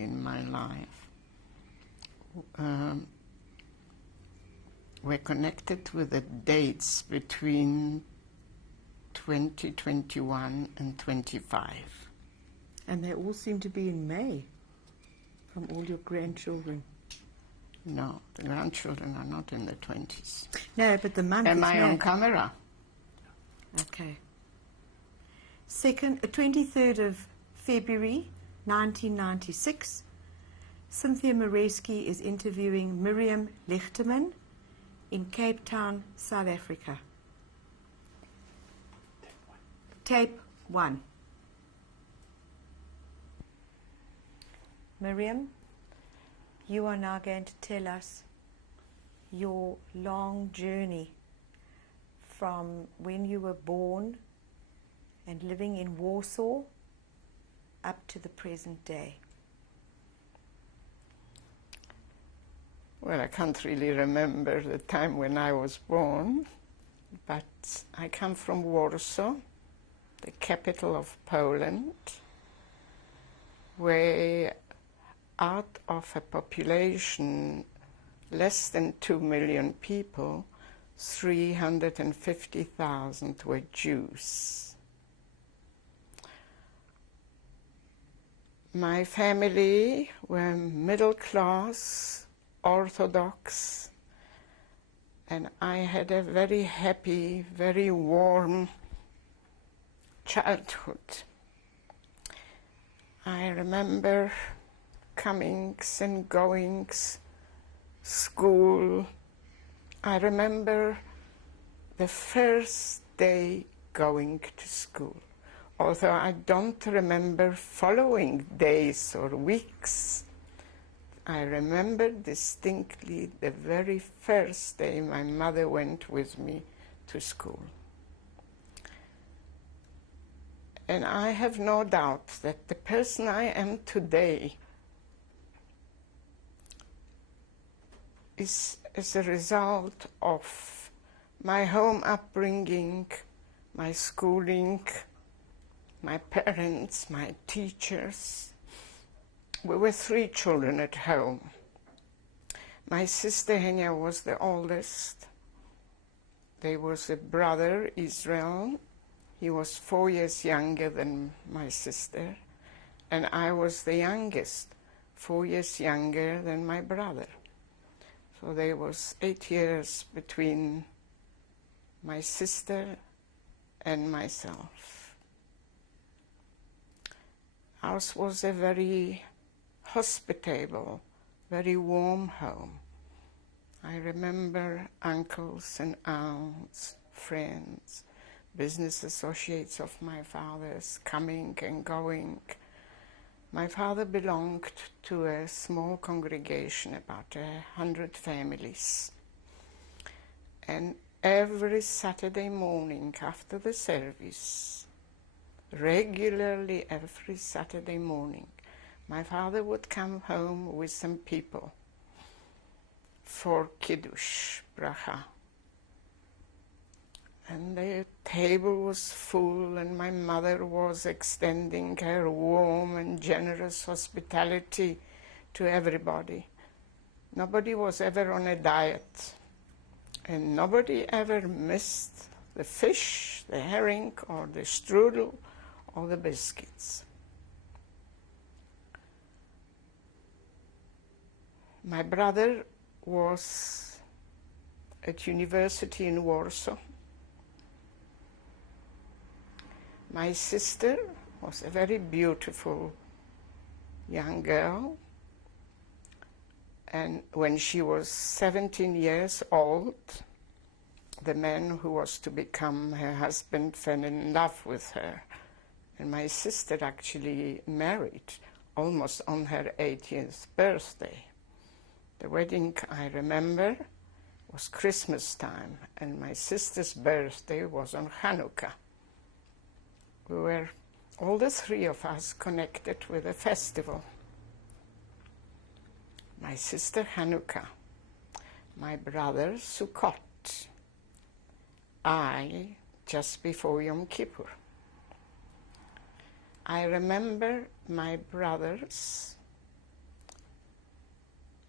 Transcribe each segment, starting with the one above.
in my life were connected with the dates between 2021 and 25. And they all seem to be in May, from all your grandchildren. No, the grandchildren are not in the 20s. No, but the month Am is I May. on camera? Okay. 23rd of February, 1996, Cynthia Moreski is interviewing Miriam Lichterman in Cape Town, South Africa. Tape 1. Miriam, you are now going to tell us your long journey from when you were born and living in Warsaw up to the present day. Well, I can't really remember the time when I was born, but I come from Warsaw, the capital of Poland, where out of a population less than 2 million people, 350,000 were Jews. My family were middle class, Orthodox, and I had a very happy, very warm childhood. I remember comings and goings, school. I remember the first day going to school, although I don't remember following days or weeks. I remember distinctly the very first day my mother went with me to school. And I have no doubt that the person I am today is as a result of my home upbringing, my schooling, my parents, my teachers. We were 3 children at home. My sister Henia was the oldest. There was a brother, Israel. He was 4 years younger than my sister. And I was the youngest, 4 years younger than my brother. So there was 8 years between my sister and myself. Ours was a very hospitable, very warm home. I remember uncles and aunts, friends, business associates of my father's coming and going. My father belonged to a small congregation, about 100 families. And every Saturday morning after the service, regularly every Saturday morning, my father would come home with some people for Kiddush, bracha. And the table was full, and my mother was extending her warm and generous hospitality to everybody. Nobody was ever on a diet, and nobody ever missed the fish, the herring, or the strudel, or the biscuits. My brother was at university in Warsaw. My sister was a very beautiful young girl, and when she was 17 years old, the man who was to become her husband fell in love with her, and my sister actually married almost on her 80th birthday. The wedding, I remember, was Christmas time, and my sister's birthday was on Hanukkah. We were, all the 3 of us, connected with a festival. My sister Hanukkah, my brother Sukkot, I just before Yom Kippur. I remember my brothers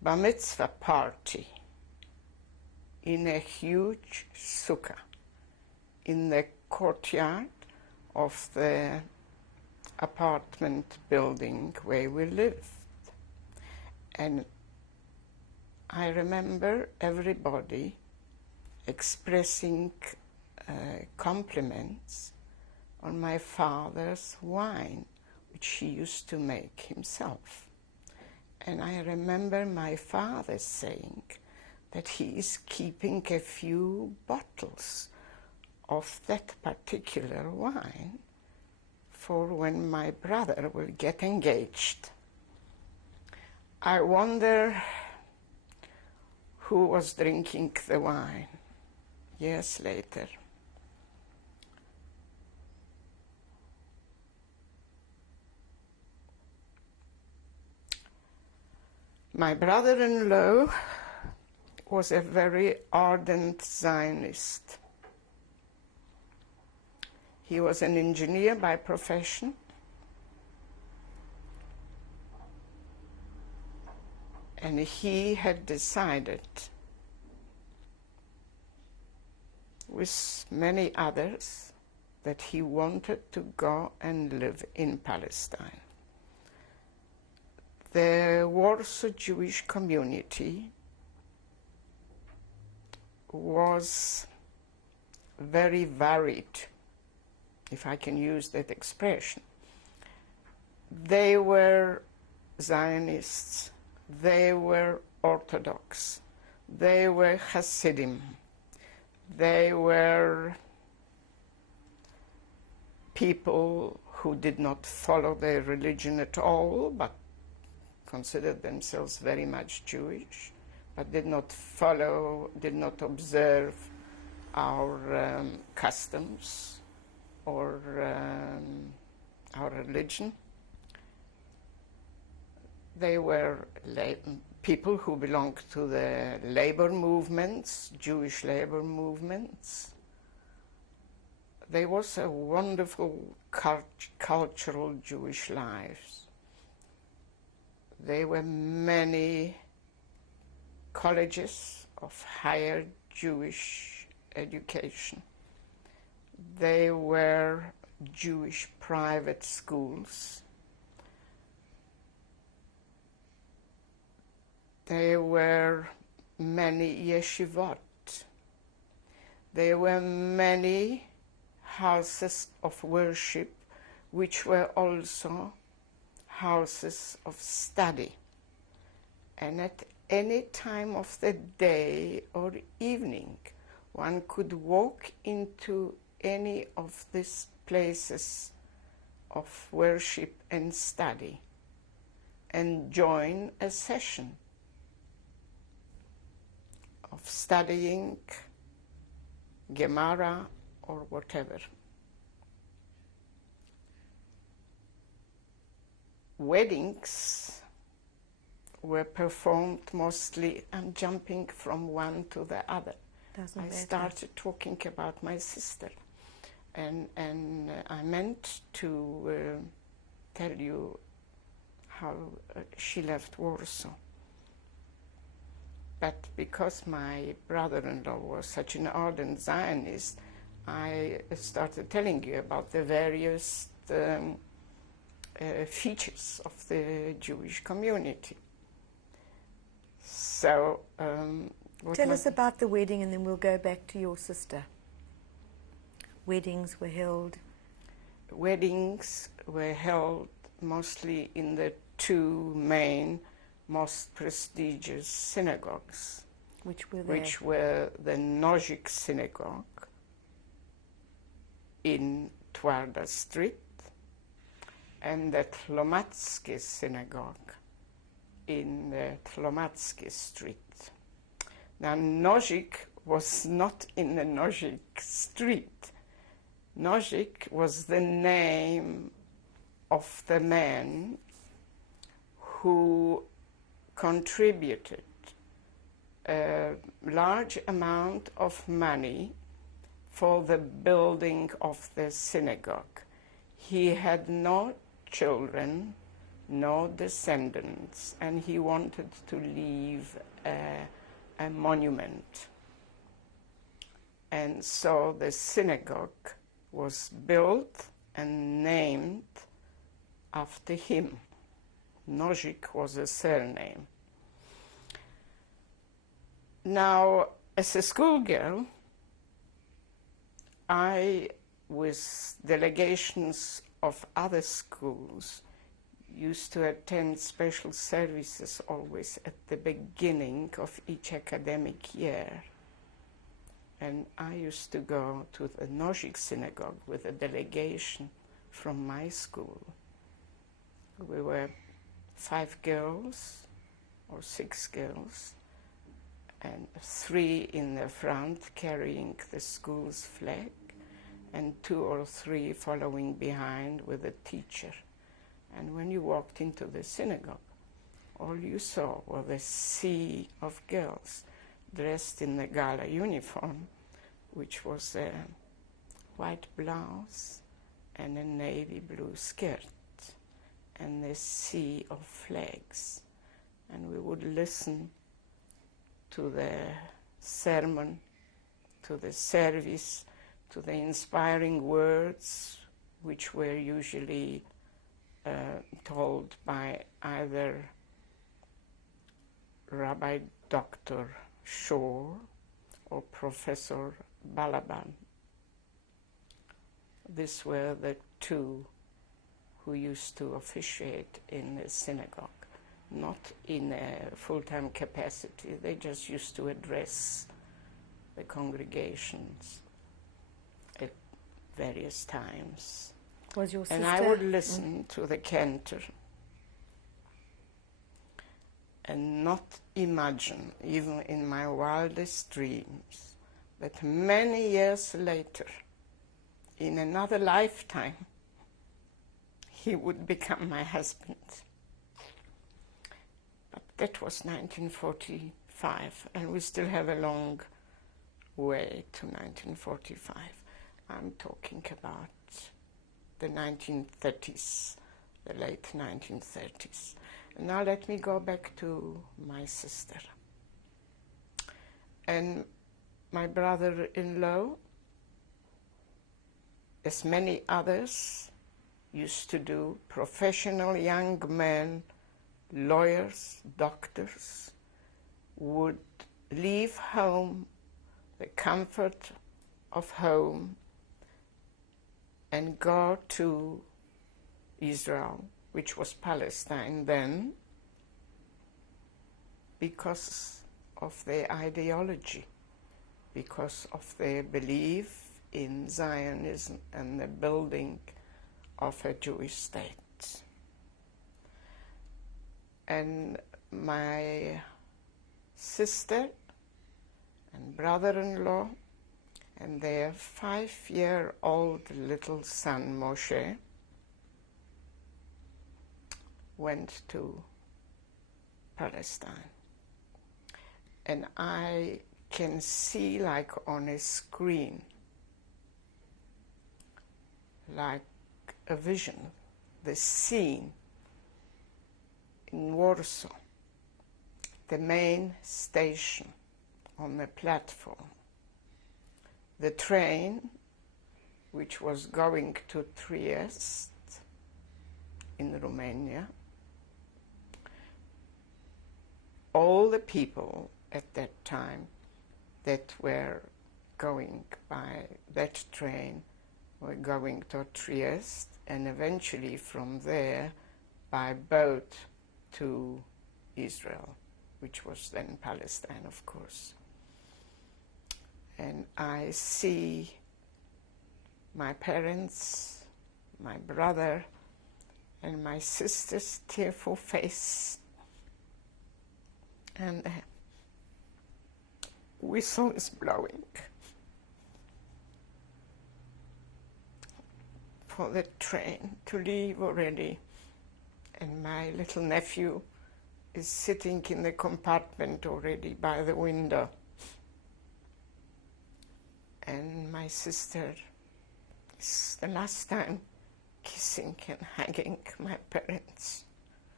bar mitzvah party in a huge sukkah in the courtyard of the apartment building where we lived. And I remember everybody expressing compliments on my father's wine, which he used to make himself. And I remember my father saying that he is keeping a few bottles of that particular wine for when my brother will get engaged. I wonder who was drinking the wine years later. My brother-in-law was a very ardent Zionist. He was an engineer by profession. And he had decided, with many others, that he wanted to go and live in Palestine. The Warsaw Jewish community was very varied, if I can use that expression. They were Zionists, they were Orthodox, they were Hasidim, they were people who did not follow their religion at all, but considered themselves very much Jewish, but did not follow, did not observe our customs or our religion. They were people who belonged to the labor movements, Jewish labor movements. There was a wonderful cultural Jewish life. There were many colleges of higher Jewish education. There were Jewish private schools. There were many yeshivot. There were many houses of worship, which were also houses of study. And at any time of the day or evening, one could walk into any of these places of worship and study and join a session of studying Gemara or whatever. Weddings were performed mostly, I'm jumping from one to the other. Doesn't matter. Started talking about my sister, and I meant to tell you how she left Warsaw. But because my brother-in-law was such an ardent Zionist, I started telling you about the various features of the Jewish community. So, tell us about the wedding, and then we'll go back to your sister. Weddings were held? Weddings were held mostly in the two main, most prestigious synagogues. Which were they? Which were the Nozik Synagogue in Twarda Street and the Tlomatsky Synagogue in the Tlomatsky Street. Now, Nozik was not in the Nozik Street. Nozik was the name of the man who contributed a large amount of money for the building of the synagogue. He had no children, no descendants, and he wanted to leave a monument. And so the synagogue was built and named after him. Nozick was a surname. Now, as a schoolgirl, I, with delegations of other schools, used to attend special services always at the beginning of each academic year. And I used to go to the Nozick synagogue with a delegation from my school. We were 5 girls or 6 girls, and 3 in the front carrying the school's flag, and 2 or 3 following behind with a teacher. And when you walked into the synagogue, all you saw were the sea of girls dressed in the gala uniform, which was a white blouse and a navy blue skirt, and the sea of flags. And we would listen to the sermon, to the service, to the inspiring words, which were usually told by either Rabbi Dr. Shore or Professor Balaban. These were the 2 who used to officiate in the synagogue, not in a full-time capacity. They just used to address the congregations at various times. Was your sister? And I would listen to the cantor and not imagine, even in my wildest dreams, that many years later, in another lifetime, he would become my husband. But that was 1945, and we still have a long way to 1945. I'm talking about the 1930s, the late 1930s. And now let me go back to my sister. And my brother-in-law, as many others used to do, professional young men, lawyers, doctors, would leave home, the comfort of home, and go to Israel, which was Palestine then, because of their ideology, because of their belief in Zionism and the building of a Jewish state. And my sister and brother-in-law and their 5-year-old little son, Moshe, went to Palestine. And I can see, like on a screen, like a vision, the scene in Warsaw, the main station on the platform, the train which was going to Trieste in Romania, all the people at that time that were going by that train were going to Trieste, and eventually from there by boat to Israel, which was then Palestine, of course. And I see my parents, my brother, and my sister's tearful face, and the whistle is blowing for the train to leave already, and my little nephew is sitting in the compartment already by the window, and my sister is the last time kissing and hugging my parents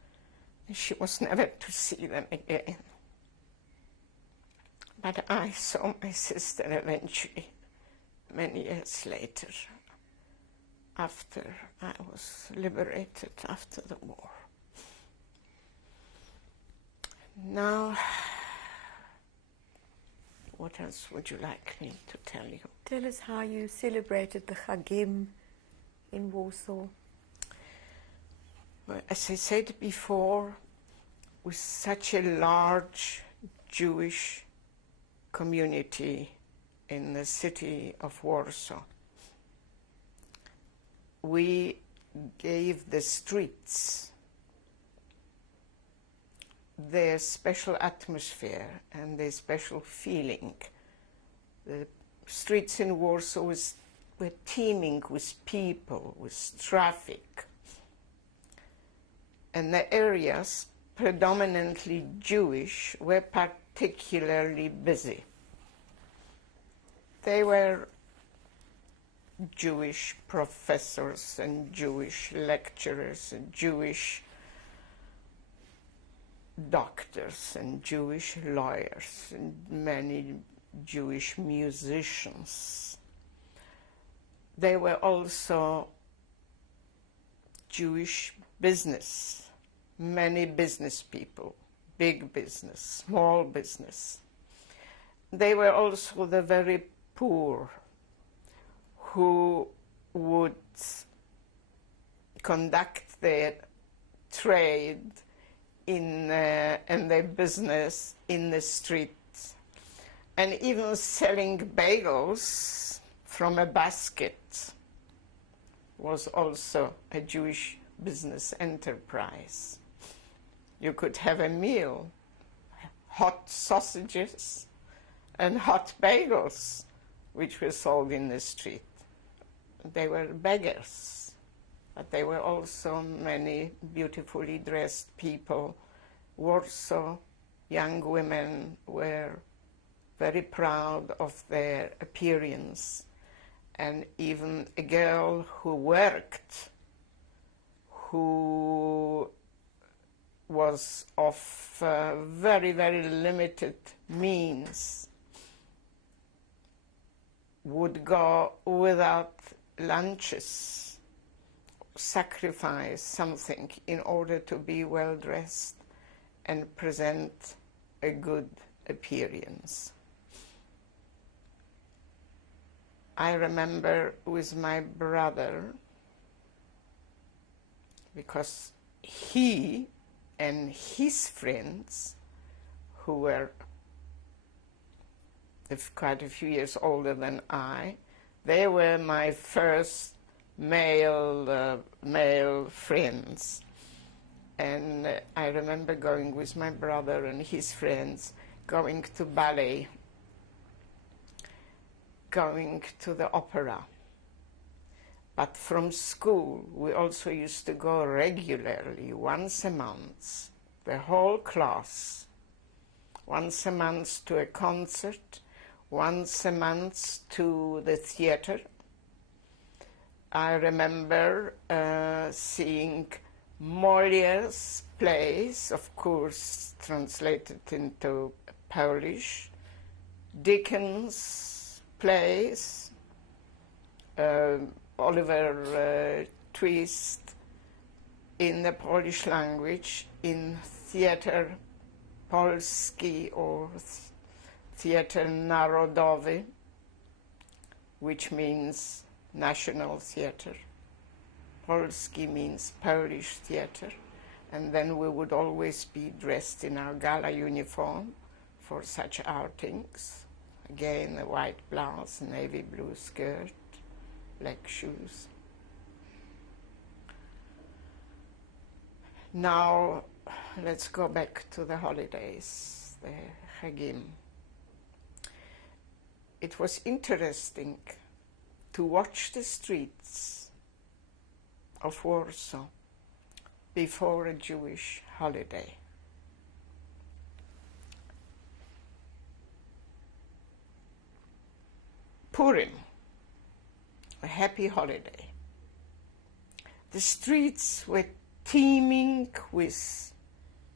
She was never to see them again. But I saw my sister eventually, many years later, after I was liberated after the war. Now, what else would you like me to tell you? Tell us how you celebrated the Chagim in Warsaw. Well, as I said before, with such a large Jewish community in the city of Warsaw, we gave the streets their special atmosphere and their special feeling. The streets in Warsaw were teeming with people, with traffic. And the areas, predominantly Jewish, were particularly busy. They were Jewish professors and Jewish lecturers and Jewish doctors and Jewish lawyers and many Jewish musicians. They were also Jewish business, many business people, big business, small business. They were also the very poor who would conduct their trade and their business in the streets, and even selling bagels from a basket was also a Jewish business enterprise. You could have a meal, hot sausages and hot bagels, which were sold in the street. They were beggars, but they were also many beautifully dressed people. Warsaw young women were very proud of their appearance, and even a girl who worked, who was of very, very limited means, would go without lunches, sacrifice something in order to be well dressed and present a good appearance. I remember with my brother, because he and his friends, who were quite a few years older than I, they were my first male friends. And I remember going with my brother and his friends, going to ballet, going to the opera. But from school, we also used to go regularly, once a month, the whole class, once a month to a concert, once a month to the theater. I remember seeing Molière's plays, of course, translated into Polish, Dickens' plays, Oliver Twist in the Polish language, in Theater Polski or Theater Narodowy, which means national theater. Polski means Polish theater. And then we would always be dressed in our gala uniform for such outings. Again, a white blouse, navy blue skirt, black shoes. Now, let's go back to the holidays, the Chagim. It was interesting to watch the streets of Warsaw before a Jewish holiday. Purim, a happy holiday. The streets were teeming with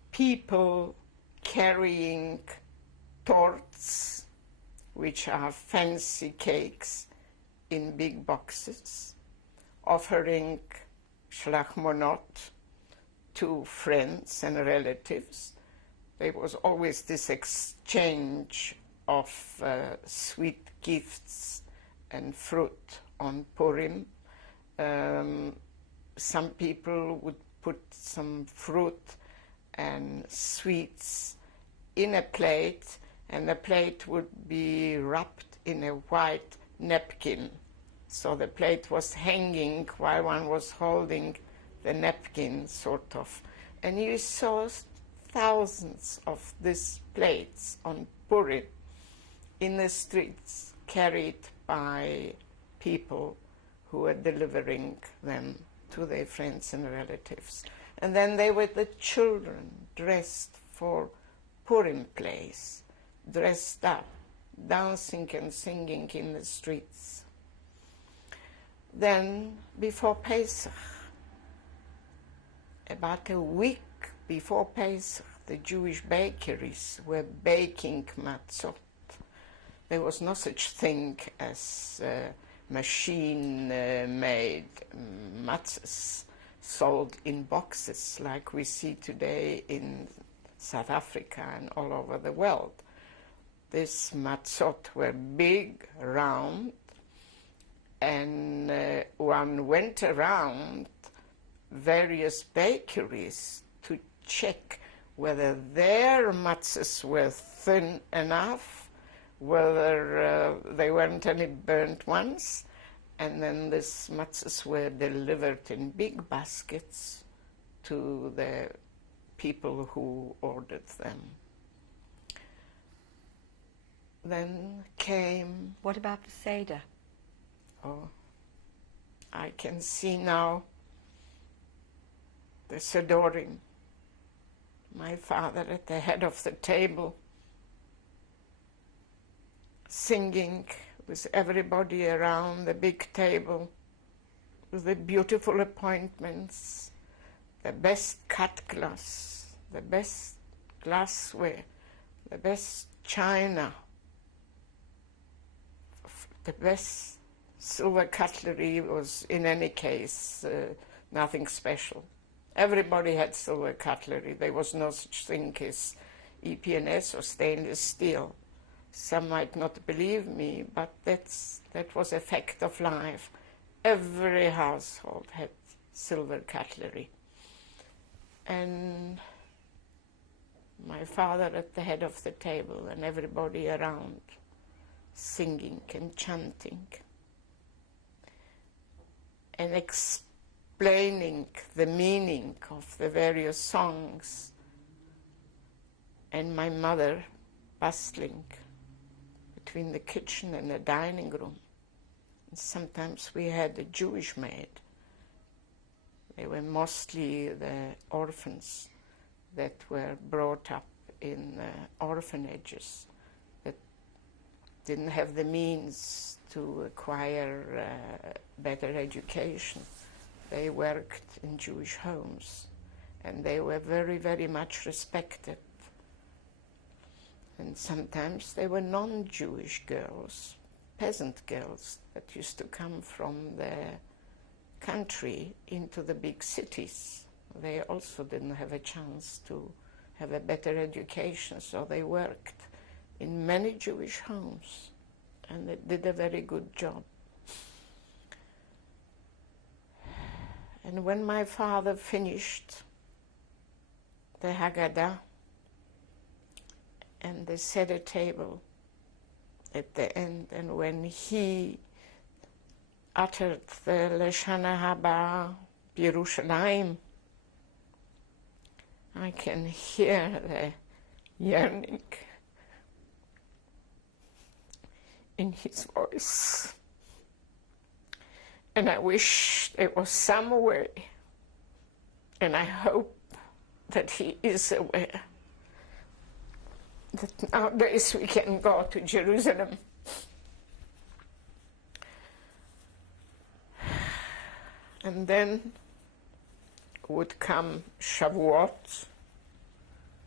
people carrying torts, which are fancy cakes in big boxes, offering shlachmonot to friends and relatives. There was always this exchange of sweet gifts and fruit on Purim. Some people would put some fruit and sweets in a plate, and the plate would be wrapped in a white napkin. So the plate was hanging while one was holding the napkin, sort of. And you saw thousands of these plates on Purim in the streets, carried by people who were delivering them to their friends and relatives. And then they were the children dressed for Purim plays, dressed up, dancing and singing in the streets. Then, before Pesach, about a week before Pesach, the Jewish bakeries were baking matzot. There was no such thing as machine-made matzahs sold in boxes like we see today in South Africa and all over the world. These matzot were big, round, and one went around various bakeries to check whether their matzahs were thin enough, whether they weren't any burnt ones, and then these matzahs were delivered in big baskets to the people who ordered them. Then came... What about the Seder? Oh, I can see now the Sedorim. My father at the head of the table, singing with everybody around the big table, with the beautiful appointments, the best cut glass, the best glassware, the best china, the best silver cutlery was, in any case, nothing special. Everybody had silver cutlery. There was no such thing as EPNS or stainless steel. Some might not believe me, but that was a fact of life. Every household had silver cutlery. And my father at the head of the table and everybody around singing and chanting and explaining the meaning of the various songs, and my mother bustling between the kitchen and the dining room. And sometimes we had a Jewish maid. They were mostly the orphans that were brought up in orphanages that didn't have the means to acquire better education. They worked in Jewish homes, and they were very, very much respected. And sometimes they were non-Jewish girls, peasant girls that used to come from the country into the big cities. They also didn't have a chance to have a better education, so they worked in many Jewish homes, and they did a very good job. And when my father finished the Haggadah and the Seder table at the end, and when he uttered the Leshana Haba Yerushalayim, I can hear the yearning in his voice. And I wish there was some way, and I hope that he is aware, that nowadays we can go to Jerusalem and then would come Shavuot,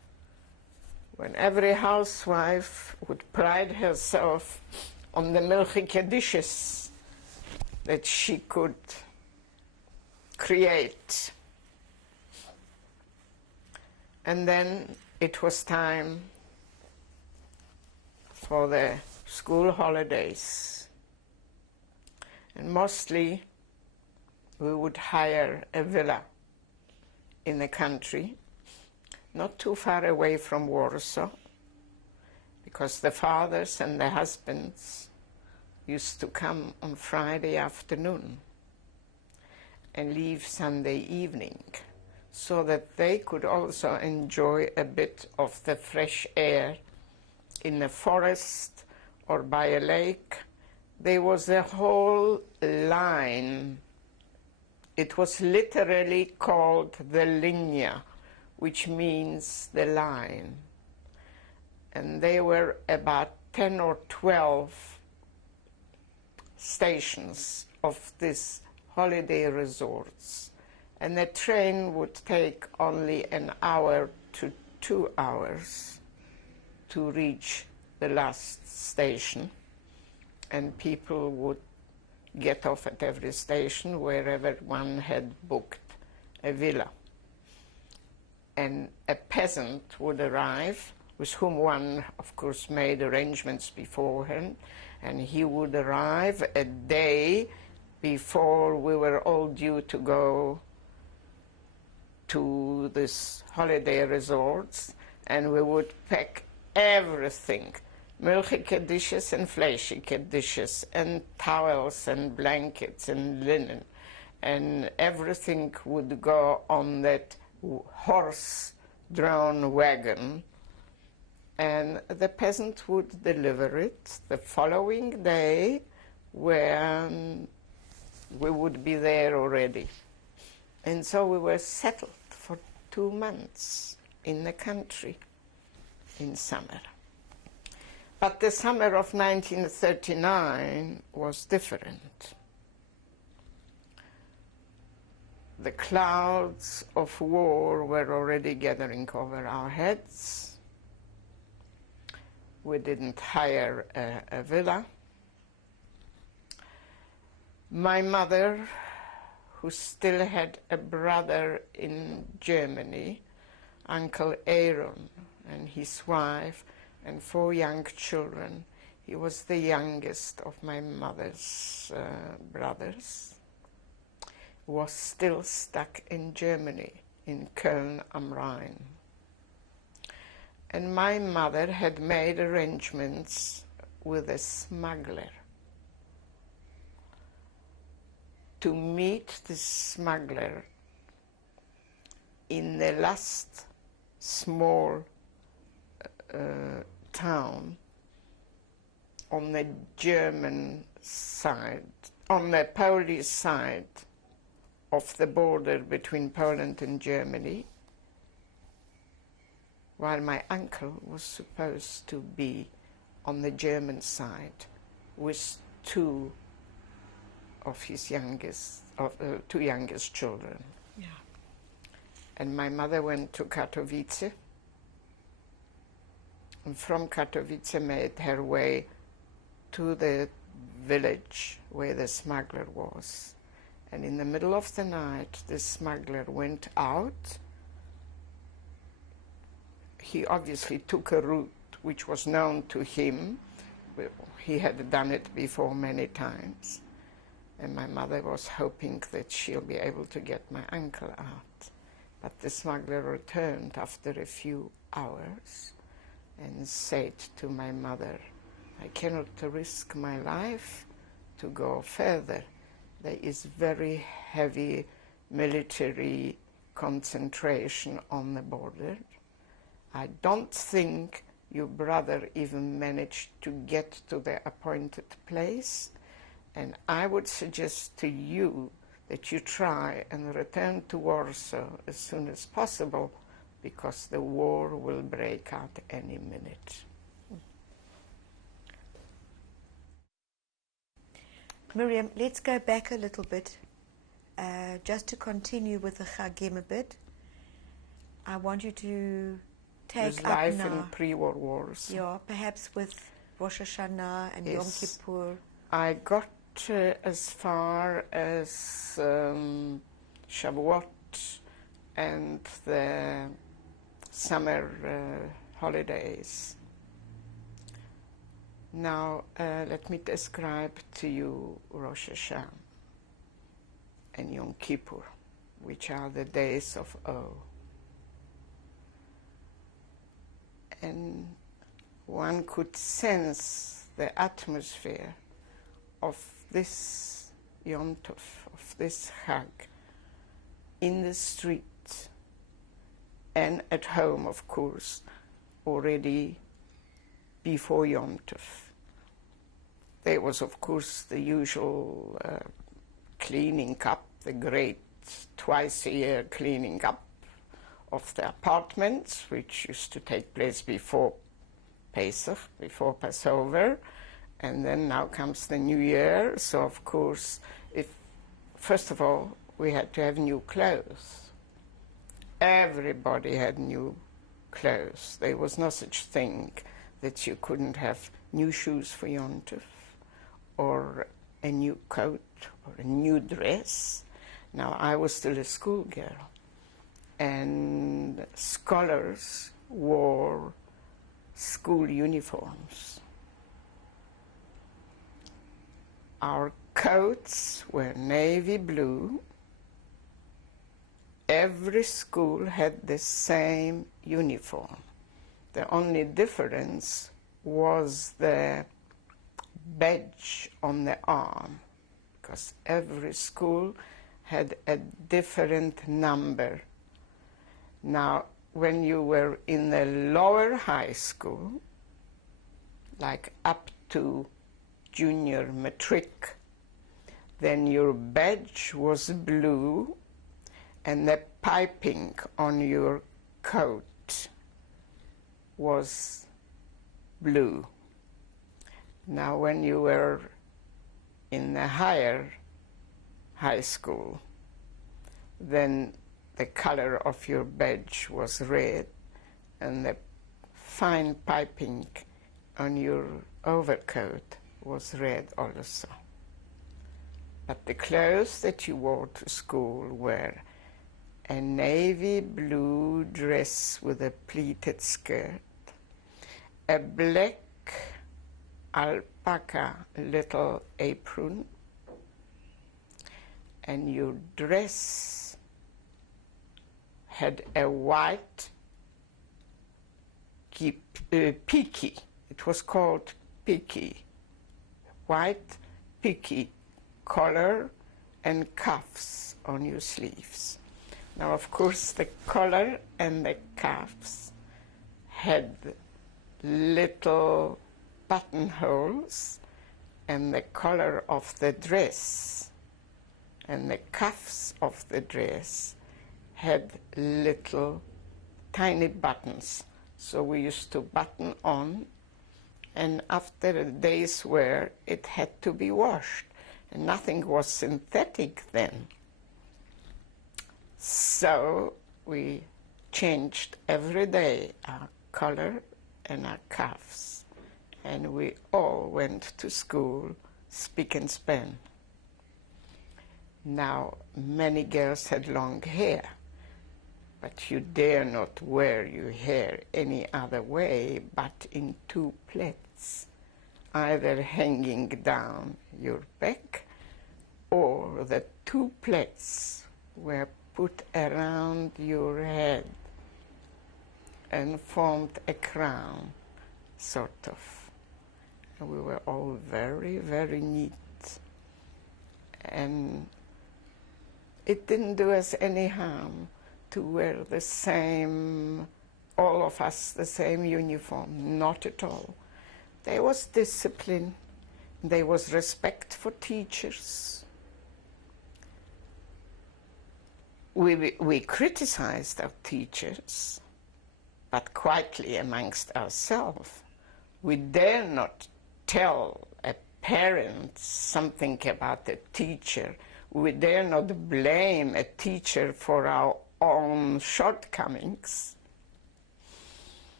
when every housewife would pride herself on the milchike dishes that she could create. And then it was time for the school holidays. And mostly we would hire a villa in the country, not too far away from Warsaw, because the fathers and the husbands used to come on Friday afternoon and leave Sunday evening, so that they could also enjoy a bit of the fresh air in the forest or by a lake. There was a whole line. It was literally called the Linia, which means the line. And there were about 10 or 12 stations of these holiday resorts. And the train would take only an hour to 2 hours to reach the last station. And people would get off at every station wherever one had booked a villa. And a peasant would arrive, with whom one, of course, made arrangements beforehand, and he would arrive a day before we were all due to go to this holiday resorts, and we would pack everything, milchike dishes and fleischike dishes, and towels and blankets and linen, and everything would go on that horse-drawn wagon, and the peasant would deliver it the following day when we would be there already. And so we were settled for 2 months in the country in summer. But the summer of 1939 was different. The clouds of war were already gathering over our heads. We didn't hire a villa. My mother, who still had a brother in Germany, Uncle Aaron, and his wife, and 4 young children. He was the youngest of my mother's brothers. Was still stuck in Germany, in Köln am Rhein. And my mother had made arrangements with a smuggler to meet the smuggler in the last small town on the German side, on the Polish side of the border between Poland and Germany, while my uncle was supposed to be on the German side with 2 of his two youngest children. Yeah. And my mother went to Katowice, and from Katowice made her way to the village where the smuggler was. And in the middle of the night, the smuggler went out. He obviously took a route which was known to him. He had done it before many times. And my mother was hoping that she'll be able to get my uncle out. But the smuggler returned after a few hours and said to my mother, "I cannot risk my life to go further. There is very heavy military concentration on the border. I don't think your brother even managed to get to the appointed place, and I would suggest to you that you try and return to Warsaw as soon as possible, because the war will break out any minute." Miriam, let's go back a little bit, just to continue with the Chagim a bit. I want you to take with up life now? in pre-war wars. Yeah, perhaps with Rosh Hashanah and Yom Yes. Kippur. I got as far as Shavuot and the summer holidays. Now, let me describe to you Rosh Hashanah and Yom Kippur, which are the days of awe. And one could sense the atmosphere of this Yom Tov, of this Chag, in the street and at home, of course, already before Yom Tov. There was, of course, the usual cleaning up, the great twice-a-year cleaning up of the apartments, which used to take place before Pesach, before Passover, and then now comes the New Year. So, of course, first of all, we had to have new clothes. Everybody had new clothes. There was no such thing that you couldn't have new shoes for Yom Tov, or a new coat, or a new dress. Now, I was still a schoolgirl, and scholars wore school uniforms. Our coats were navy blue. Every school had the same uniform. The only difference was the badge on the arm, because every school had a different number. Now, when you were in the lower high school, like up to junior matric, then your badge was blue and the piping on your coat was blue. Now, when you were in the higher high school, then the color of your badge was red, and the fine piping on your overcoat was red also. But the clothes that you wore to school were a navy blue dress with a pleated skirt, a black alpaca little apron, and your dress had a white piqué. It was called piqué. White piqué collar and cuffs on your sleeves. Now, of course, the collar and the cuffs had little buttonholes, and the collar of the dress and the cuffs of the dress had little tiny buttons. So we used to button on, and after a day's wear, it had to be washed. And nothing was synthetic then. So we changed every day our collar and our cuffs, and we all went to school spick and span. Now, many girls had long hair, but you dare not wear your hair any other way but in two plaits, either hanging down your back, or the two plaits were put around your head and formed a crown, sort of. And we were all very, very neat. And it didn't do us any harm to wear the same, all of us, the same uniform, not at all. There was discipline, there was respect for teachers. We criticized our teachers, but quietly amongst ourselves. We dare not tell a parent something about a teacher. We dare not blame a teacher for our own shortcomings.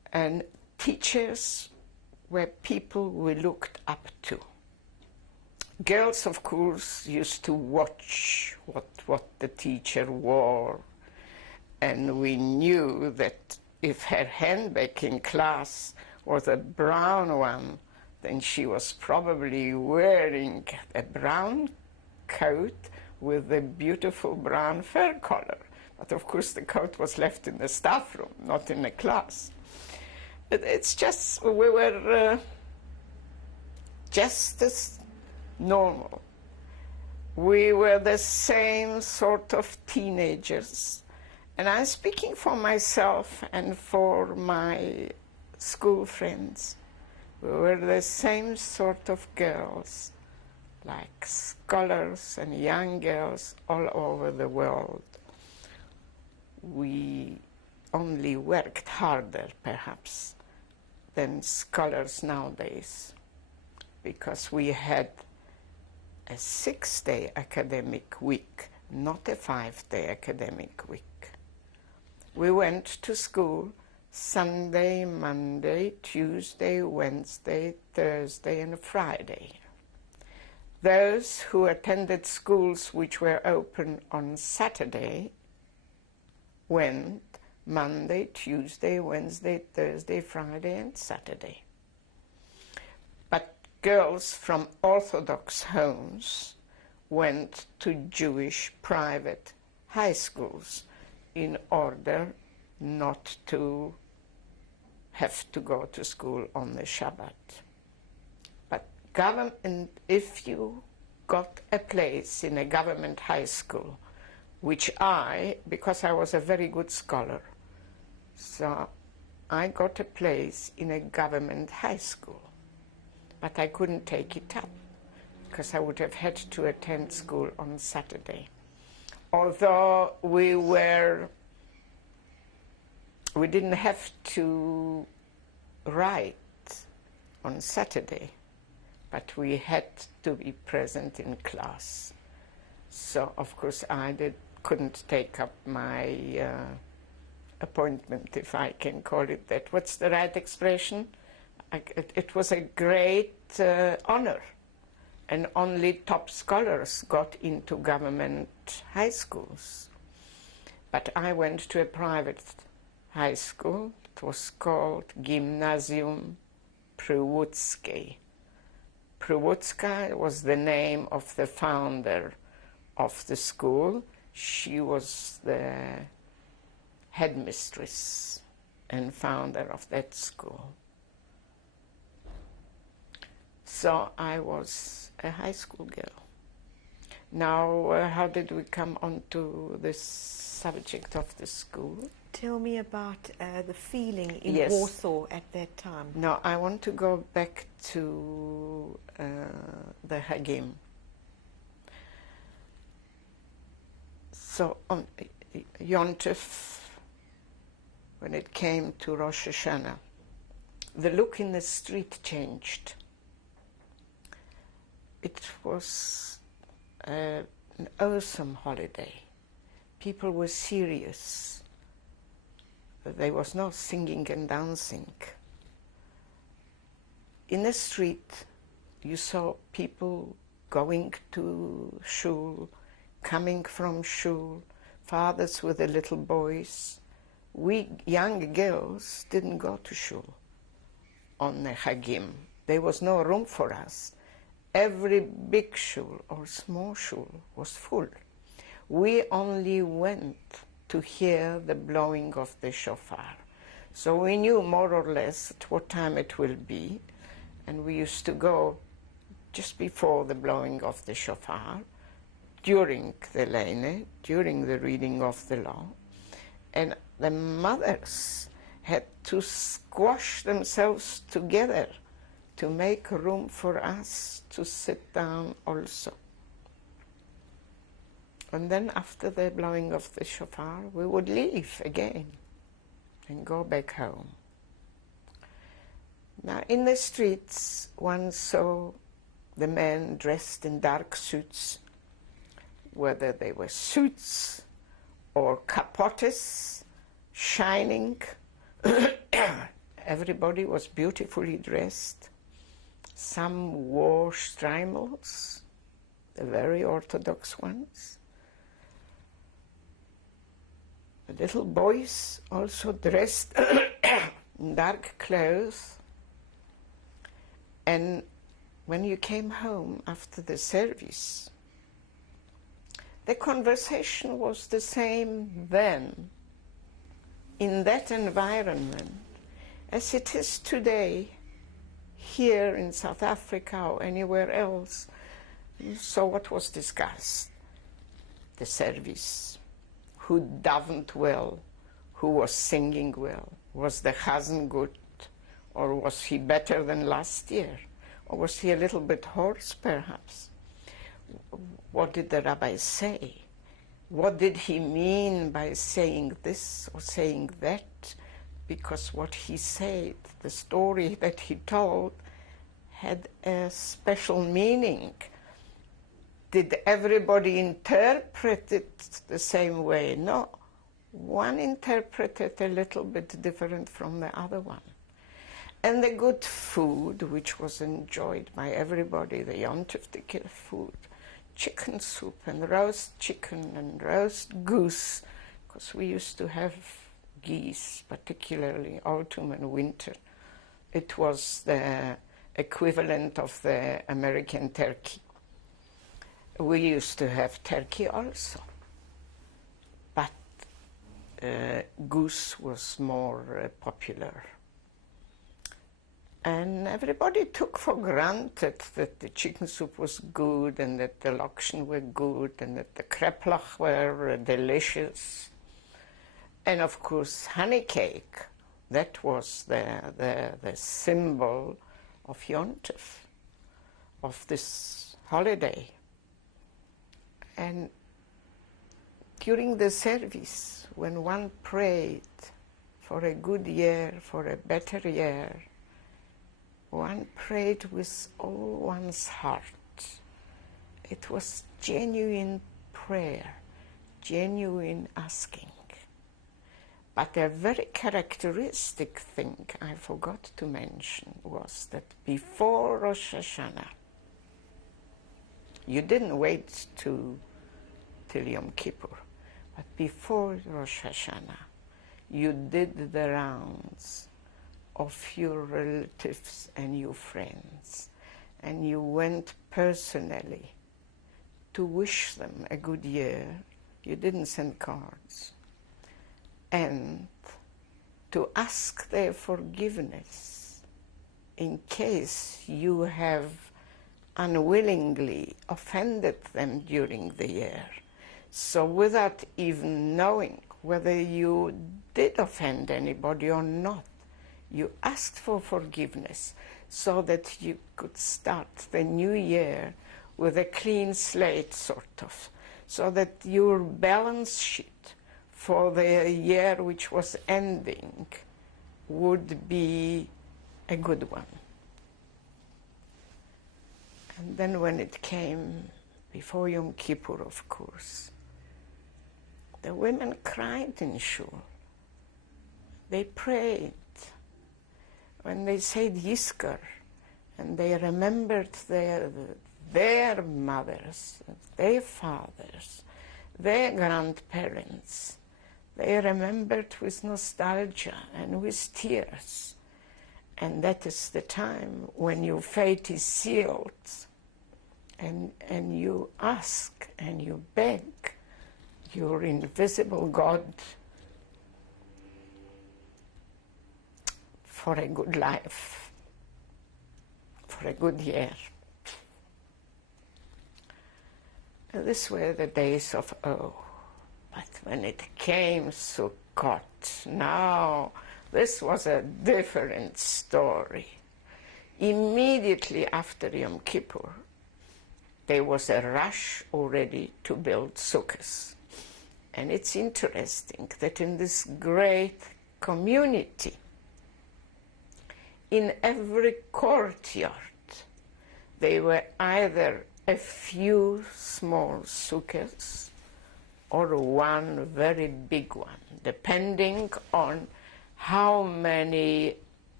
And teachers were people we looked up to. Girls, of course, used to watch what the teacher wore, and we knew that if her handbag in class was a brown one, then she was probably wearing a brown coat with a beautiful brown fur collar. But of course the coat was left in the staff room, not in the class. It's just, we were just as normal. We were the same sort of teenagers. And I'm speaking for myself and for my school friends. We were the same sort of girls, like scholars and young girls all over the world. We only worked harder, perhaps, than scholars nowadays, because we had a 6-day academic week, not a 5-day academic week. We went to school Sunday, Monday, Tuesday, Wednesday, Thursday, and Friday. Those who attended schools which were open on Saturday went Monday, Tuesday, Wednesday, Thursday, Friday, and Saturday. But girls from Orthodox homes went to Jewish private high schools in order not to have to go to school on the Shabbat. But government, if you got a place in a government high school, which because I was a very good scholar, so I got a place in a government high school. But I couldn't take it up, because I would have had to attend school on Saturday. Although we didn't have to write on Saturday, but we had to be present in class. So, of course, I couldn't take up my appointment, if I can call it that. What's the right expression? It was a great honor, and only top scholars got into government high schools. But I went to a private high school. It was called Gimnazjum Pryłuckie. Pryłucka was the name of the founder of the school. She was the headmistress and founder of that school. So I was a high school girl. Now, how did we come on to this subject of the school? Tell me about the feeling in Yes. Warsaw at that time. No, I want to go back to the Hagim. So on Yom Tov, when it came to Rosh Hashanah, the look in the street changed. It was an awesome holiday. People were serious. There was no singing and dancing. In the street, you saw people going to shul, coming from shul, fathers with the little boys. We young girls didn't go to shul on the Hagim. There was no room for us. Every big shul or small shul was full. We only went to hear the blowing of the shofar. So we knew more or less at what time it will be, and we used to go just before the blowing of the shofar, during the Leine, during the reading of the law, and the mothers had to squash themselves together to make room for us to sit down also. And then after the blowing of the shofar, we would leave again and go back home. Now in the streets, one saw the men dressed in dark suits, whether they were suits or capotes, shining, everybody was beautifully dressed. Some wore streimels, the very orthodox ones. The little boys also dressed in dark clothes. And when you came home after the service, the conversation was the same then, in that environment, as it is today, here in South Africa or anywhere else. So what was discussed? The service. Who davened well? Who was singing well? Was the chazan good? Or was he better than last year? Or was he a little bit hoarse, perhaps? What did the rabbi say? What did he mean by saying this or saying that? Because what he said, the story that he told, had a special meaning. Did everybody interpret it the same way? No. One interpreted a little bit different from the other one. And the good food, which was enjoyed by everybody, the Yom Tov food, chicken soup and roast chicken and roast goose, because we used to have geese, particularly autumn and winter. It was the equivalent of the American turkey. We used to have turkey also, but goose was more popular. And everybody took for granted that the chicken soup was good and that the lokshen were good and that the kreplach were delicious. And of course, honey cake, that was the symbol of Yom Tov, of this holiday. And during the service, when one prayed for a good year, for a better year, one prayed with all one's heart. It was genuine prayer, genuine asking. But a very characteristic thing I forgot to mention was that before Rosh Hashanah, you didn't wait till Yom Kippur, but before Rosh Hashanah, you did the rounds of your relatives and your friends, and you went personally to wish them a good year. You didn't send cards. And to ask their forgiveness in case you have unwillingly offended them during the year. So without even knowing whether you did offend anybody or not, you asked for forgiveness so that you could start the new year with a clean slate, sort of, so that your balance sheet for the year which was ending would be a good one. And then when it came before Yom Kippur, of course, the women cried in shul. They prayed. When they said Yizkor, and they remembered their mothers, their fathers, their grandparents, they remembered with nostalgia and with tears. And that is the time when your fate is sealed, and you ask and you beg your invisible God for a good life, for a good year. And these were the days of old. But when it came Sukkot, now this was a different story. Immediately after Yom Kippur, there was a rush already to build sukkahs. And it's interesting that in this great community, in every courtyard, there were either a few small sukkahs or one very big one, depending on how many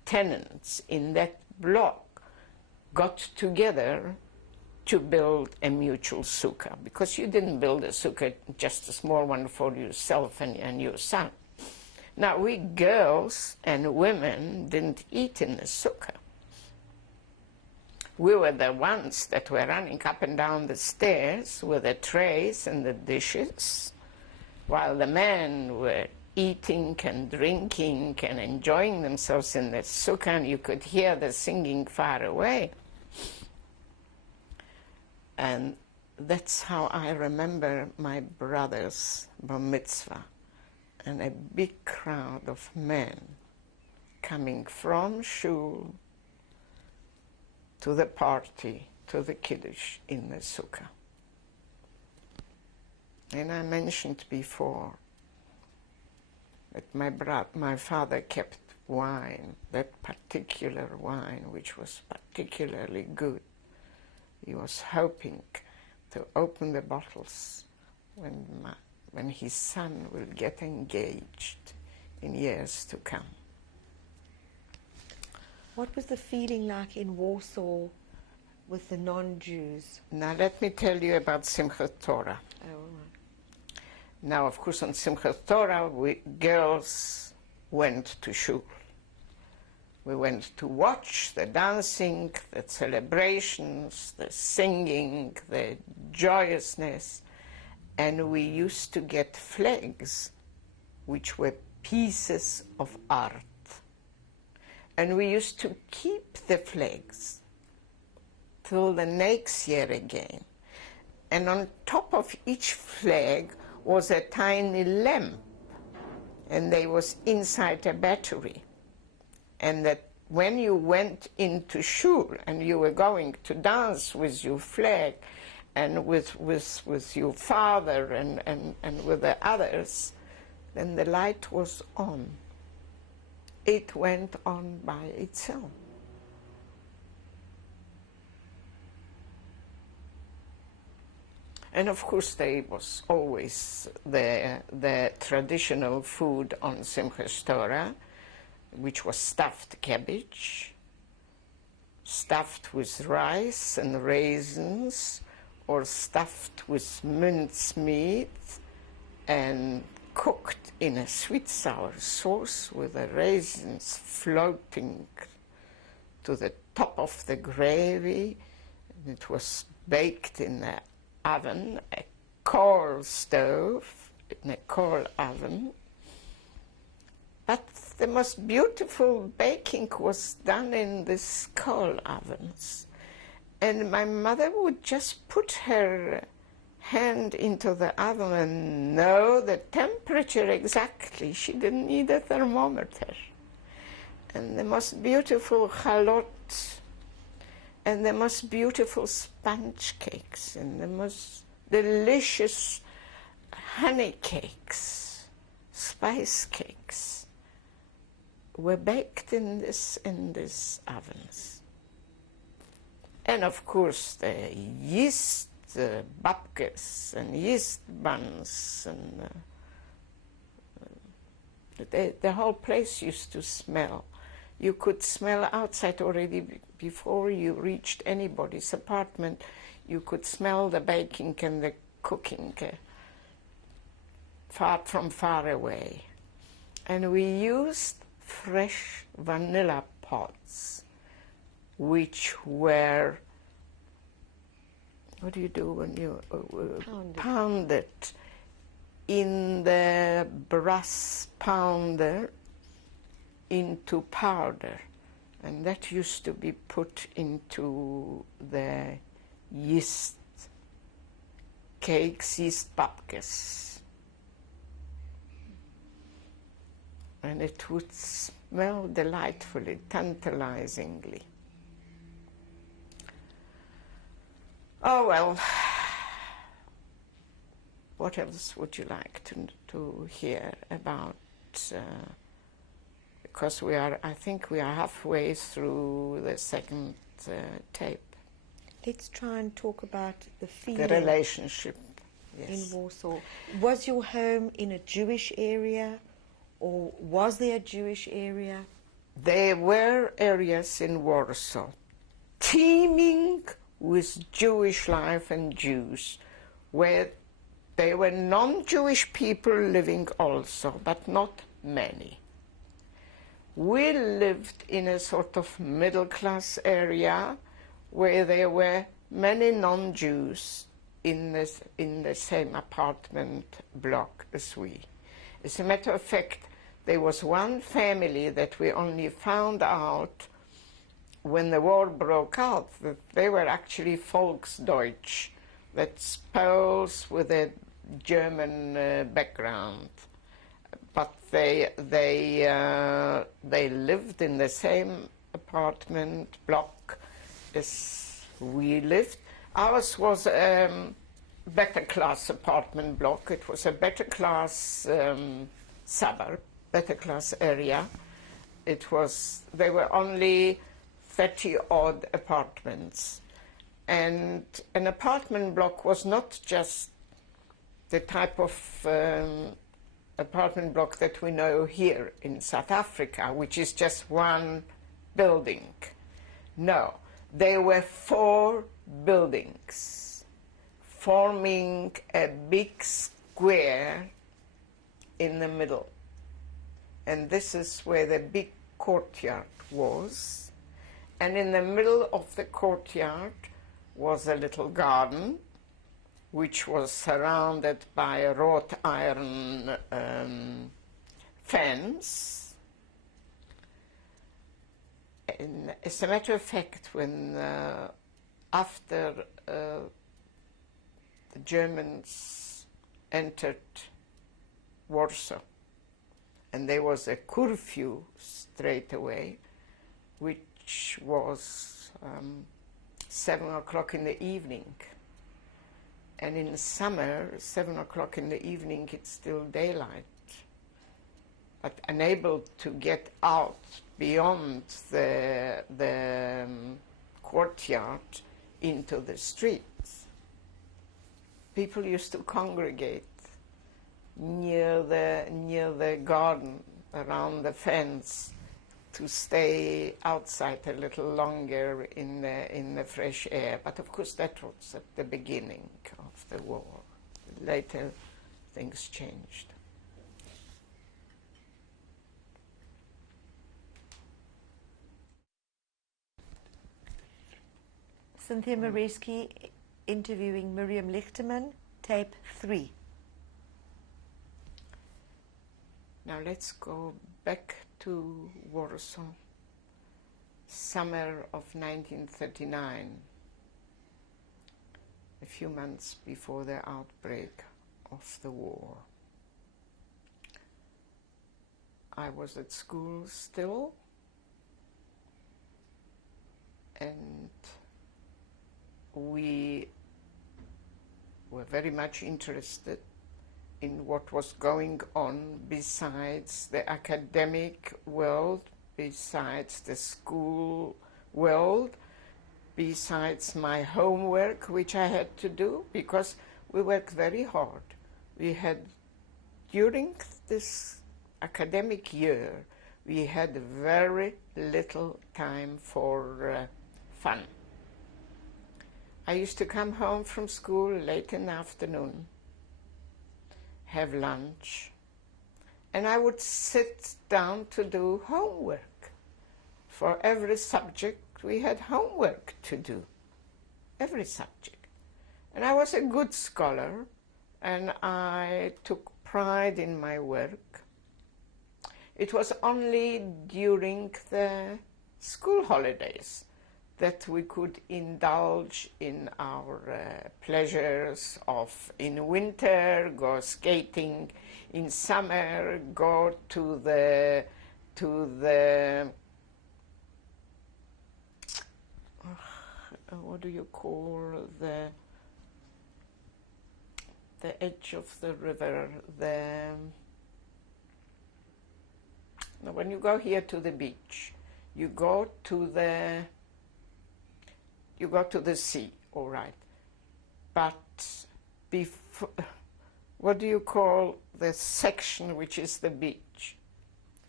tenants in that block got together to build a mutual sukkah, because you didn't build a sukkah, just a small one for yourself and your son. Now, we girls and women didn't eat in the sukkah. We were the ones that were running up and down the stairs with the trays and the dishes, while the men were eating and drinking and enjoying themselves in the sukkah, and you could hear the singing far away. And that's how I remember my brother's bar mitzvah, and a big crowd of men coming from shul to the party, to the kiddush in the sukkah. And I mentioned before that my father kept wine, that particular wine, which was particularly good. He was hoping to open the bottles when his son will get engaged in years to come. What was the feeling like in Warsaw with the non-Jews? Now let me tell you about Simchat Torah. Oh, all right. Now, of course, on Simchat Torah, we girls went to shul. We went to watch the dancing, the celebrations, the singing, the joyousness, and we used to get flags, which were pieces of art. And we used to keep the flags till the next year again. And on top of each flag was a tiny lamp, and they was inside a battery. And that when you went into shul and you were going to dance with your flag and with your father and with the others, then the light was on. It went on by itself. And of course there was always the traditional food on Simchas Torah, which was stuffed cabbage, stuffed with rice and raisins, or stuffed with mincemeat and cooked in a sweet-sour sauce with the raisins floating to the top of the gravy. And it was baked in the oven, a coal stove, in a coal oven. But the most beautiful baking was done in these coal ovens. And my mother would just put her hand into the oven and know the temperature exactly. She didn't need a thermometer. And the most beautiful chalot, and the most beautiful sponge cakes, and the most delicious honey cakes, spice cakes, were baked in these ovens. And of course the yeast babkes and yeast buns, and the whole place used to smell. You could smell outside already before you reached anybody's apartment. You could smell the baking and the cooking from far away. And we used fresh vanilla pods, which were, what do you do when you pound it in the brass pounder into powder, and that used to be put into the yeast cakes, yeast babkes, and it would smell delightfully, tantalizingly. Oh well, what else would you like to hear about? Because I think we are halfway through the second tape. Let's try and talk about the feeling. The relationship, yes. In Warsaw. Was your home in a Jewish area, or was there a Jewish area? there were areas in Warsaw teeming with Jewish life and Jews, where there were non-Jewish people living also, but not many. We lived in a sort of middle-class area where there were many non-Jews in the same apartment block as we. As a matter of fact, there was one family that we only found out when the war broke out that they were actually Volksdeutsch, that's Poles with a German background. But they lived in the same apartment block as we lived. Ours was better class apartment block. It was a better class suburb, better class area. There were only 30 odd apartments. And an apartment block was not just the type of apartment block that we know here in South Africa, which is just one building. No, there were 4 buildings forming a big square in the middle. And this is where the big courtyard was. And in the middle of the courtyard was a little garden, which was surrounded by a wrought iron fence. And as a matter of fact, when after the Germans entered Warsaw, and there was a curfew straight away, which was 7 o'clock in the evening. And in summer, 7 o'clock in the evening, it's still daylight. But unable to get out beyond the courtyard into the streets, people used to congregate near the garden, around the fence, to stay outside a little longer in the fresh air. But of course that was at the beginning of the war. Later things changed. Cynthia Mareski interviewing Miriam Lichterman, tape 3. Now let's go back to Warsaw, summer of 1939, a few months before the outbreak of the war. I was at school still, and we were very much interested in what was going on besides the academic world, besides the school world, besides my homework, which I had to do, because we worked very hard. We had, during this academic year, we had very little time for fun. I used to come home from school late in the afternoon, have lunch, and I would sit down to do homework. For every subject, we had homework to do, every subject. And I was a good scholar, and I took pride in my work. It was only during the school holidays that we could indulge in our pleasures of, in winter, go skating, in summer, go to the what do you call the edge of the river, when you go here to the beach, you go to the sea, all right. But before, what do you call the section which is the beach?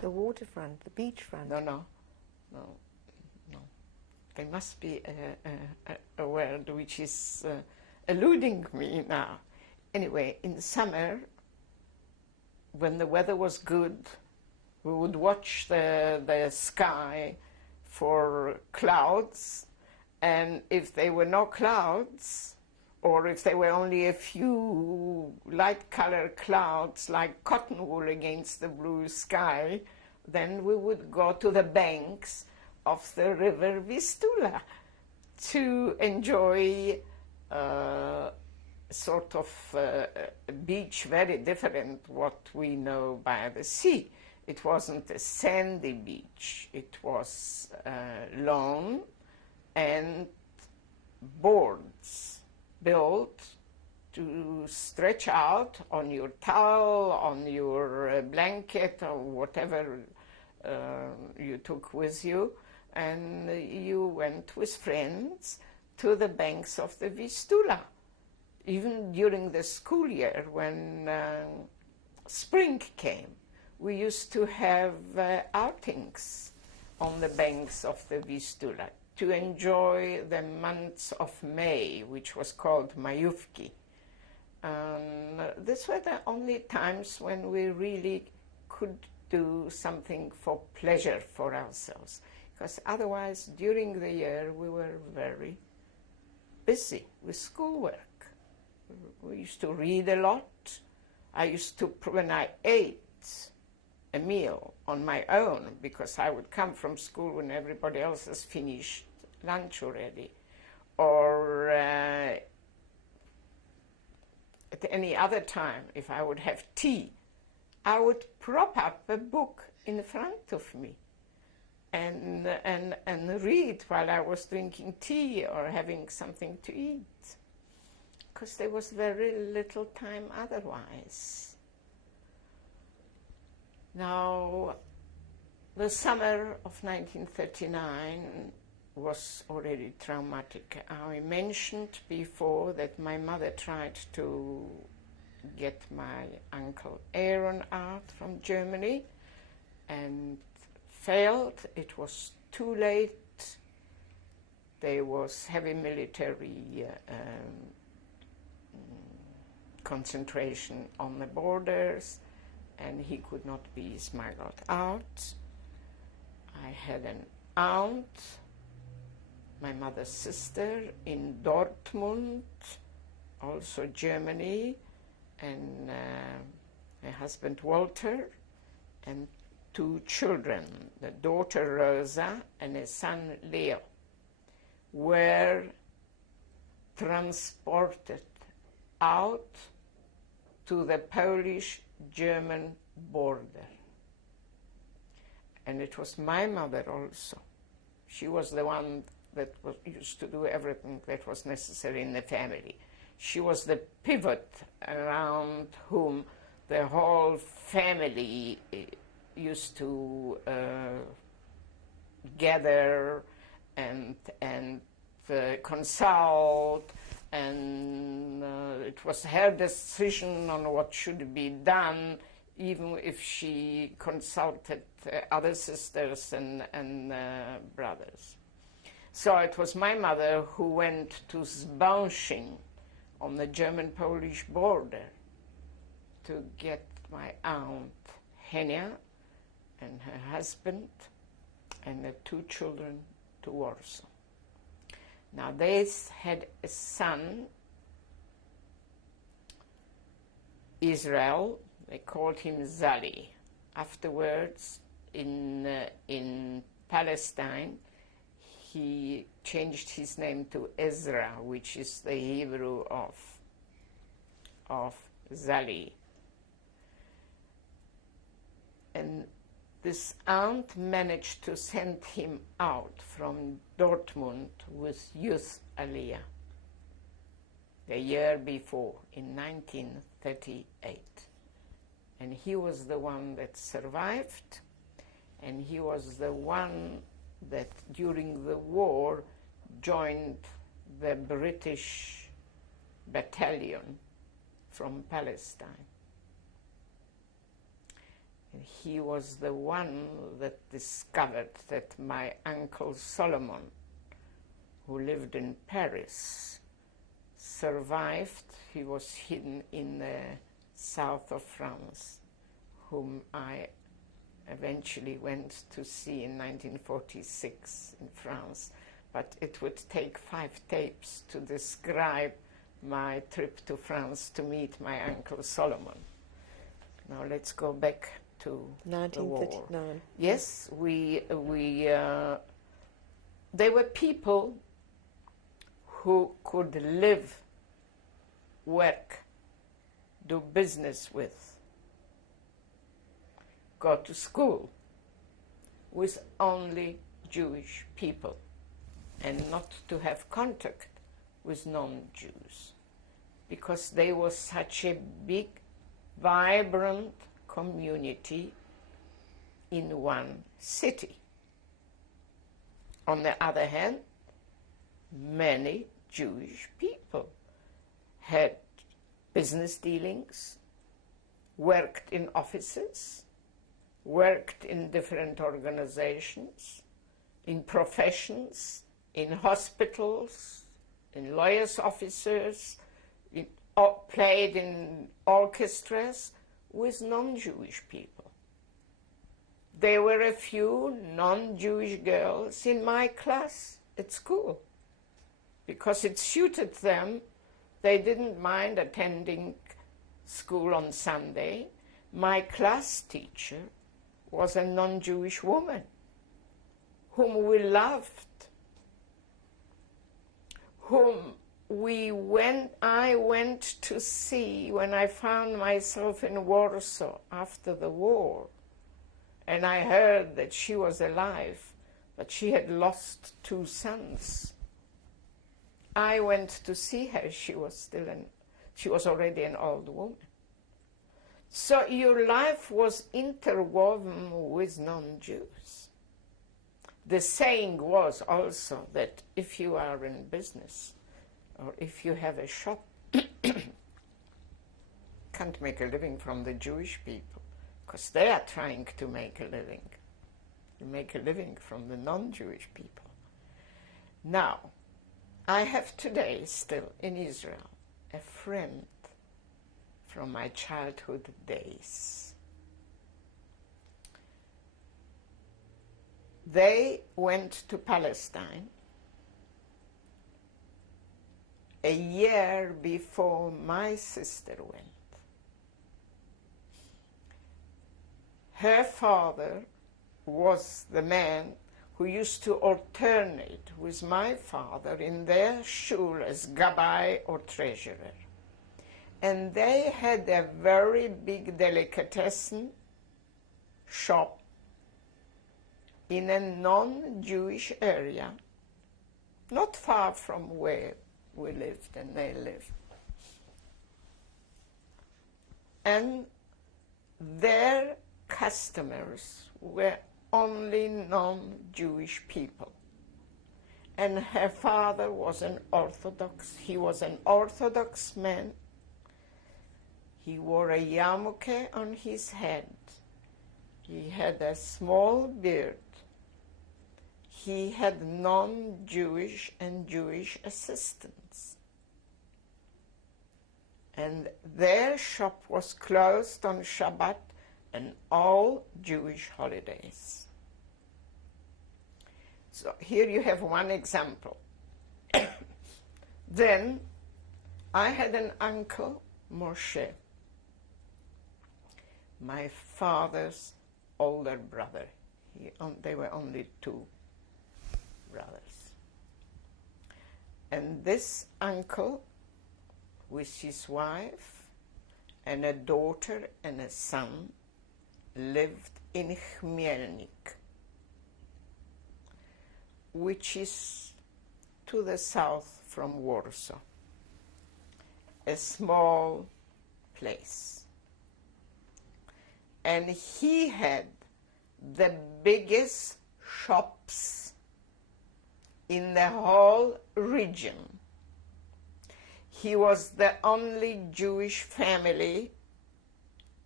The waterfront, the beachfront. No, no, no, no. There must be a word which is eluding me now. Anyway, in the summer, when the weather was good, we would watch the sky for clouds, and if there were no clouds, or if there were only a few light-colored clouds like cotton wool against the blue sky, then we would go to the banks of the river Vistula to enjoy sort of a beach very different what we know by the sea. It wasn't a sandy beach. It was lawn and boards built to stretch out on your towel, on your blanket, or whatever you took with you, and you went with friends to the banks of the Vistula. Even during the school year, when spring came, we used to have outings on the banks of the Vistula to enjoy the months of May, which was called Majówki. These were the only times when we really could do something for pleasure for ourselves, because otherwise during the year we were very busy with schoolwork. We used to read a lot. I used to, when I ate a meal on my own, because I would come from school when everybody else has finished lunch already, or at any other time, if I would have tea, I would prop up a book in front of me and read while I was drinking tea or having something to eat, because there was very little time otherwise. Now, the summer of 1939 was already traumatic. I mentioned before that my mother tried to get my uncle Aaron out from Germany and failed. It was too late. There was heavy military concentration on the borders, and he could not be smuggled out. I had an aunt, my mother's sister, in Dortmund, also Germany, and my husband Walter, and 2 children, the daughter Rosa and a son Leo, were transported out to the Polish-German border. And it was my mother also. She was the one that used to do everything that was necessary in the family. She was the pivot around whom the whole family used to gather and consult, and it was her decision on what should be done, even if she consulted other sisters and brothers. So it was my mother who went to Zbąszyn on the German-Polish border to get my aunt Henia and her husband and the 2 children to Warsaw. Now they had a son, Israel. They called him Zali. Afterwards, in Palestine, he changed his name to Ezra, which is the Hebrew of Zali. And this aunt managed to send him out from Dortmund with youth Aliyah the year before, in 1938. And he was the one that survived, and he was the one that during the war joined the British battalion from Palestine. And he was the one that discovered that my uncle Solomon, who lived in Paris, survived. He was hidden in the south of France, whom I eventually went to see in 1946 in France. But it would take 5 tapes to describe my trip to France to meet my uncle Solomon. Now let's go back to the war. 1939. Yes, they were people who could live, work, do business with, go to school with only Jewish people, and not to have contact with non-Jews, because they were such a big, vibrant community in one city. On the other hand, many Jewish people had business dealings, worked in offices, worked in different organizations, in professions, in hospitals, in lawyers' offices, played in orchestras with non-Jewish people. There were a few non-Jewish girls in my class at school because it suited them. They didn't mind attending school on Sunday. My class teacher was a non-Jewish woman whom we loved, whom I went to see when I found myself in Warsaw after the war, and I heard that she was alive, but she had lost 2 sons. I went to see her. She was already an old woman. So your life was interwoven with non-Jews. The saying was also that if you are in business, or if you have a shop, can't make a living from the Jewish people, because they are trying to make a living. You make a living from the non-Jewish people. Now, I have today still in Israel a friend from my childhood days. They went to Palestine a year before my sister went. Her father was the man who used to alternate with my father in their shul as gabbai or treasurer. And they had a very big delicatessen shop in a non-Jewish area, not far from where we lived and they lived. And their customers were only non-Jewish people. And her father was he was an Orthodox man. He wore a yarmulke on his head. He had a small beard. He had non-Jewish and Jewish assistants. And their shop was closed on Shabbat and all Jewish holidays. So here you have one example. Then I had an uncle, Moshe, my father's older brother. They were only 2 brothers. And this uncle, with his wife and a daughter and a son, lived in Chmielnik, which is to the south from Warsaw, a small place. And he had the biggest shops in the whole region. He was the only Jewish family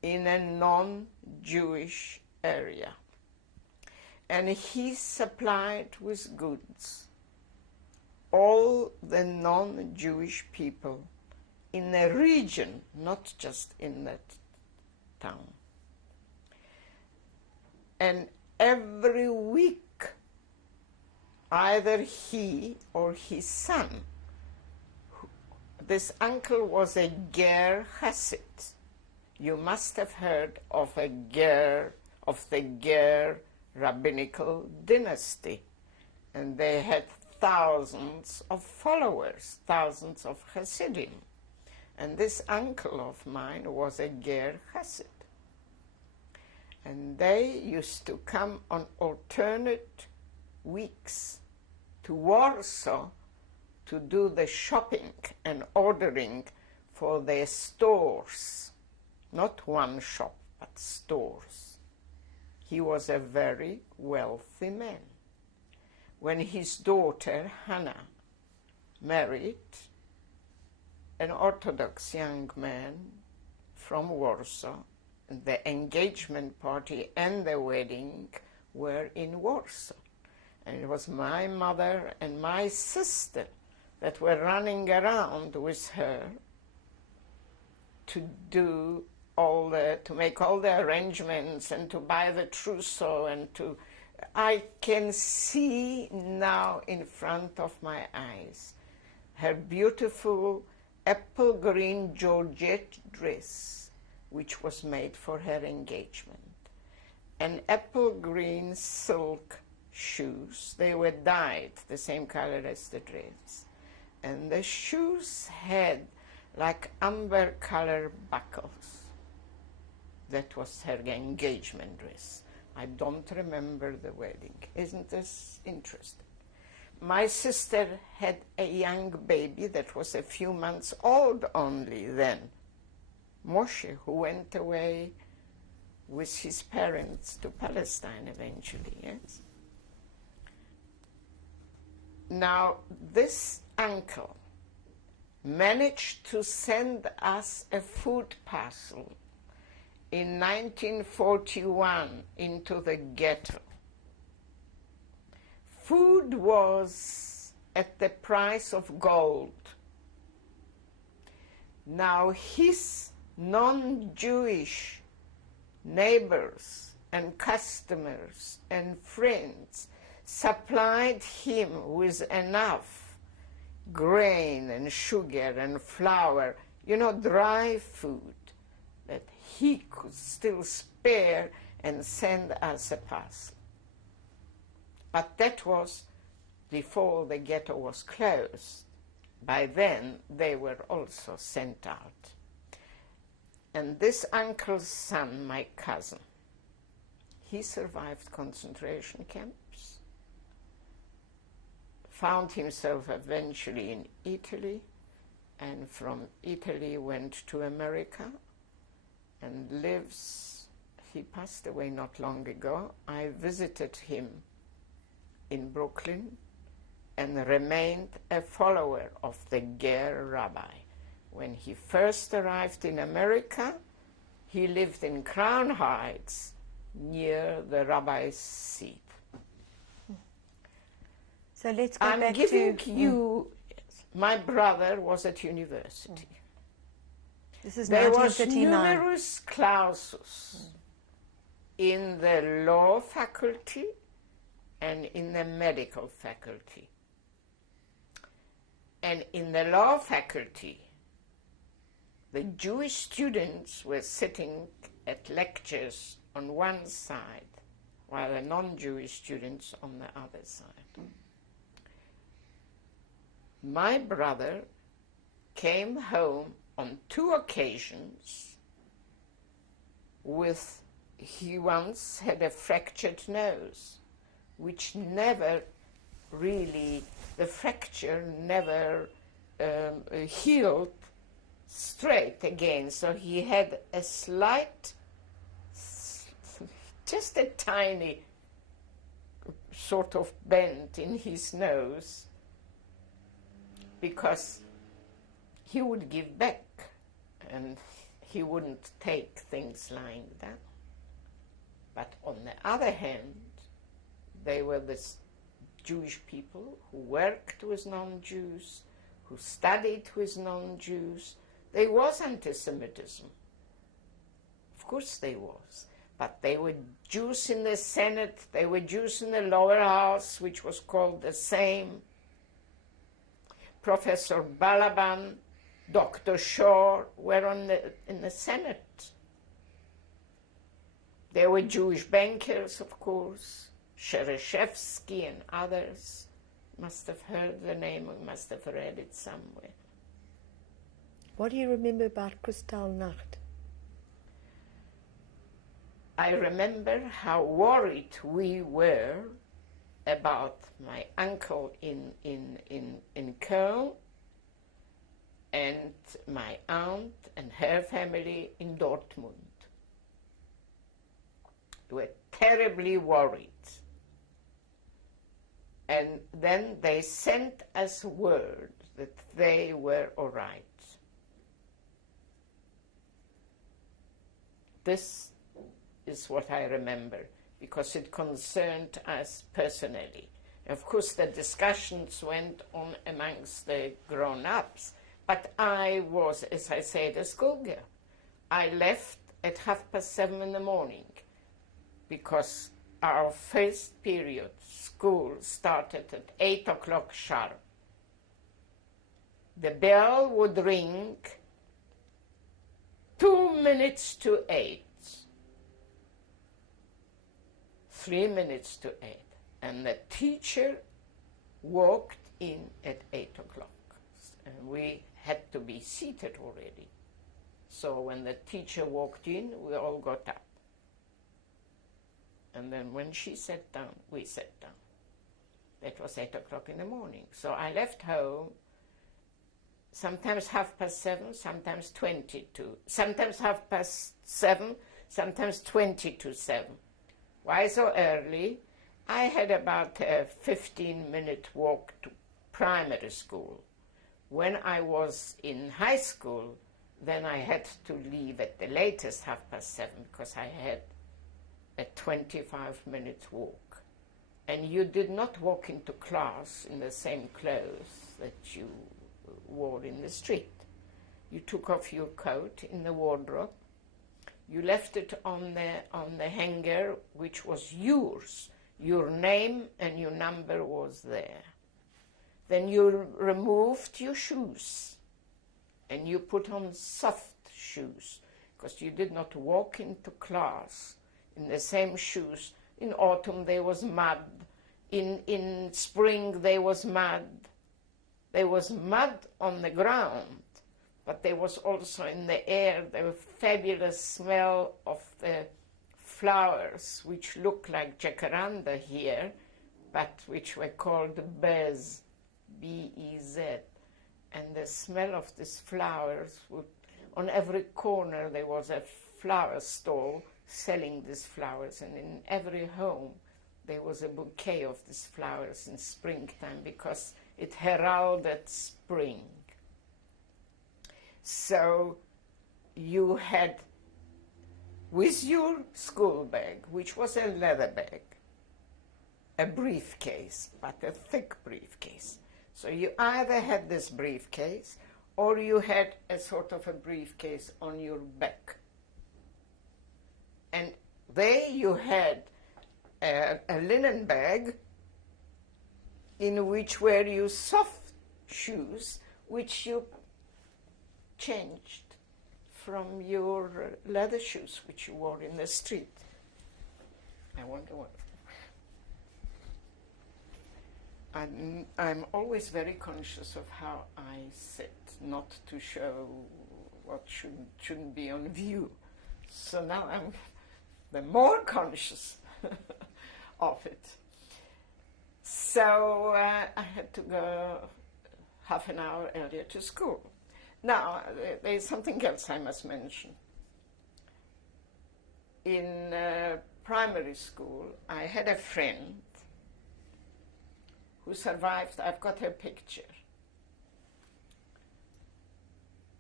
in a non-Jewish area. And he supplied with goods all the non-Jewish people in a region, not just in that town. And every week, either he or his son, this uncle was a Ger Hasid. You must have heard of the Ger rabbinical dynasty. And they had thousands of followers, thousands of Hasidim. And this uncle of mine was a Ger Hasid. And they used to come on alternate weeks to Warsaw to do the shopping and ordering for their stores. Not one shop, but stores. He was a very wealthy man. When his daughter, Hannah, married an Orthodox young man from Warsaw, the engagement party and the wedding were in Warsaw. And it was my mother and my sister that were running around with her to make all the arrangements and to buy the trousseau and to... I can see now in front of my eyes her beautiful apple green Georgette dress, which was made for her engagement, and apple green silk shoes. They were dyed the same color as the dress. And the shoes had like amber color buckles. That was her engagement dress. I don't remember the wedding. Isn't this interesting? My sister had a young baby that was a few months old only then, Moshe, who went away with his parents to Palestine eventually, yes? Now, this uncle managed to send us a food parcel in 1941 into the ghetto. Food was at the price of gold. Now, his non-Jewish neighbors and customers and friends supplied him with enough grain and sugar and flour, dry food, that he could still spare and send us a parcel. But that was before the ghetto was closed. By then, they were also sent out. And this uncle's son, my cousin, he survived concentration camps, found himself eventually in Italy, and from Italy went to America and lives. He passed away not long ago. I visited him in Brooklyn and remained a follower of the Ger rabbi. When he first arrived in America, he lived in Crown Heights near the rabbi's seat. So let's go I'm back giving to you, my brother was at university. This is There was 1939. numerous clauses in the law faculty and in the medical faculty. And in the law faculty, the Jewish students were sitting at lectures on one side, while the non-Jewish students on the other side. My brother came home on 2 occasions he once had a fractured nose, which never really, the fracture never healed straight again. So he had a slight, just a tiny sort of bend in his nose, because he would give back, and he wouldn't take things lying down. But on the other hand, they were the Jewish people who worked with non-Jews, who studied with non-Jews. There was anti-Semitism. Of course there was. But they were Jews in the Senate, they were Jews in the lower house, which was called the same. Professor Balaban, Dr. Shaw were in the Senate. There were Jewish bankers, of course, Shereshevsky and others. Must have heard the name, or must have read it somewhere. What do you remember about Kristallnacht? I remember how worried we were about my uncle in Köln and my aunt and her family in Dortmund. We were terribly worried. And then they sent us word that they were all right. This is what I remember, because it concerned us personally. Of course, the discussions went on amongst the grown-ups, but I was, as I said, a schoolgirl. I left at 7:30 in the morning, because our first period, school, started at 8 o'clock sharp. The bell would ring 2 minutes to 8. 3 minutes to 8. And the teacher walked in at 8 o'clock. And we had to be seated already. So when the teacher walked in, we all got up. And then when she sat down, we sat down. That was 8 o'clock in the morning. So I left home, sometimes 7:30, sometimes 22, sometimes 7:30, sometimes 7:20. Why so early? I had about a 15-minute walk to primary school. When I was in high school, then I had to leave at the latest 7:30 because I had a 25-minute walk. And you did not walk into class in the same clothes that you wore in the street. You took off your coat in the wardrobe. You left it on the hanger, which was yours. Your name and your number was there. Then you removed your shoes and you put on soft shoes, because you did not walk into class in the same shoes. In autumn there was mud. In spring there was mud. There was mud on the ground, but there was also in the air the fabulous smell of the flowers, which look like jacaranda here, but which were called bez, B-E-Z. And the smell of these flowers would, on every corner there was a flower stall selling these flowers, and in every home there was a bouquet of these flowers in springtime, because it heralded spring. So you had with your school bag, which was a leather bag, a briefcase, but a thick briefcase. So you either had this briefcase or you had a sort of a briefcase on your back. And there you had a linen bag in which were your soft shoes, which you changed from your leather shoes, which you wore in the street. I wonder what. I'm always very conscious of how I sit, not to show what shouldn't be on view. So now I'm the more conscious of it. So I had to go half an hour earlier to school. Now, there's something else I must mention. In primary school, I had a friend who survived. I've got her picture.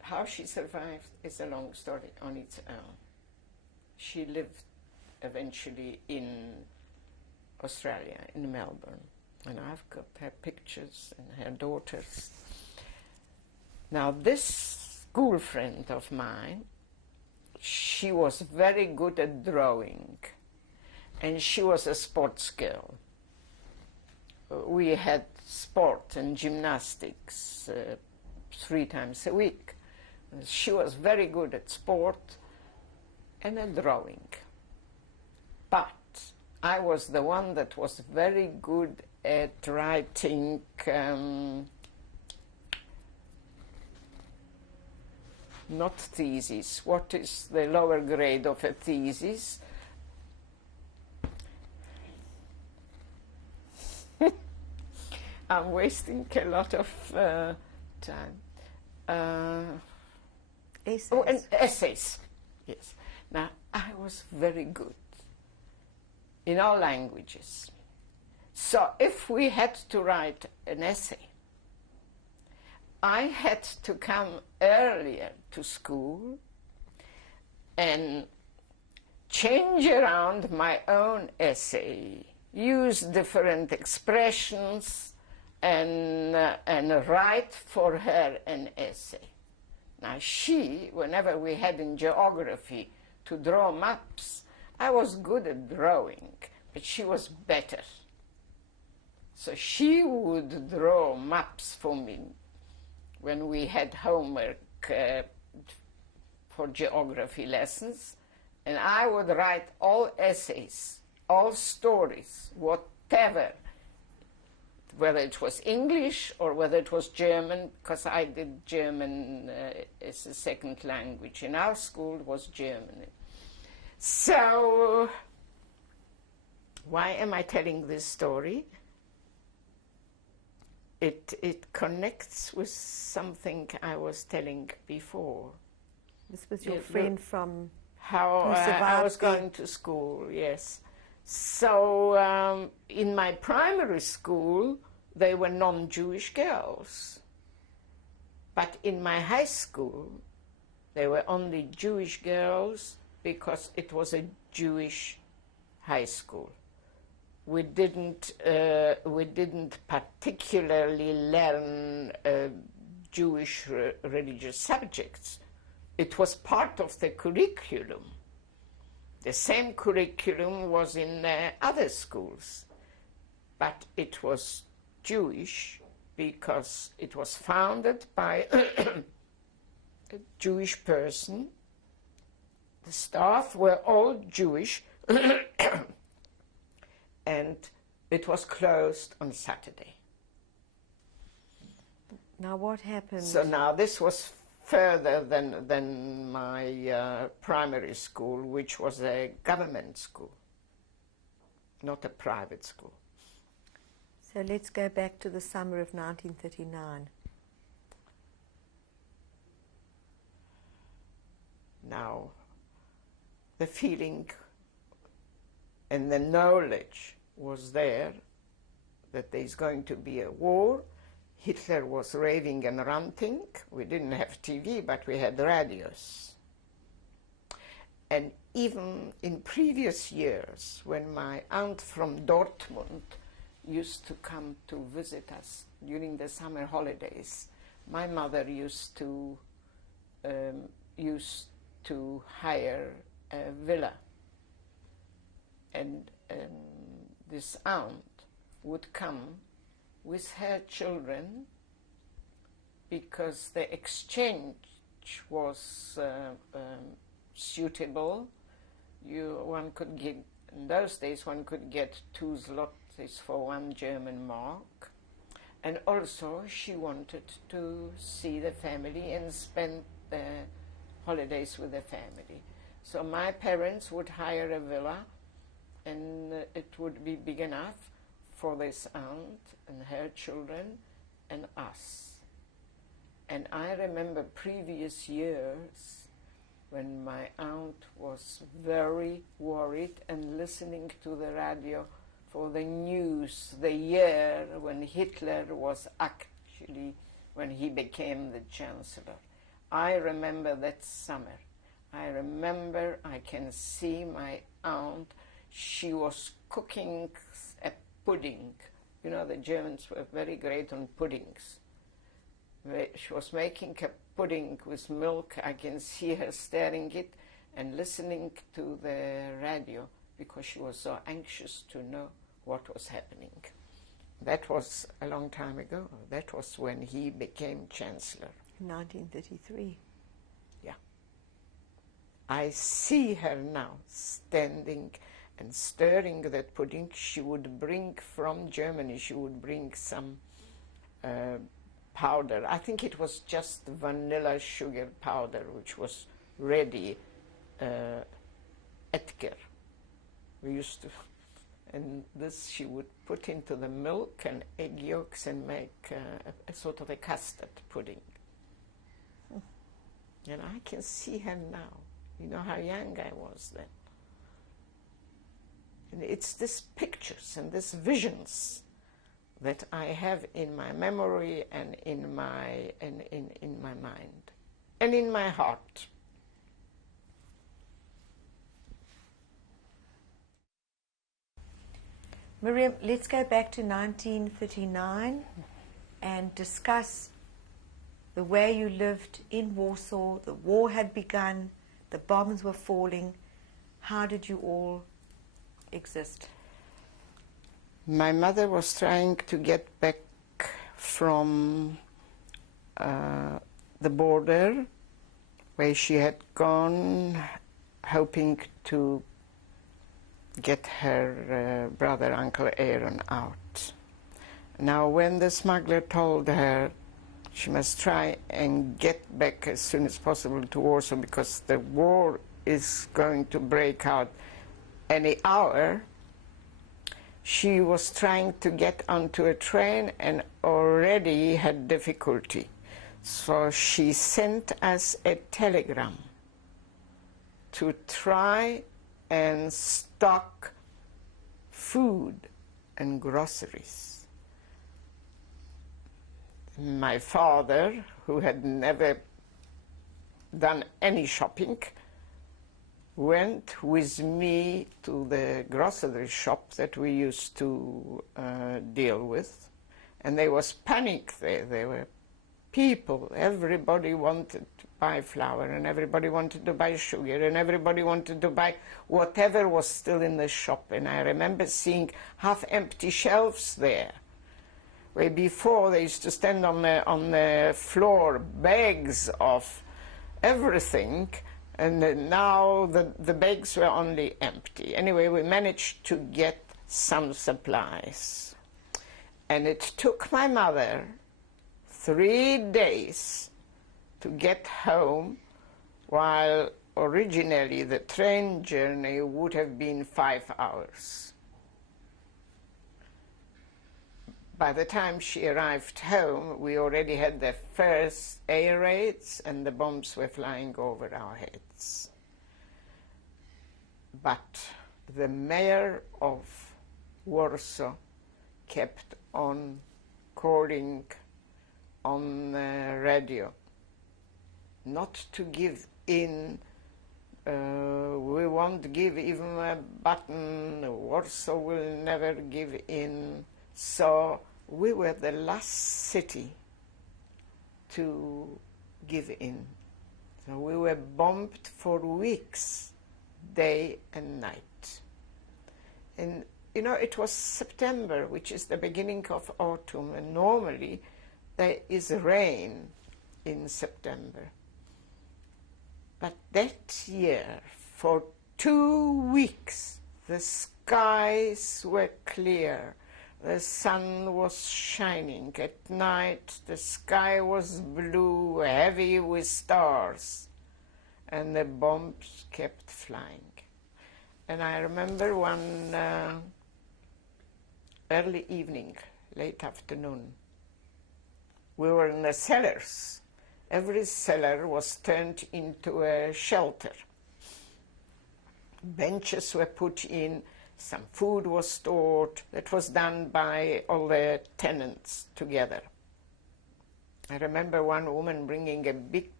how she survived is a long story on its own. She lived eventually in Australia, in Melbourne, and I've got her pictures and her daughters. Now, this school friend of mine, she was very good at drawing, and she was a sports girl. We had sport and gymnastics 3 times a week. She was very good at sport and at drawing. But I was the one that was very good at writing not thesis. What is the lower grade of a thesis? I'm wasting a lot of time. Essays. Oh, and essays. Yes. Now, I was very good in all languages. So if we had to write an essay, I had to come earlier to school and change around my own essay, use different expressions, and write for her an essay. Now she, whenever we had in geography to draw maps, I was good at drawing, but she was better. So she would draw maps for me when we had homework for geography lessons, and I would write all essays, all stories, whatever, whether it was English or whether it was German, because I did German as a second language. In our school it was German. So, why am I telling this story? It connects with something I was telling before. This was your friend from... How I was going to school, yes. So in my primary school, they were non-Jewish girls. But in my high school, they were only Jewish girls because it was a Jewish high school. We didn't particularly learn Jewish religious subjects. It was part of the curriculum. The same curriculum was in other schools, but it was Jewish because it was founded by a Jewish person. The staff were all Jewish, and it was closed on Saturday. Now what happened? So now this was further than my primary school, which was a government school, not a private school. So let's go back to the summer of 1939. Now, the feeling and the knowledge was there that there's going to be a war. Hitler was raving and ranting. We didn't have TV, but we had radios. And even in previous years, when my aunt from Dortmund used to come to visit us during the summer holidays, my mother used to hire a villa. And this aunt would come with her children because the exchange was suitable. One could get, in those days, one could get 2 zlotys for 1 German mark. And also she wanted to see the family and spend the holidays with the family. So my parents would hire a villa, and it would be big enough for this aunt and her children and us. And I remember previous years when my aunt was very worried and listening to the radio for the news, the year when Hitler was actually, when he became the chancellor. I remember that summer. I remember I can see my aunt. She was cooking a pudding. You know, the Germans were very great on puddings. She was making a pudding with milk. I can see her stirring it and listening to the radio because she was so anxious to know what was happening. That was a long time ago. That was when he became chancellor. 1933. Yeah. I see her now standing and stirring that pudding. She would bring from Germany, she would bring some powder. I think it was just vanilla sugar powder, which was ready, Edgar. We used to, and this she would put into the milk and egg yolks and make a sort of a custard pudding. And I can see her now. You know how young I was then. And it's these pictures and these visions that I have in my memory and in my mind and in my heart. Miriam, let's go back to 1939 and discuss the way you lived in Warsaw. The war had begun, the bombs were falling. How did you all exist? My mother was trying to get back from the border where she had gone, hoping to get her brother, Uncle Aaron, out. Now, when the smuggler told her she must try and get back as soon as possible to Warsaw because the war is going to break out any hour, she was trying to get onto a train and already had difficulty. So she sent us a telegram to try and stock food and groceries. My father, who had never done any shopping, went with me to the grocery shop that we used to deal with, and there was panic there. There were people, everybody wanted to buy flour, and everybody wanted to buy sugar, and everybody wanted to buy whatever was still in the shop. And I remember seeing half-empty shelves there, where before they used to stand on the floor, bags of everything, and now the bags were only empty. Anyway, we managed to get some supplies. And it took my mother 3 days to get home, while originally the train journey would have been 5 hours. By the time she arrived home, we already had the first air raids and the bombs were flying over our heads. But the mayor of Warsaw kept on calling on the radio not to give in. We won't give even a button. Warsaw will never give in. So we were the last city to give in. So we were bombed for weeks, day and night. And you know, it was September, which is the beginning of autumn, and normally there is rain in September. But that year, for 2 weeks, the skies were clear. The sun was shining. At night, the sky was blue, heavy with stars, and the bombs kept flying. And I remember one early evening, late afternoon, we were in the cellars. Every cellar was turned into a shelter. Benches were put in, some food was stored. That was done by all the tenants together. I remember one woman bringing a big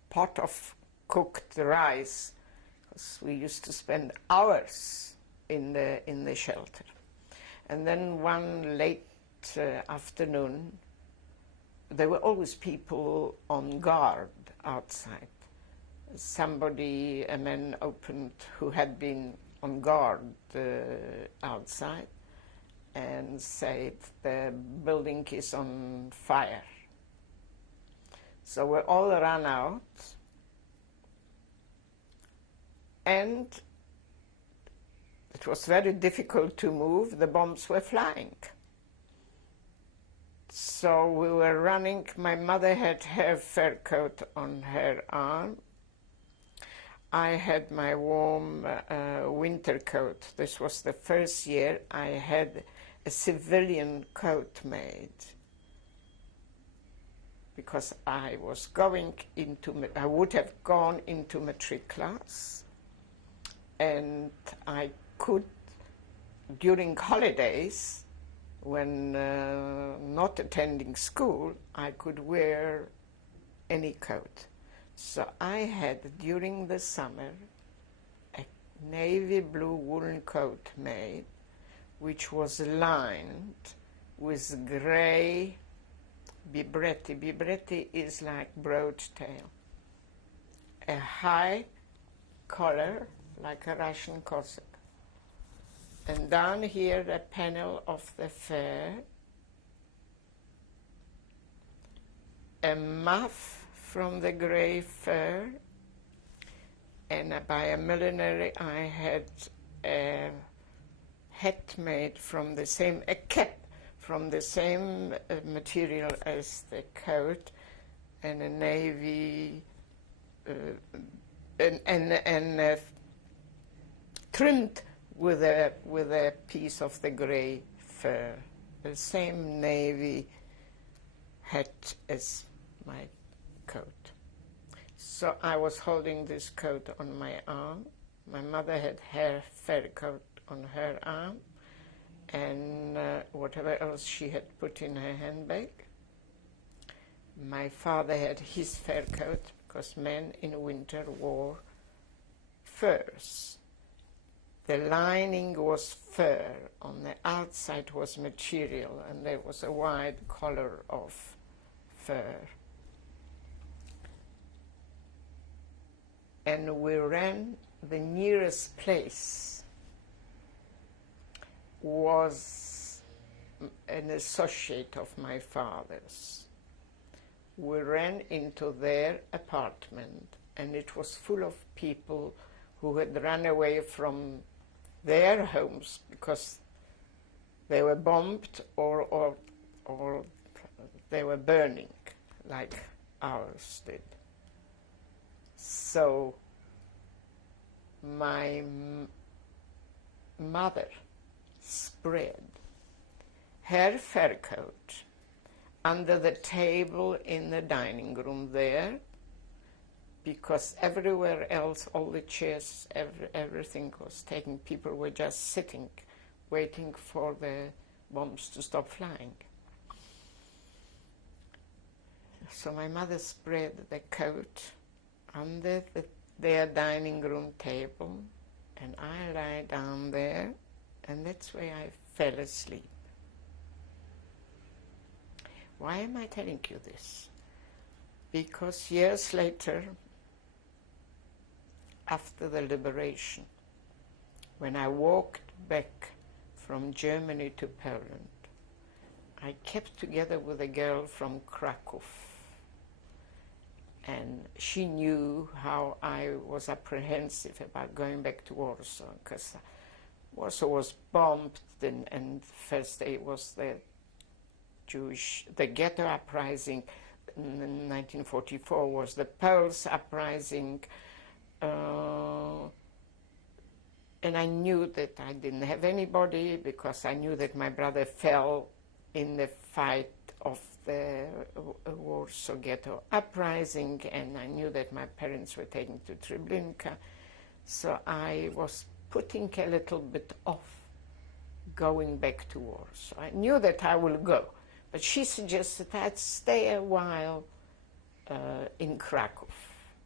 pot of cooked rice, because we used to spend hours in the shelter. And then one late afternoon, there were always people on guard outside. Somebody, a man opened, who had been on guard outside, and said, the building is on fire. So we all ran out, and it was very difficult to move. The bombs were flying. So we were running. My mother had her fur coat on her arm. I had my warm winter coat. This was the first year I had a civilian coat made, because I was going into, I would have gone into matric class, and I could, during holidays, when not attending school, I could wear any coat. So I had, during the summer, a navy blue woolen coat made, which was lined with gray bibretti. Bibretti is like broad tail. A high collar, like a Russian Cossack. And down here, a panel of the fur, a muff from the gray fur, and by a millinery I had a hat made from the same, a cap from the same material as the coat, and a navy, and trimmed with a piece of the gray fur, the same navy hat as my coat. So I was holding this coat on my arm. My mother had her fur coat on her arm, and whatever else she had put in her handbag. My father had his fur coat, because men in winter wore furs. The lining was fur, on the outside was material, and there was a wide collar of fur. And we ran, the nearest place was an associate of my father's. We ran into their apartment, and it was full of people who had run away from their homes because they were bombed or they were burning, like ours did. So my mother spread her fur coat under the table in the dining room there, because everywhere else, all the chairs, everything was taken. People were just sitting, waiting for the bombs to stop flying. So my mother spread the coat under their dining room table, and I lay down there, and that's where I fell asleep. Why am I telling you this? Because years later, after the liberation, when I walked back from Germany to Poland, I kept together with a girl from Krakow, and she knew how I was apprehensive about going back to Warsaw, because Warsaw was bombed, and first day was the ghetto uprising. In 1944 was the Poles uprising, and I knew that I didn't have anybody, because I knew that my brother fell in the fight of the Warsaw Ghetto uprising, and I knew that my parents were taken to Treblinka. So I was putting a little bit off going back to Warsaw. I knew that I will go, but she suggested I'd stay a while in Krakow.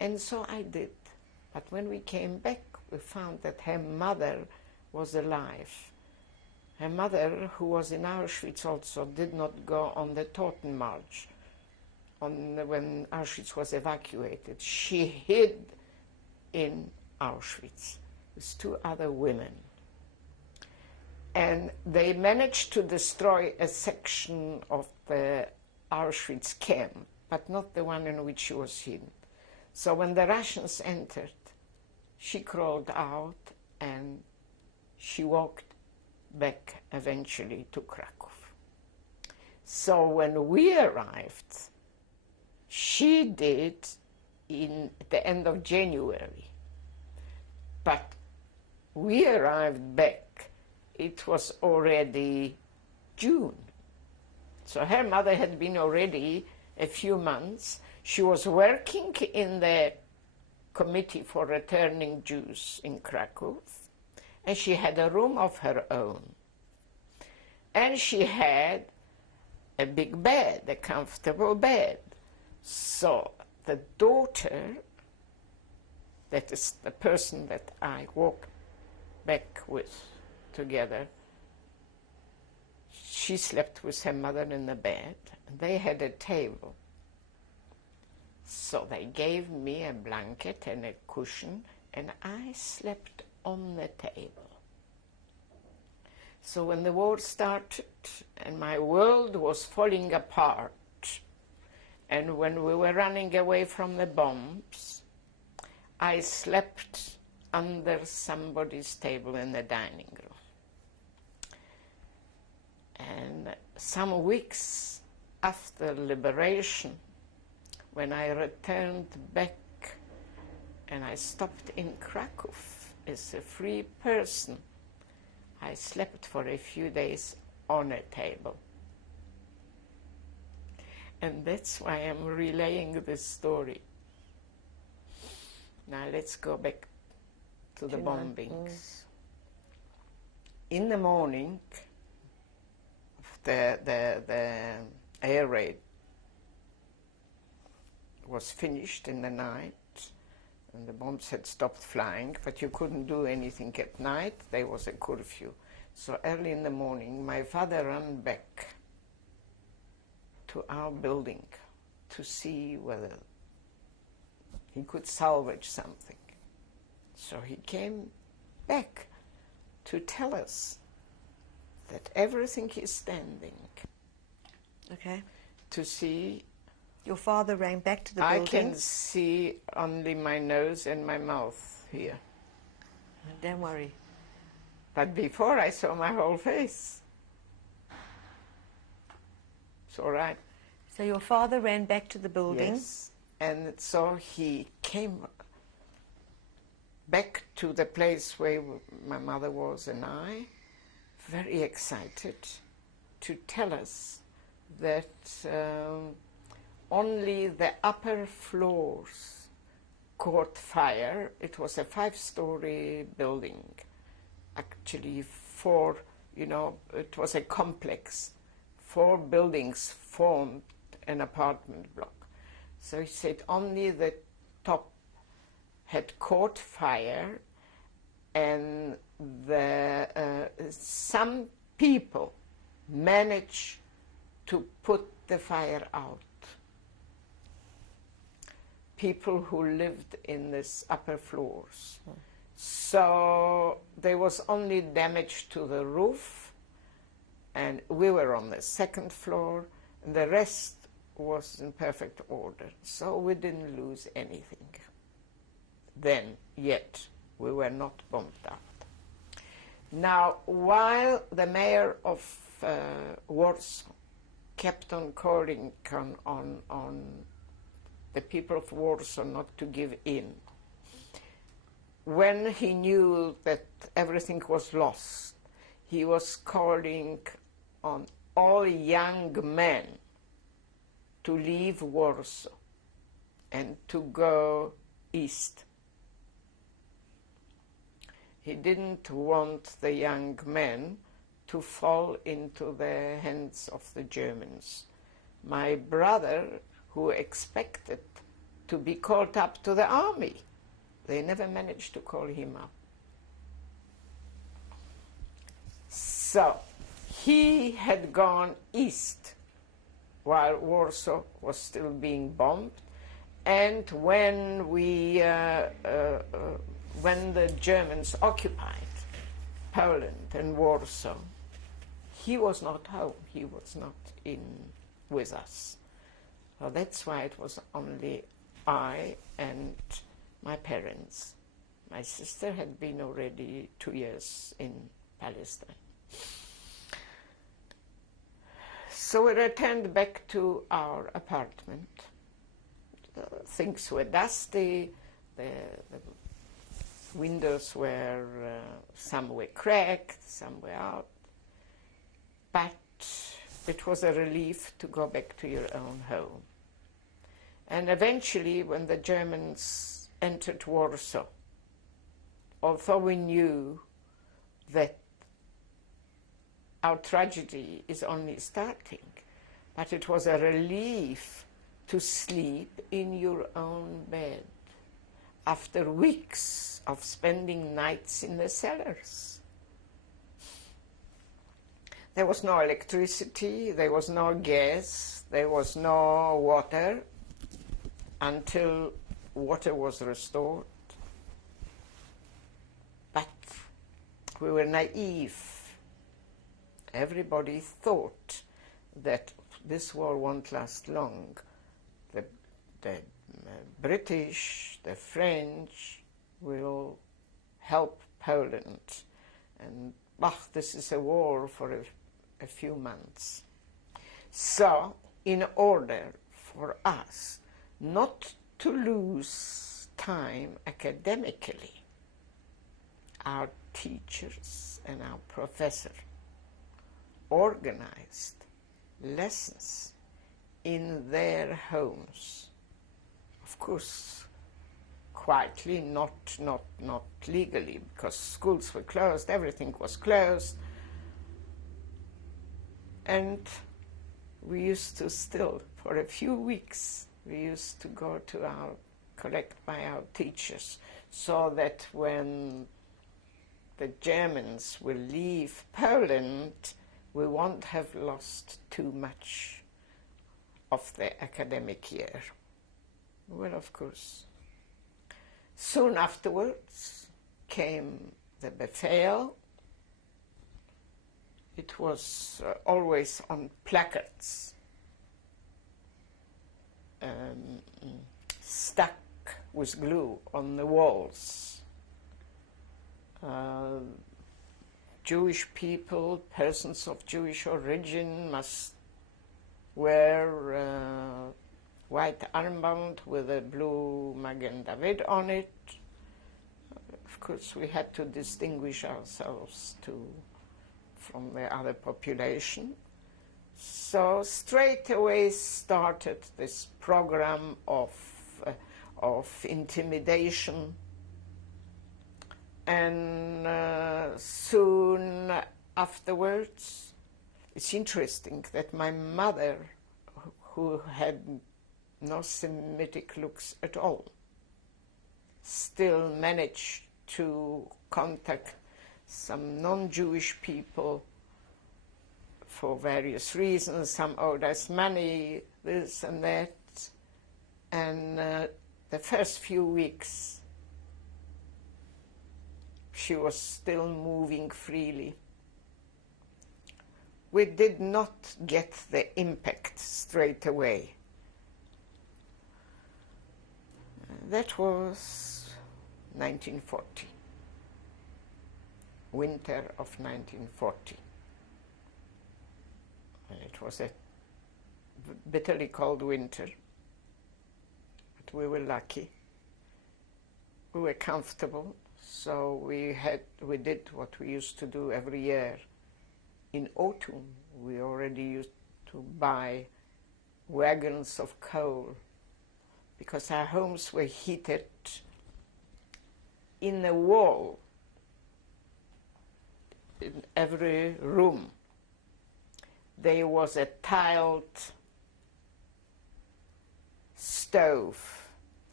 And so I did. But when we came back, we found that her mother was alive. Her mother, who was in Auschwitz also, did not go on the Totenmarch when Auschwitz was evacuated. She hid in Auschwitz with 2 other women. And they managed to destroy a section of the Auschwitz camp, but not the one in which she was hidden. So when the Russians entered, she crawled out and she walked back eventually to Krakow. So when we arrived, she did in the end of January. But we arrived back, it was already June. So her mother had been already a few months. She was working in the Committee for Returning Jews in Krakow, and she had a room of her own. And she had a big bed, a comfortable bed. So the daughter, that is the person that I walked back with together, she slept with her mother in the bed. They had a table. So they gave me a blanket and a cushion, and I slept on the table. So when the war started and my world was falling apart, and when we were running away from the bombs, I slept under somebody's table in the dining room. And some weeks after liberation, when I returned back and I stopped in Krakow as a free person, I slept for a few days on a table. And that's why I'm relaying this story. Now let's go back to the bombings. In the morning, the air raid was finished in the night, and the bombs had stopped flying, but you couldn't do anything at night. There was a curfew. So early in the morning, my father ran back to our building to see whether he could salvage something. So he came back to tell us that everything is standing. Okay. To see... Your father ran back to the building. I can see only my nose and my mouth here. Don't worry. But before I saw my whole face. It's all right. So your father ran back to the building? Yes. And so he came back to the place where my mother was and I, very excited, to tell us that only the upper floors caught fire. It was a 5-story building, actually 4, it was a complex. 4 buildings formed an apartment block. So he said only the top had caught fire, and some people managed to put the fire out. People who lived in these upper floors. So there was only damage to the roof, and we were on the 2nd floor, and the rest was in perfect order. So we didn't lose anything. Then, yet, we were not bombed out. Now, while the mayor of Warsaw kept on calling on the people of Warsaw not to give in, when he knew that everything was lost, he was calling on all young men to leave Warsaw and to go east. He didn't want the young men to fall into the hands of the Germans. My brother, who expected to be called up to the army. They never managed to call him up. So he had gone east while Warsaw was still being bombed, and when the Germans occupied Poland and Warsaw, he was not home. He was not with us. So that's why it was only I and my parents. My sister had been already 2 years in Palestine. So we returned back to our apartment. Things were dusty, the windows were, some were cracked, some were out, but it was a relief to go back to your own home. And eventually, when the Germans entered Warsaw, although we knew that our tragedy is only starting, but it was a relief to sleep in your own bed after weeks of spending nights in the cellars. There was no electricity, there was no gas, there was no water until water was restored. But we were naive. Everybody thought that this war won't last long. The British, the French will help Poland. And this is a war for a few months. So, in order for us not to lose time academically, our teachers and our professor organized lessons in their homes. Of course, quietly, not legally, because schools were closed, everything was closed. And we used to still, for a few weeks, we used to go to collect by our teachers, so that when the Germans will leave Poland, we won't have lost too much of the academic year. Well, of course. Soon afterwards came the Befehl. It was always on placards, stuck with glue on the walls. Jewish people, persons of Jewish origin, must wear white armband with a blue Magen David on it. Of course, we had to distinguish ourselves from the other population. So straight away started this program of intimidation. And soon afterwards, it's interesting that my mother, who had no Semitic looks at all, still managed to contact some non-Jewish people for various reasons. Some owed us money, this and that. And the first few weeks, she was still moving freely. We did not get the impact straight away. That was 1940, winter of 1940. It was a bitterly cold winter, but we were lucky. We were comfortable. So we did what we used to do every year. In autumn, we already used to buy wagons of coal, because our homes were heated in the wall in every room. There was a tiled stove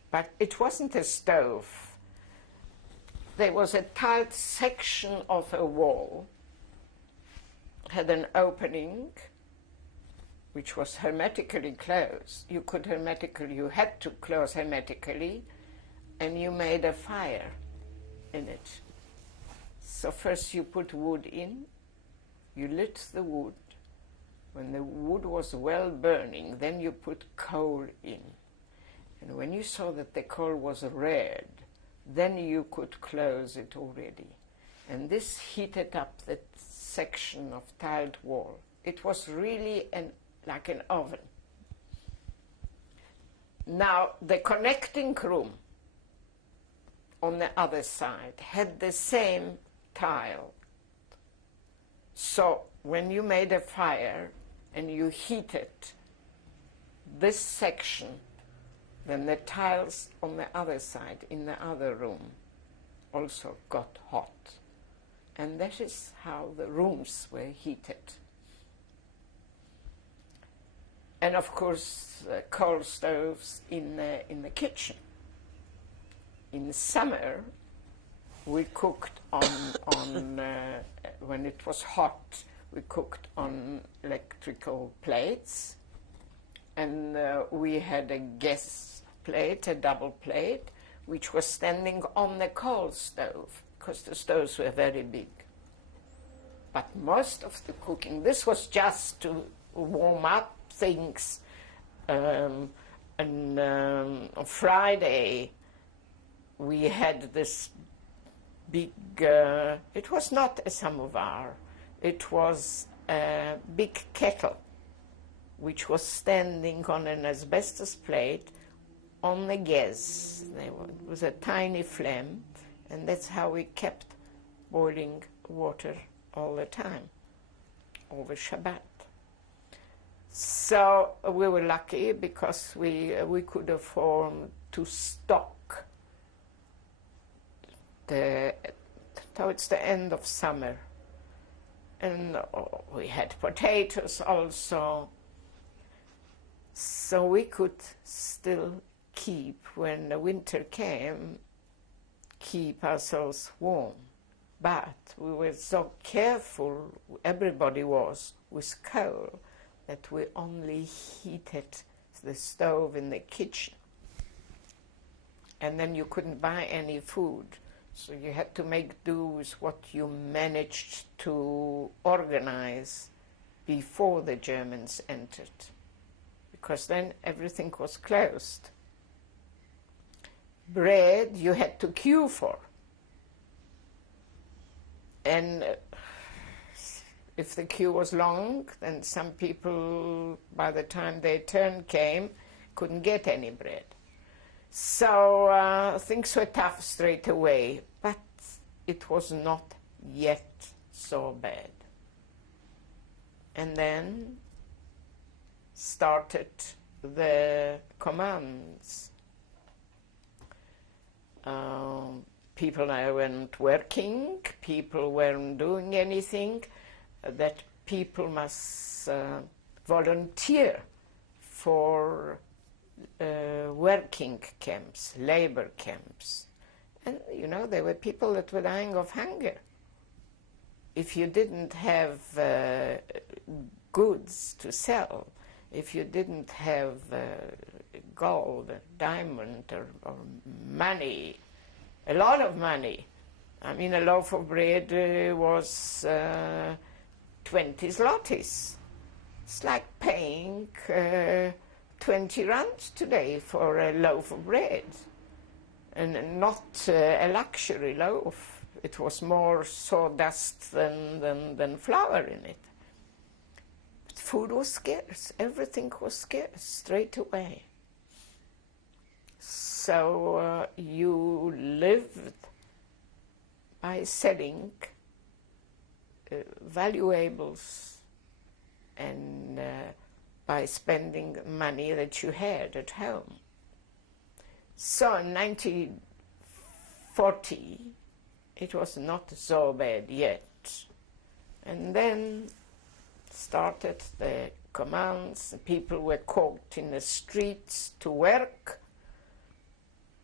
but it wasn't a stove. There was a tiled section of a wall, had an opening, which was hermetically closed. You had to close hermetically, and you made a fire in it. So first you put wood in, you lit the wood. When the wood was well burning, then you put coal in. And when you saw that the coal was red, then you could close it already. And this heated up that section of tiled wall. It was really like an oven. Now, the connecting room on the other side had the same tile. So when you made a fire and you heated this section, then the tiles on the other side, in the other room, also got hot. And that is how the rooms were heated. And of course, coal stoves in the kitchen. In summer, we cooked on when it was hot, we cooked on electrical plates. And we had a gas plate, a double plate, which was standing on the coal stove, because the stoves were very big. But most of the cooking, this was just to warm up things. On Friday, we had this big, it was not a samovar, it was a big kettle, which was standing on an asbestos plate on the gas. There was a tiny flame, and that's how we kept boiling water all the time, over Shabbat. So we were lucky because we could afford to stock towards the end of summer. And we had potatoes also. So we could still keep, when the winter came, keep ourselves warm. But we were so careful, everybody was, with coal, that we only heated the stove in the kitchen. And then you couldn't buy any food. So you had to make do with what you managed to organize before the Germans entered, because then everything was closed. Bread you had to queue for. And if the queue was long, then some people, by the time their turn came, couldn't get any bread. So things were tough straight away, but it was not yet so bad. And then started the commands. People weren't working, people weren't doing anything, that people must volunteer for working camps, labor camps. And, you know, there were people that were dying of hunger. If you didn't have goods to sell, if you didn't have gold, diamond, or money, a lot of money. I mean, a loaf of bread was 20 zlotys. It's like paying 20 rands today for a loaf of bread, and not a luxury loaf. It was more sawdust than flour in it. But food was scarce. Everything was scarce straight away. So you lived by selling valuables and by spending money that you had at home. So in 1940, it was not so bad yet. And then started the commands. People were caught in the streets to work.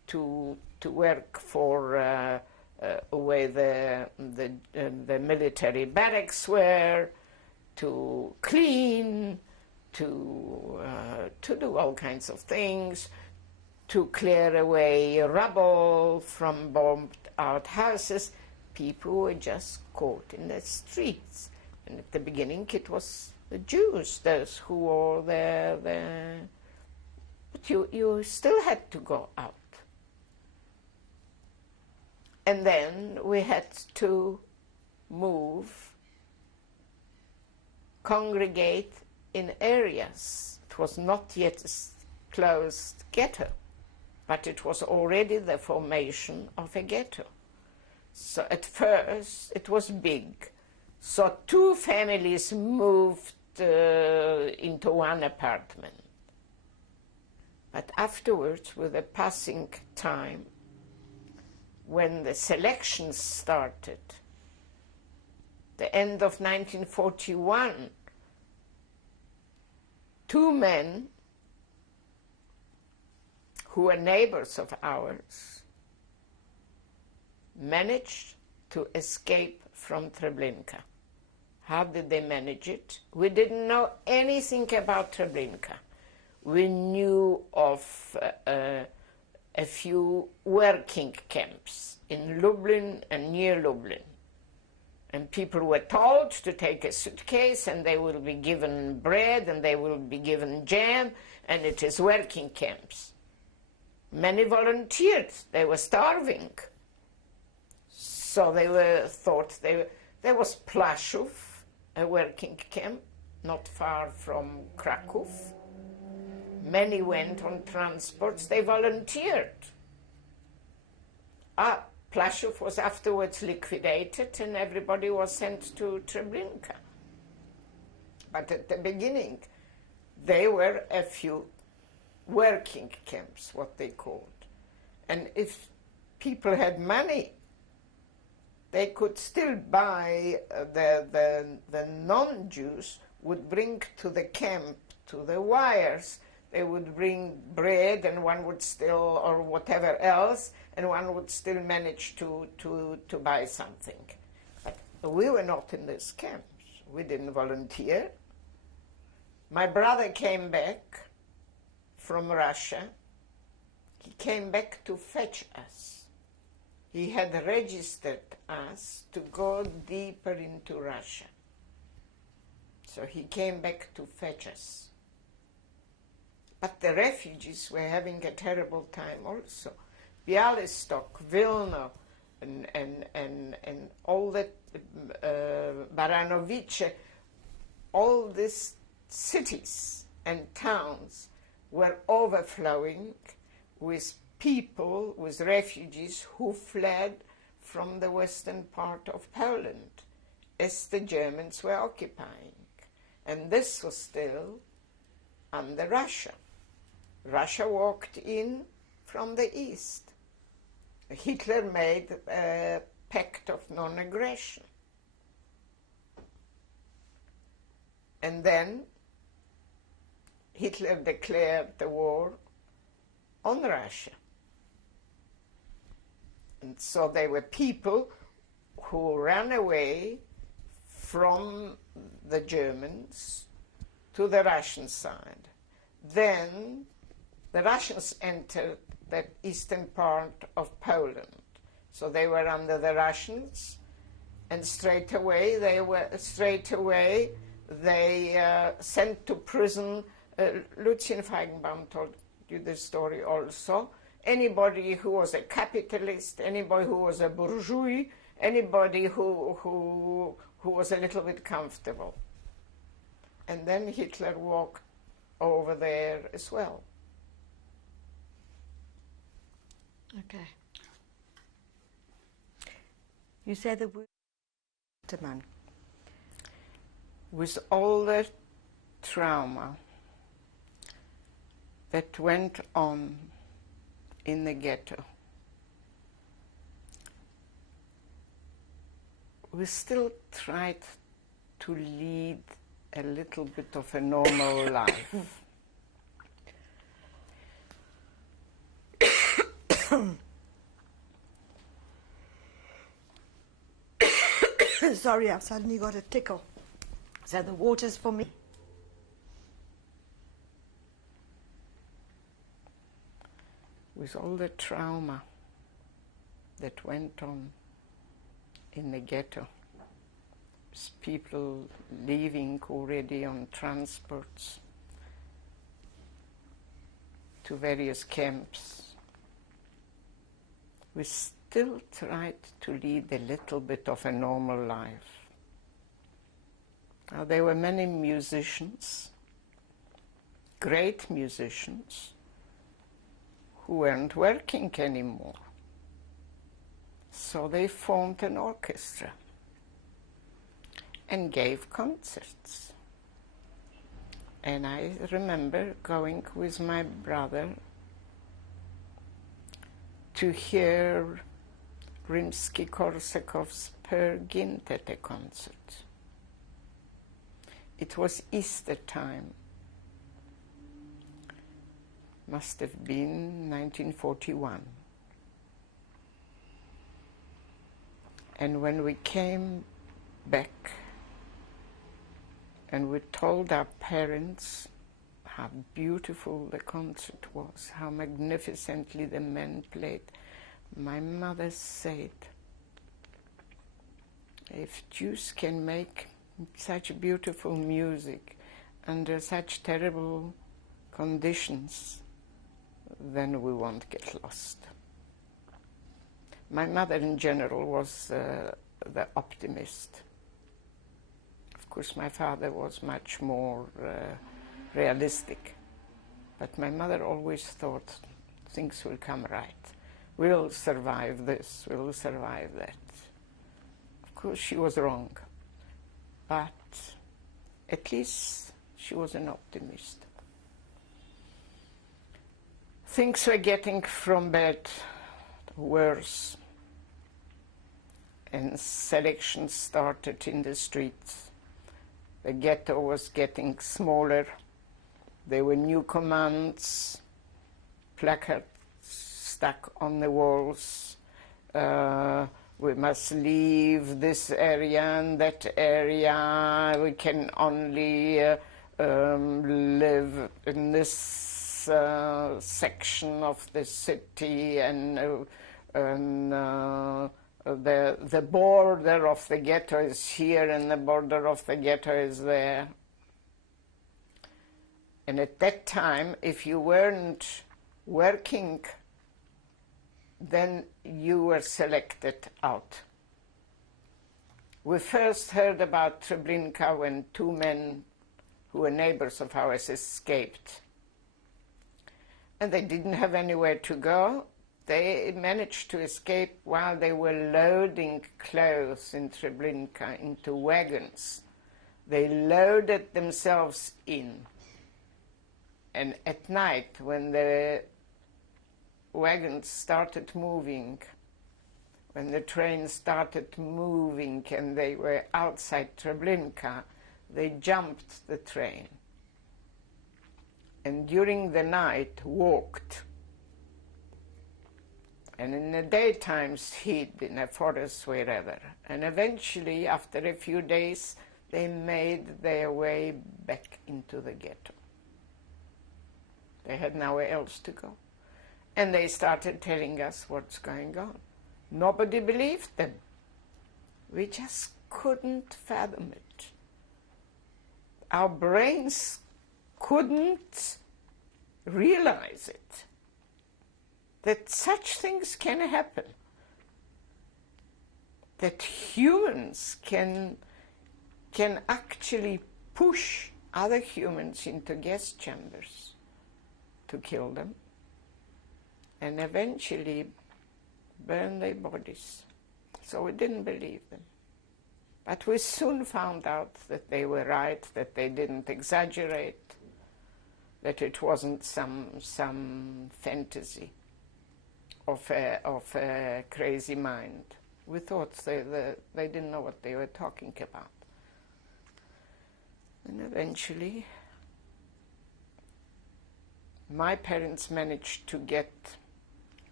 to work for where the military barracks were, to clean, to do all kinds of things, to clear away rubble from bombed out houses. People were just caught in the streets. And at the beginning it was the Jews, those who were there. But you still had to go out. And then we had to move, congregate in areas. It was not yet a closed ghetto, but it was already the formation of a ghetto. So at first it was big. So 2 families moved into one apartment. But afterwards, with the passing time, when the selections started, the end of 1941, 2 men who were neighbors of ours managed to escape from Treblinka. How did they manage it? We didn't know anything about Treblinka. We knew of a few working camps in Lublin and near Lublin. And people were told to take a suitcase and they will be given bread and they will be given jam, and it is working camps. Many volunteered. They were starving. So they were thought there was Plaszów, a working camp not far from Kraków. Many went on transports. They volunteered. Plaszów was afterwards liquidated and everybody was sent to Treblinka. But at the beginning, they were a few working camps, what they called. And if people had money, they could still buy, the non-Jews would bring to the camp, to the wires, they would bring bread and one would still, or whatever else, and one would still manage to buy something. But we were not in these camps. We didn't volunteer. My brother came back from Russia. He came back to fetch us. He had registered us to go deeper into Russia. So he came back to fetch us. But the refugees were having a terrible time also. Bialystok, Vilna, and all that, Baranovice, all these cities and towns were overflowing with people, with refugees who fled from the western part of Poland as the Germans were occupying. And this was still under Russia. Russia walked in from the east. Hitler made a pact of non-aggression. And then Hitler declared the war on Russia. And so there were people who ran away from the Germans to the Russian side. Then the Russians entered the eastern part of Poland. So they were under the Russians, and straight away they sent to prison. Lucien Feigenbaum told you this story also. Anybody who was a capitalist, anybody who was a bourgeois, anybody who was a little bit comfortable. And then Hitler walked over there as well. Okay. You said the word man. With all the trauma that went on in the ghetto, we still tried to lead a little bit of a normal life. Sorry, I've suddenly got a tickle. So the water's for me. With all the trauma that went on in the ghetto, with people leaving already on transports to various camps, we still tried to lead a little bit of a normal life. Now, there were many musicians, great musicians, who weren't working anymore. So they formed an orchestra and gave concerts. And I remember going with my brother to hear Rimsky-Korsakov's Peer Gynt at a concert. It was Easter time. Must have been 1941. And when we came back and we told our parents how beautiful the concert was, how magnificently the men played, my mother said, if Jews can make such beautiful music under such terrible conditions, then we won't get lost. My mother in general was the optimist. Of course, my father was much more realistic. But my mother always thought things will come right. We'll survive this, we'll survive that. Of course, she was wrong. But at least she was an optimist. Things were getting from bad to worse. And selection started in the streets. The ghetto was getting smaller. There were new commands, placards stuck on the walls. We must leave this area and that area. We can only live in this section of the city, and the border of the ghetto is here and the border of the ghetto is there. And at that time, if you weren't working, then you were selected out. We first heard about Treblinka when two men who were neighbors of ours escaped. And they didn't have anywhere to go. They managed to escape while they were loading clothes in Treblinka into wagons. They loaded themselves in. And at night, when the wagons started moving, when the train started moving and they were outside Treblinka, they jumped the train. And during the night, walked. And in the daytimes, hid in a forest wherever. And eventually, after a few days, they made their way back into the ghetto. They had nowhere else to go. And they started telling us what's going on. Nobody believed them. We just couldn't fathom it. Our brains couldn't realize it, that such things can happen, that humans can actually push other humans into gas chambers to kill them and eventually burn their bodies. So we didn't believe them. But we soon found out that they were right, that they didn't exaggerate, that it wasn't some fantasy of a crazy mind. We thought they didn't know what they were talking about. And eventually, my parents managed to get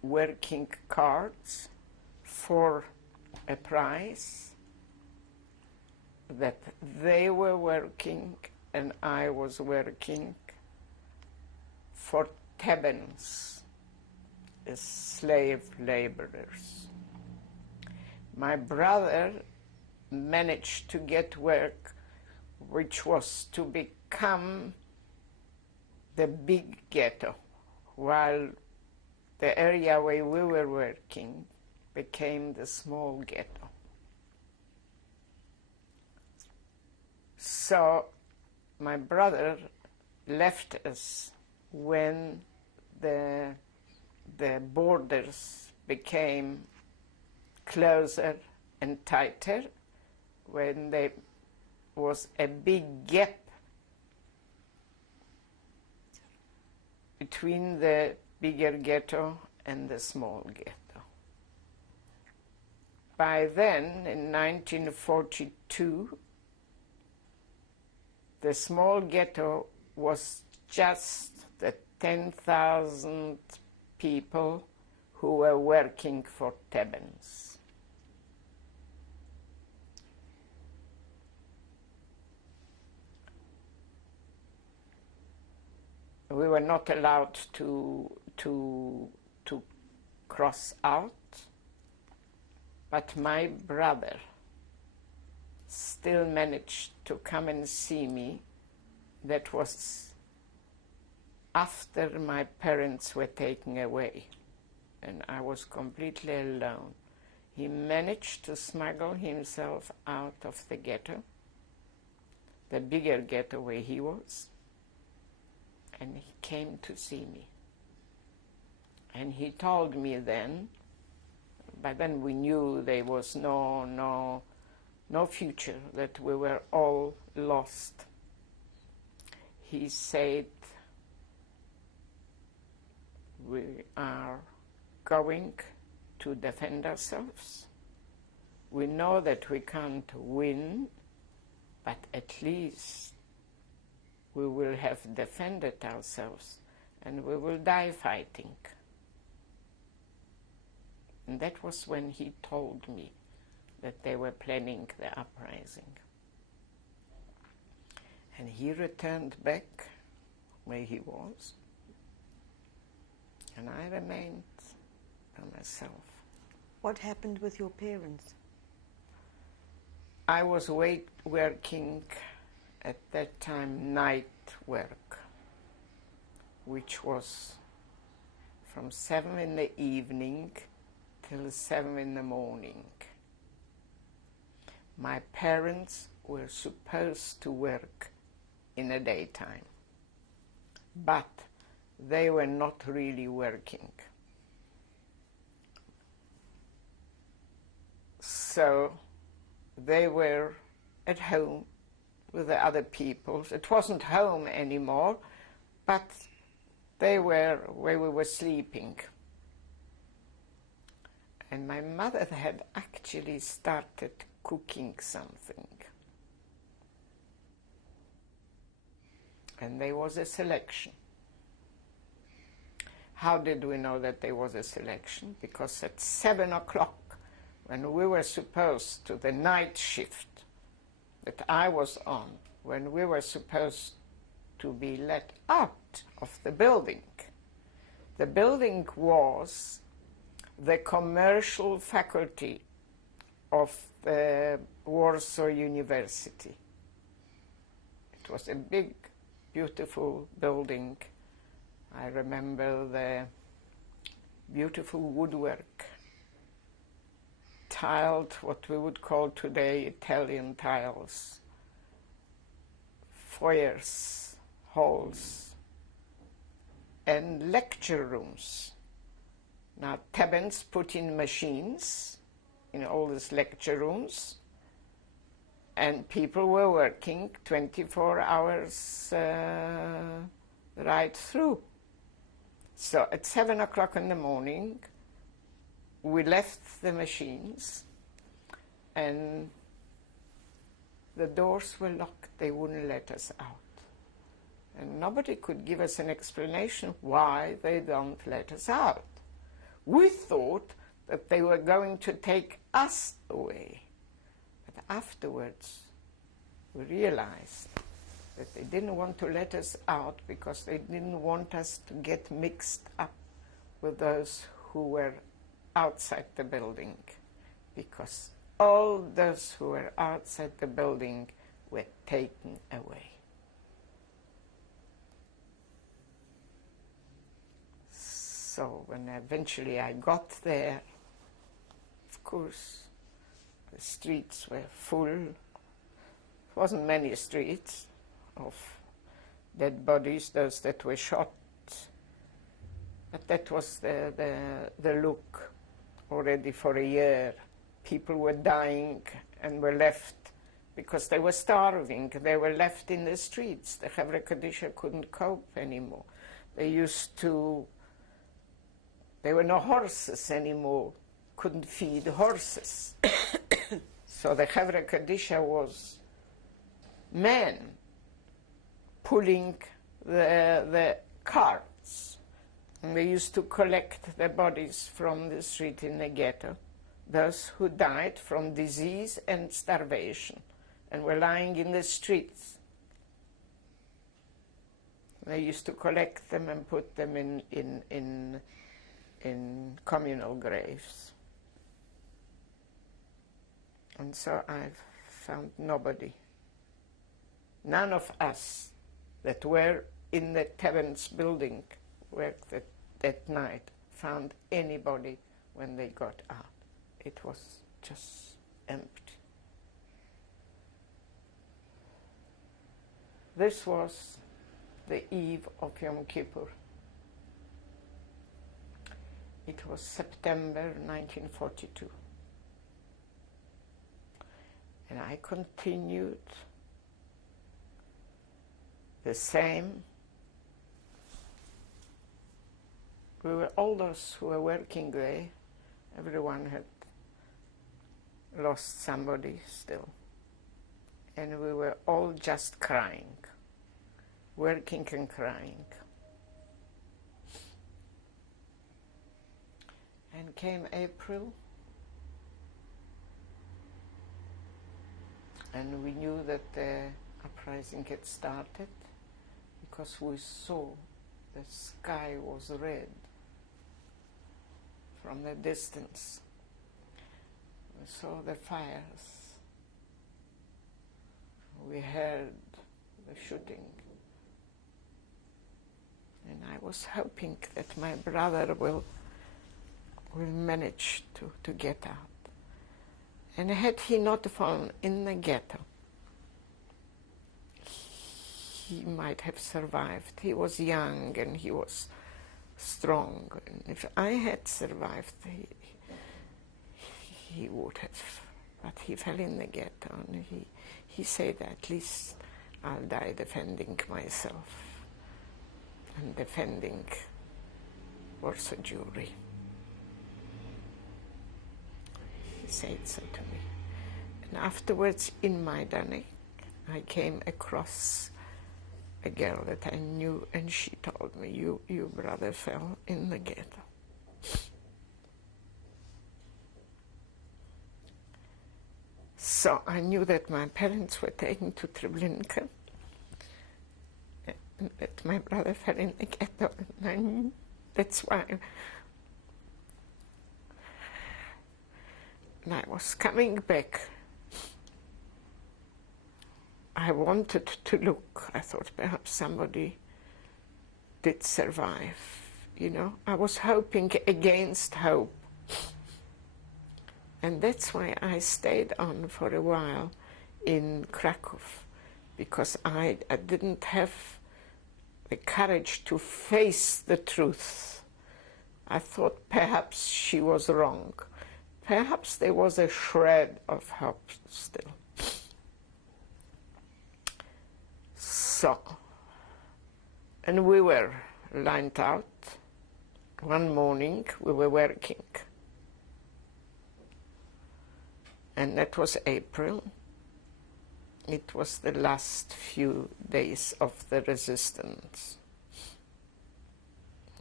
working cards for a price, that they were working and I was working for Thebans as slave laborers. My brother managed to get work which was to become the big ghetto, while the area where we were working became the small ghetto. So my brother left us when the borders became closer and tighter, when there was a big gap between the bigger ghetto and the small ghetto. By then, in 1942, the small ghetto was just the 10,000 people who were working for Thebans. We were not allowed to cross out, but my brother still managed to come and see me. That was after my parents were taken away, and I was completely alone. He managed to smuggle himself out of the ghetto, the bigger ghetto where he was, and he came to see me. And he told me then, by then we knew there was no future, that we were all lost. He said, we are going to defend ourselves. We know that we can't win, but at least we will have defended ourselves, and we will die fighting. And that was when he told me that they were planning the uprising. And he returned back where he was, and I remained by myself. What happened with your parents? I was working at that time night work, which was from 7 in the evening till 7 in the morning. My parents were supposed to work in the daytime, but they were not really working. So they were at home with the other people. It wasn't home anymore, but they were where we were sleeping. And my mother had actually started cooking something. And there was a selection. How did we know that there was a selection? Because at 7 o'clock, when we were supposed to, the night shift that I was on, when we were supposed to be let out of the building was the commercial faculty of the Warsaw University. It was a big, beautiful building. I remember the beautiful woodwork, tiled, what we would call today Italian tiles, foyers, halls, and lecture rooms. Now, Thebans put in machines in all these lecture rooms, and people were working 24 hours right through. So at 7 o'clock in the morning, we left the machines, and the doors were locked. They wouldn't let us out. And nobody could give us an explanation why they don't let us out. We thought that they were going to take us away. But afterwards, we realized that they didn't want to let us out because they didn't want us to get mixed up with those who were outside the building, because all those who were outside the building were taken away. So when eventually I got there, of course, the streets were full. There wasn't many streets of dead bodies, those that were shot. But that was the look already for a year. People were dying and were left because they were starving. They were left in the streets. The Chevra Kadisha couldn't cope anymore. There were no horses anymore, couldn't feed horses. So the Chevra Kadisha was men pulling the carts. And they used to collect the bodies from the street in the ghetto, those who died from disease and starvation and were lying in the streets. They used to collect them and put them in communal graves. And so I've found nobody, none of us that were in the Tevens building worked that night found anybody when they got out. It was just empty. This was the eve of Yom Kippur. It was September 1942. And I continued the same. We were all those who were working there. Everyone had lost somebody still. And we were all just crying, working and crying. And came April, and we knew that the uprising had started because we saw the sky was red from the distance. We saw the fires. We heard the shooting. And I was hoping that my brother will manage to get out. And had he not fallen in the ghetto, he might have survived. He was young and he was strong. And if I had survived, he would have. But he fell in the ghetto, and he said, at least I'll die defending myself and defending Warsaw Jewry. He said so to me. And afterwards in Majdanek, I came across a girl that I knew, and she told me, your brother fell in the ghetto. So I knew that my parents were taken to Treblinka, and that my brother fell in the ghetto, and I knew that's why. And I was coming back. I wanted to look. I thought perhaps somebody did survive, you know. I was hoping against hope. And that's why I stayed on for a while in Krakow, because I didn't have the courage to face the truth. I thought perhaps she was wrong. Perhaps there was a shred of hope still. So, and we were lined out. One morning we were working. And that was April. It was the last few days of the resistance.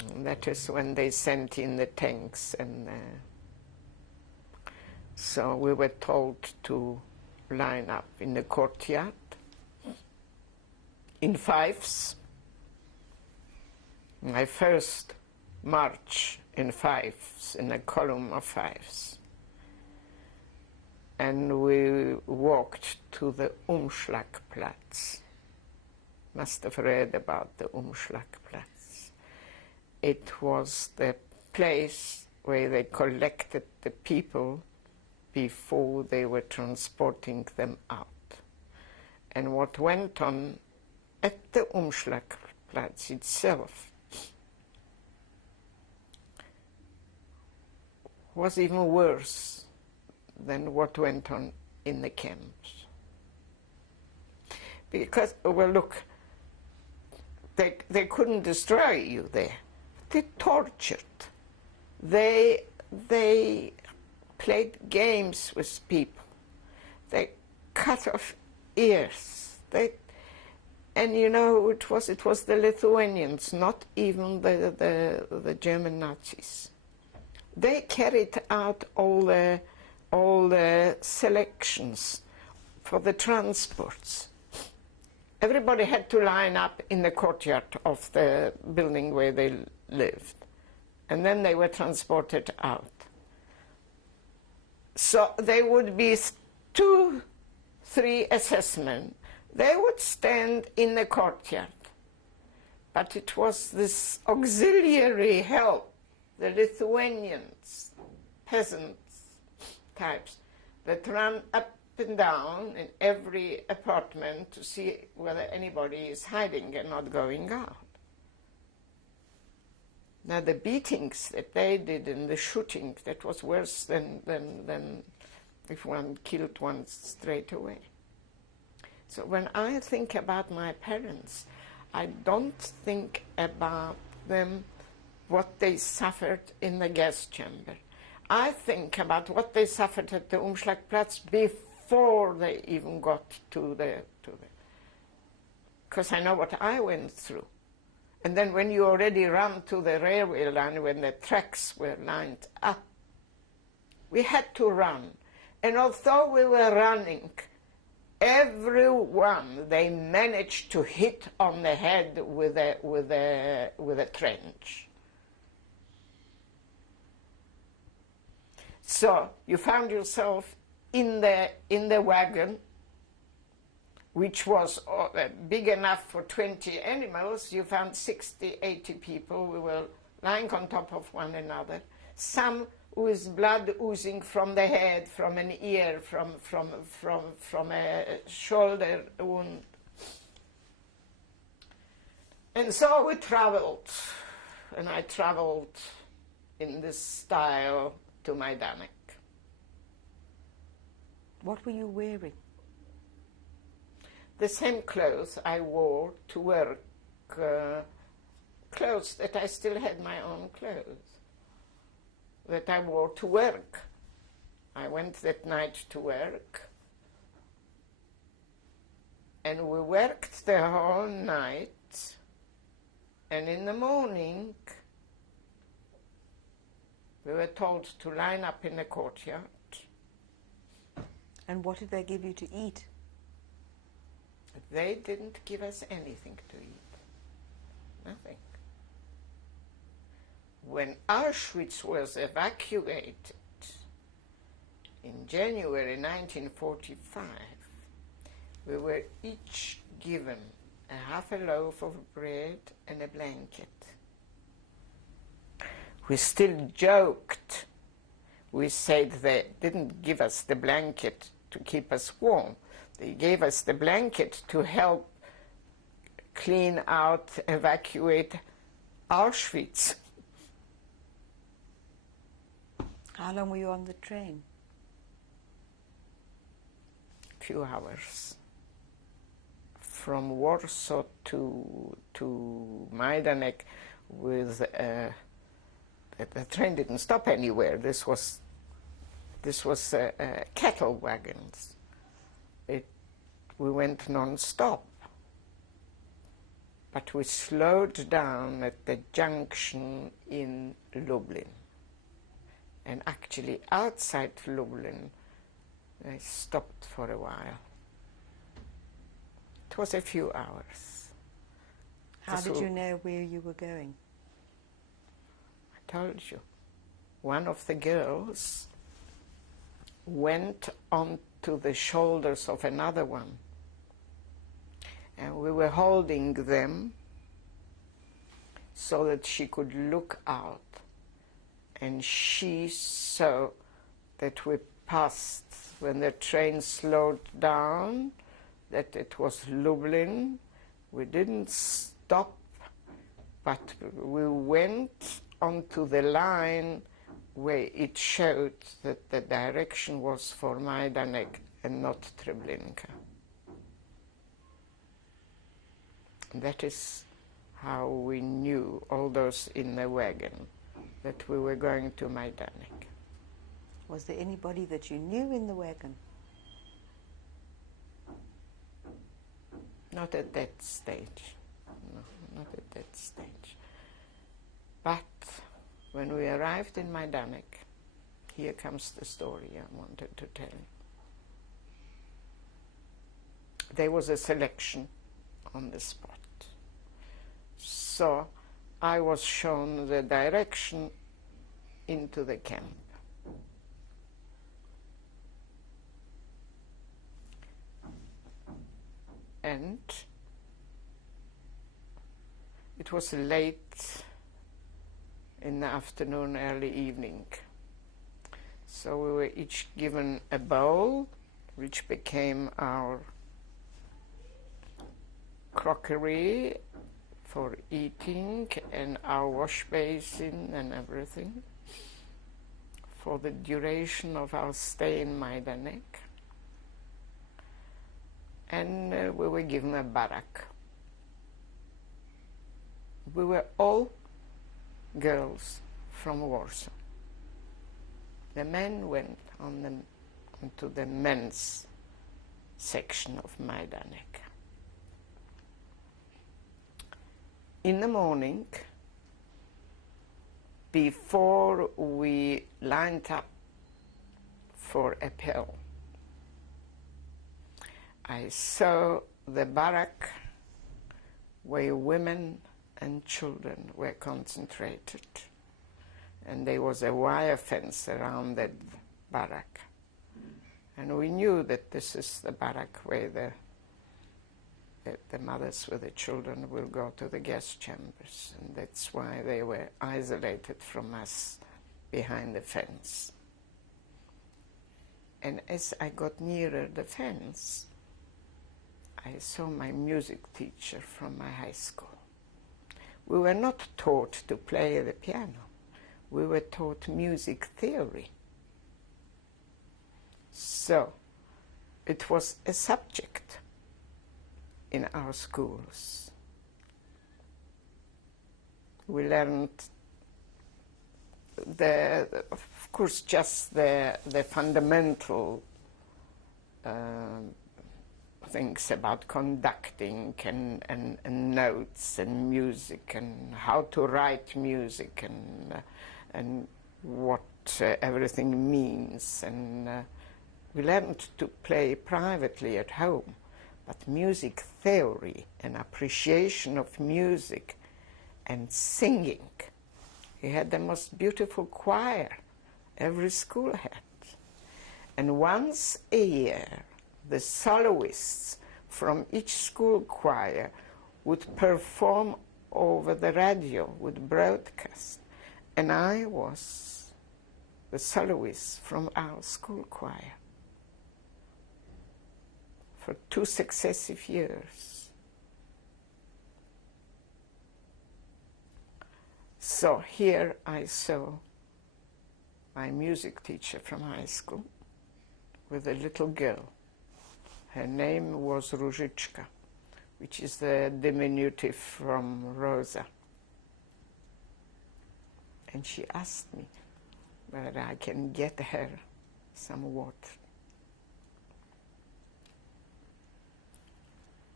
And that is when they sent in the tanks, and so we were told to line up in the courtyard in fives. My first march in fives, in a column of fives. And we walked to the Umschlagplatz. Must have read about the Umschlagplatz. It was the place where they collected the people before they were transporting them out. And what went on at the Umschlagplatz itself was even worse than what went on in the camps. Because, well, look, they couldn't destroy you there. They tortured. They played games with people. They cut off ears. And you know, it was the Lithuanians, not even the German Nazis. They carried out all the selections for the transports. Everybody had to line up in the courtyard of the building where they lived, and then they were transported out. So there would be 2-3 assessments. They would stand in the courtyard, but it was this auxiliary help, the Lithuanians, peasants types, that ran up and down in every apartment to see whether anybody is hiding and not going out. Now the beatings that they did and the shooting, that was worse than if one killed one straight away. So when I think about my parents, I don't think about them, what they suffered in the gas chamber. I think about what they suffered at the Umschlagplatz before they even got to the, because I know what I went through. And then when you already run to the railway line, when the tracks were lined up, we had to run. And although we were running, everyone they managed to hit on the head with a trench. So you found yourself in the wagon, which was big enough for 20 animals. You found 60, 80 people. We were lying on top of one another. Some with blood oozing from the head, from an ear, from a shoulder wound. And so we traveled, and I traveled in this style to Majdanek. What were you wearing? The same clothes I wore to work, clothes that I still had my own clothes, that I wore to work. I went that night to work, and we worked the whole night, and in the morning we were told to line up in the courtyard. And what did they give you to eat? They didn't give us anything to eat. Nothing. When Auschwitz was evacuated in January 1945, we were each given a half a loaf of bread and a blanket. We still joked. We said they didn't give us the blanket to keep us warm. They gave us the blanket to help clean out, evacuate Auschwitz. How long were you on the train? A few hours. From Warsaw to Majdanek with the train didn't stop anywhere. This was cattle wagons. We went non-stop. But we slowed down at the junction in Lublin. And actually outside Lublin, I stopped for a while. It was a few hours. How did you know where you were going? I told you. One of the girls went onto the shoulders of another one. And we were holding them so that she could look out. And she saw that we passed, when the train slowed down, that it was Lublin. We didn't stop, but we went onto the line where it showed that the direction was for Majdanek and not Treblinka. That is how we knew, all those in the wagon, that we were going to Majdanek. Was there anybody that you knew in the wagon? Not at that stage. No, not at that stage. But when we arrived in Majdanek, here comes the story I wanted to tell. There was a selection on the spot. So I was shown the direction into the camp. And it was late in the afternoon, early evening. So we were each given a bowl, which became our crockery for eating, and our wash basin and everything for the duration of our stay in Majdanek. And we were given a barrack. We were all girls from Warsaw. The men went onto the men's section of Majdanek. In the morning, before we lined up for Appel, I saw the barrack where women and children were concentrated, and there was a wire fence around that barrack. And we knew that this is the barrack where the mothers with the children will go to the gas chambers, and that's why they were isolated from us behind the fence. And as I got nearer the fence, I saw my music teacher from my high school. We were not taught to play the piano. We were taught music theory. So it was a subject in our schools. We learned of course, just the fundamental things about conducting and notes and music and how to write music and what everything means. And we learned to play privately at home. But music theory and appreciation of music and singing. We had the most beautiful choir every school had. And once a year, the soloists from each school choir would perform over the radio, would broadcast. And I was the soloist from our school choir for 2 successive years. So here I saw my music teacher from high school with a little girl. Her name was Różyczka, which is the diminutive from Rosa. And she asked me whether I can get her some water.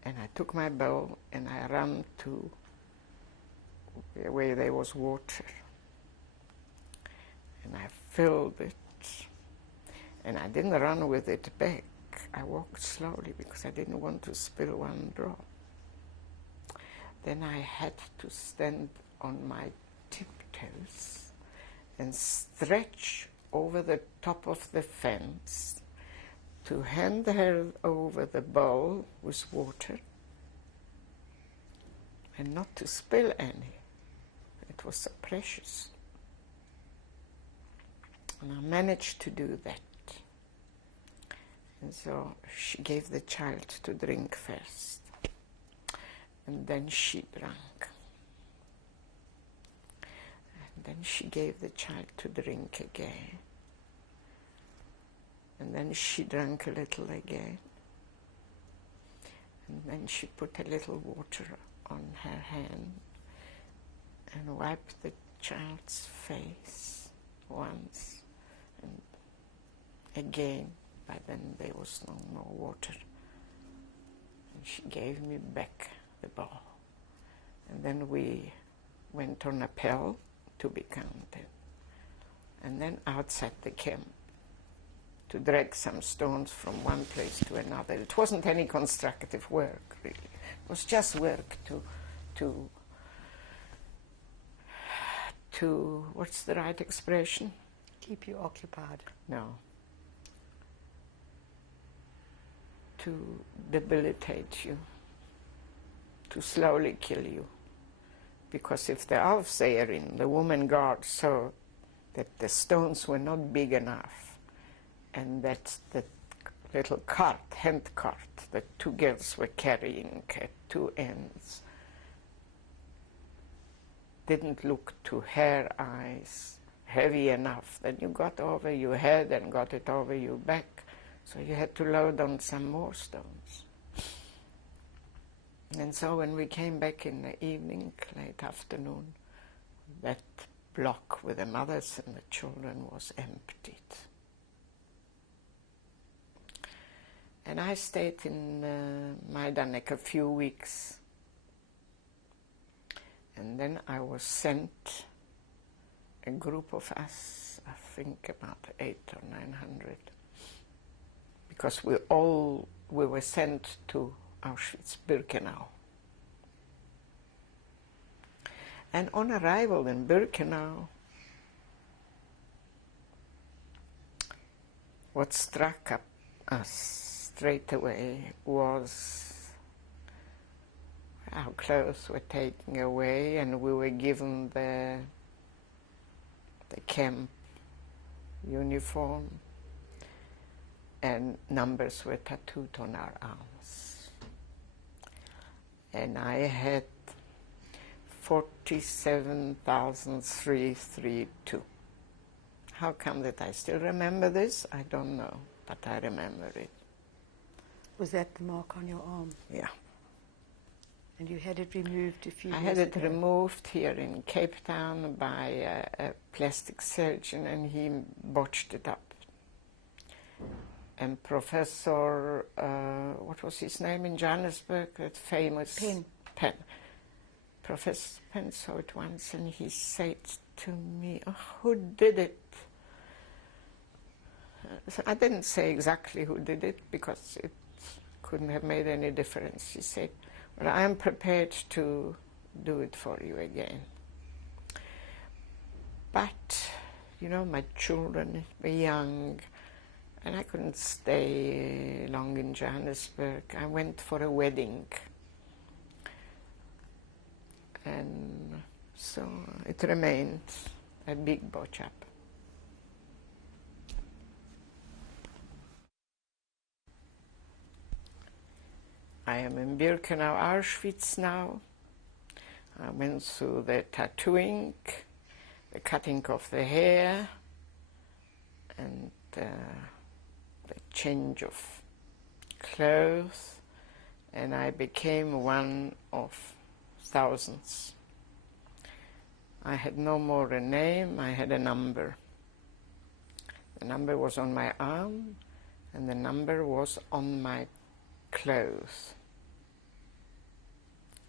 And I took my bowl and I ran to where there was water. And I filled it. And I didn't run with it back. I walked slowly because I didn't want to spill one drop. Then I had to stand on my tiptoes and stretch over the top of the fence to hand her over the bowl with water and not to spill any. It was so precious. And I managed to do that. And so she gave the child to drink first. And then she drank. And then she gave the child to drink again. And then she drank a little again. And then she put a little water on her hand and wiped the child's face once and again. By then there was no more water. And she gave me back the bowl. And then we went on a pill to be counted. And then outside the camp to drag some stones from one place to another. It wasn't any constructive work, really. It was just work to what's the right expression? Keep you occupied. No. To debilitate you, to slowly kill you. Because if the Alfseherin, the woman guard, saw that the stones were not big enough and that the little cart, hand cart, that two girls were carrying at two ends didn't look to her eyes heavy enough, then you got over your head and got it over your back. So you had to load on some more stones. And so when we came back in the evening, late afternoon, that block with the mothers and the children was emptied. And I stayed in Majdanek a few weeks. And then I was sent, a group of us, I think about 800 or 900, because we were sent to Auschwitz-Birkenau. And on arrival in Birkenau, what struck us straight away was our clothes were taken away and we were given the camp uniform, and numbers were tattooed on our arms. And I had 47,332. How come that I still remember this? I don't know, but I remember it. Was that the mark on your arm? Yeah. And you had it removed a few years I had it ago? removed here in Cape Town by a plastic surgeon, and he botched it up. And Professor, what was his name in Johannesburg, that famous... Penn. Professor Penn saw it once, and he said to me, "Oh, who did it?" So I didn't say exactly who did it, because it couldn't have made any difference. He said, "Well, I am prepared to do it for you again. But, you know, my children were young, and I couldn't stay long in Johannesburg. I went for a wedding. And so it remained a big botch-up." I am in Birkenau, Auschwitz now. I went through the tattooing, the cutting of the hair, and the change of clothes, and I became one of thousands. I had no more a name, I had a number. The number was on my arm, and the number was on my clothes.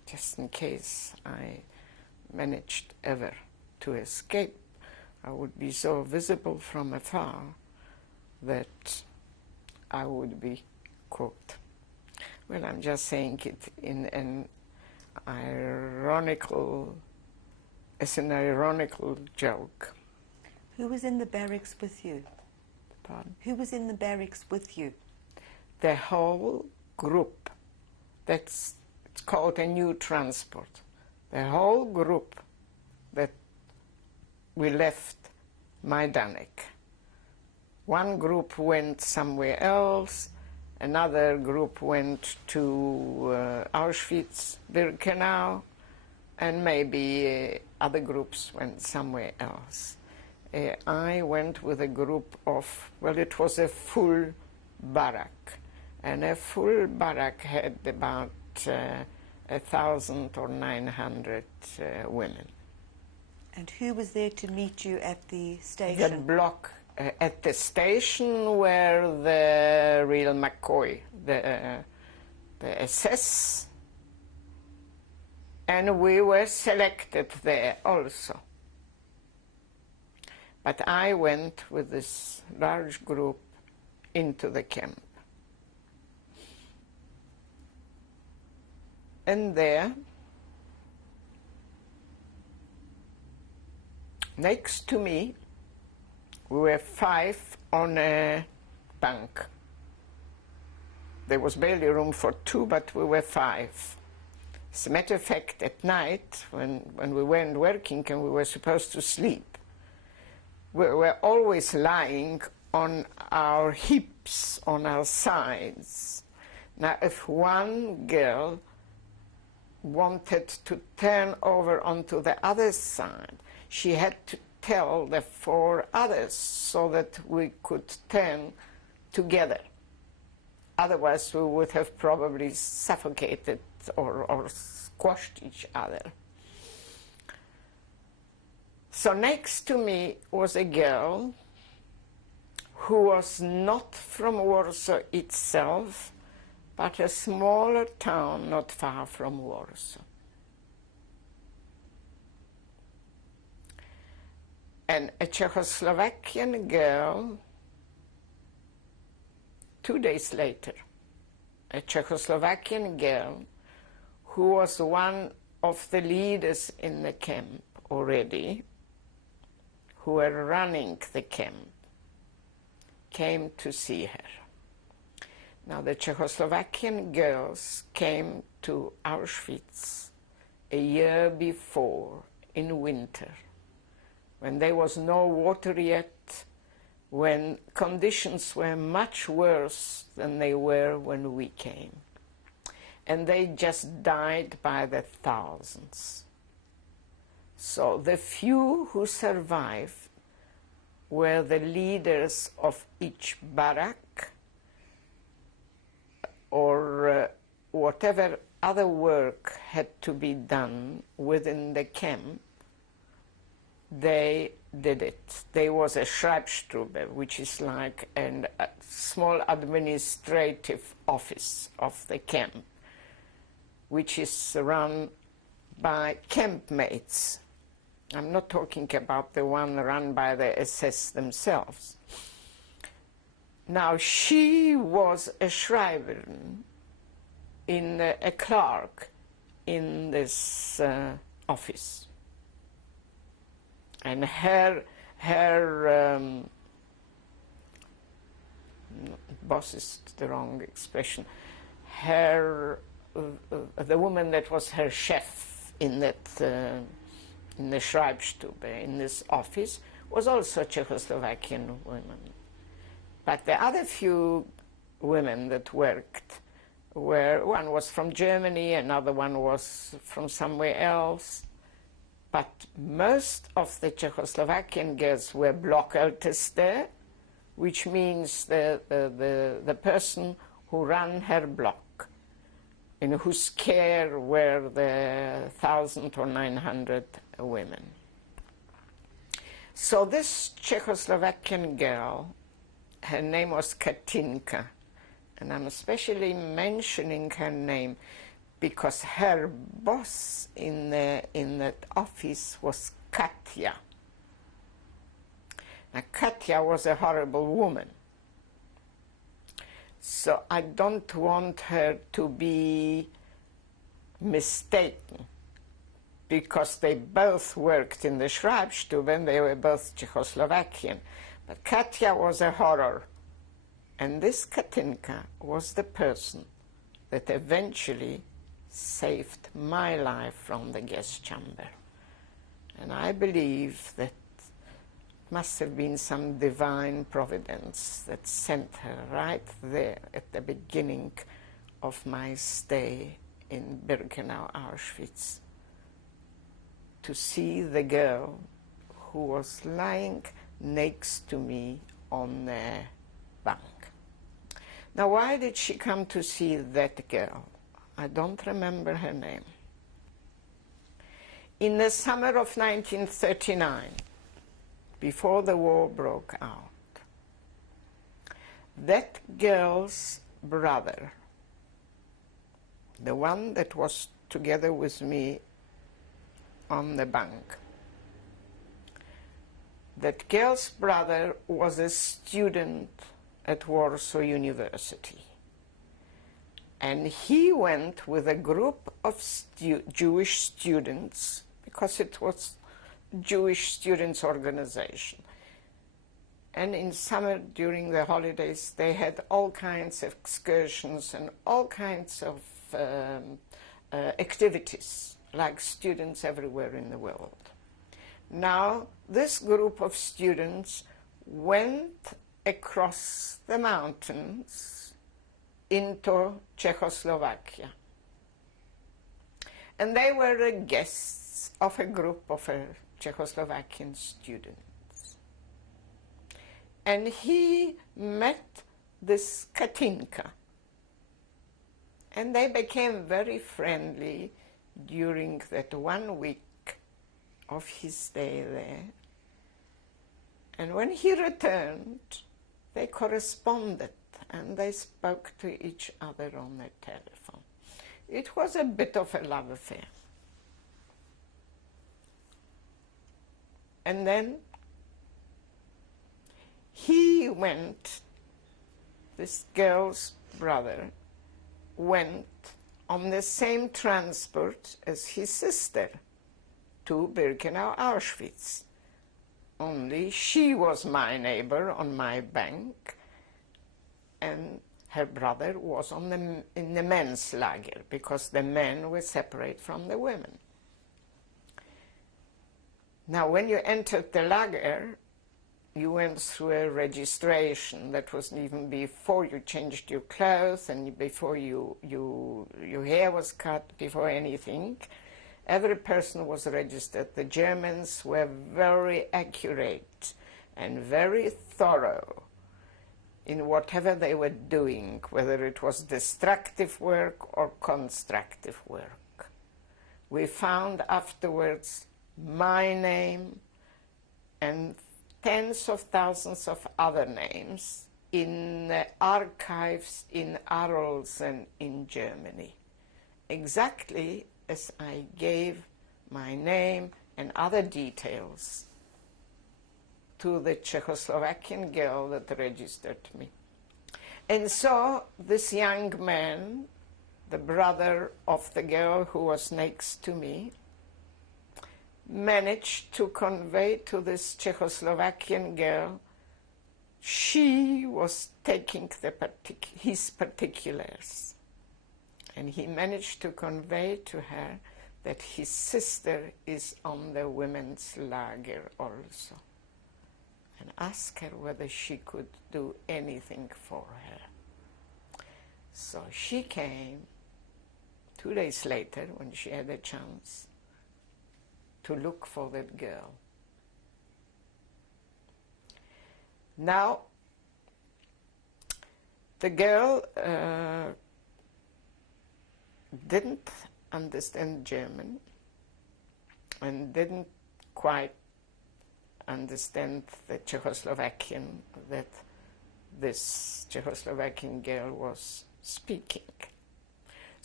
just in case I managed ever to escape, I would be so visible from afar that I would be caught. Well, I'm just saying it in an ironical joke. Who was in the barracks with you? Pardon? Who was in the barracks with you? The whole group. It's called a new transport. The whole group that we left Majdanek. One group went somewhere else, another group went to Auschwitz-Birkenau, and maybe other groups went somewhere else. I went with a group of, well, it was a full barrack, and a full barrack had about 1,000 or 900 women. And who was there to meet you at the The station? block at the station where the real McCoy, the SS, and we were selected there also. But I went with this large group into the camp. And there, next to me, we were 5 on a bunk. There was barely room for 2, but we were 5. As a matter of fact, at night, when we weren't working and we were supposed to sleep, we were always lying on our hips, on our sides. Now, if one girl wanted to turn over onto the other side, she had to tell the 4 others so that we could turn together. Otherwise, we would have probably suffocated or squashed each other. So next to me was a girl who was not from Warsaw itself, but a smaller town not far from Warsaw. And a Czechoslovakian girl, 2 days later, a Czechoslovakian girl who was one of the leaders in the camp already, who were running the camp, came to see her. Now, the Czechoslovakian girls came to Auschwitz a year before in winter, when there was no water yet, when conditions were much worse than they were when we came. And they just died by the thousands. So the few who survived were the leaders of each barrack, or whatever other work had to be done within the camp. They did it. There was a Schreibstube, which is like a small administrative office of the camp, which is run by campmates. I'm not talking about the one run by the SS themselves. Now, she was a Schreiberin, a clerk in this office. And her boss is the wrong expression. The woman that was her chef in that in the Schreibstube, in this office, was also a Czechoslovakian woman. But the other few women that worked one was from Germany, another one was from somewhere else. But most of the Czechoslovakian girls were Blockälteste, which means the person who ran her block, in whose care were the 1,000 or 900 women. So this Czechoslovakian girl, her name was Katinka, and I'm especially mentioning her name because her boss in that office was Katya. Now, Katya was a horrible woman. So I don't want her to be mistaken, because they both worked in the Schreibstube and they were both Czechoslovakian. But Katya was a horror. And this Katinka was the person that eventually saved my life from the gas chamber. And I believe that it must have been some divine providence that sent her right there at the beginning of my stay in Birkenau, Auschwitz, to see the girl who was lying next to me on the bank. Now, why did she come to see that girl? I don't remember her name. In the summer of 1939, before the war broke out, that girl's brother, the one that was together with me on the bank, that girl's brother was a student at Warsaw University. And he went with a group of Jewish students, because it was Jewish students' organization. And in summer, during the holidays, they had all kinds of excursions and all kinds of activities, like students everywhere in the world. Now, this group of students went across the mountains into Czechoslovakia. And they were the guests of a group of Czechoslovakian students. And he met this Katinka. And they became very friendly during that 1 week of his stay there. And when he returned, they corresponded and they spoke to each other on the telephone. It was a bit of a love affair. And then he went, this girl's brother, went on the same transport as his sister to Birkenau, Auschwitz. Only she was my neighbor on my bank, and her brother was in the men's lager, because the men were separate from the women. Now, when you entered the lager, you went through a registration. That was even before you changed your clothes and before your hair was cut, before anything. Every person was registered. The Germans were very accurate and very thorough in whatever they were doing, whether it was destructive work or constructive work. We found afterwards my name and tens of thousands of other names in archives in Arolsen in Germany, exactly as I gave my name and other details to the Czechoslovakian girl that registered me. And so this young man, the brother of the girl who was next to me, managed to convey to this Czechoslovakian girl she was taking his particulars. And he managed to convey to her that his sister is on the women's lager also, and ask her whether she could do anything for her. So she came 2 days later, when she had a chance, to look for that girl. Now, the girl didn't understand German and didn't quite understand the Czechoslovakian that this Czechoslovakian girl was speaking.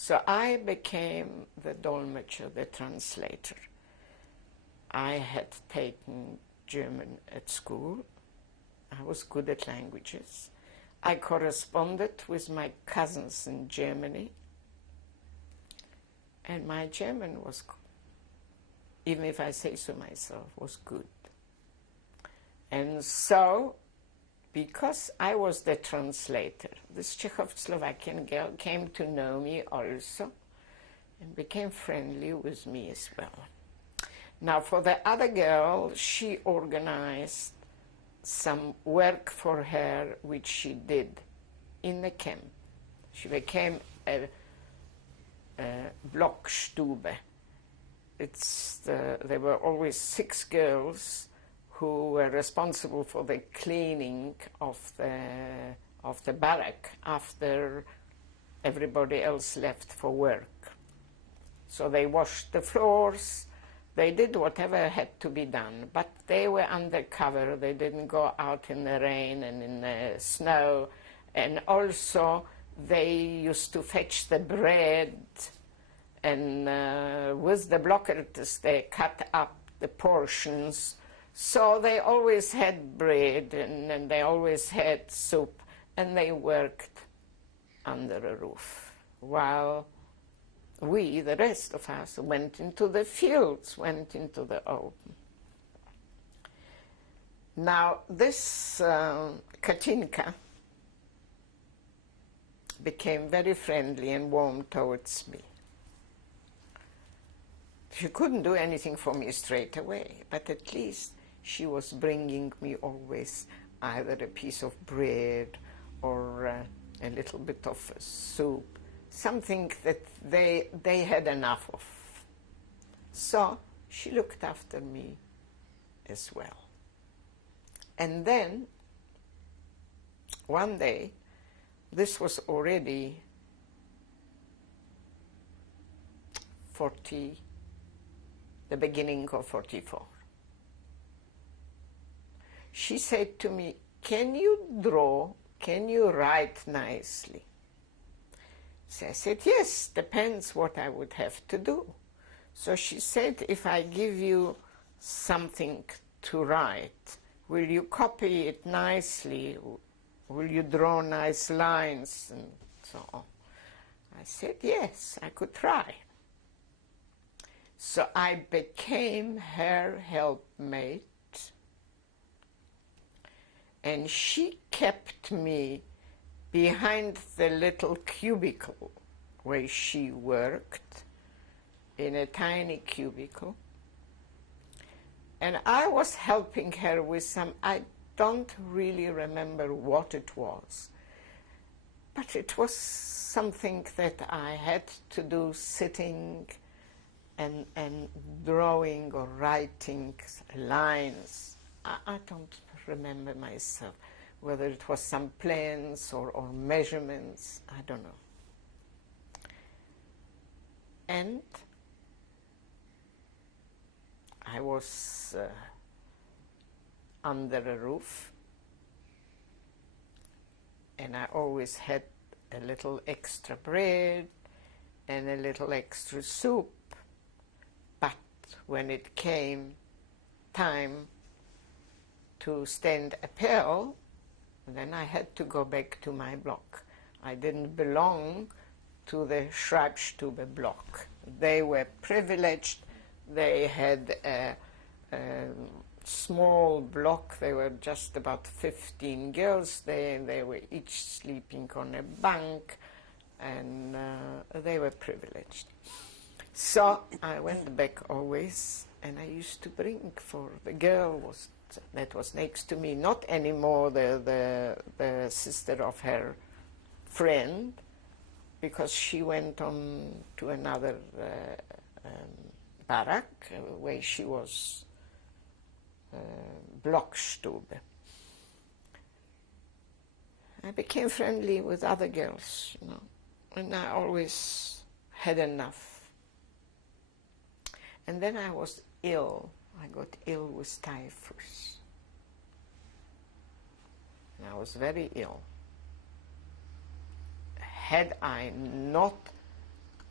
So I became the dolmetscher, the translator. I had taken German at school. I was good at languages. I corresponded with my cousins in Germany. And my German was, even if I say so myself, was good. And so, because I was the translator, this Czechoslovakian girl came to know me also and became friendly with me as well. Now, for the other girl, she organized some work for her, which she did in the camp. She became a Blockstube. There were always 6 girls who were responsible for the cleaning of the barrack after everybody else left for work. So they washed the floors, they did whatever had to be done, but they were undercover. They didn't go out in the rain and in the snow, and also they used to fetch the bread, and with the blockers they cut up the portions. So they always had bread, and they always had soup, and they worked under a roof, while we, the rest of us, went into the fields, went into the open. Now, this Katinka became very friendly and warm towards me. She couldn't do anything for me straight away, but at least she was bringing me always either a piece of bread or a little bit of soup, something that they had enough of. So she looked after me as well. And then, one day, this was already the beginning of 44. She said to me, "Can you draw? Can you write nicely?" So I said, "Yes, depends what I would have to do." So she said, "If I give you something to write, will you copy it nicely? Will you draw nice lines?" And so on. I said, "Yes, I could try." So I became her helpmate, and she kept me behind the little cubicle where she worked, in a tiny cubicle. And I was helping her with some, I don't really remember what it was, but it was something that I had to do, sitting and drawing or writing lines. I don't remember myself whether it was some plans or measurements, I don't know. And I was under a roof, and I always had a little extra bread and a little extra soup. But when it came time to stand appel, then I had to go back to my block. I didn't belong to the Schreibstube block. They were privileged. They had a small block. They were just about 15 girls. They were each sleeping on a bunk, and they were privileged. So I went back always, and I used to bring for the girl that was next to me, not anymore the sister of her friend, because she went on to another barrack where she was Blockstube. I became friendly with other girls, you know, and I always had enough. And then I was ill. I got ill with typhus. And I was very ill. Had I not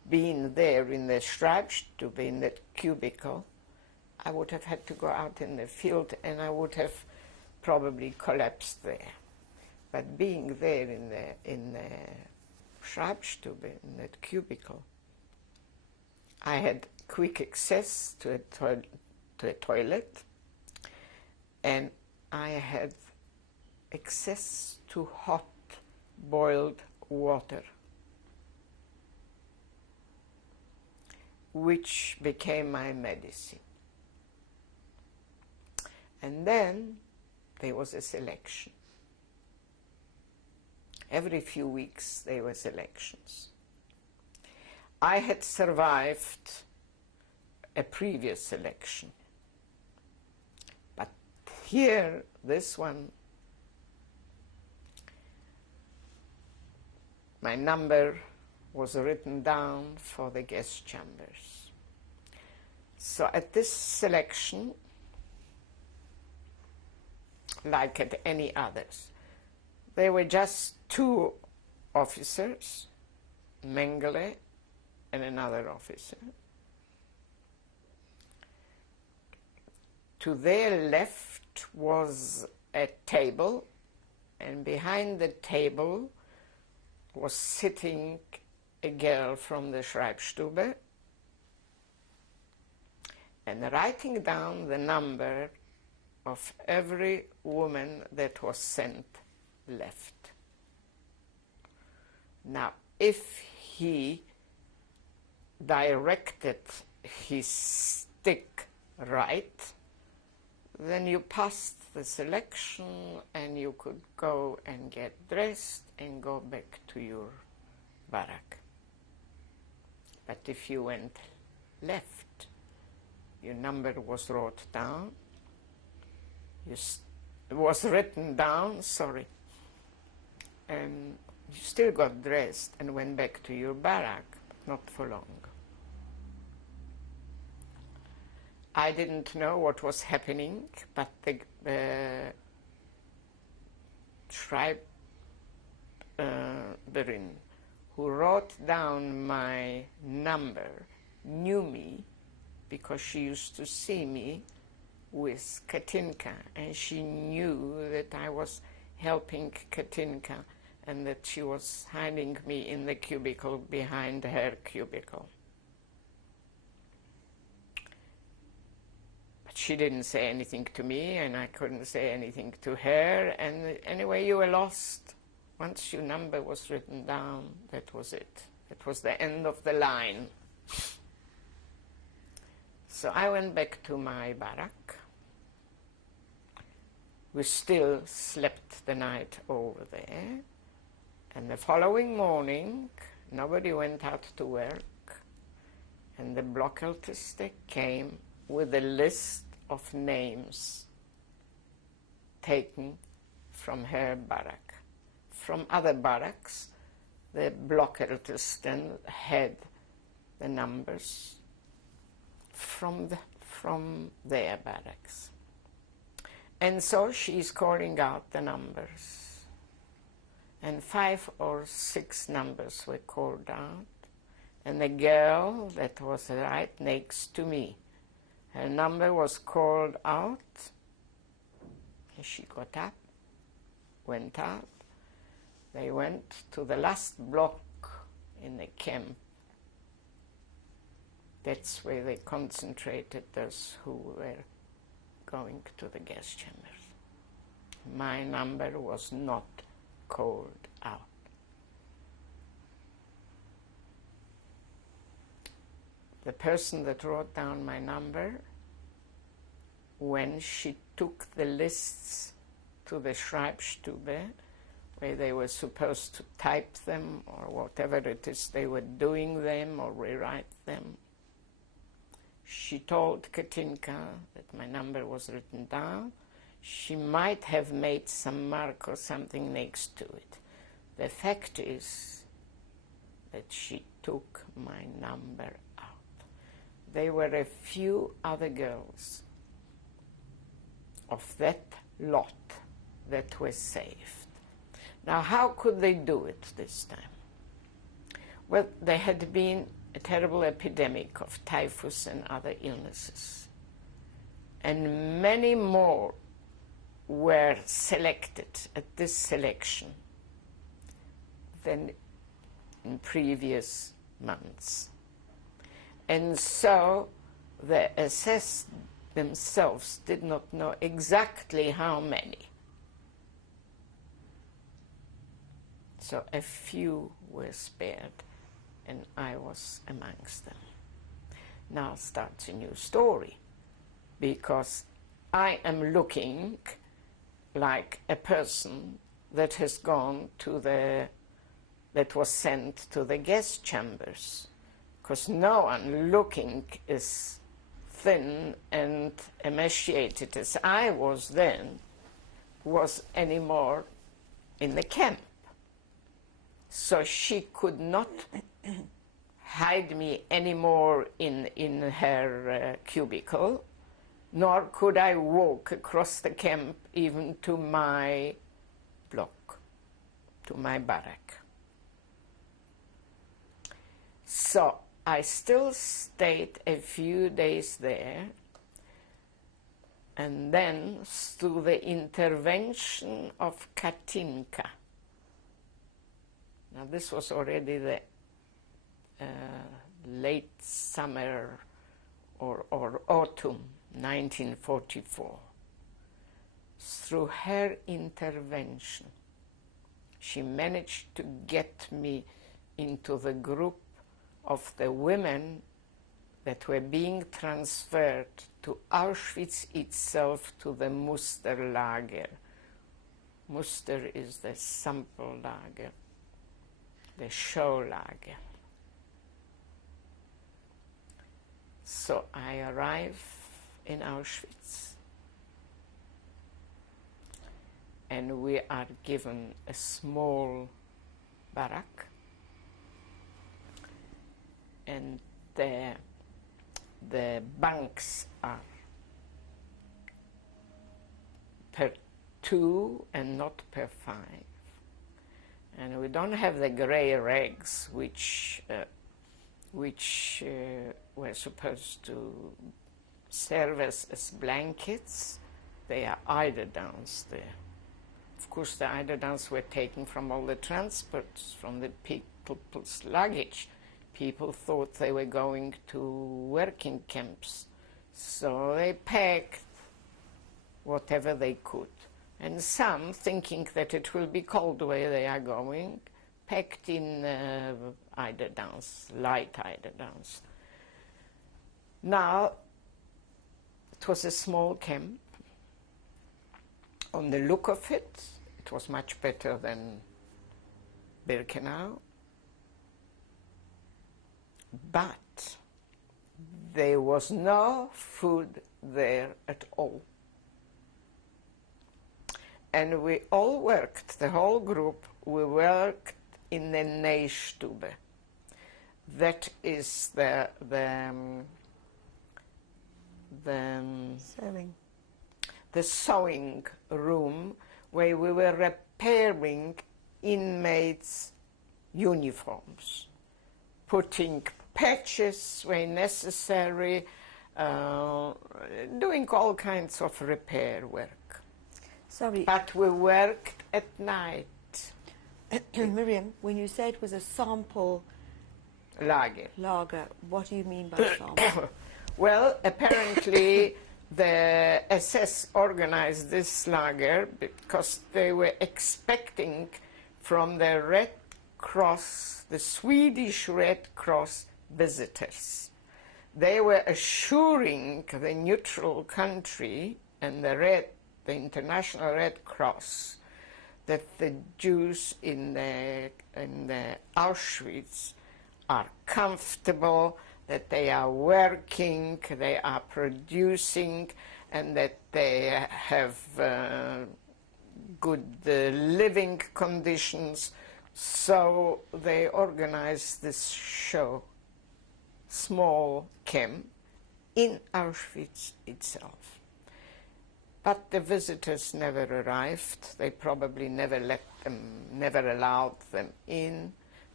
been there in the Schreibstube, in that cubicle, I would have had to go out in the field and I would have probably collapsed there. But being there in the Schreibstube, in that cubicle, I had quick access to a toilet, and I had access to hot boiled water, which became my medicine. And then there was a selection. Every few weeks there were selections. I had survived a previous selection, but here, this one, my number was written down for the guest chambers. So at this selection, like at any others, there were just two officers, Mengele and another officer. To their left was a table, and behind the table was sitting a girl from the Schreibstube and writing down the number of every woman that was sent left. Now, if he directed his stick right, then you passed the selection and you could go and get dressed and go back to your barrack. But if you went left, your number was wrote down, was written down, sorry, and you still got dressed and went back to your barrack, but not for long. I didn't know what was happening, but the Schreiberin who wrote down my number knew me because she used to see me with Katinka, and she knew that I was helping Katinka and that she was hiding me in the cubicle behind her cubicle. But she didn't say anything to me, and I couldn't say anything to her, and anyway, you were lost. Once your number was written down, that was it. It was the end of the line. So I went back to my barrack. We still slept the night over there, and the following morning, nobody went out to work, and the Blockälteste came with a list of names taken from her barrack. From other barracks, the Blockältesten had the numbers from their barracks. And so she's calling out the numbers. And 5 or 6 numbers were called out. And the girl that was right next to me, her number was called out. And she got up, went out. They went to the last block in the camp. That's where they concentrated those who were going to the gas chambers. My number was not called out. The person that wrote down my number, when she took the lists to the Schreibstube, where they were supposed to type them or whatever it is they were doing them or rewrite them, she told Katinka that my number was written down. She might have made some mark or something next to it. The fact is that she took my number out. There were a few other girls of that lot that were saved. Now, how could they do it this time? Well, they had been a terrible epidemic of typhus and other illnesses. And many more were selected at this selection than in previous months. And so the SS themselves did not know exactly how many. So a few were spared, and I was amongst them. Now starts a new story, because I am looking like a person that has gone to that was sent to the gas chambers, because no one looking as thin and emaciated as I was then was anymore in the camp. So she could not hide me anymore in her cubicle, nor could I walk across the camp even to my block, to my barrack. So I still stayed a few days there, and then through the intervention of Katinka. Now this was already the late summer or autumn 1944. Through her intervention, she managed to get me into the group of the women that were being transferred to Auschwitz itself, to the Musterlager. Muster is the sample lager, the show lager. So I arrive in Auschwitz, and we are given a small barrack, and the bunks are per 2 and not per 5. And we don't have the gray rags which were supposed to serve as blankets. They are eiderdowns there. Of course, the eiderdowns were taken from all the transports, from the people's luggage. People thought they were going to working camps, so they packed whatever they could. And some, thinking that it will be cold where they are going, packed in eiderdowns, light eiderdowns. Now, it was a small camp. On the look of it, it was much better than Birkenau. But there was no food there at all. And we all worked, the whole group, we worked in the Nähstube. That is the sewing room where we were repairing inmates' uniforms, putting patches where necessary, doing all kinds of repair work. Sorry. But we worked at night. Miriam, when you say it was a sample Lager. what do you mean by sample? Well, apparently the SS organized this lager because they were expecting from the Red Cross, the Swedish Red Cross visitors. They were assuring the neutral country and the International Red Cross that the Jews in the Auschwitz are comfortable, that they are working, they are producing, and that they have good living conditions. So they organized this show, small camp, in Auschwitz itself. But the visitors never arrived. They probably never allowed them in.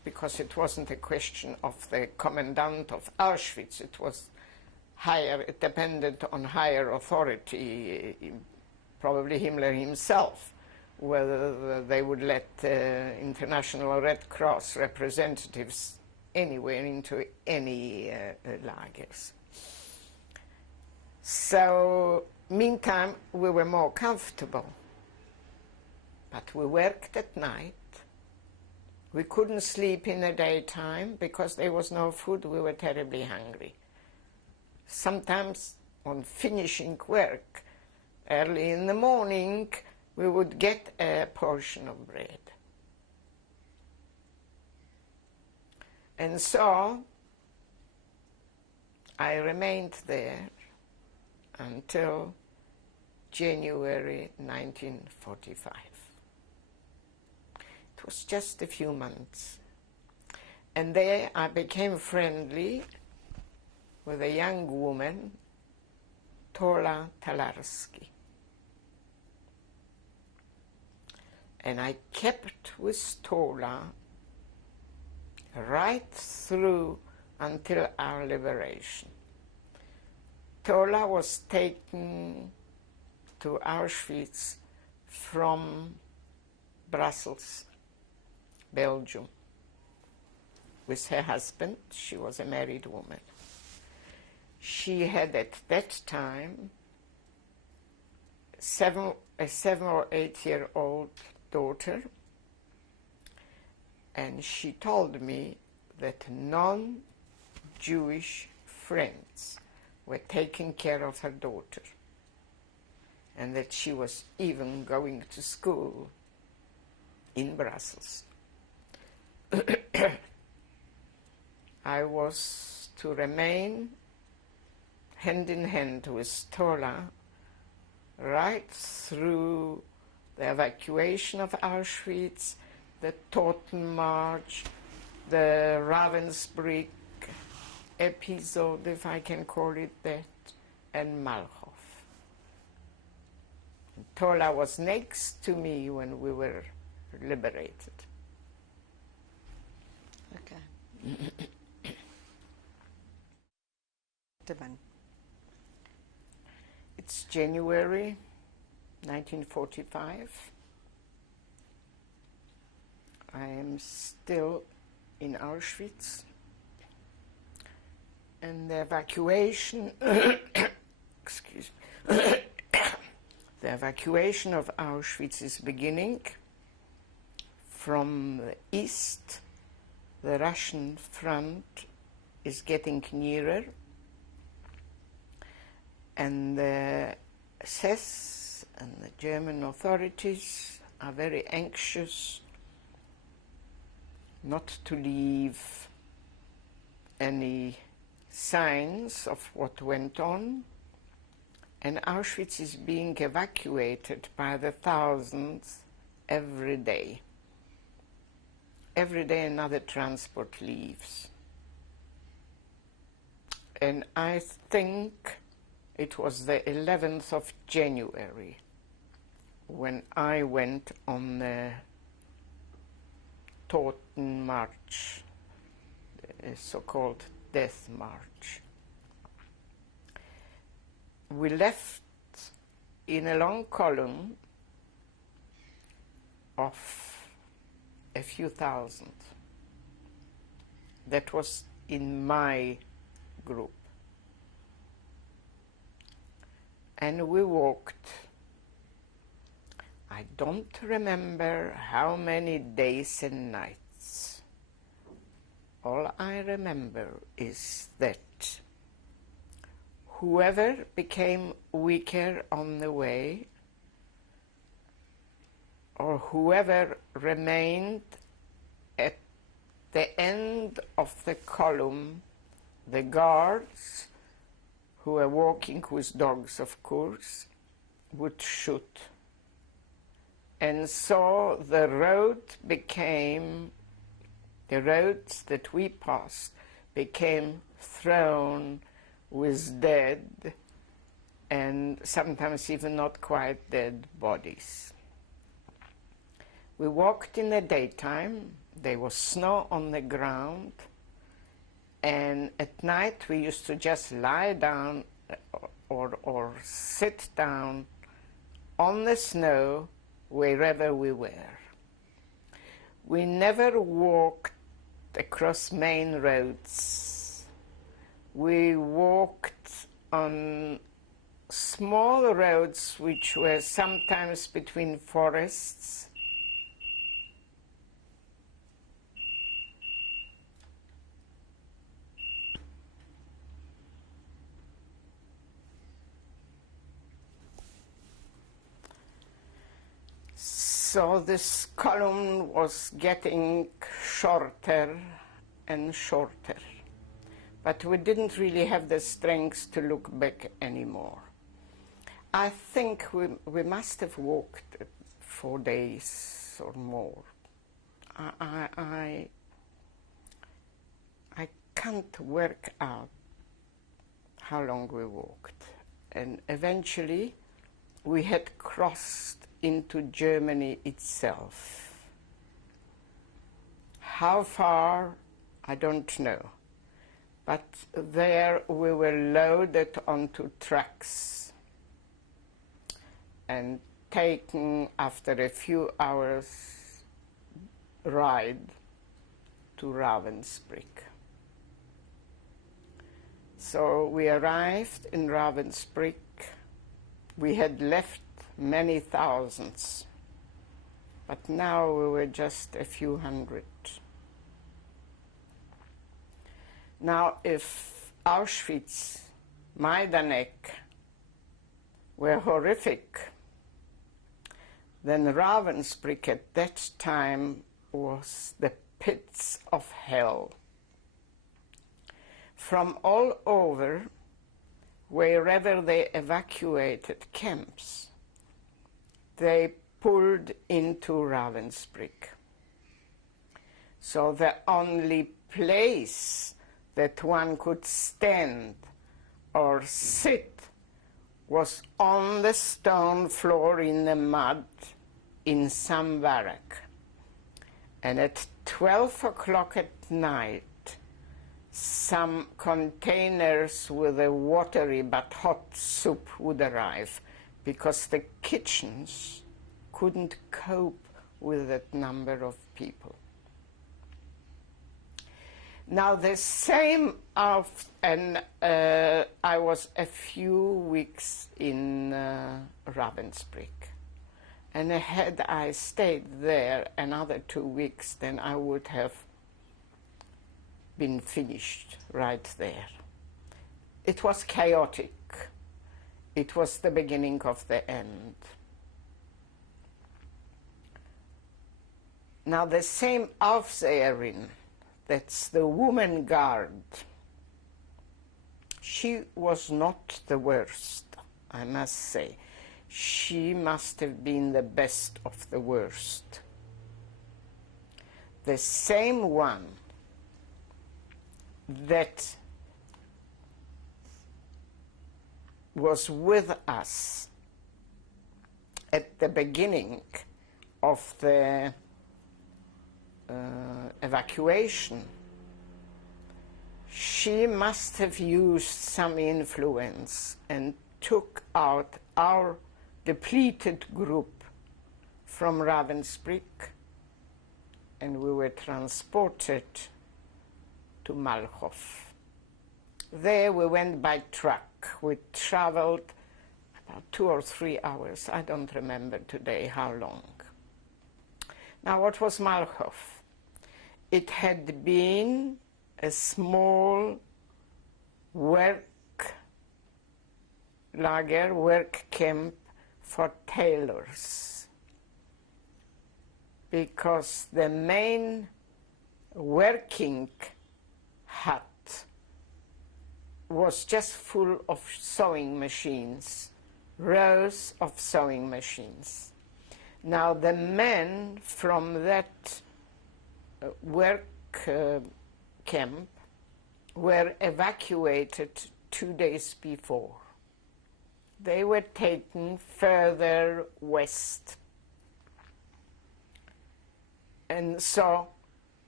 because it wasn't a question of the commandant of Auschwitz. It was higher, it depended on higher authority, probably Himmler himself, whether they would let International Red Cross representatives anywhere into any lagers. So, meantime, we were more comfortable. But we worked at night. We couldn't sleep in the daytime because there was no food. We were terribly hungry. Sometimes on finishing work, early in the morning, we would get a portion of bread. And so I remained there until January 1945. It was just a few months. And there I became friendly with a young woman, Tola Talarski. And I kept with Tola right through until our liberation. Tola was taken to Auschwitz from Brussels, Belgium, with her husband. She was a married woman. She had at that time a 7 or 8-year-old daughter, and she told me that non-Jewish friends were taking care of her daughter, and that she was even going to school in Brussels. I was to remain hand in hand with Tola right through the evacuation of Auschwitz, the Toten March, the Ravensbrück episode, if I can call it that, and Malchow. Tola was next to me when we were liberated. Okay. Divine. It's January 1945. I am still in Auschwitz, and the evacuation, excuse me, the evacuation of Auschwitz is beginning. From the east, the Russian front is getting nearer, and the SS and the German authorities are very anxious not to leave any signs of what went on, and Auschwitz is being evacuated by the thousands every day. Every day another transport leaves. And I think it was the 11th of January when I went on the Toten March, the so-called Death March. We left in a long column of a few thousand. That was in my group. And we walked, I don't remember how many days and nights. All I remember is that whoever became weaker on the way, or whoever remained at the end of the column, the guards, who were walking with dogs, of course, would shoot. And so the roads that we passed became thrown with dead, and sometimes even not quite dead bodies. We walked in the daytime There was snow on the ground, and at night we used to just lie down or sit down on the snow wherever we were. We never walked across main roads. We walked on small roads which were sometimes between forests. So this column was getting shorter and shorter, but we didn't really have the strength to look back anymore. I think we must have walked 4 days or more. I can't work out how long we walked. And eventually we had crossed into Germany itself. How far, I don't know. But there we were loaded onto trucks and taken after a few hours ride to Ravensbrück. So we arrived in Ravensbrück. We had left many thousands, but now we were just a few hundred. Now, if Auschwitz, Majdanek were horrific, then Ravensbrück at that time was the pits of hell. From all over, wherever they evacuated camps, they pulled into Ravensbrück. So the only place that one could stand or sit was on the stone floor in the mud in some barrack. And at 12 o'clock at night, some containers with a watery but hot soup would arrive, because the kitchens couldn't cope with that number of people. Now the same I was a few weeks in Ravensbrück, and had I stayed there another 2 weeks, then I would have been finished right there. It was chaotic. It was the beginning of the end. Now the same Aufseherin, that's the woman guard, she was not the worst, I must say. She must have been the best of the worst. The same one that was with us at the beginning of the evacuation, she must have used some influence and took out our depleted group from Ravensbrück, and we were transported to Malchow. There we went by truck. We traveled about 2 or 3 hours. I don't remember today how long. Now, what was Malchow? It had been a small work camp for tailors, because the main working hut was just full of sewing machines, rows of sewing machines. Now the men from that work camp were evacuated 2 days before. They were taken further west. And so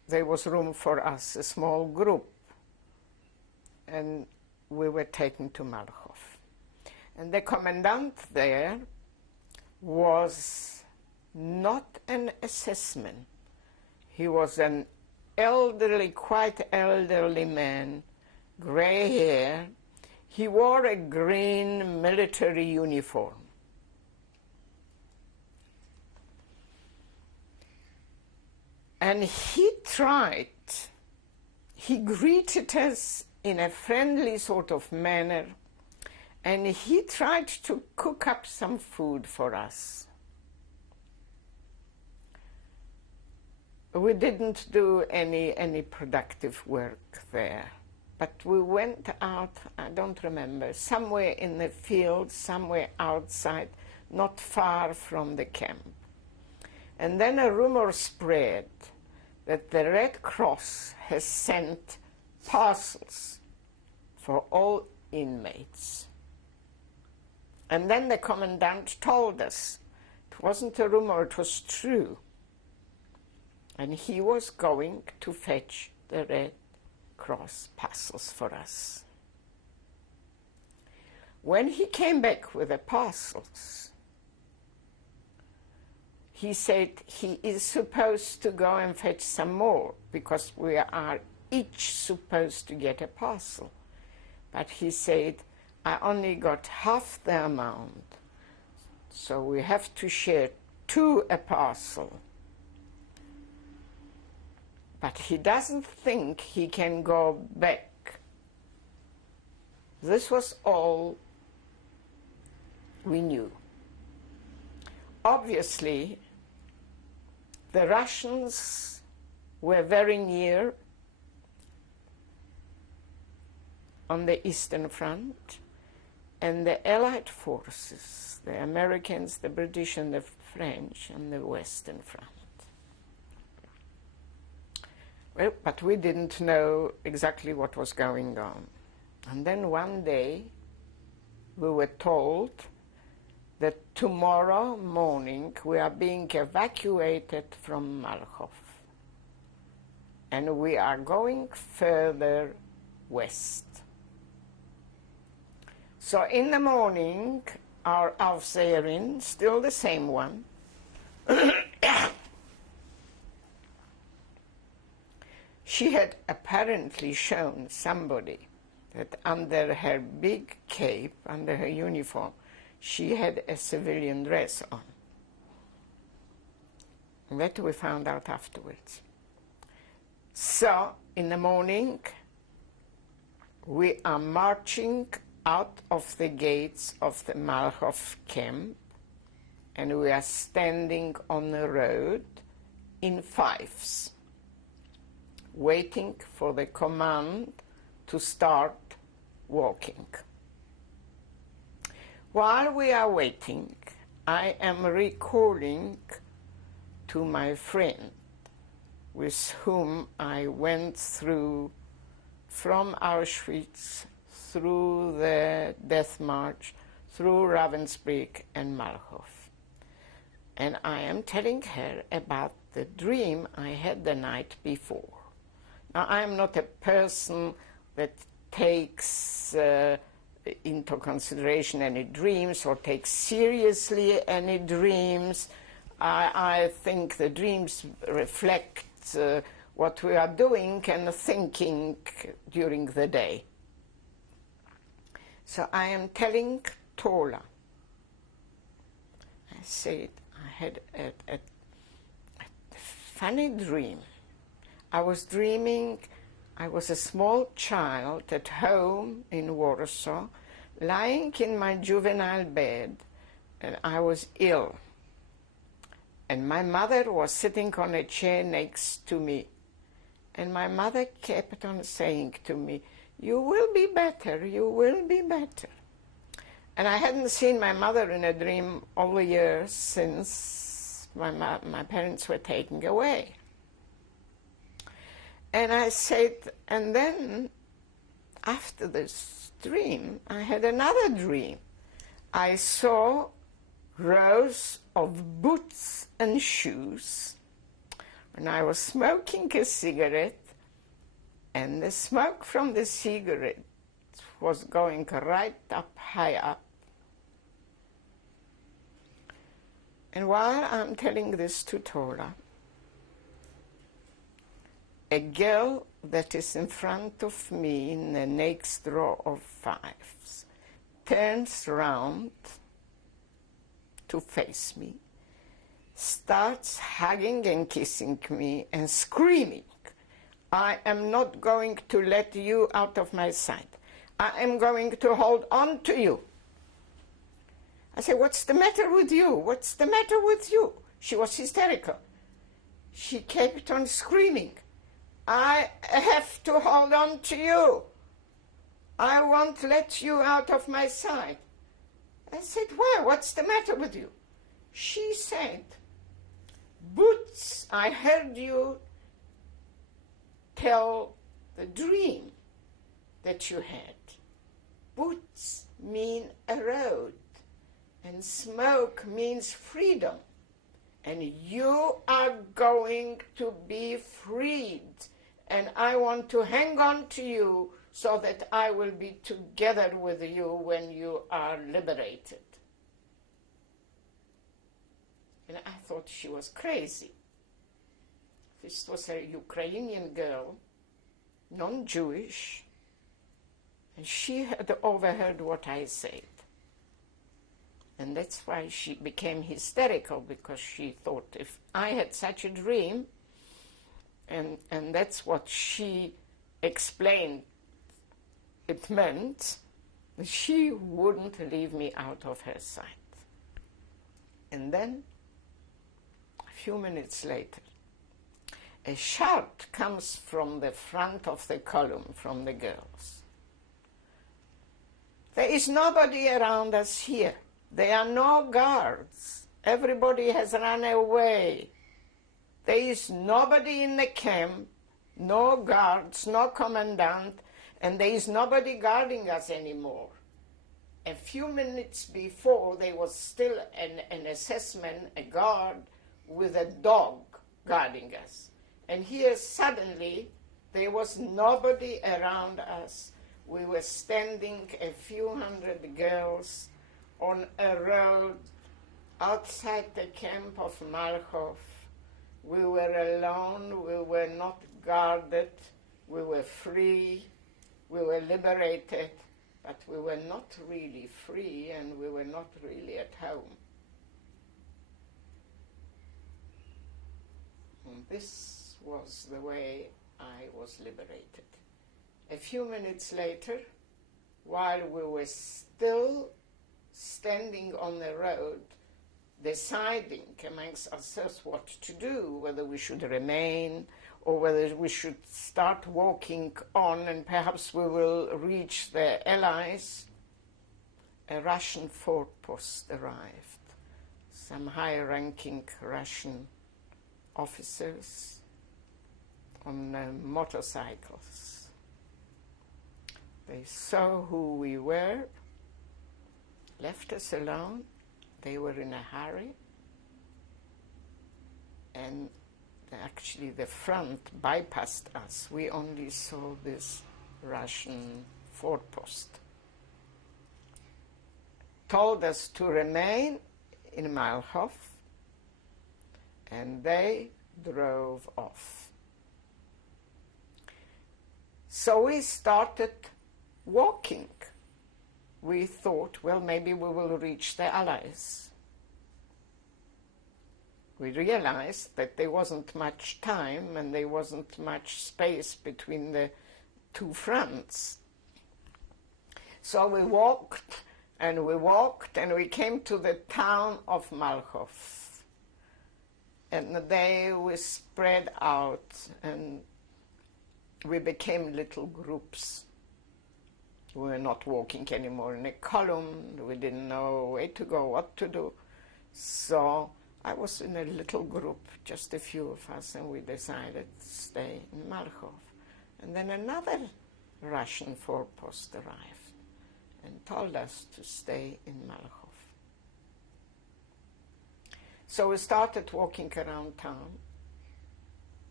there was room for us, a small group, and we were taken to Malchow. And the commandant there was not an assessment. He was an elderly, quite elderly man, gray hair. He wore a green military uniform. And he greeted us in a friendly sort of manner, and he tried to cook up some food for us. We didn't do any productive work there, but we went out, I don't remember, somewhere in the field, somewhere outside, not far from the camp. And then a rumor spread that the Red Cross has sent parcels for all inmates. And then the commandant told us it wasn't a rumor, it was true. And he was going to fetch the Red Cross parcels for us. When he came back with the parcels, he said he is supposed to go and fetch some more because we are each supposed to get a parcel. But he said, I only got half the amount, so we have to share 2 a parcel. But he doesn't think he can go back. This was all we knew. Obviously, the Russians were very near on the Eastern Front, and the Allied forces, the Americans, the British, and the French, on the Western Front. Well, but we didn't know exactly what was going on. And then one day, we were told that tomorrow morning we are being evacuated from Malchow. And we are going further west. So in the morning, our Aufseherin, still the same one, she had apparently shown somebody that under her big cape, under her uniform, she had a civilian dress on. And that we found out afterwards. So, in the morning, we are marching out of the gates of the Malchow camp, and we are standing on the road in fives, waiting for the command to start walking. While we are waiting, I am recalling to my friend with whom I went through from Auschwitz, through the Death March, through Ravensbrück and Malchow. And I am telling her about the dream I had the night before. Now, I am not a person that takes into consideration any dreams or takes seriously any dreams. I think the dreams reflect what we are doing and thinking during the day. So I am telling Tola, I said, I had a funny dream. I was dreaming I was a small child at home in Warsaw, lying in my juvenile bed, and I was ill. And my mother was sitting on a chair next to me. And my mother kept on saying to me, "You will be better, you will be better." And I hadn't seen my mother in a dream all the years since my parents were taken away. And I said, and then after this dream, I had another dream. I saw rows of boots and shoes. and I was smoking a cigarette, and the smoke from the cigarette was going right up, high up. And while I'm telling this to Tola, a girl that is in front of me in the next row of fives turns round to face me, starts hugging and kissing me and screaming, "I am not going to let you out of my sight. I am going to hold on to you." I said, "What's the matter with you? What's the matter with you?" She was hysterical. She kept on screaming, "I have to hold on to you. I won't let you out of my sight." I said, "Well, what's the matter with you?" She said, "Boots, I heard you tell the dream that you had. Boots mean a road, and smoke means freedom. And you are going to be freed. And I want to hang on to you so that I will be together with you when you are liberated." And I thought she was crazy. This was a Ukrainian girl, non-Jewish, and she had overheard what I said. And that's why she became hysterical, because she thought if I had such a dream, and that's what she explained it meant, she wouldn't leave me out of her sight. And then, a few minutes later, a shout comes from the front of the column, from the girls. "There is nobody around us here. There are no guards. Everybody has run away. There is nobody in the camp, no guards, no commandant, and there is nobody guarding us anymore." A few minutes before, there was still an assessment, a guard with a dog guarding us. And here suddenly, there was nobody around us. We were standing, a few hundred girls, on a road outside the camp of Malchov. We were alone, we were not guarded, we were free, we were liberated, but we were not really free, and we were not really at home. And this was the way I was liberated. A few minutes later, while we were still standing on the road, deciding amongst ourselves what to do, whether we should remain or whether we should start walking on and perhaps we will reach the Allies, a Russian forpost arrived. Some high-ranking Russian officers on motorcycles. They saw who we were, left us alone. They were in a hurry, and actually the front bypassed us. We only saw this Russian forpost. Told us to remain in Malchov, and they drove off. So we started walking. We thought, well, maybe we will reach the Allies. We realized that there wasn't much time and there wasn't much space between the two fronts. So we walked and we walked and we came to the town of Malchov. And there we spread out and we became little groups. We were not walking anymore in a column. We didn't know where to go, what to do. So I was in a little group, just a few of us, and we decided to stay in Malchov. And then another Russian forpost arrived and told us to stay in Malchov. So we started walking around town,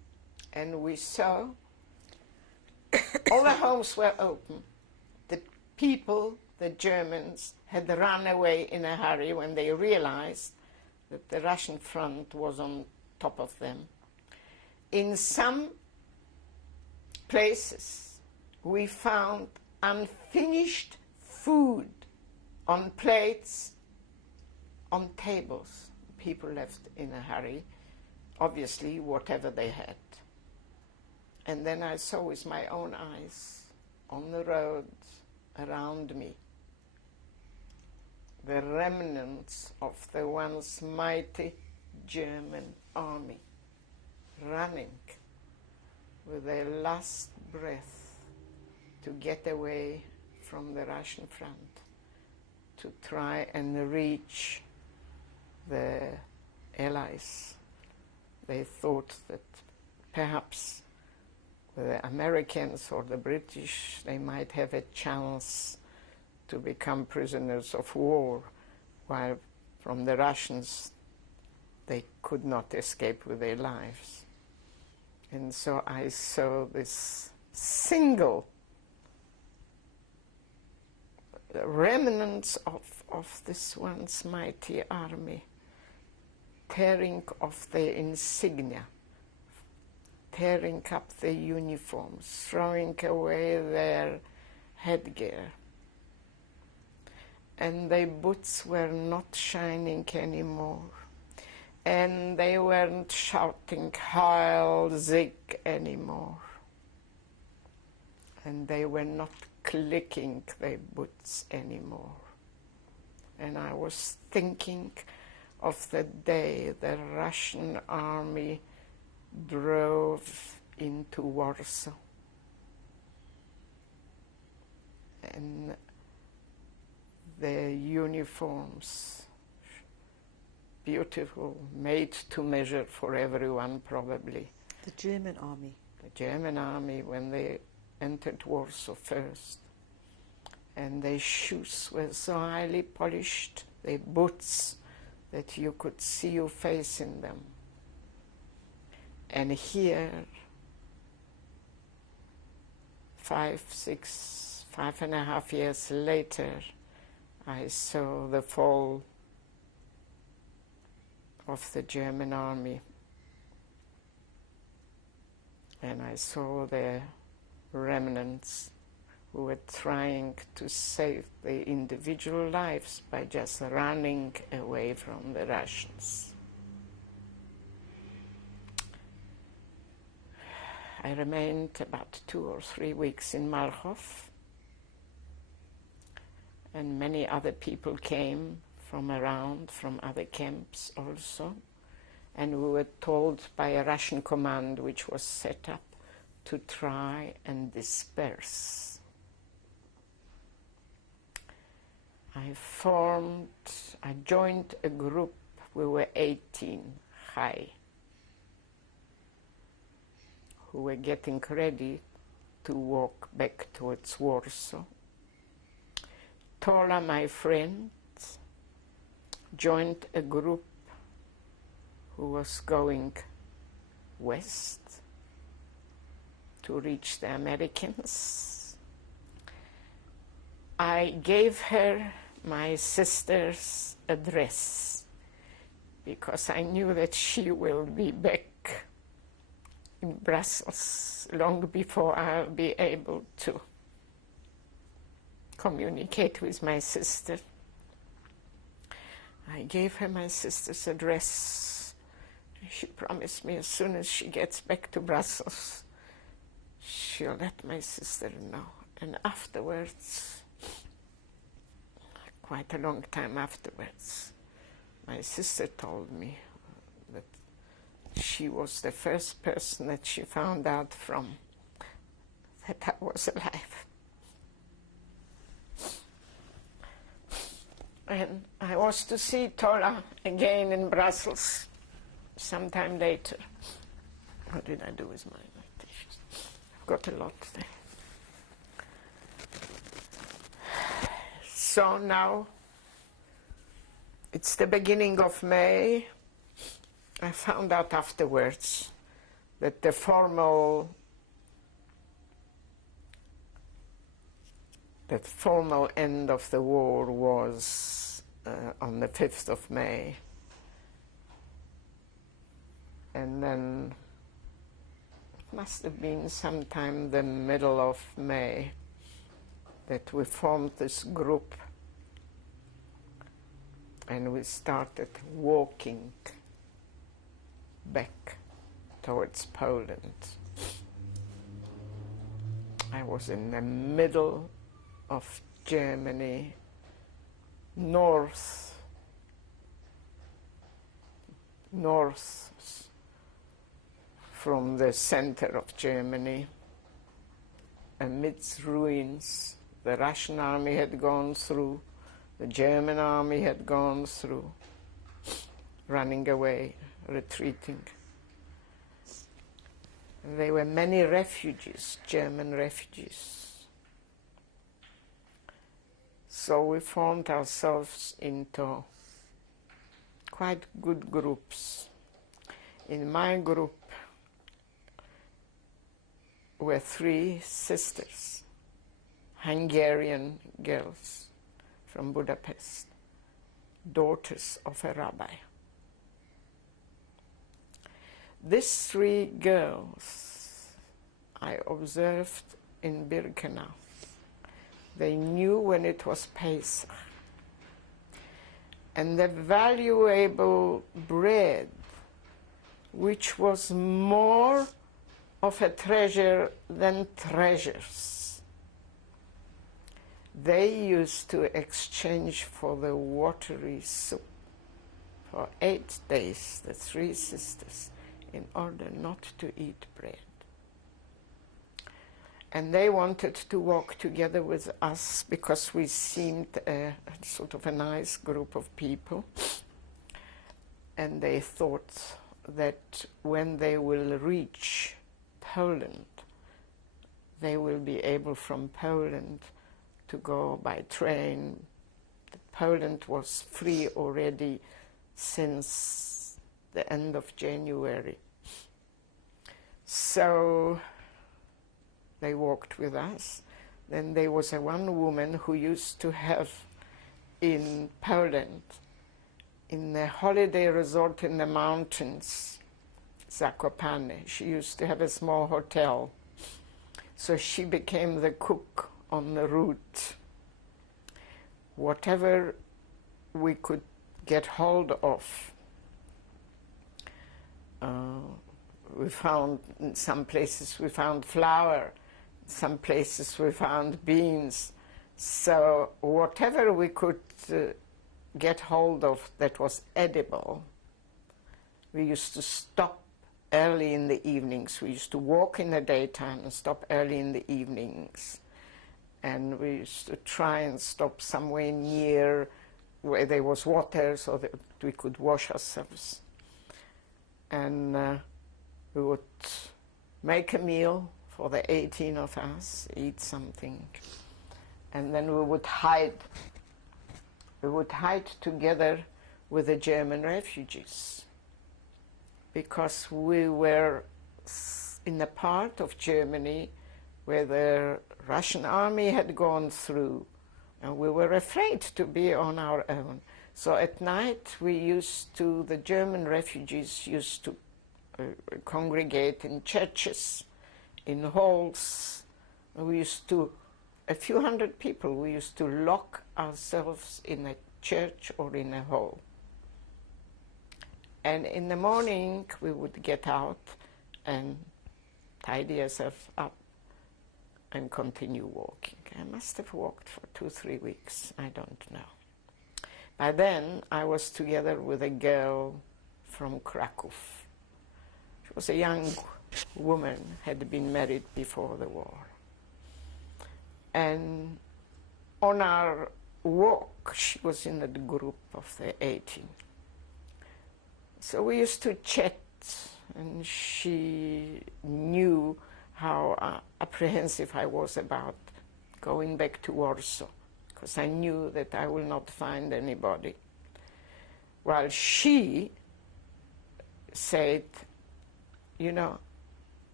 And we saw all the homes were open. The people, the Germans, had run away in a hurry when they realized that the Russian front was on top of them. In some places, we found unfinished food on plates, on tables. People left in a hurry, obviously, whatever they had. And then I saw with my own eyes, on the roads around me, the remnants of the once mighty German army running with their last breath to get away from the Russian front, to try and reach the Allies. They thought that perhaps the Americans or the British, they might have a chance to become prisoners of war, while from the Russians they could not escape with their lives. And so I saw this single remnants of this once mighty army tearing off their insignia, tearing up their uniforms, throwing away their headgear. And their boots were not shining anymore. And they weren't shouting Heil Sieg anymore. And they were not clicking their boots anymore. And I was thinking of the day the Russian army drove into Warsaw. And their uniforms, beautiful, made to measure for everyone probably. The German army. The German army, when they entered Warsaw first. And their shoes were so highly polished, their boots, that you could see your face in them. And here, 5.5 years later, I saw the fall of the German army. And I saw the remnants who were trying to save their individual lives by just running away from the Russians. I remained about 2 or 3 weeks in Malchow, and many other people came from around, from other camps also, and we were told by a Russian command which was set up to try and disperse. I joined a group, we were 18 high, who were getting ready to walk back towards Warsaw. Tola, my friend, joined a group who was going west to reach the Americans. I gave her my sister's address because I knew that she will be back in Brussels long before I'll be able to communicate with my sister. I gave her my sister's address. She promised me as soon as she gets back to Brussels, she'll let my sister know. And afterwards, quite a long time afterwards, my sister told me that she was the first person that she found out from that I was alive. And I was to see Tola again in Brussels sometime later. What did I do with my tissues? I've got a lot there. So now, it's the beginning of May. I found out afterwards that the formal end of the war was on the 5th of May. And then it must have been sometime the middle of May that we formed this group and we started walking back towards Poland. I was in the middle of Germany, north from the center of Germany, amidst ruins. The Russian army had gone through, the German army had gone through, running away, retreating. There were many refugees, German refugees. So we formed ourselves into quite good groups. In my group were 3 sisters, Hungarian girls from Budapest, daughters of a rabbi. These 3 girls I observed in Birkenau. They knew when it was Pesach. And the valuable bread, which was more of a treasure than treasures, they used to exchange for the watery soup for 8 days, the 3 sisters, in order not to eat bread. And they wanted to walk together with us because we seemed a sort of a nice group of people. And they thought that when they will reach Poland, they will be able from Poland to go by train. Poland was free already since the end of January. So they walked with us. Then there was one woman who used to have in Poland, in the holiday resort in the mountains, Zakopane, she used to have a small hotel. So she became the cook on the route. Whatever we could get hold of, we found, in some places we found flour, some places we found beans. So whatever we could get hold of that was edible, we used to stop early in the evenings. We used to walk in the daytime and stop early in the evenings. And we used to try and stop somewhere near where there was water so that we could wash ourselves. And we would make a meal for the 18 of us, eat something, and then we would hide. We would hide together with the German refugees because we were in a part of Germany where the Russian army had gone through, and we were afraid to be on our own. So at night the German refugees used to congregate in churches, in halls. We used to, a few hundred people, we used to lock ourselves in a church or in a hall. And in the morning we would get out and tidy ourselves up and continue walking. I must have walked for 2-3 weeks, I don't know. By then I was together with a girl from Krakow. She was a young woman, had been married before the war. And on our walk, she was in the group of the 18. So we used to chat, and she knew how apprehensive I was about going back to Warsaw, because I knew that I will not find anybody. While she said, you know,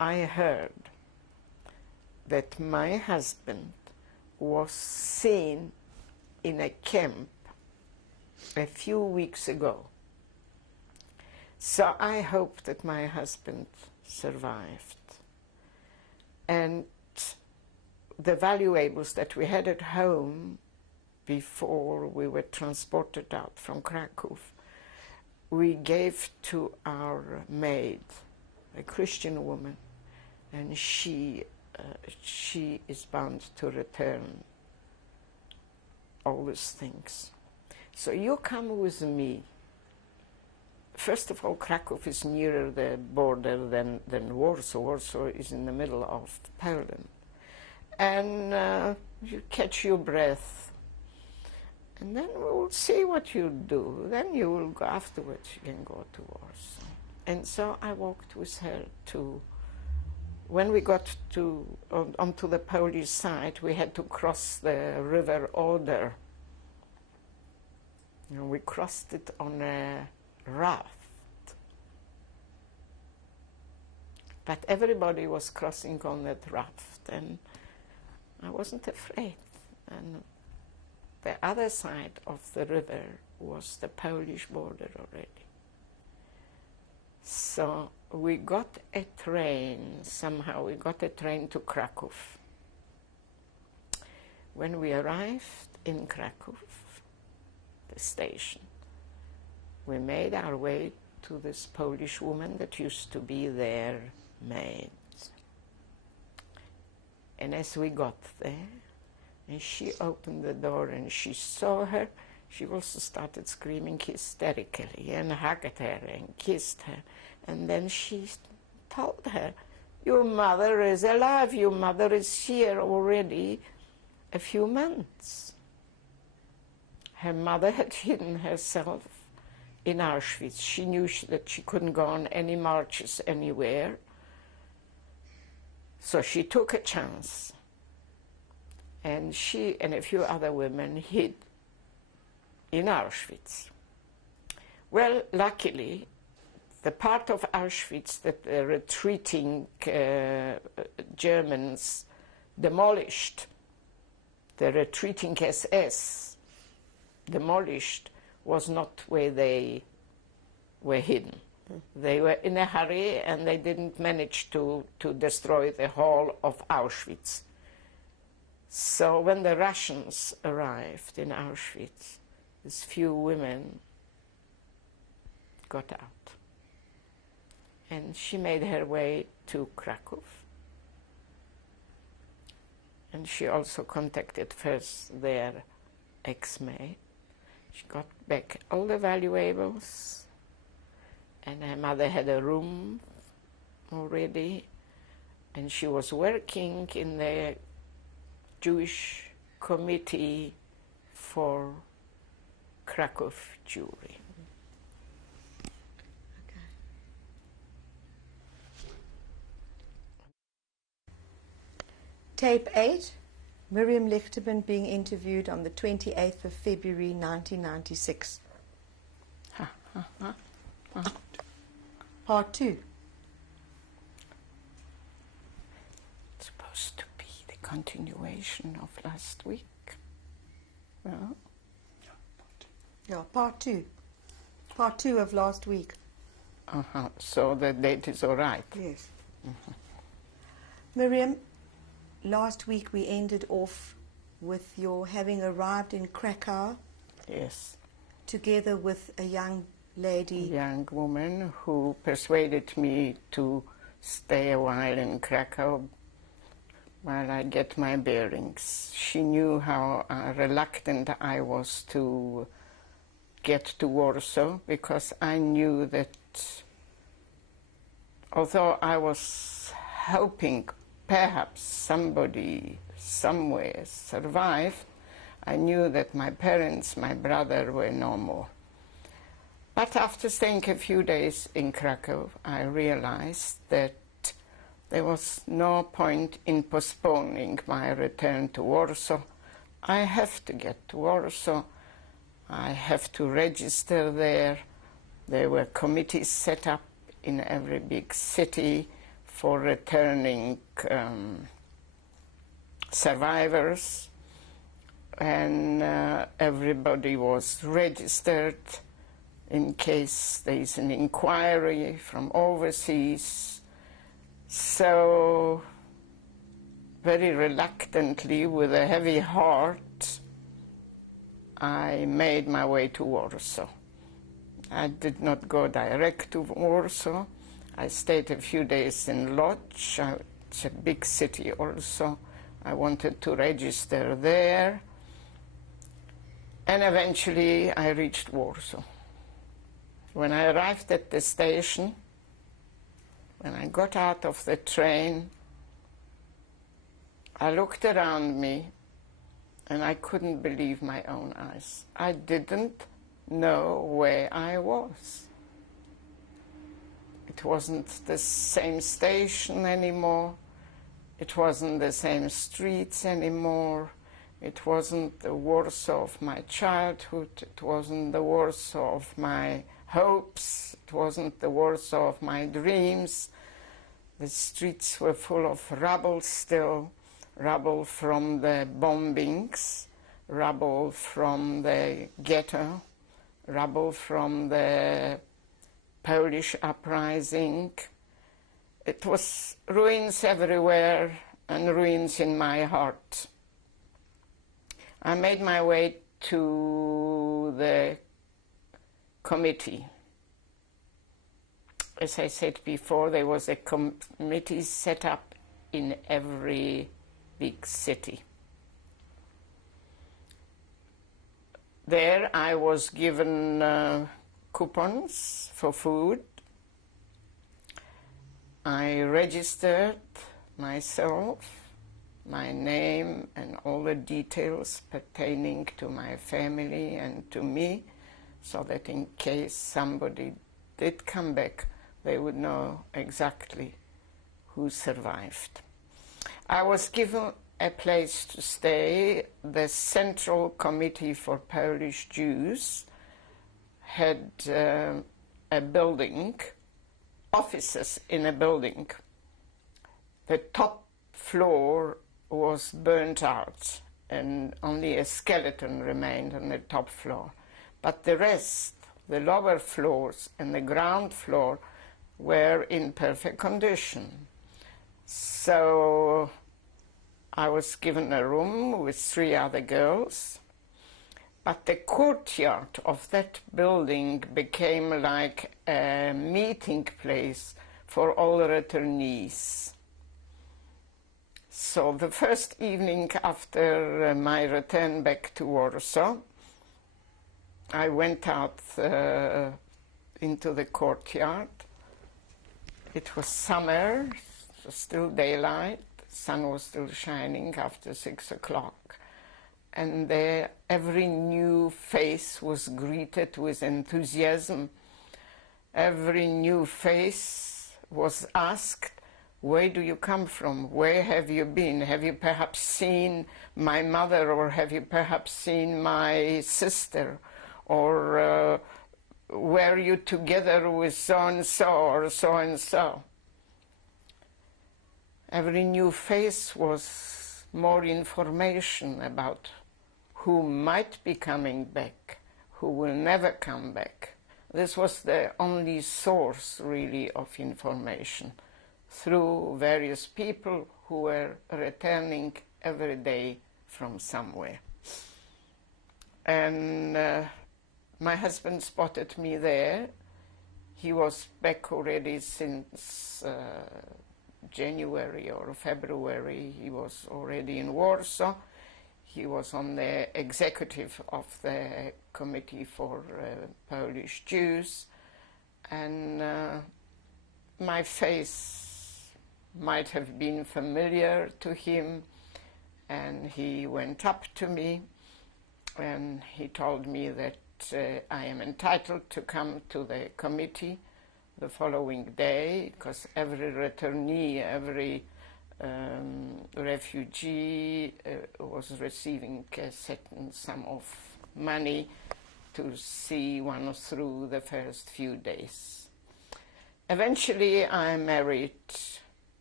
I heard that my husband was seen in a camp a few weeks ago. So I hope that my husband survived. And the valuables that we had at home before we were transported out from Krakow, we gave to our maid, a Christian woman, and she is bound to return all these things. So you come with me. First of all, Krakow is nearer the border than Warsaw. Warsaw is in the middle of Poland. And you catch your breath. And then we'll see what you do. Then you will go, afterwards you can go to Warsaw. And so I walked with her to, when we got to onto the Polish side, we had to cross the River Oder. And we crossed it on a raft. But everybody was crossing on that raft, and I wasn't afraid. And the other side of the river was the Polish border already. So we got a train, somehow we got a train to Krakow. When we arrived in Krakow, the station, we made our way to this Polish woman that used to be their maid. And as we got there, and she opened the door and she saw her, she also started screaming hysterically and hugged her and kissed her. And then she told her, "Your mother is alive, your mother is here already a few months." Her mother had hidden herself in Auschwitz. She knew that she couldn't go on any marches anywhere. So she took a chance. And she and a few other women hid in Auschwitz. Well, luckily, the part of Auschwitz that the retreating Germans demolished, the retreating SS demolished, was not where they were hidden. They were in a hurry and they didn't manage to destroy the whole of Auschwitz. So when the Russians arrived in Auschwitz, these few women got out. And she made her way to Krakow. And she also contacted first their ex-maid. She got back all the valuables, and her mother had a room already, and she was working in the Jewish committee for Krakow Jewry. Okay. Tape 8, Miriam Lichterman being interviewed on the 28th of February 1996. Part 2. It's supposed to be the continuation of last week. Well, Yeah, part 2. Part 2 of last week. so the date is all right. Yes. Miriam, last week we ended off with your having arrived in Krakow Yes. together with a young lady. Young woman who persuaded me to stay a while in Krakow while I get my bearings. She knew how reluctant I was to get to Warsaw, because I knew that although I was hoping perhaps somebody somewhere survived, I knew that my parents, my brother, were no more. But after staying a few days in Krakow, I realized that there was no point in postponing my return to Warsaw. I have to get to Warsaw. I have to register there. There were committees set up in every big city for returning survivors, and everybody was registered in case there is an inquiry from overseas. So very reluctantly, with a heavy heart, I made my way to Warsaw. I did not go direct to Warsaw. I stayed a few days in Lodz. It's a big city also. I wanted to register there. And eventually I reached Warsaw. When I arrived at the station, when I got out of the train, I looked around me and I couldn't believe my own eyes. I didn't know where I was. It wasn't the same station anymore. It wasn't the same streets anymore. It wasn't the Warsaw of my childhood. It wasn't the Warsaw of my hopes. It wasn't the Warsaw of my dreams. The streets were full of rubble still, rubble from the bombings, rubble from the ghetto, rubble from the Polish uprising. It was ruins everywhere and ruins in my heart. I made my way to the committee. As I said before, there was a committee set up in every big city. There I was given coupons for food. I registered myself, my name and all the details pertaining to my family and to me, so that in case somebody did come back, they would know exactly who survived. I was given a place to stay. The Central Committee for Polish Jews had a building, offices in a building. The top floor was burnt out and only a skeleton remained on the top floor. But the rest, the lower floors and the ground floor, were in perfect condition. So I was given a room with 3 other girls, but the courtyard of that building became like a meeting place for all returnees. So the first evening after my return back to Warsaw, I went out into the courtyard. It was summer, it was still daylight, the sun was still shining after 6 o'clock. And there every new face was greeted with enthusiasm. Every new face was asked, "Where do you come from? Where have you been? Have you perhaps seen my mother, or have you perhaps seen my sister? Or were you together with so-and-so or so-and-so?" Every new face was more information about who might be coming back, who will never come back. This was the only source, really, of information, through various people who were returning every day from somewhere. And my husband spotted me there. He was back already since January or February. He was already in Warsaw. He was on the executive of the Committee for Polish Jews. And my face might have been familiar to him. And he went up to me and he told me that I am entitled to come to the committee the following day, because every returnee, every refugee was receiving a certain sum of money to see one through the first few days. Eventually I married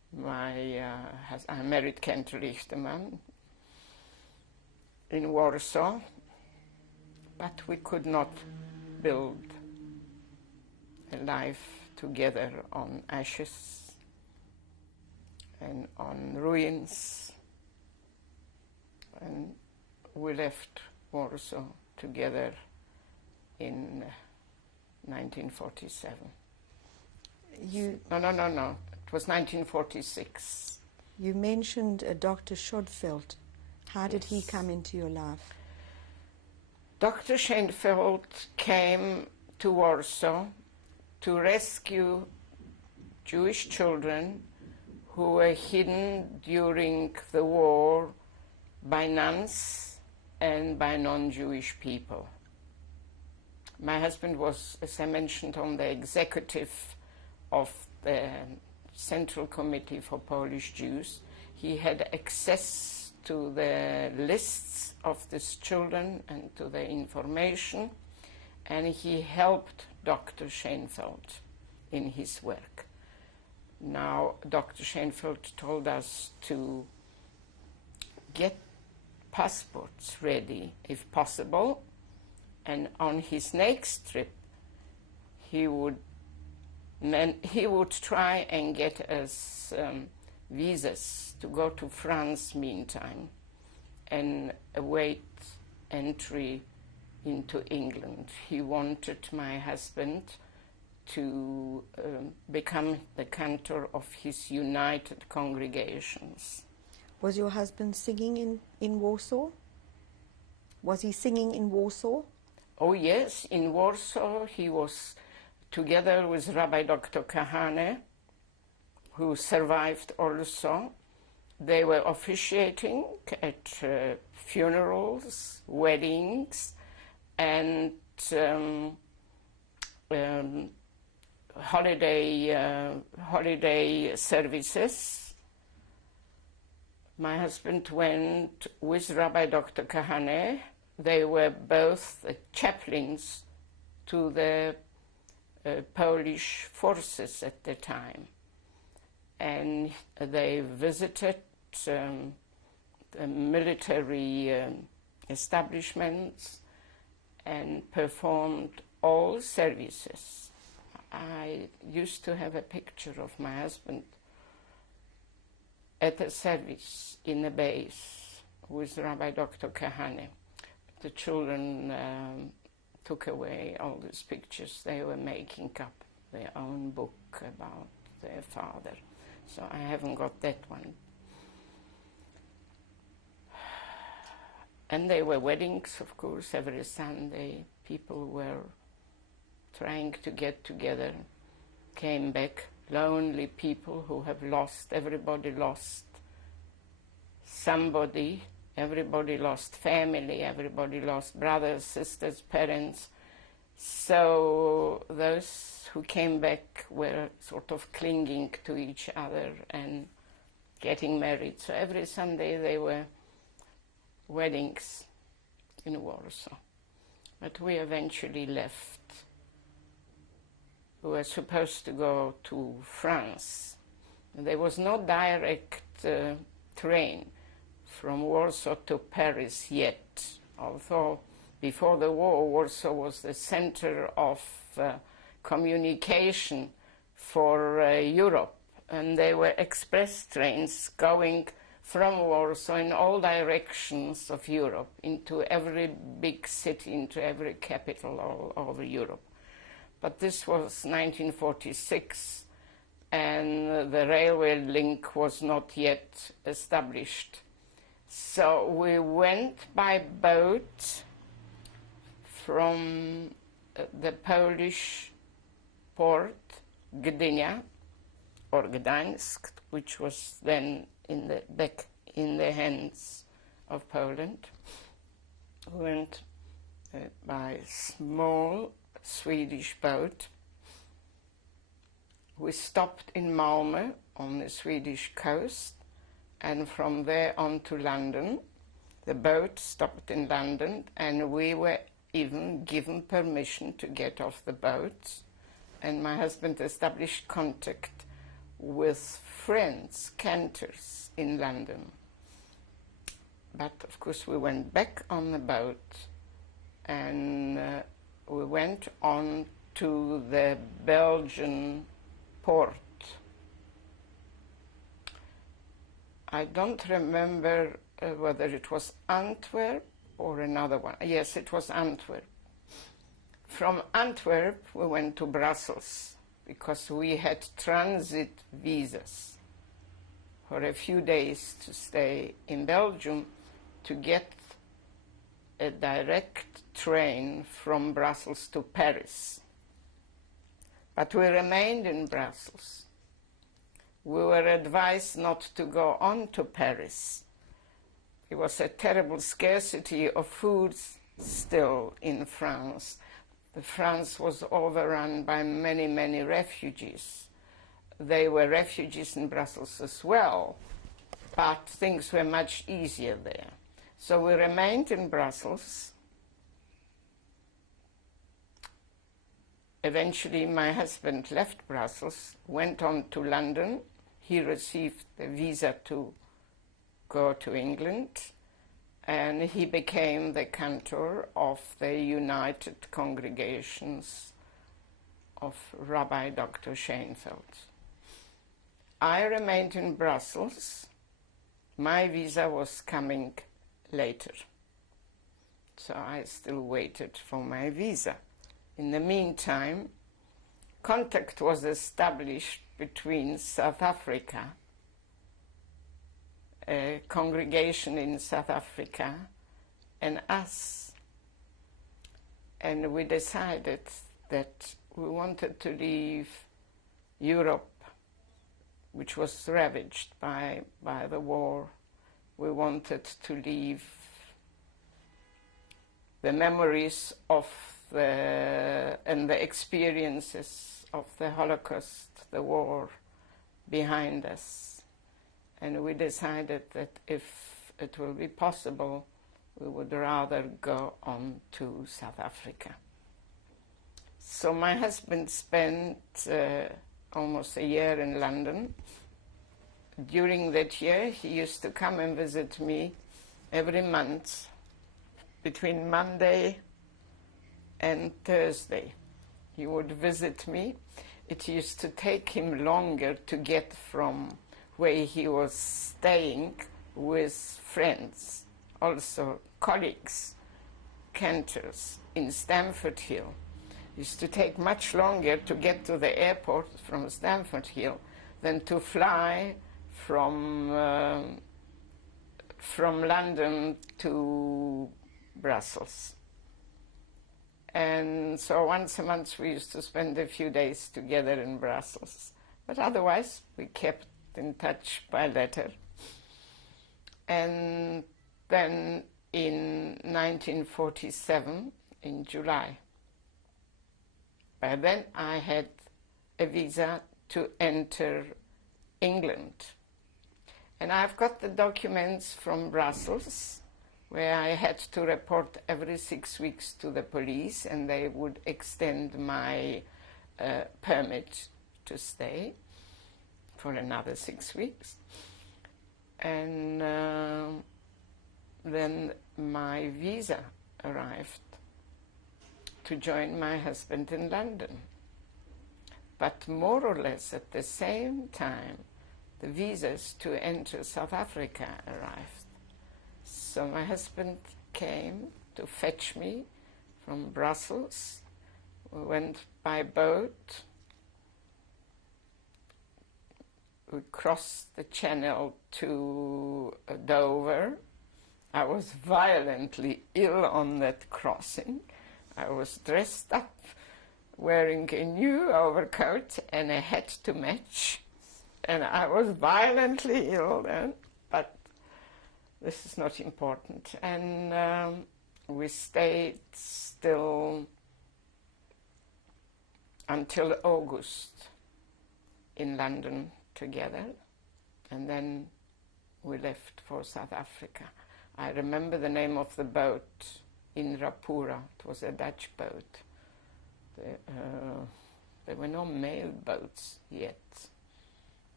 I married Kent Richtemann in Warsaw, but we could not build a life together on ashes and on ruins, and we left Warsaw together in 1947. No. It was 1946. You mentioned Dr. Schoenfeld. How did he come into your life? Dr. Schoenfeld came to Warsaw to rescue Jewish children who were hidden during the war by nuns and by non-Jewish people. My husband was, as I mentioned, on the executive of the Central Committee for Polish Jews. He had access to the lists of these children and to the information, and he helped Dr. Schoenfeld in his work. Now, Dr. Schoenfeld told us to get passports ready, if possible, and on his next trip, he would try and get us visas to go to France meantime and await entry into England. He wanted my husband to become the cantor of his United Congregations. Was your husband singing in Warsaw? Was he singing in Warsaw? Oh yes, in Warsaw he was together with Rabbi Dr. Kahane, who survived also. They were officiating at funerals, weddings, and holiday services. My husband went with Rabbi Dr. Kahane. They were both chaplains to the Polish forces at the time. And they visited the military establishments and performed all services. I used to have a picture of my husband at a service in a base with Rabbi Dr. Kahane. The children took away all these pictures. They were making up their own book about their father. So I haven't got that one. And there were weddings, of course, every Sunday. People were trying to get together, came back, lonely people who have lost, everybody lost somebody, everybody lost family, everybody lost brothers, sisters, parents. So those who came back were sort of clinging to each other and getting married. So every Sunday there were weddings in Warsaw. But we eventually left. We were supposed to go to France. There was no direct train from Warsaw to Paris yet, although before the war, Warsaw was the center of communication for Europe, and there were express trains going from Warsaw in all directions of Europe, into every big city, into every capital all over Europe. But this was 1946, and the railway link was not yet established. So we went by boat from the Polish port, Gdynia, or Gdańsk, which was then back in the hands of Poland. We went by small Swedish boat. We stopped in Malmö on the Swedish coast, and from there on to London. The boat stopped in London, and we were even given permission to get off the boat, and my husband established contact with friends, cantors in London. But of course we went back on the boat and we went on to the Belgian port. I don't remember whether it was Antwerp or another one. Yes, it was Antwerp. From Antwerp we went to Brussels because we had transit visas for a few days to stay in Belgium to get a direct train from Brussels to Paris. But we remained in Brussels. We were advised not to go on to Paris. There was a terrible scarcity of food still in France. France was overrun by many, many refugees. They were refugees in Brussels as well, but things were much easier there. So we remained in Brussels. Eventually my husband left Brussels, went on to London. He received a visa to go to England, and he became the cantor of the United Congregations of Rabbi Dr. Schoenfeld. I remained in Brussels. My visa was coming later, so I still waited for my visa. In the meantime, contact was established between South Africa, a congregation in South Africa, and us. And we decided that we wanted to leave Europe, which was ravaged by the war. We wanted to leave the memories of and the experiences of the Holocaust, the war, behind us. And we decided that if it will be possible, we would rather go on to South Africa. So my husband spent almost a year in London. During that year, he used to come and visit me every month between Monday and Thursday. He would visit me. It used to take him longer to get from where he was staying with friends, also colleagues, cantors in Stamford Hill. It used to take much longer to get to the airport from Stamford Hill than to fly from London to Brussels. And so once a month we used to spend a few days together in Brussels. But otherwise we kept in touch by letter. And then in 1947, in July, by then I had a visa to enter England. And I've got the documents from Brussels, where I had to report every 6 weeks to the police, and they would extend my permit to stay for another 6 weeks. And then my visa arrived to join my husband in London. But more or less at the same time, the visas to enter South Africa arrived. So my husband came to fetch me from Brussels. We went by boat. We crossed the channel to Dover. I was violently ill on that crossing. I was dressed up, wearing a new overcoat and a hat to match. And I was violently ill then, but this is not important. And we stayed still until August in London together, and then we left for South Africa. I remember the name of the boat, in Rapura. It was a Dutch boat. There were no mail boats yet.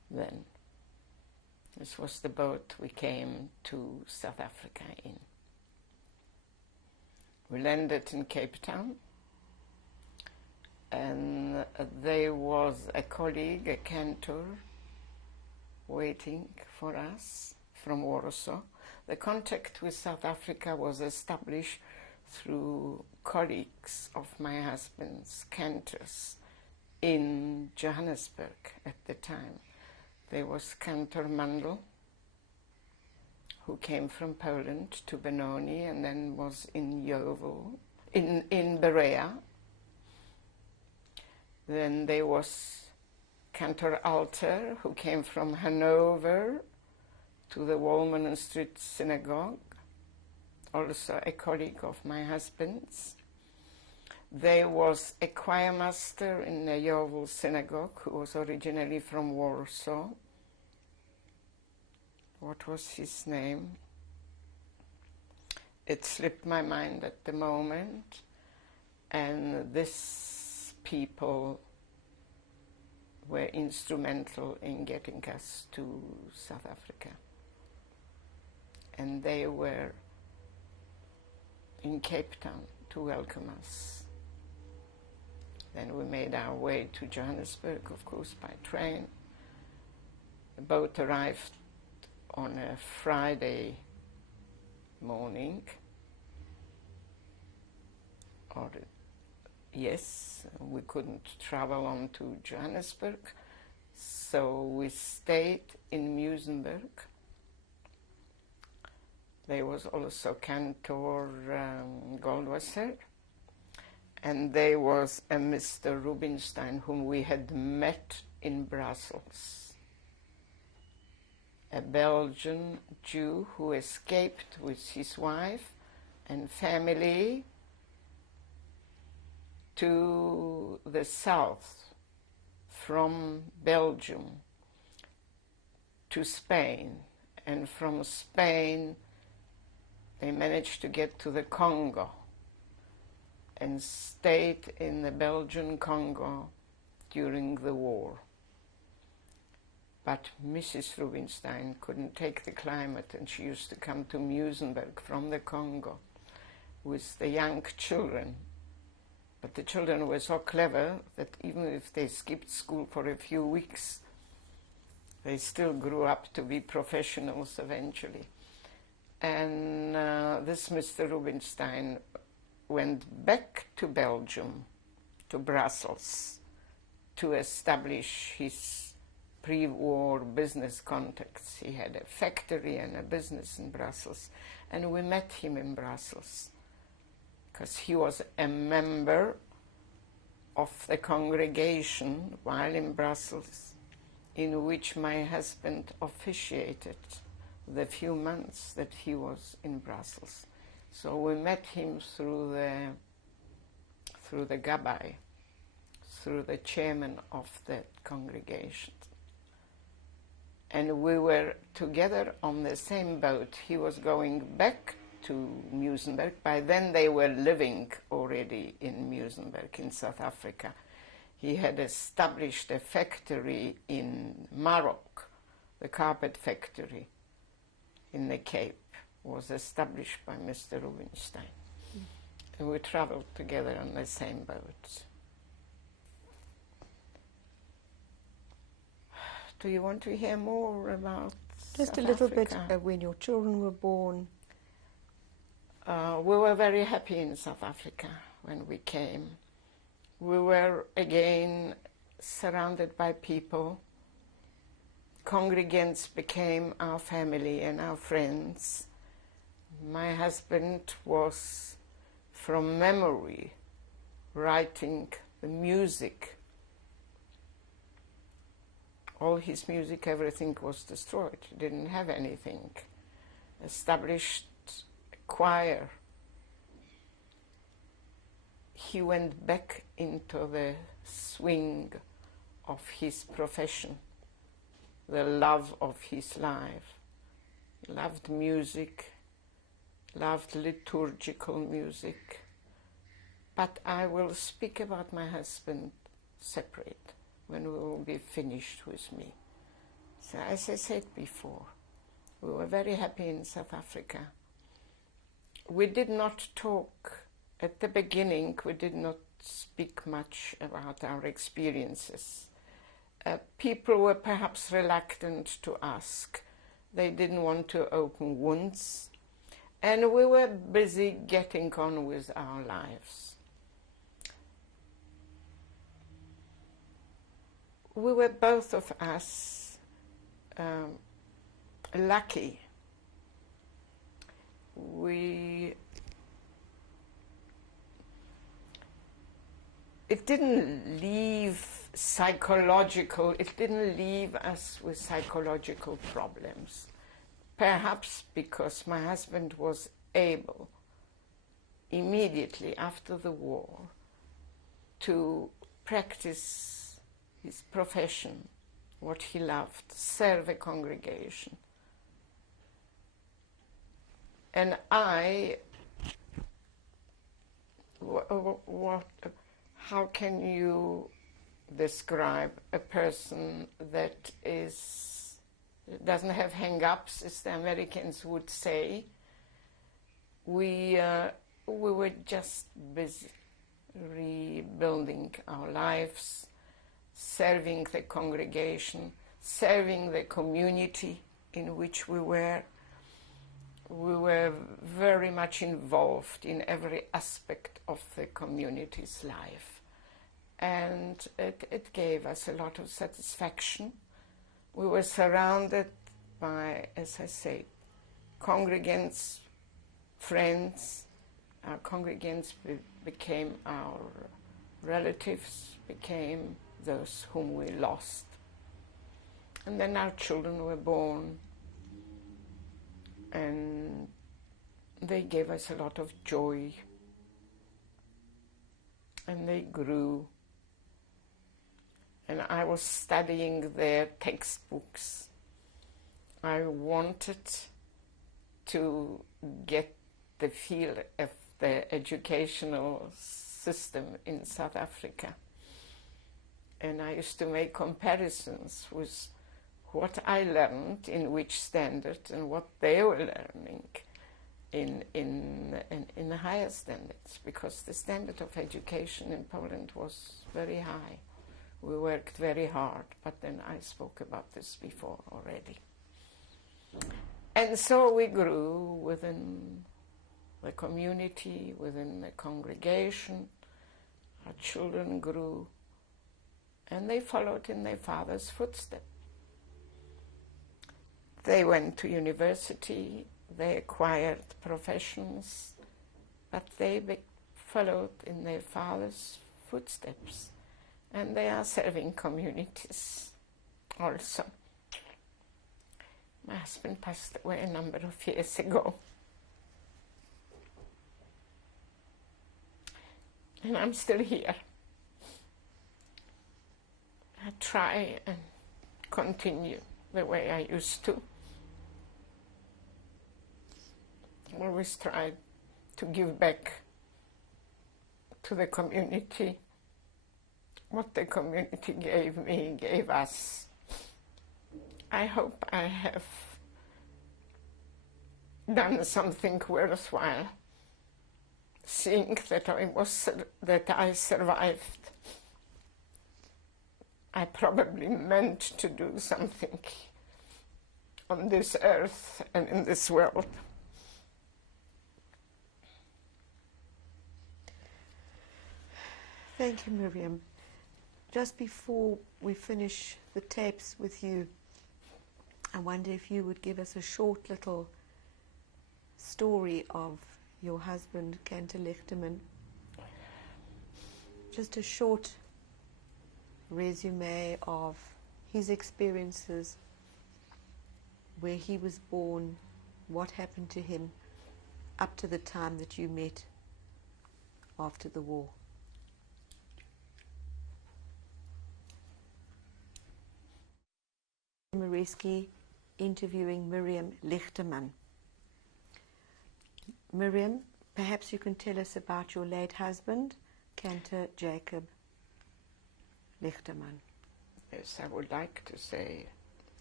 then. This was the boat we came to South Africa in. We landed in Cape Town, and there was a colleague, a cantor, waiting for us from Warsaw. The contact with South Africa was established through colleagues of my husband's cantors in Johannesburg at the time. There was Cantor Mandel, who came from Poland to Benoni and then was in Yeovil, in Berea. Then there was Cantor Alter, who came from Hanover to the Walmanen Street Synagogue, also a colleague of my husband's. There was a choir master in the Yeovil Synagogue who was originally from Warsaw. What was his name? It slipped my mind at the moment. And these people were instrumental in getting us to South Africa. And they were in Cape Town to welcome us. Then we made our way to Johannesburg, of course, by train. The boat arrived on a Friday morning. Yes, we couldn't travel on to Johannesburg, so we stayed in Muizenberg. There was also Cantor Goldwasser, and there was a Mr. Rubinstein whom we had met in Brussels, a Belgian Jew who escaped with his wife and family to the south from Belgium to Spain, and from Spain they managed to get to the Congo and stayed in the Belgian Congo during the war. But Mrs. Rubinstein couldn't take the climate, and she used to come to Muizenberg from the Congo with the young children. But the children were so clever that even if they skipped school for a few weeks, they still grew up to be professionals eventually. And this Mr. Rubinstein went back to Belgium, to Brussels, to establish his pre-war business contacts. He had a factory and a business in Brussels, and we met him in Brussels because he was a member of the congregation while in Brussels, in which my husband officiated the few months that he was in Brussels. So we met him through the Gabbai, through the chairman of that congregation. And we were together on the same boat. He was going back to Muizenberg. By then they were living already in Muizenberg in South Africa. He had established a factory in Maroc, the carpet factory in the Cape was established by Mr. Rubinstein. And we traveled together on the same boat. Do you want to hear more about Just South a little Africa? bit when your children were born. We were very happy in South Africa when we came. We were again surrounded by people. Congregants became our family and our friends. My husband was, from memory, writing the music. All his music, everything was destroyed. He didn't have anything. Established a choir. He went back into the swing of his profession, the love of his life. He loved music, loved liturgical music. But I will speak about my husband separate when we will be finished with me. So as I said before, we were very happy in South Africa. We did not talk, at the beginning, we did not speak much about our experiences. People were perhaps reluctant to ask. They didn't want to open wounds. And we were busy getting on with our lives. We were, both of us, lucky. It didn't leave it didn't leave us with psychological problems. Perhaps because my husband was able, immediately after the war, to practice his profession, what he loved, serve a congregation. And how can you describe a person that doesn't have hang-ups, as the Americans would say? We were just busy rebuilding our lives, serving the congregation, serving the community in which we were. We were very much involved in every aspect of the community's life. And it gave us a lot of satisfaction. We were surrounded by, as I say, congregants, friends. Our congregants became our relatives, became those whom we lost. And then our children were born, and they gave us a lot of joy, and they grew. And I was studying their textbooks. I wanted to get the feel of the educational system in South Africa. And I used to make comparisons with what I learned in which standard and what they were learning in higher standards, because the standard of education in Poland was very high. We worked very hard, but then I spoke about this before already. And so we grew within the community, within the congregation. Our children grew, and they followed in their father's footsteps. They went to university, they acquired professions, but they followed in their father's footsteps. And they are serving communities also. My husband passed away a number of years ago. And I'm still here. I try and continue the way I used to. Always tried to give back to the community what the community gave me, gave us. I hope I have done something worthwhile, seeing that I survived. I probably meant to do something on this earth and in this world. Thank you, Miriam. Just before we finish the tapes with you, I wonder if you would give us a short little story of your husband, Kente Lichterman. Just a short resume of his experiences, where he was born, what happened to him up to the time that you met after the war. Mareski interviewing Miriam Lichterman. Miriam, perhaps you can tell us about your late husband, Kente Jacob Lichterman. Yes, I would like to say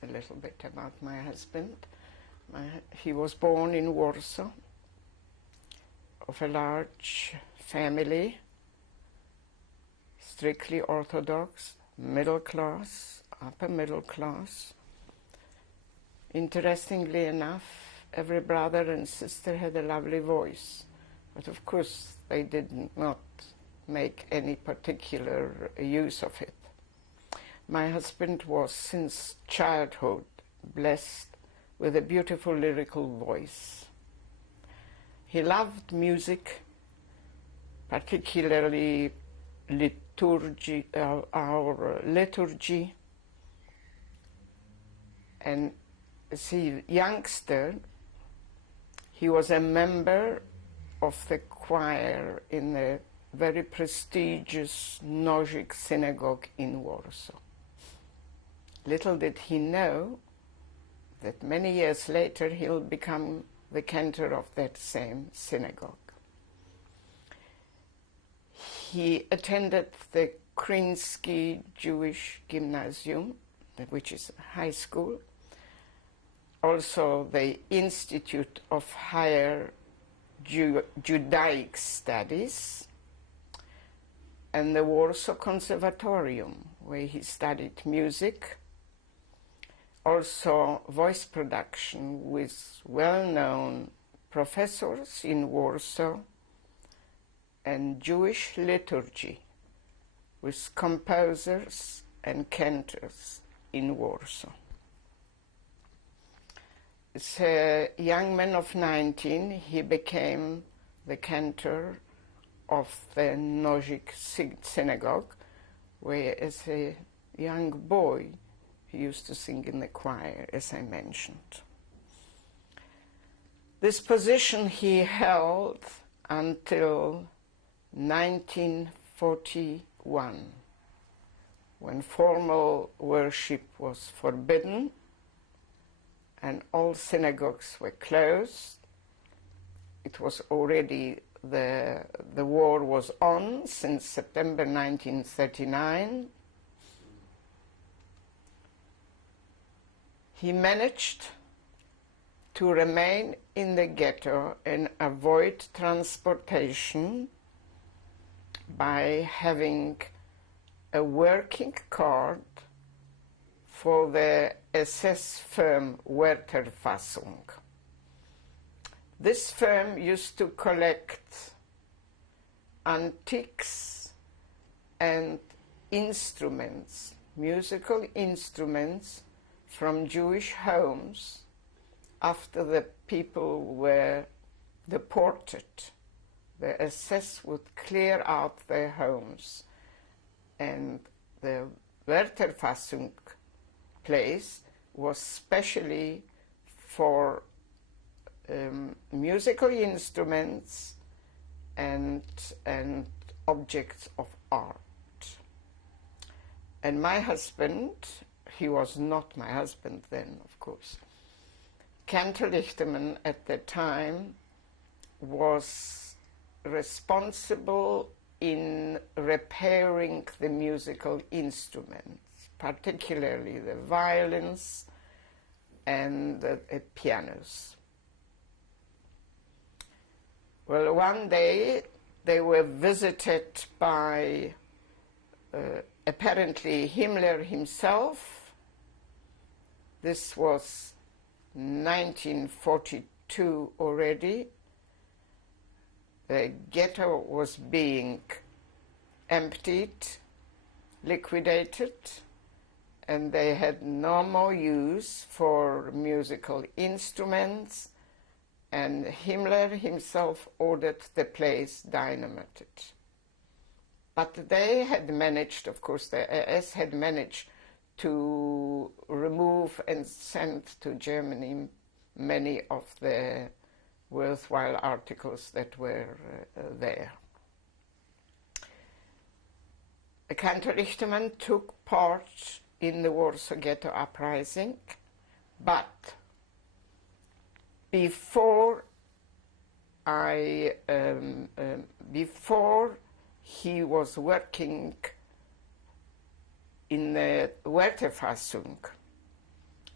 a little bit about my husband. He was born in Warsaw, of a large family, strictly Orthodox, middle class, upper middle class. Interestingly enough, every brother and sister had a lovely voice, but of course they did not make any particular use of it. My husband was since childhood blessed with a beautiful lyrical voice. He loved music, particularly liturgy, our liturgy, and as a youngster, he was a member of the choir in the very prestigious Nożyk synagogue in Warsaw. Little did he know that many years later he'll become the cantor of that same synagogue. He attended the Krinsky Jewish Gymnasium, which is a high school, also the Institute of Higher Judaic Studies, and the Warsaw Conservatorium, where he studied music, also voice production with well-known professors in Warsaw, and Jewish liturgy with composers and cantors in Warsaw. As a young man of 19, he became the cantor of the Nożyk synagogue, where as a young boy he used to sing in the choir, as I mentioned. This position he held until 1941, when formal worship was forbidden and all synagogues were closed. It was already, the war was on since September 1939. He managed to remain in the ghetto and avoid transportation by having a working card for the SS firm Wertherfassung. This firm used to collect antiques and instruments, musical instruments, from Jewish homes after the people were deported. The SS would clear out their homes, and the Wertherfassung place was specially for musical instruments and objects of art. And my husband, he was not my husband then, of course, Cantor Lichterman at the time was responsible in repairing the musical instruments, particularly the violins and the pianos. Well, one day they were visited by apparently Himmler himself. This was 1942 already. The ghetto was being emptied, liquidated, and they had no more use for musical instruments, and Himmler himself ordered the place dynamited. But they had managed, of course, the SS had managed to remove and send to Germany many of the worthwhile articles that were there. Cantor Lichterman took part in the Warsaw Ghetto Uprising, but before he was working in the Wertherfassung,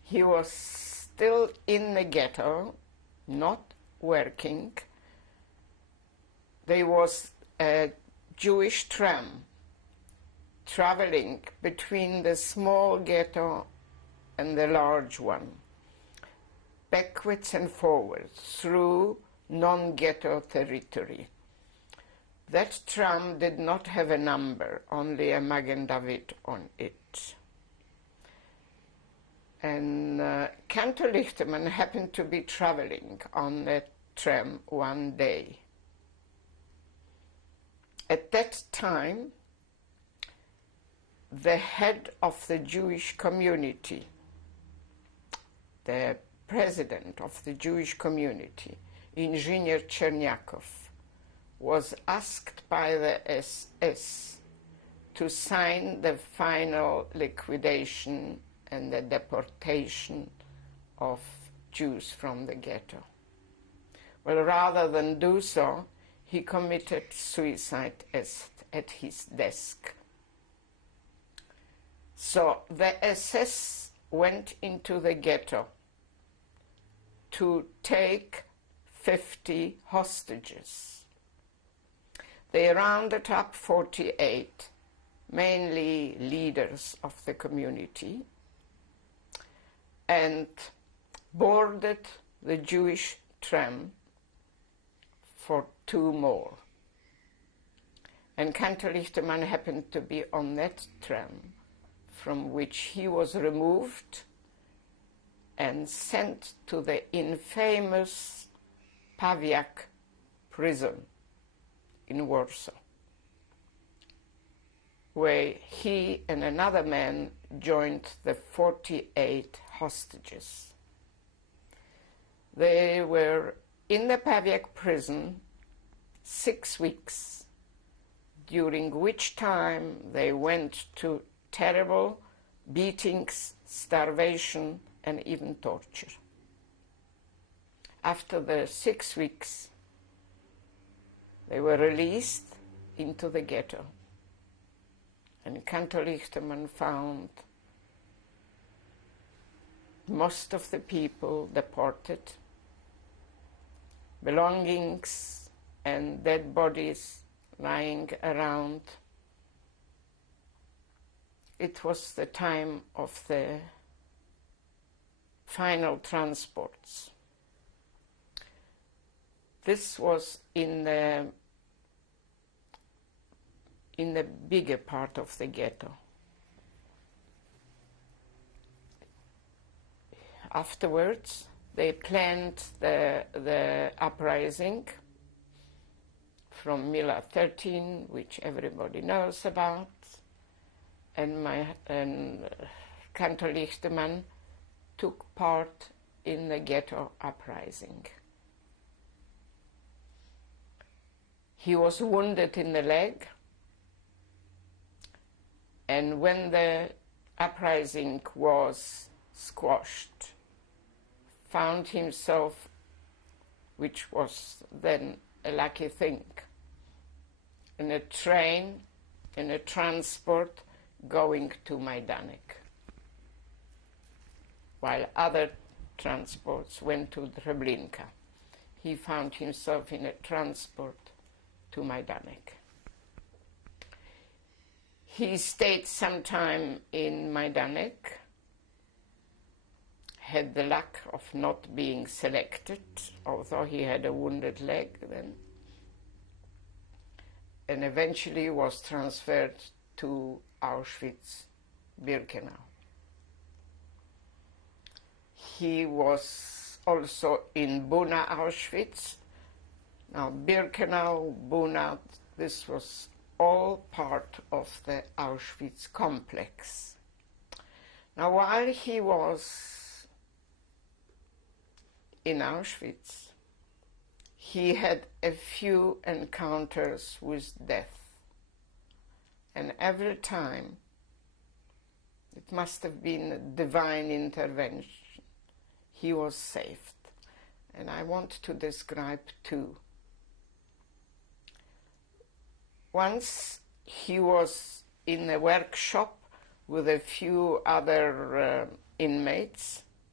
he was still in the ghetto, not working. There was a Jewish tram traveling between the small ghetto and the large one, backwards and forwards through non-ghetto territory. That tram did not have a number, only a Magen David on it. And Cantor Lichterman happened to be traveling on that tram one day. At that time, the head of the Jewish community, the president of the Jewish community, Engineer Chernyakov, was asked by the SS to sign the final liquidation and the deportation of Jews from the ghetto. Well, rather than do so, he committed suicide at his desk. So the SS went into the ghetto to take 50 hostages. They rounded up 48, mainly leaders of the community, and boarded the Jewish tram for 2 more. And Cantor Lichterman happened to be on that tram, from which he was removed and sent to the infamous Pawiak prison in Warsaw, where he and another man joined the 48 hostages. They were in the Pawiak prison 6 weeks, during which time they went to terrible beatings, starvation, and even torture. After the 6 weeks, they were released into the ghetto. And Cantor Lichterman found most of the people deported, belongings and dead bodies lying around. It was the time of the final transports. This was in the bigger part of the ghetto. Afterwards, they planned the uprising from Mila 13, which everybody knows about, and Cantor Lichterman took part in the ghetto uprising. He was wounded in the leg, and when the uprising was squashed, found himself, which was then a lucky thing, in a train, in a transport going to Majdanek, while other transports went to Treblinka. He found himself in a transport to Majdanek. He stayed some time in Majdanek, had the luck of not being selected, although he had a wounded leg then, and eventually was transferred to Auschwitz-Birkenau. He was also in Buna, Auschwitz. Now, Birkenau, Buna, this was all part of the Auschwitz complex. Now, while he was in Auschwitz, he had a few encounters with death. And every time, it must have been a divine intervention, he was saved. And I want to describe 2. Once he was in a workshop with a few other inmates,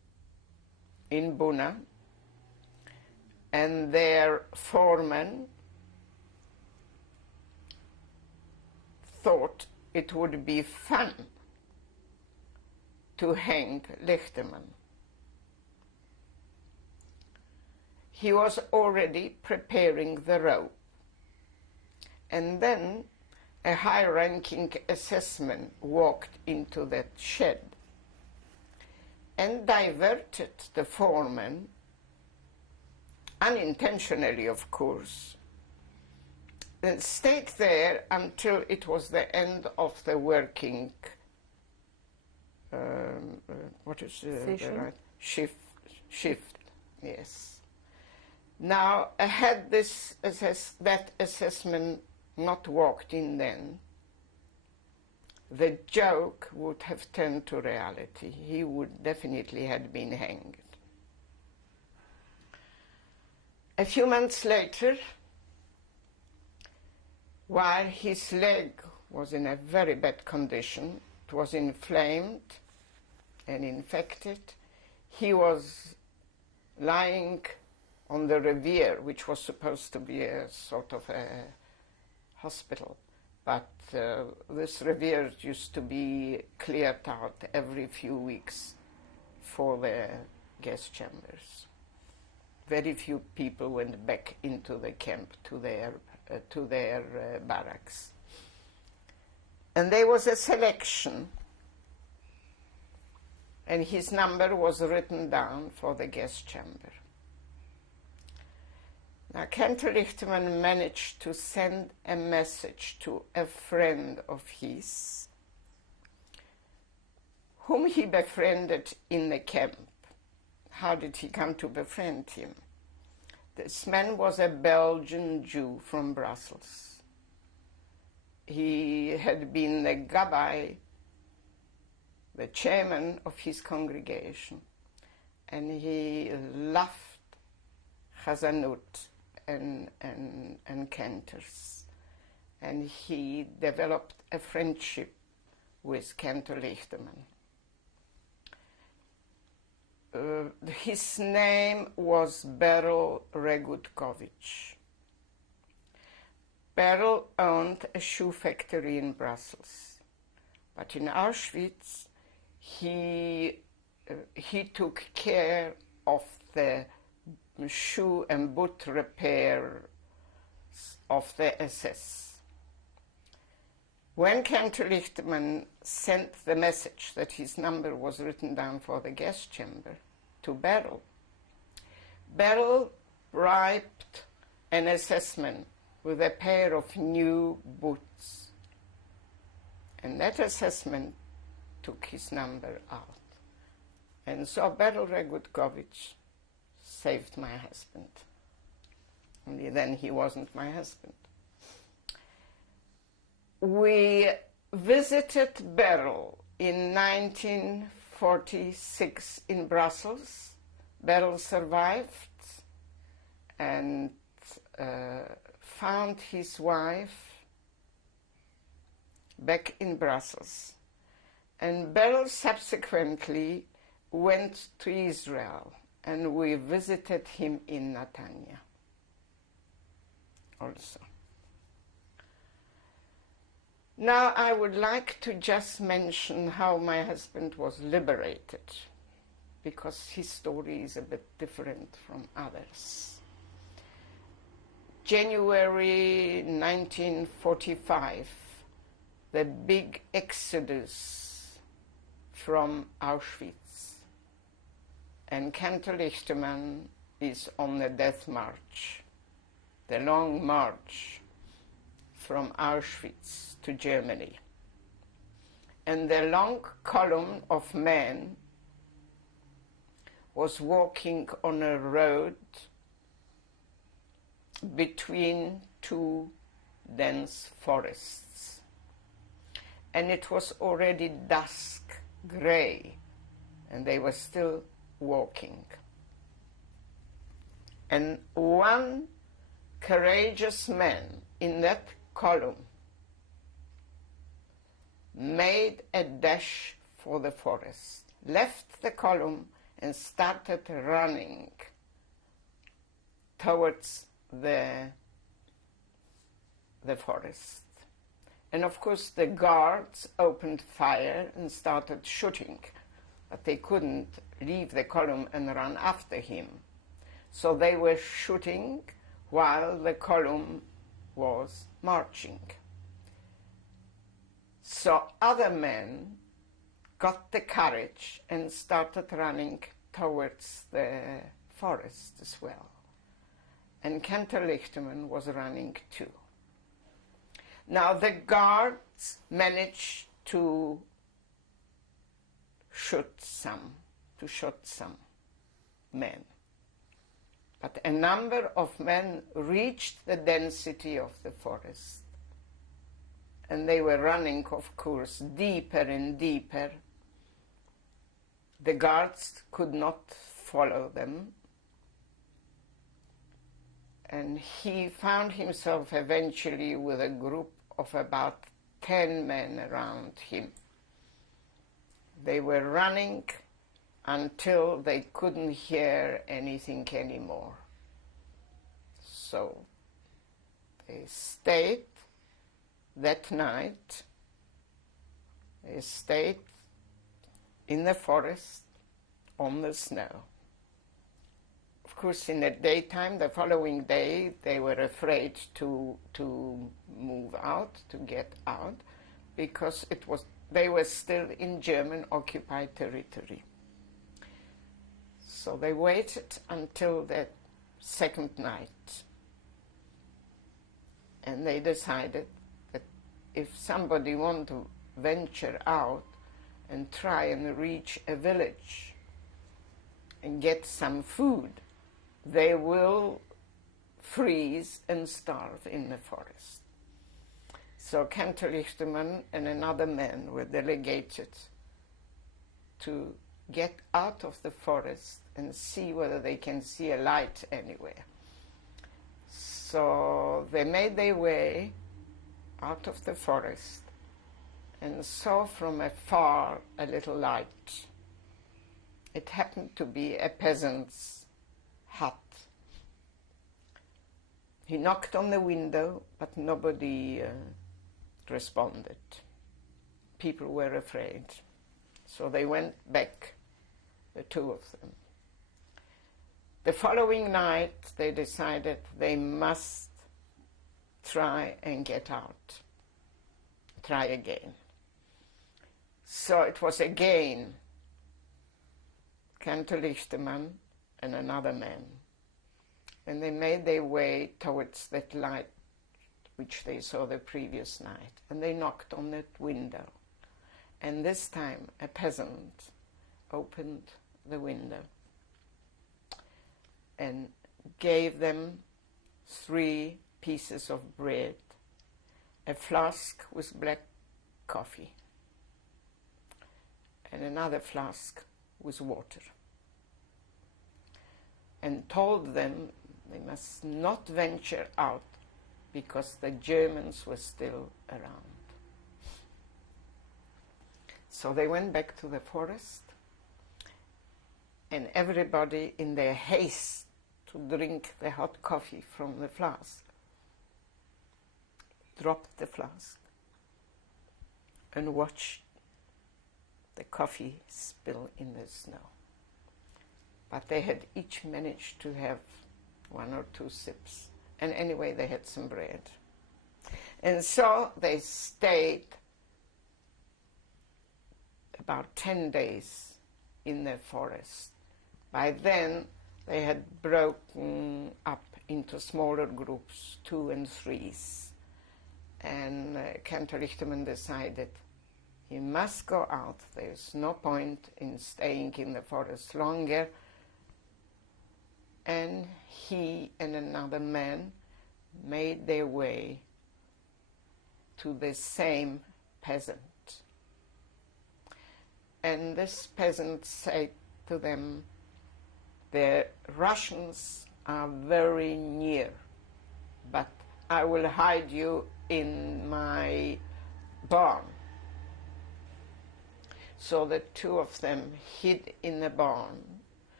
in Buna, and their foreman thought it would be fun to hang Lichterman. He was already preparing the rope, and then a high-ranking assessman walked into that shed and diverted the foreman, unintentionally of course, and stayed there until it was the end of the working Session? right shift, yes. Now, had that assessment not walked in then, the joke would have turned to reality. He would definitely have been hanged. A few months later, while his leg was in a very bad condition, it was inflamed and infected, he was lying on the Revier, which was supposed to be a sort of a hospital. But this Revier used to be cleared out every few weeks for the gas chambers. Very few people went back into the camp to their barracks. And there was a selection, and his number was written down for the gas chamber. Now, Cantor Lichterman managed to send a message to a friend of his, whom he befriended in the camp. How did he come to befriend him? This man was a Belgian Jew from Brussels. He had been the gabbai, the chairman of his congregation, and he loved Chazanut and cantors. And he developed a friendship with Cantor Lichterman. His name was Beryl Regutkovich. Beryl owned a shoe factory in Brussels, but in Auschwitz he took care of the shoe and boot repair of the SS. When Cantor Lichterman sent the message that his number was written down for the gas chamber to Beryl, Beryl bribed an assessment with a pair of new boots. And that assessment took his number out. And so Beryl Regutkovich saved my husband. Only then he wasn't my husband. We visited Beryl in 1946 in Brussels. Beryl survived and found his wife back in Brussels. And Beryl subsequently went to Israel, and we visited him in Netanya also. Now I would like to just mention how my husband was liberated, because his story is a bit different from others. January 1945, the big exodus from Auschwitz, and Cantor Lichterman is on the death march, the long march from Auschwitz to Germany. And the long column of men was walking on a road between two dense forests. And it was already dusk, gray, and they were still walking. And one courageous man in that column made a dash for the forest, left the column and started running towards the forest. And of course the guards opened fire and started shooting, but they couldn't leave the column and run after him. So they were shooting while the column was marching. So other men got the courage and started running towards the forest as well. And Cantor Lichterman was running too. Now the guards managed to shoot some men. But a number of men reached the density of the forest. And they were running, of course, deeper and deeper. The guards could not follow them. And he found himself eventually with a group of about 10 men around him. They were running until they couldn't hear anything anymore. So they stayed that night. They stayed in the forest on the snow. Of course, in the daytime, the following day, they were afraid to move out, to get out, because they were still in German-occupied territory. So they waited until the second night, and they decided that if somebody wanted to venture out and try and reach a village and get some food, they will freeze and starve in the forest. So Cantor Lichterman and another man were delegated to get out of the forest and see whether they can see a light anywhere. So they made their way out of the forest and saw from afar a little light. It happened to be a peasant's hut. He knocked on the window, but nobody responded. People were afraid. So they went back, the two of them. The following night, they decided they must try and get out. Try again. So it was again Cantor Lichterman and another man. And they made their way towards that light which they saw the previous night. And they knocked on that window. And this time a peasant opened the window and gave them 3 pieces of bread, a flask with black coffee, and another flask with water, and told them they must not venture out because the Germans were still around. So they went back to the forest, and everybody, in their haste to drink the hot coffee from the flask, dropped the flask and watched the coffee spill in the snow. But they had each managed to have 1 or 2 sips. And anyway, they had some bread. And so they stayed about 10 days in the forest. By then, they had broken up into smaller groups, 2 and 3s. And Cantor Lichterman decided he must go out. There's no point in staying in the forest longer. And he and another man made their way to the same peasant. And this peasant said to them, "The Russians are very near, but I will hide you in my barn." So the 2 of them hid in the barn,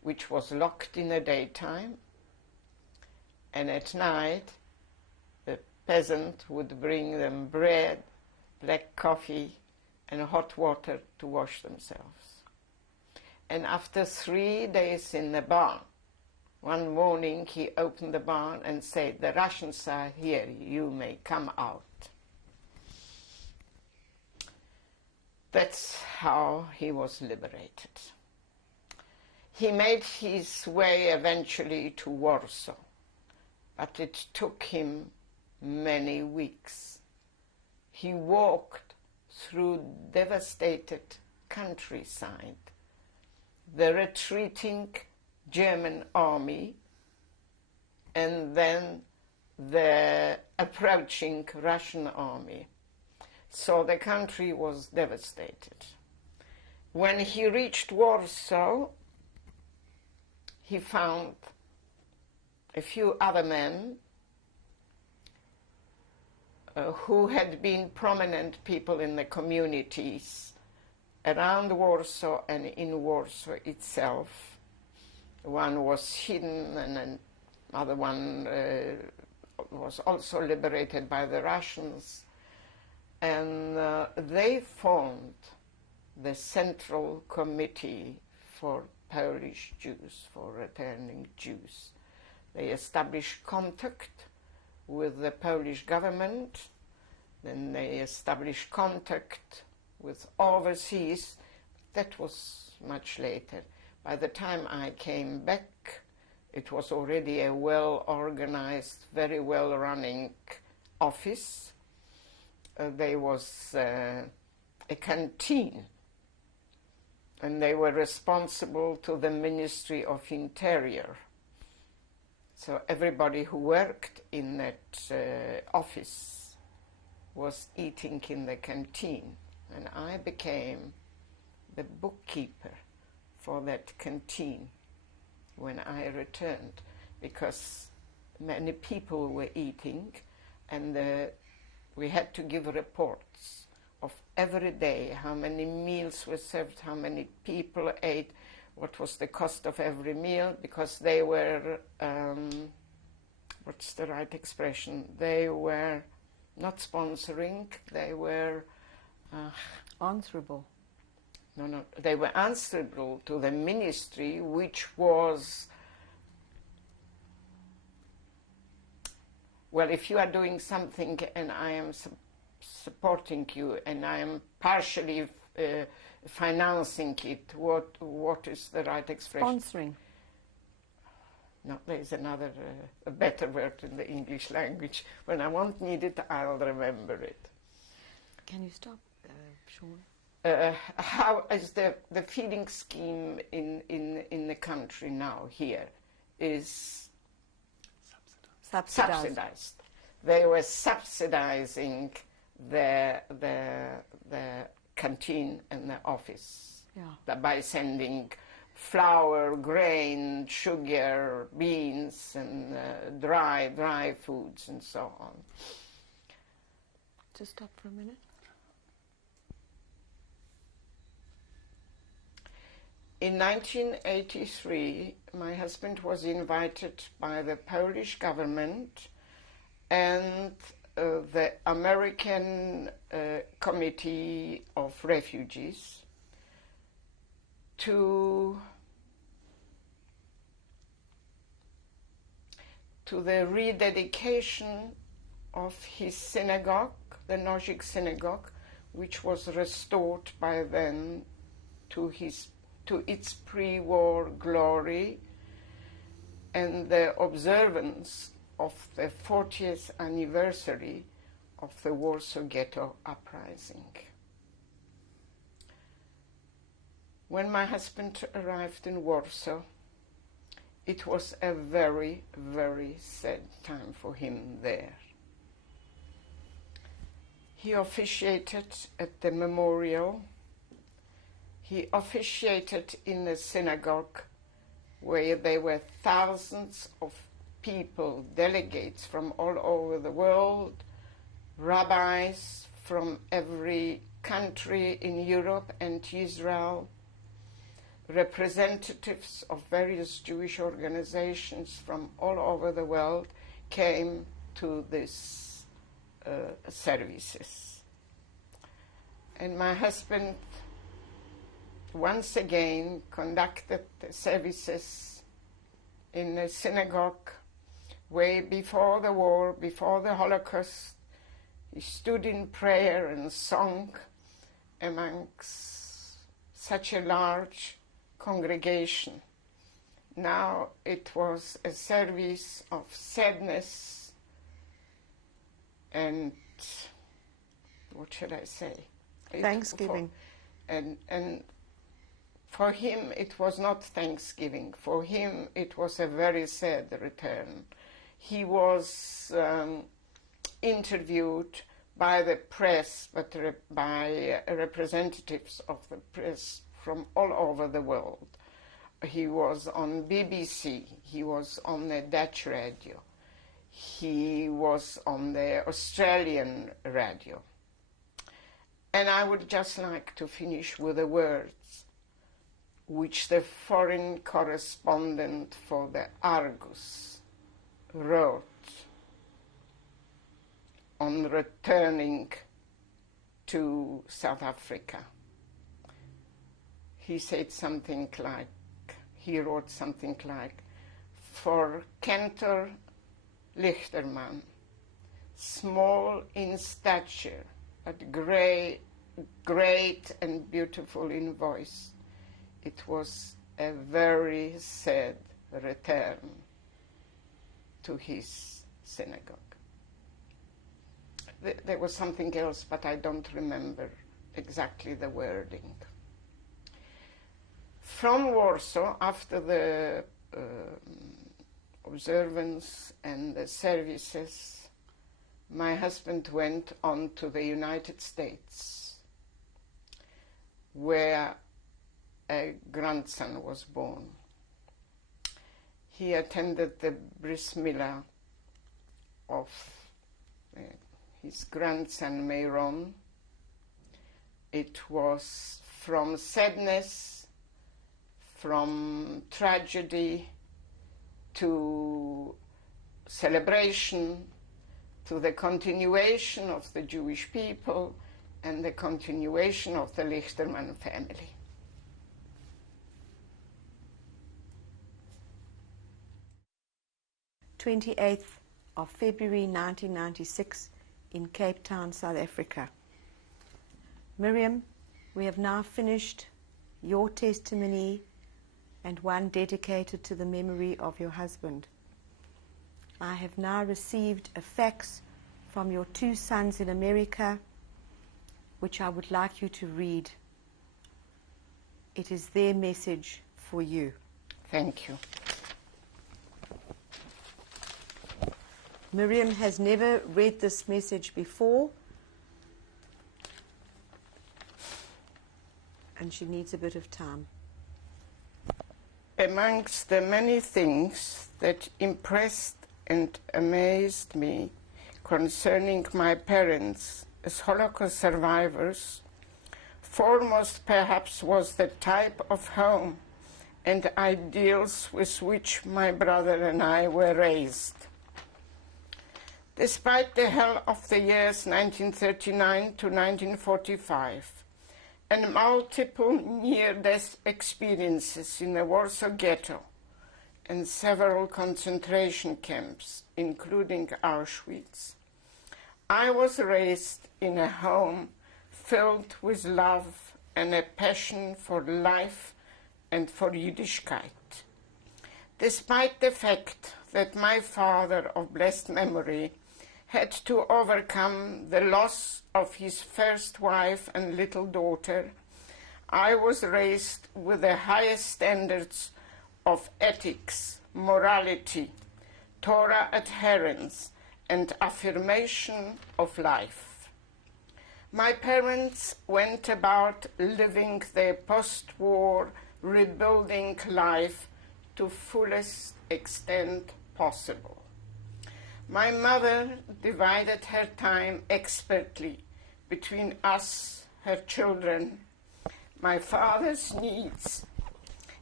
which was locked in the daytime, and at night the peasant would bring them bread, black coffee, and hot water to wash themselves. And after 3 days in the barn, one morning he opened the barn and said, "The Russians are here, you may come out." That's how he was liberated. He made his way eventually to Warsaw, but it took him many weeks. He walked through devastated countryside, the retreating German army, and then the approaching Russian army. So the country was devastated. When he reached Warsaw, he found a few other men who had been prominent people in the communities around Warsaw and in Warsaw itself. One was hidden, and another one was also liberated by the Russians. And they formed the Central Committee for Polish Jews, for returning Jews. They established contact with the Polish government, then they established contact with overseas. That was much later. By the time I came back, it was already a well-organized, very well-running office. There was a canteen, and they were responsible to the Ministry of Interior. So everybody who worked in that office was eating in the canteen, and I became the bookkeeper for that canteen when I returned, because many people were eating, and we had to give reports of every day, how many meals were served, how many people ate, what was the cost of every meal, because they were, what's the right expression? They were not sponsoring, they were... answerable. No, they were answerable to the ministry, which was... Well, if you are doing something and I am supporting you and I am partially financing it, what is the right expression? Sponsoring. No, there is another, a better word in the English language. When I won't need it, I'll remember it. Can you stop, Sean? How is the feeding scheme in the country now here is subsidized. They were subsidizing the canteen and the office, Yeah. by sending flour, grain, sugar, beans, and dry foods and so on. Just stop for a minute. In 1983, my husband was invited by the Polish government and the American Committee of Refugees to the rededication of his synagogue, the Nozik synagogue, which was restored by then to its pre-war glory, and the observance of the 40th anniversary of the Warsaw Ghetto Uprising. When my husband arrived in Warsaw, it was a very, very sad time for him there. He officiated at the memorial. He officiated in a synagogue where there were thousands of people, delegates from all over the world, rabbis from every country in Europe and Israel, representatives of various Jewish organizations from all over the world came to these services. And my husband once again conducted the services in a synagogue way before the war, before the Holocaust. He stood in prayer and sung amongst such a large congregation. Now it was a service of sadness and, what should I say? Thanksgiving. And for him it was not Thanksgiving. For him it was a very sad return. He was interviewed by the press, but by representatives of the press from all over the world. He was on BBC, he was on the Dutch radio, he was on the Australian radio. And I would just like to finish with the words which the foreign correspondent for the Argus wrote on returning to South Africa. He said something like, he wrote something like, for Cantor Lichterman, small in stature, but great and beautiful in voice, it was a very sad return to his synagogue. There was something else, but I don't remember exactly the wording. From Warsaw, after the observance and the services, my husband went on to the United States, where a grandson was born. He attended the bris milah of his grandson Meron. It was from sadness, from tragedy, to celebration, to the continuation of the Jewish people and the continuation of the Lichterman family. "28th of February 1996 in Cape Town, South Africa. Miriam, we have now finished your testimony and one dedicated to the memory of your husband. I have now received a fax from your 2 sons in America, which I would like you to read. It is their message for you." Thank you. Miriam has never read this message before, and she needs a bit of time. Amongst the many things that impressed and amazed me concerning my parents as Holocaust survivors, foremost perhaps was the type of home and ideals with which my brother and I were raised. Despite the hell of the years 1939 to 1945 and multiple near-death experiences in the Warsaw Ghetto and several concentration camps, including Auschwitz, I was raised in a home filled with love and a passion for life and for Yiddishkeit. Despite the fact that my father of blessed memory had to overcome the loss of his first wife and little daughter, I was raised with the highest standards of ethics, morality, Torah adherence, and affirmation of life. My parents went about living their post-war rebuilding life to fullest extent possible. My mother divided her time expertly between us, her children, my father's needs,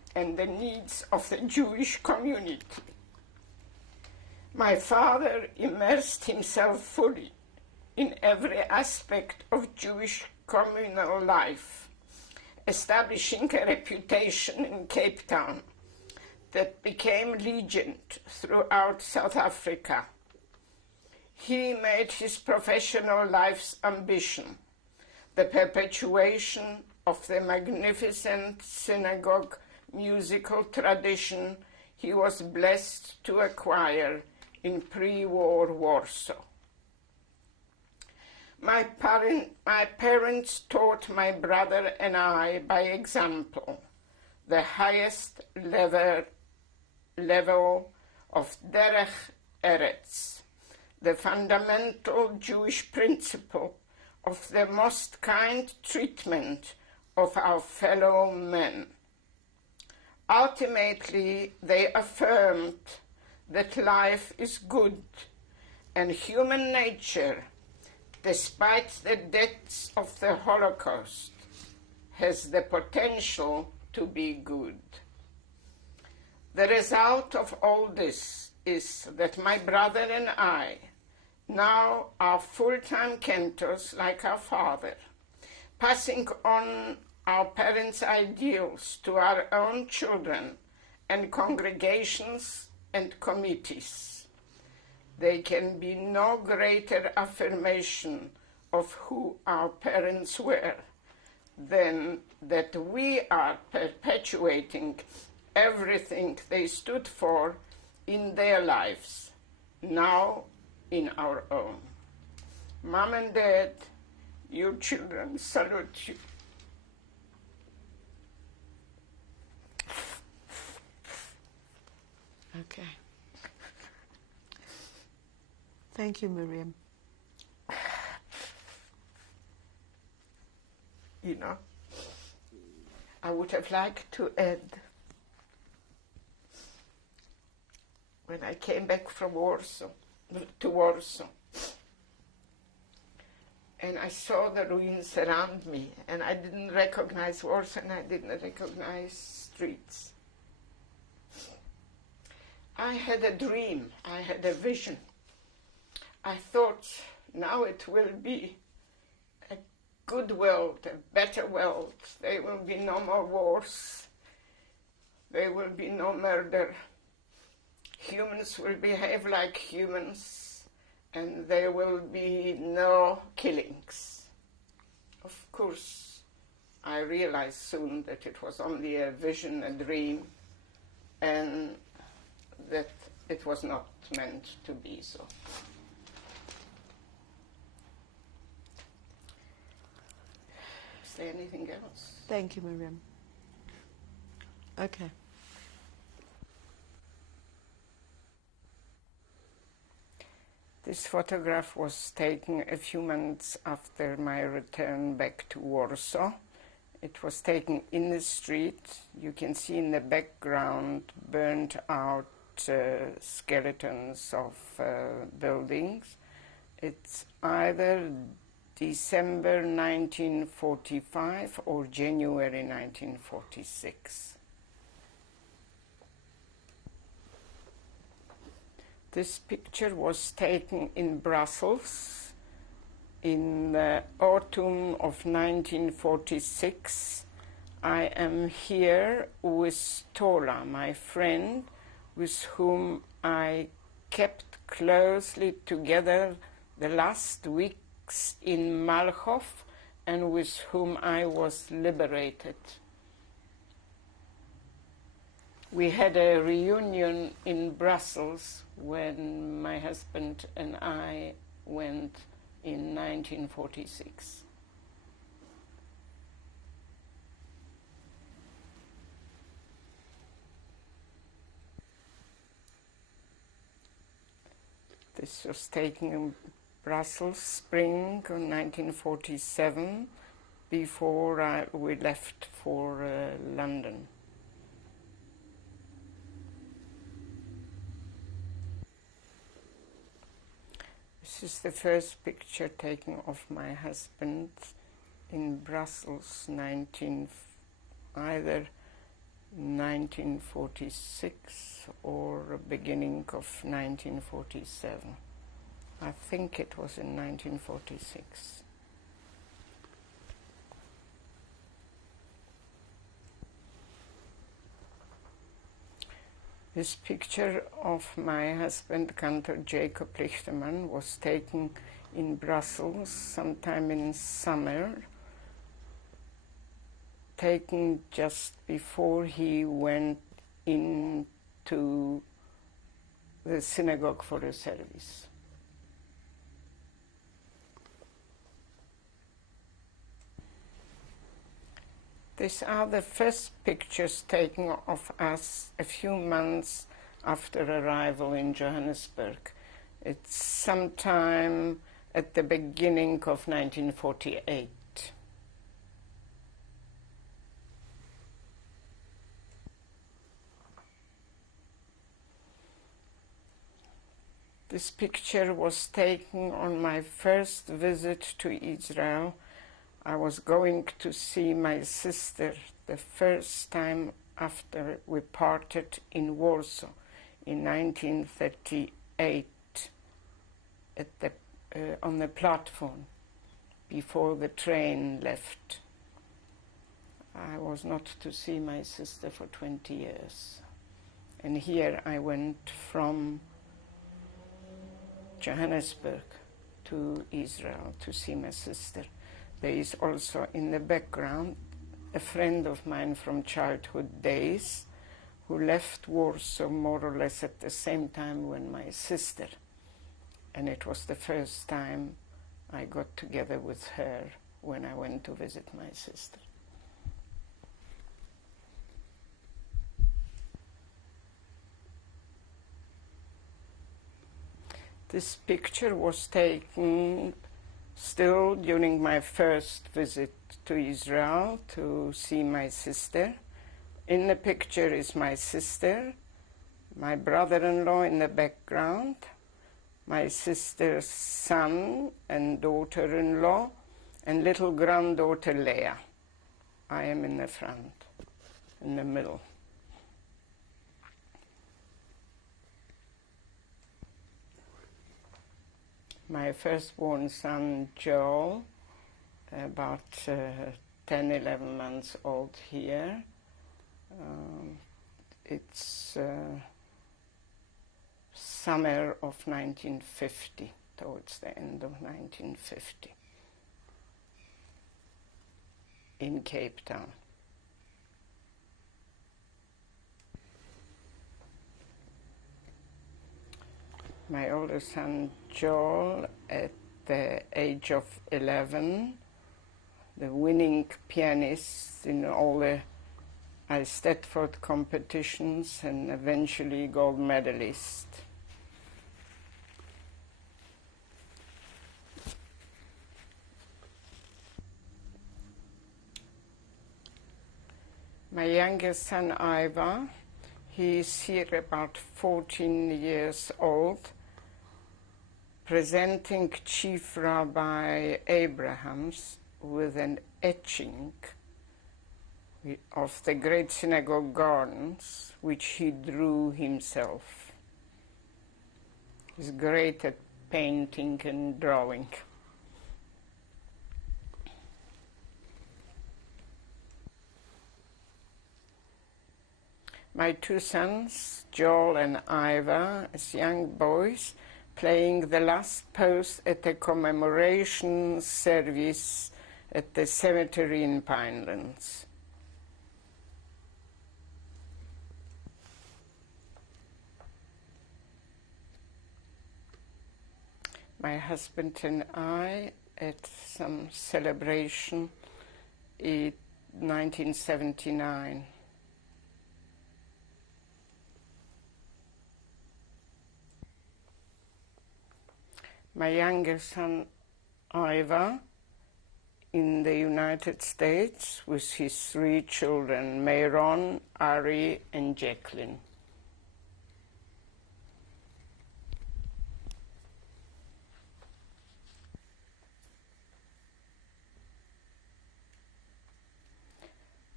and the needs of the Jewish community. My father immersed himself fully in every aspect of Jewish communal life, establishing a reputation in Cape Town that became legend throughout South Africa. He made his professional life's ambition the perpetuation of the magnificent synagogue musical tradition he was blessed to acquire in pre-war Warsaw. My parents taught my brother and I by example the highest level of derech eretz, the fundamental Jewish principle of the most kind treatment of our fellow men. Ultimately, they affirmed that life is good and human nature, despite the deaths of the Holocaust, has the potential to be good. The result of all this is that my brother and I now are full-time cantors like our father, passing on our parents' ideals to our own children and congregations and committees. There can be no greater affirmation of who our parents were than that we are perpetuating everything they stood for in their lives, now in our own. Mom and Dad, your children salute you. Okay. Thank you, Miriam. You know, I would have liked to add, when I came back from Warsaw, and I saw the ruins around me, and I didn't recognize Warsaw, and I didn't recognize streets. I had a dream, I had a vision. I thought, now it will be a good world, a better world. There will be no more wars. There will be no murder. Humans will behave like humans, and there will be no killings. Of course, I realized soon that it was only a vision, a dream, and that it was not meant to be so. Is there anything else? Thank you, Miriam. Okay. This photograph was taken a few months after my return back to Warsaw. It was taken in the street. You can see in the background burnt out skeletons of buildings. It's either December 1945 or January 1946. This picture was taken in Brussels in the autumn of 1946. I am here with Tola, my friend, with whom I kept closely together the last weeks in Malchow and with whom I was liberated. We had a reunion in Brussels when my husband and I went in 1946. This was taken in Brussels, spring of 1947, before we left for London. This is the first picture taken of my husband in Brussels, either 1946 or beginning of 1947. I think it was in 1946. This picture of my husband, Cantor Jacob Lichtermann, was taken in Brussels sometime in summer, taken just before he went into the synagogue for a service. These are the first pictures taken of us a few months after arrival in Johannesburg. It's sometime at the beginning of 1948. This picture was taken on my first visit to Israel. I was going to see my sister the first time after we parted in Warsaw in 1938 on the platform before the train left. I was not to see my sister for 20 years. And here I went from Johannesburg to Israel to see my sister. There is also in the background a friend of mine from childhood days who left Warsaw more or less at the same time when my sister. And it was the first time I got together with her when I went to visit my sister. This picture was taken still during my first visit to Israel to see my sister. In the picture is my sister, my brother-in-law in the background, my sister's son and daughter-in-law, and little granddaughter Leah. I am in the front, in the middle. My firstborn son, Joel, about 10, 11 months old here. It's summer of 1950, towards the end of 1950, in Cape Town. My older son, Joel, at the age of 11, the winning pianist in all the Eisteddfod competitions and eventually gold medalist. My youngest son, Iva, he is here about 14 years old, presenting Chief Rabbi Abrahams with an etching of the Great Synagogue Gardens, which he drew himself. He's great at painting and drawing. My two sons, Joel and Iva, as young boys, playing the last post at a commemoration service at the cemetery in Pinelands. My husband and I at some celebration in 1979. My younger son, Iva, in the United States with his 3 children, Mayron, Ari, and Jacqueline.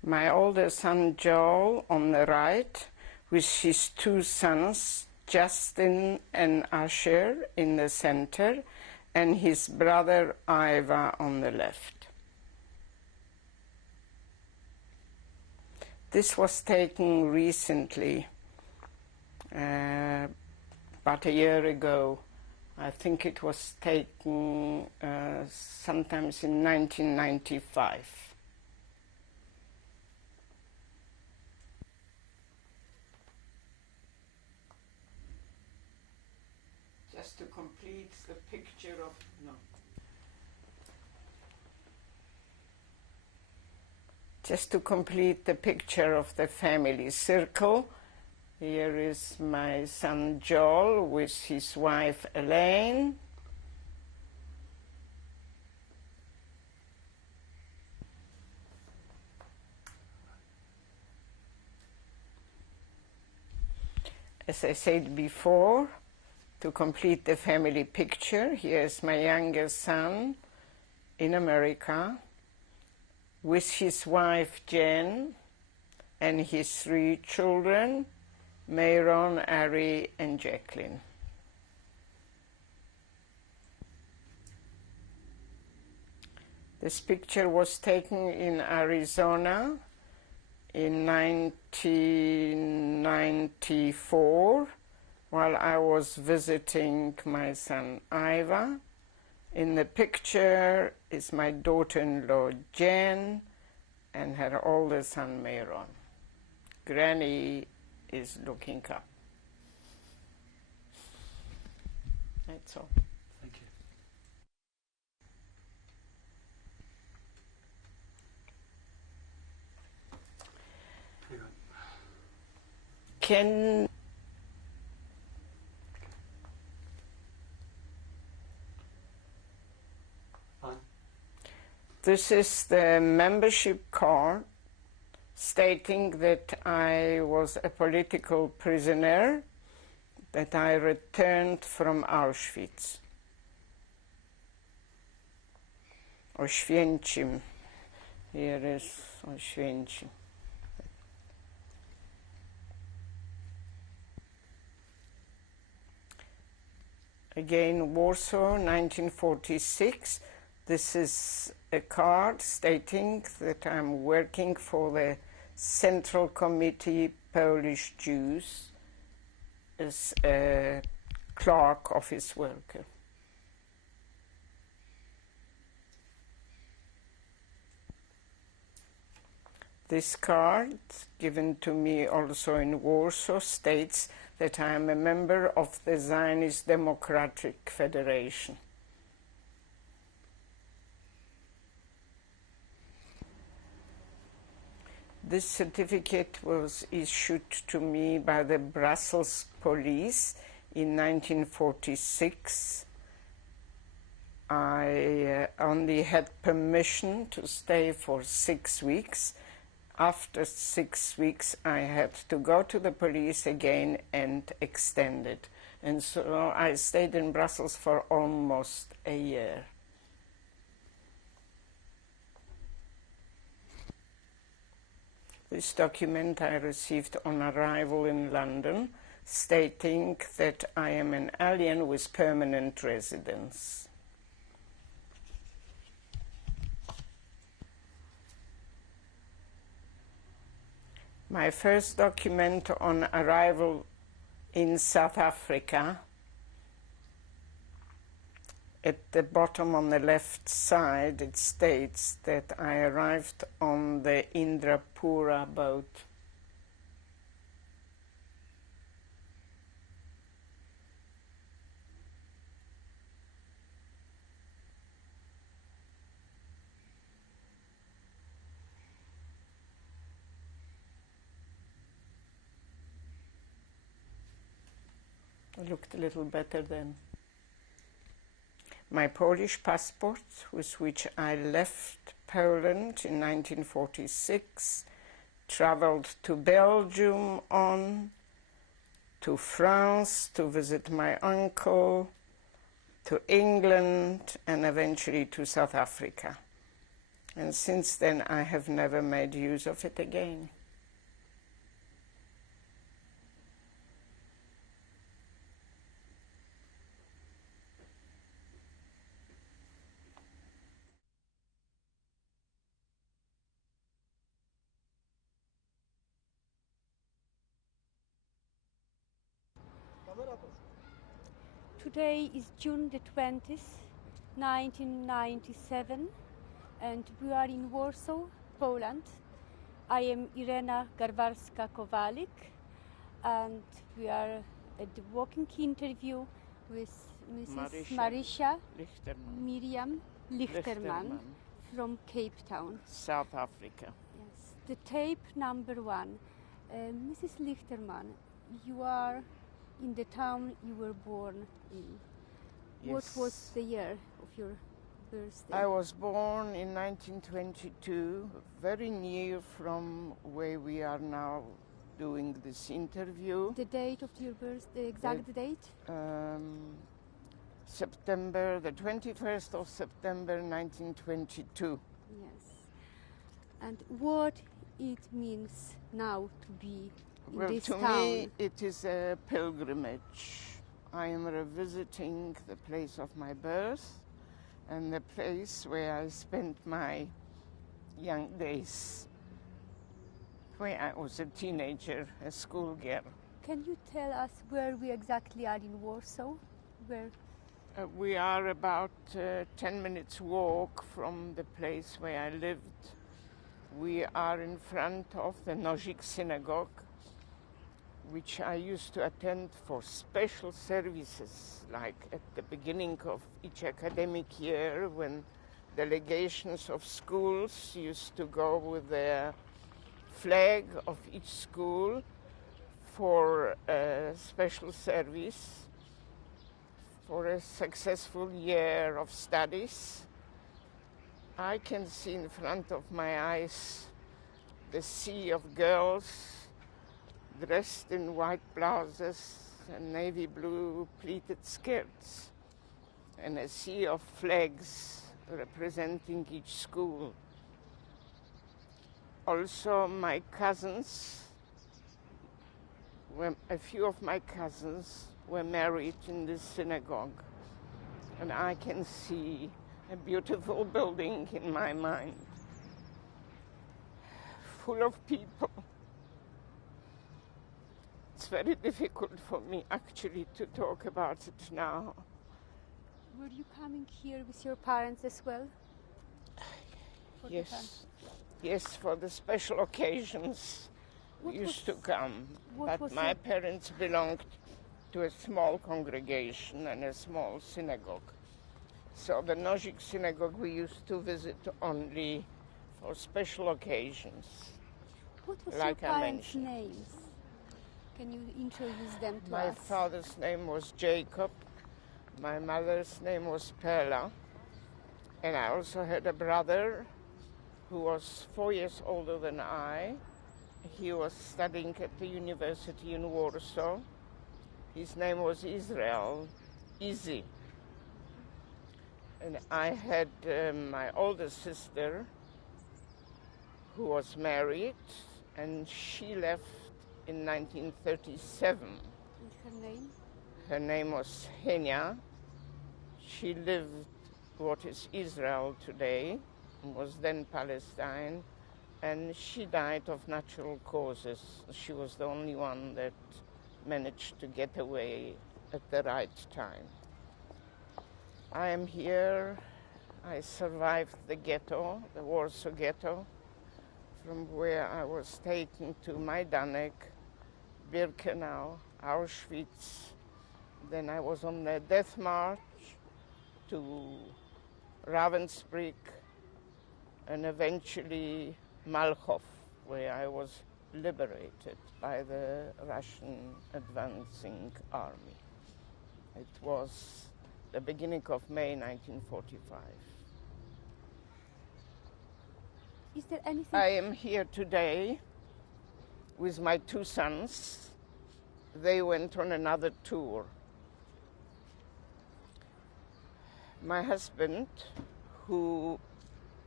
My older son Joel on the right, with his two sons, Justin and Asher, in the center, and his brother Iva on the left. This was taken recently, about a year ago. I think it was taken sometimes in 1995. Just to complete the picture of, no. Just to complete the picture of the family circle, here is my son Joel with his wife Elaine. As I said before, to complete the family picture, here's my youngest son in America with his wife Jen and his 3 children, Mayron, Ari, and Jacqueline. This picture was taken in Arizona in 1994 while I was visiting my son Iva. In the picture is my daughter-in-law Jen and her older son Mayron. Granny is looking up. That's all. Thank you. Hang on. Can Fine. This is the membership card stating that I was a political prisoner, that I returned from Auschwitz. Oświęcim. Here is Oświęcim. Again, Warsaw, 1946. This is a card stating that I'm working for the Central Committee Polish Jews as a clerk office worker. This card, given to me also in Warsaw, states that I am a member of the Zionist Democratic Federation. This certificate was issued to me by the Brussels police in 1946. I only had permission to stay for 6 weeks. After 6 weeks, I had to go to the police again and extend it. And so I stayed in Brussels for almost a year. This document I received on arrival in London, stating that I am an alien with permanent residence. My first document on arrival in South Africa, at the bottom on the left side, it states that I arrived on the Indrapura boat. It looked a little better then. My Polish passport, with which I left Poland in 1946, traveled to Belgium to France to visit my uncle, to England, and eventually to South Africa. And since then, I have never made use of it again. Today is June the 20th, 1997, and we are in Warsaw, Poland. I am Irena Garwarska-Kowalik, and we are at the walking interview with Mrs. Marysia Lichterman. Miriam Lichterman from Cape Town, South Africa. Yes. The tape number 1. Mrs. Lichterman, you are in the town you were born in. Yes. What was the year of your birthday? I was born in 1922, very near from where we are now doing this interview. The date of your birth, the exact date? September, the 21st of September 1922. Yes. And what it means now to be in Well, this to town? me, it is a pilgrimage. I am revisiting the place of my birth and the place where I spent my young days, where I was a teenager, a schoolgirl. Can you tell us where we exactly are in Warsaw? Where? We are about 10 minutes walk from the place where I lived. We are in front of the Nozik Synagogue, which I used to attend for special services, like at the beginning of each academic year when delegations of schools used to go with their flag of each school for a special service, for a successful year of studies. I can see in front of my eyes the sea of girls dressed in white blouses and navy blue pleated skirts, and a sea of flags representing each school. Also, my cousins, a few of my cousins were married in this synagogue, and I can see a beautiful building in my mind, full of people. It's very difficult for me actually to talk about it now. Were you coming here with your parents as well? For the time? Yes, for the special occasions we used to come. But my parents belonged to a small congregation and a small synagogue. So the Nozik Synagogue we used to visit only for special occasions. What was like your I parents' mentioned. names? Can you introduce them to My us? father's name was Jacob. My mother's name was Perla. And I also had a brother who was 4 years older than I. He was studying at the university in Warsaw. His name was Israel, Easy. And I had my older sister who was married, and she left in 1937. And her name? Her name was Henya. She lived what is Israel today, was then Palestine, and she died of natural causes. She was the only one that managed to get away at the right time. I am here. I survived the ghetto, the Warsaw ghetto, from where I was taken to Majdanek, Birkenau, Auschwitz. Then I was on the death march to Ravensbrück, and eventually Malchow, where I was liberated by the Russian advancing army. It was the beginning of May 1945. Is there anything? I am here today with my two sons. They went on another tour. My husband, who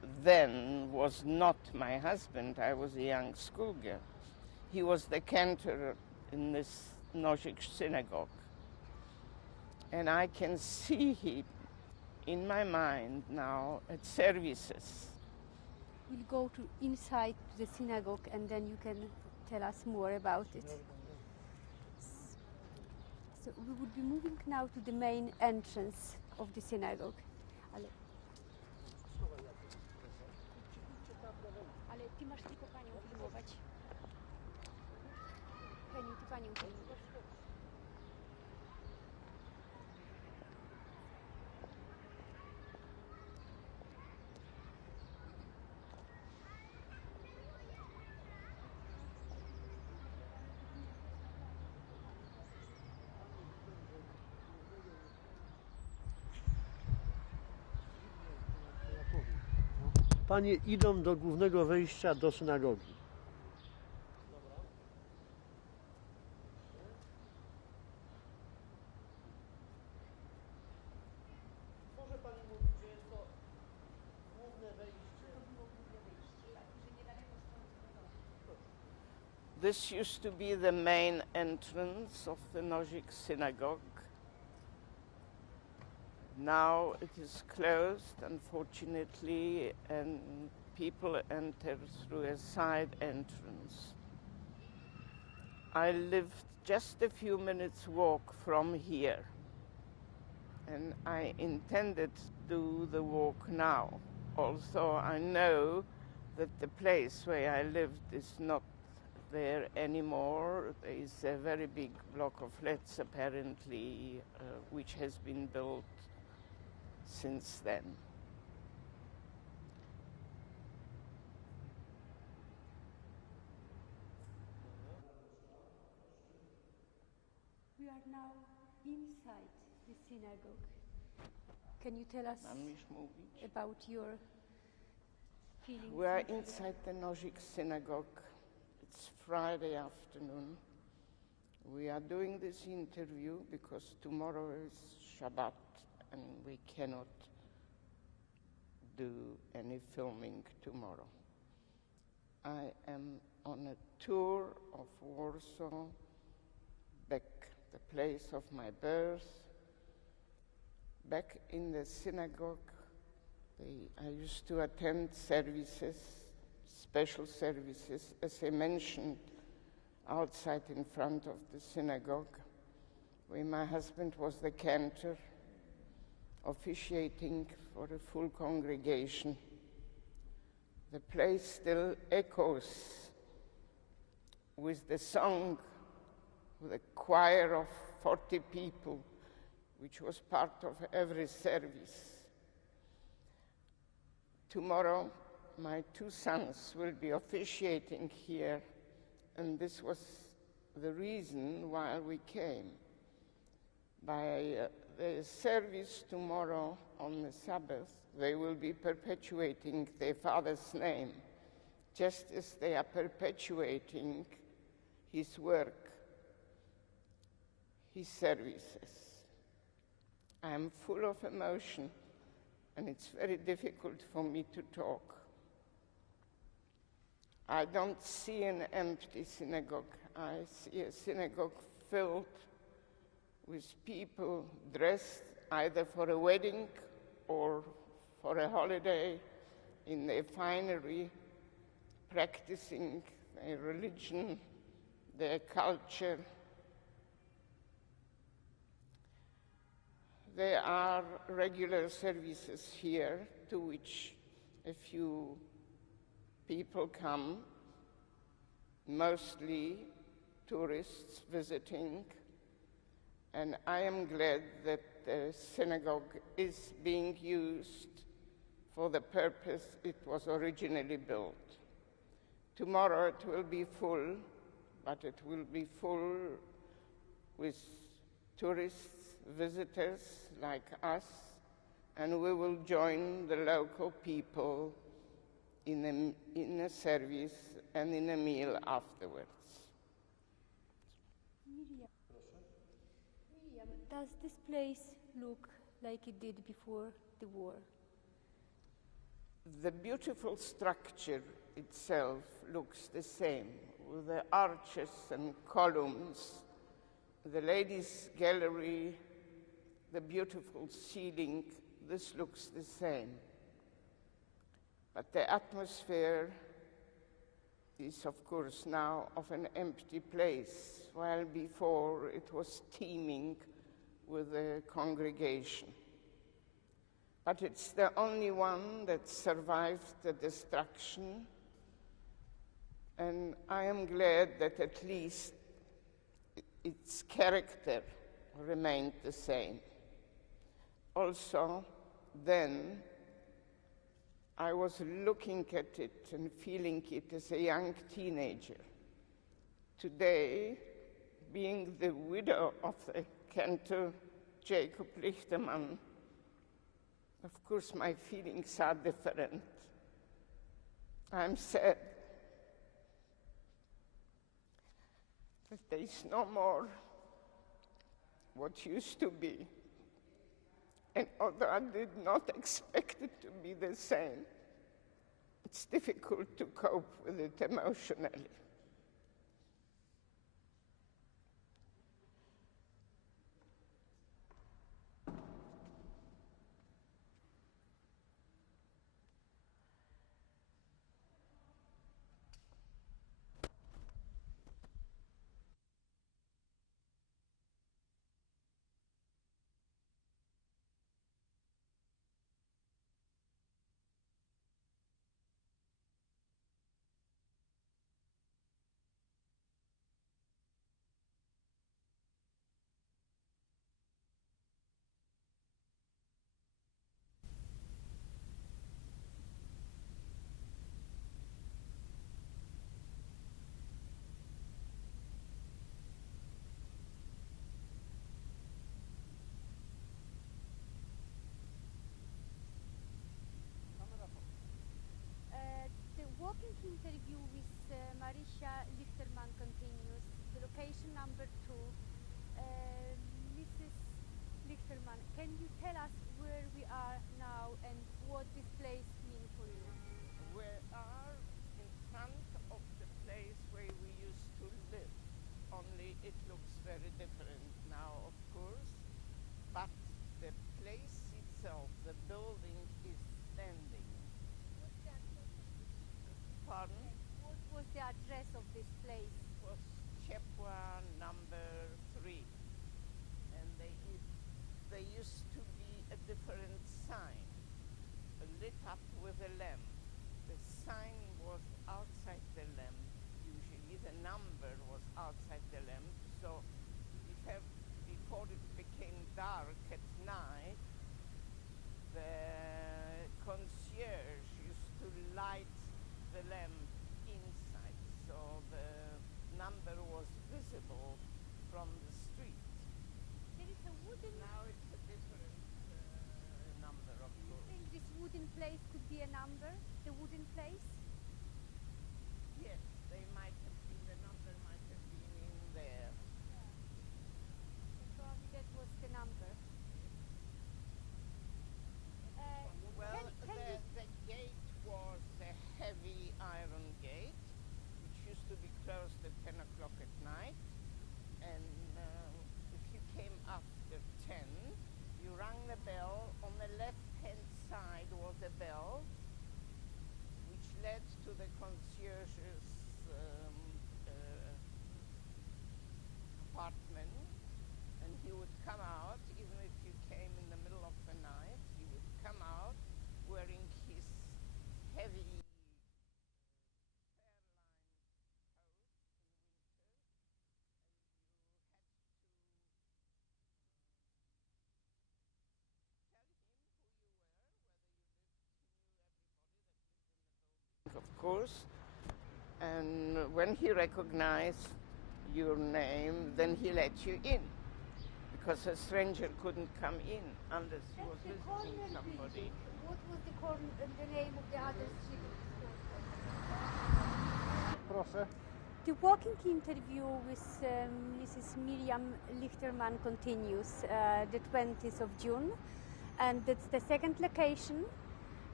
then was not my husband. I was a young schoolgirl. He was the cantor in this Nozick synagogue. And I can see him in my mind now at services. We'll go to inside the synagogue and then you can tell us more about it. So we would be moving now to the main entrance of the synagogue. Ale ty masz tylko panią filmować. Heniu, ty panią filmujesz. Panie idą do głównego wejścia do synagogi. Może pani mówić, że jest to główne wejście? This used to be the main entrance of the Nozick synagogue. Now it is closed, unfortunately, and people enter through a side entrance. I lived just a few minutes walk from here, and I intended to do the walk now. Also, I know that the place where I lived is not there anymore. There is a very big block of flats, apparently, which has been built since then. We are now inside the synagogue. Can you tell us about your feelings? We are inside the Nozick synagogue. It's Friday afternoon. We are doing this interview because tomorrow is Shabbat and we cannot do any filming tomorrow. I am on a tour of Warsaw, back the place of my birth. Back in the synagogue, I used to attend services, special services, as I mentioned, outside in front of the synagogue, where my husband was the cantor, officiating for a full congregation. The place still echoes with the song, with a choir of 40 people, which was part of every service. Tomorrow, my two sons will be officiating here, and this was the reason why we came. By the service tomorrow on the Sabbath, they will be perpetuating their father's name, just as they are perpetuating his work, his services. I am full of emotion, and it's very difficult for me to talk. I don't see an empty synagogue. I see a synagogue filled with people dressed either for a wedding or for a holiday in their finery, practicing their religion, their culture. There are regular services here to which a few people come, mostly tourists visiting, and I am glad that the synagogue is being used for the purpose it was originally built. Tomorrow it will be full, but it will be full with tourists, visitors like us, and we will join the local people in a service and in a meal afterwards. Miriam, does this place look like it did before the war? The beautiful structure itself looks the same, with the arches and columns, the ladies' gallery, the beautiful ceiling. This looks the same. But the atmosphere is, of course, now of an empty place, while before it was teeming with a congregation. But it's the only one that survived the destruction, and I am glad that at least its character remained the same. Also, then, I was looking at it and feeling it as a young teenager. Today, being the widow of the cantor Jacob Lichtermann, of course my feelings are different. I'm sad that there is no more what used to be. And although I did not expect it to be the same, it's difficult to cope with it emotionally. The walking interview with Marisha Lichtermann continues. The location number 2. Mrs. Lichtermann, can you tell us where we are now and what this place means for you? We are in front of the place where we used to live, only it looks very different now, of course, but the place itself, the building is standing. What's the address of this? Pardon? What was the address of this place? It was Chepwa number 3, and there used to be a different sign, lit up with a lamp. The sign was outside the lamp. Usually the number was outside the lamp, so before it became dark at night, the concierge used to light the lamp inside, so the number was visible from the street. There is a wooden... Now it's a different number, of Do you course. think this wooden place could be a number? The wooden place? Yes, the number might have been in there. So probably that was the number. Well, can you... the gate was a heavy iron gate, which used to be closed at 10 o'clock at night. And if you came after 10, you rang the bell. On the left-hand side was a bell, which led to the concierge's apartment. And he would come out, even if you came in the middle of the night, he would come out wearing his heavy fairline coat in winter, and you had to tell him who you were, whether you lived, he knew everybody that lived in the building, of course, and when he recognized your name, then he let you in. Because a stranger couldn't come in unless he was visiting somebody. What was the name of the other street? Proszę. The walking interview with Mrs. Miriam Lichtermann continues the 20th of June, and it's the second location.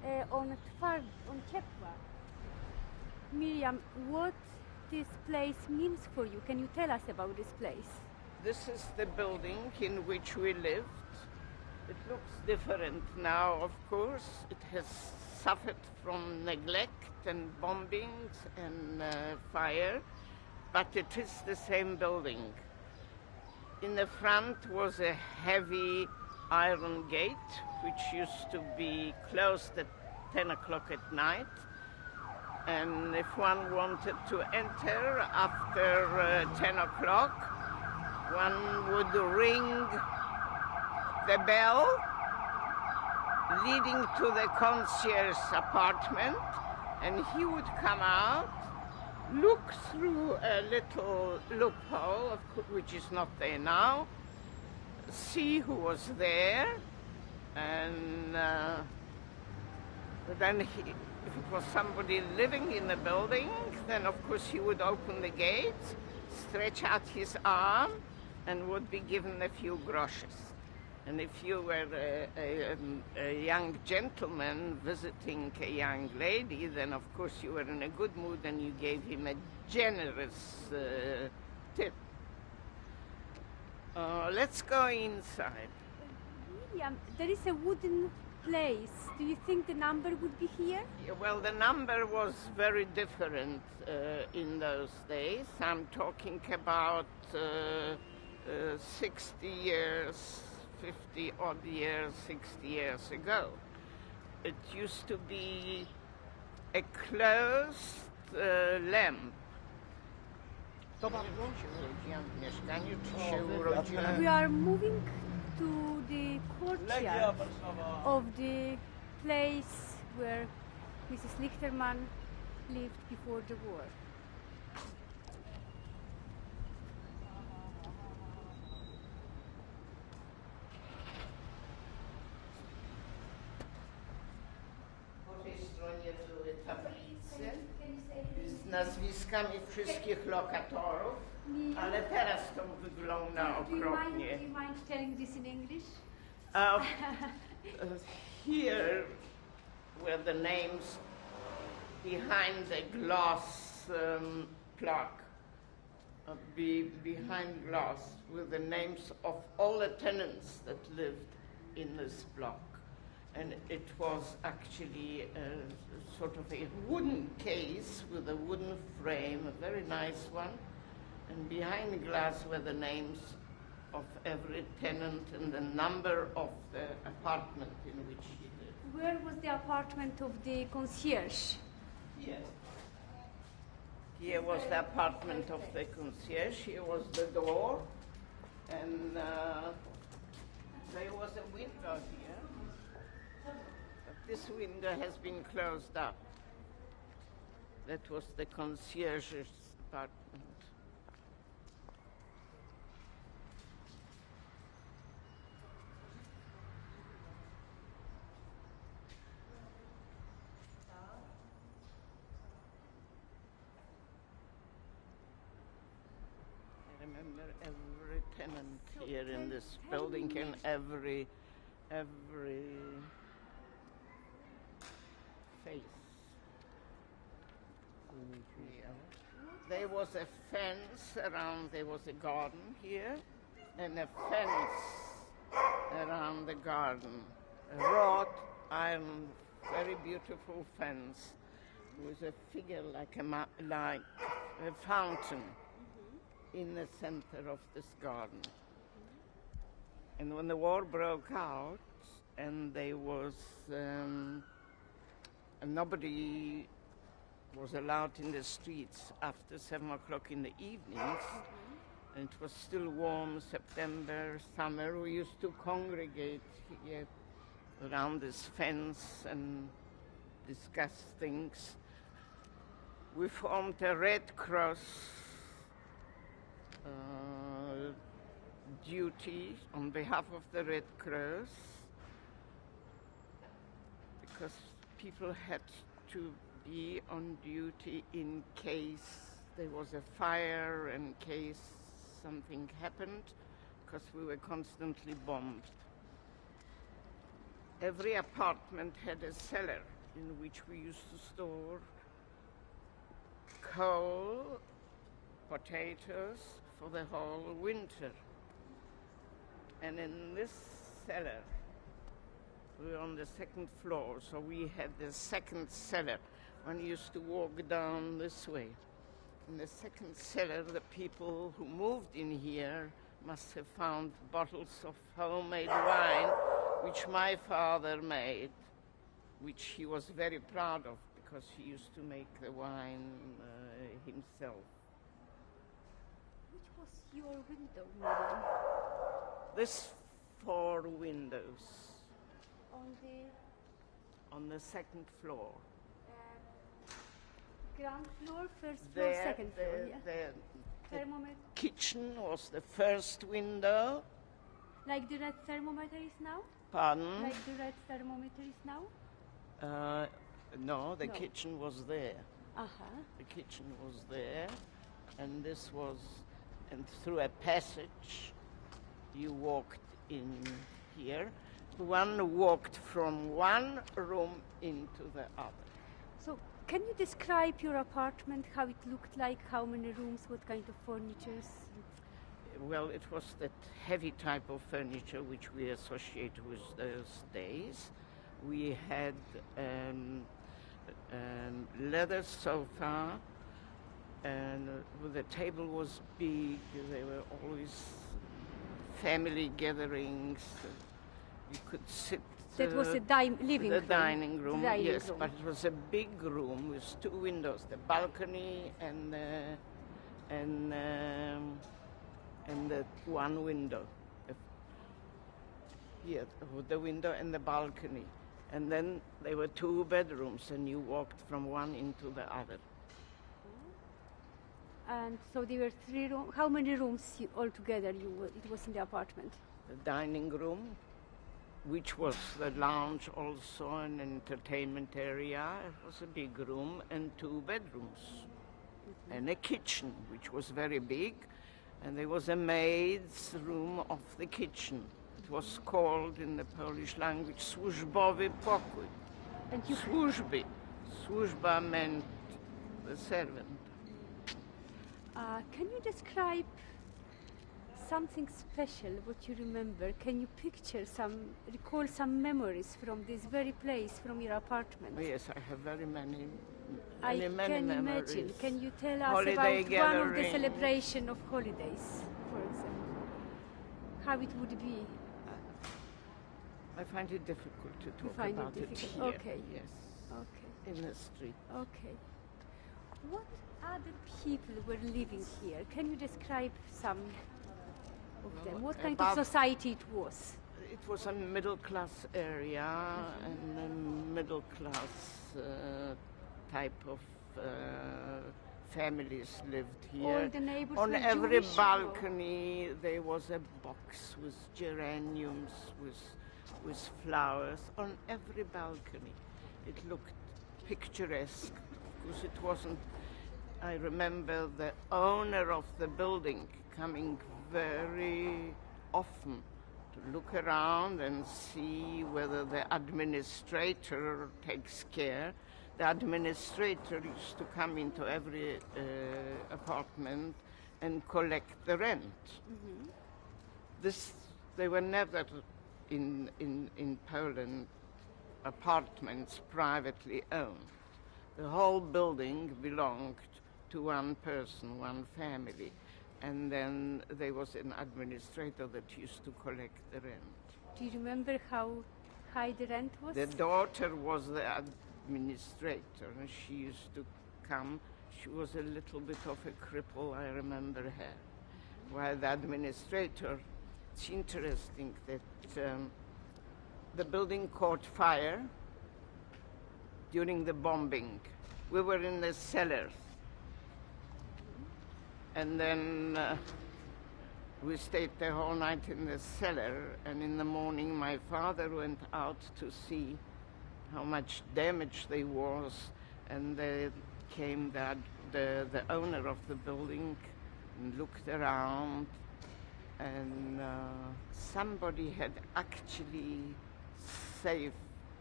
on Ciepła. Miriam, what this place means for you? Can you tell us about this place? This is the building in which we lived. It looks different now, of course. It has suffered from neglect and bombings and fire, but it is the same building. In the front was a heavy iron gate, which used to be closed at 10 o'clock at night. And if one wanted to enter after 10 o'clock, one would ring the bell leading to the concierge's apartment, and he would come out, look through a little loophole, which is not there now, see who was there, and then if it was somebody living in the building, then of course he would open the gate, stretch out his arm, and would be given a few groschen. And if you were a young gentleman visiting a young lady, then of course you were in a good mood and you gave him a generous tip. Let's go inside. Miriam, there is a wooden place. Do you think the number would be here? Yeah, well, the number was very different in those days. I'm talking about 60 years, 50 odd years, 60 years ago. It used to be a closed lamp. We are moving to the courtyard of the place where Mrs. Lichterman lived before the war. Po tej stronie były tablice z nazwiskami wszystkich lokatorów, ale teraz to wygląda okropnie. Do you mind telling this in English? Here were the names behind the glass plaque. Behind glass were the names of all the tenants that lived in this block. And it was actually a sort of a wooden case with a wooden frame, a very nice one. And behind the glass were the names of every tenant and the number of the apartment in which he lived. Where was the apartment of the concierge? Here. Here was the apartment of the concierge. Here was the door. And there was a window here. But this window has been closed up. That was the concierge's apartment. I remember every tenant here in this building and every face. There was a fence around, there was a garden here, and a fence around the garden. A wrought iron, very beautiful fence with a figure like a fountain in the center of this garden. And when the war broke out, and there was nobody was allowed in the streets after 7 o'clock in the evenings, and it was still warm, September, summer, we used to congregate here around this fence and discuss things. We formed a Red Cross duty on behalf of the Red Cross, because people had to be on duty in case there was a fire, in case something happened, because we were constantly bombed. Every apartment had a cellar. in which we used to store coal, potatoes for the whole winter. And in this cellar, we were on the second floor, so we had the second cellar. One used to walk down this way. In the second cellar, the people who moved in here must have found bottles of homemade wine, which my father made, which he was very proud of because he used to make the wine himself. Which was your window, Miriam? This 4 windows On on the second floor. ground floor, first floor, second floor, yeah? The Thermometer, kitchen was the first window. like the red thermometer is now? Pardon? Like the red thermometer is now? No, the No. kitchen was there. Uh-huh. The kitchen was there, and this was, and through a passage, you walked in here. One walked from one room into the other. So, can you describe your apartment, how it looked like, how many rooms, what kind of furnitures? Well, it was that heavy type of furniture which we associate with those days. We had leather sofa, and the table was big. There were always family gatherings. You could sit. That was a living the room. dining room. Dining Yes, room. but it was a big room with 2 windows: the balcony and the one window. Here, the window and the balcony. And then there were 2 bedrooms, and you walked from one into the other. And so there were 3 rooms. How many rooms altogether it was in the apartment? The dining room, which was the lounge also, an entertainment area. It was a big room, and 2 bedrooms. And a kitchen, which was very big. And there was a maid's room of the kitchen. It was called in the Polish language służbowy pokój. And you, Służby. Służba meant the servant. can you describe something special, what you remember? Can you recall some memories from this very place, from your apartment? Oh, yes, I have very many I can memories. imagine. Can you tell us Holiday about one of the gatherings. celebration of holidays, for example? How it would be? I find it difficult to talk find it about it difficult. here. Okay. Yes. Okay. In the street. Okay. What other people were living here? Can you describe some of them? What kind of about- society it was? It was a middle class area and a middle class type of families lived here. All the neighbors On were every Jewish or- balcony there was a box with geraniums, with flowers. On every balcony. It looked picturesque because it wasn't. I remember the owner of the building coming very often to look around and see whether the administrator takes care. The administrator used to come into every apartment and collect the rent. They were never in Poland apartments privately owned. The whole building belonged to one person, one family. And then there was an administrator that used to collect the rent. Do you remember how high the rent was? The daughter was the administrator, and she used to come. She was a little bit of a cripple, I remember her. While the administrator, it's interesting that the building caught fire during the bombing. We were in the cellars. And then we stayed the whole night in the cellar, and in the morning my father went out to see how much damage there was, and then came the owner of the building and looked around, and somebody had actually saved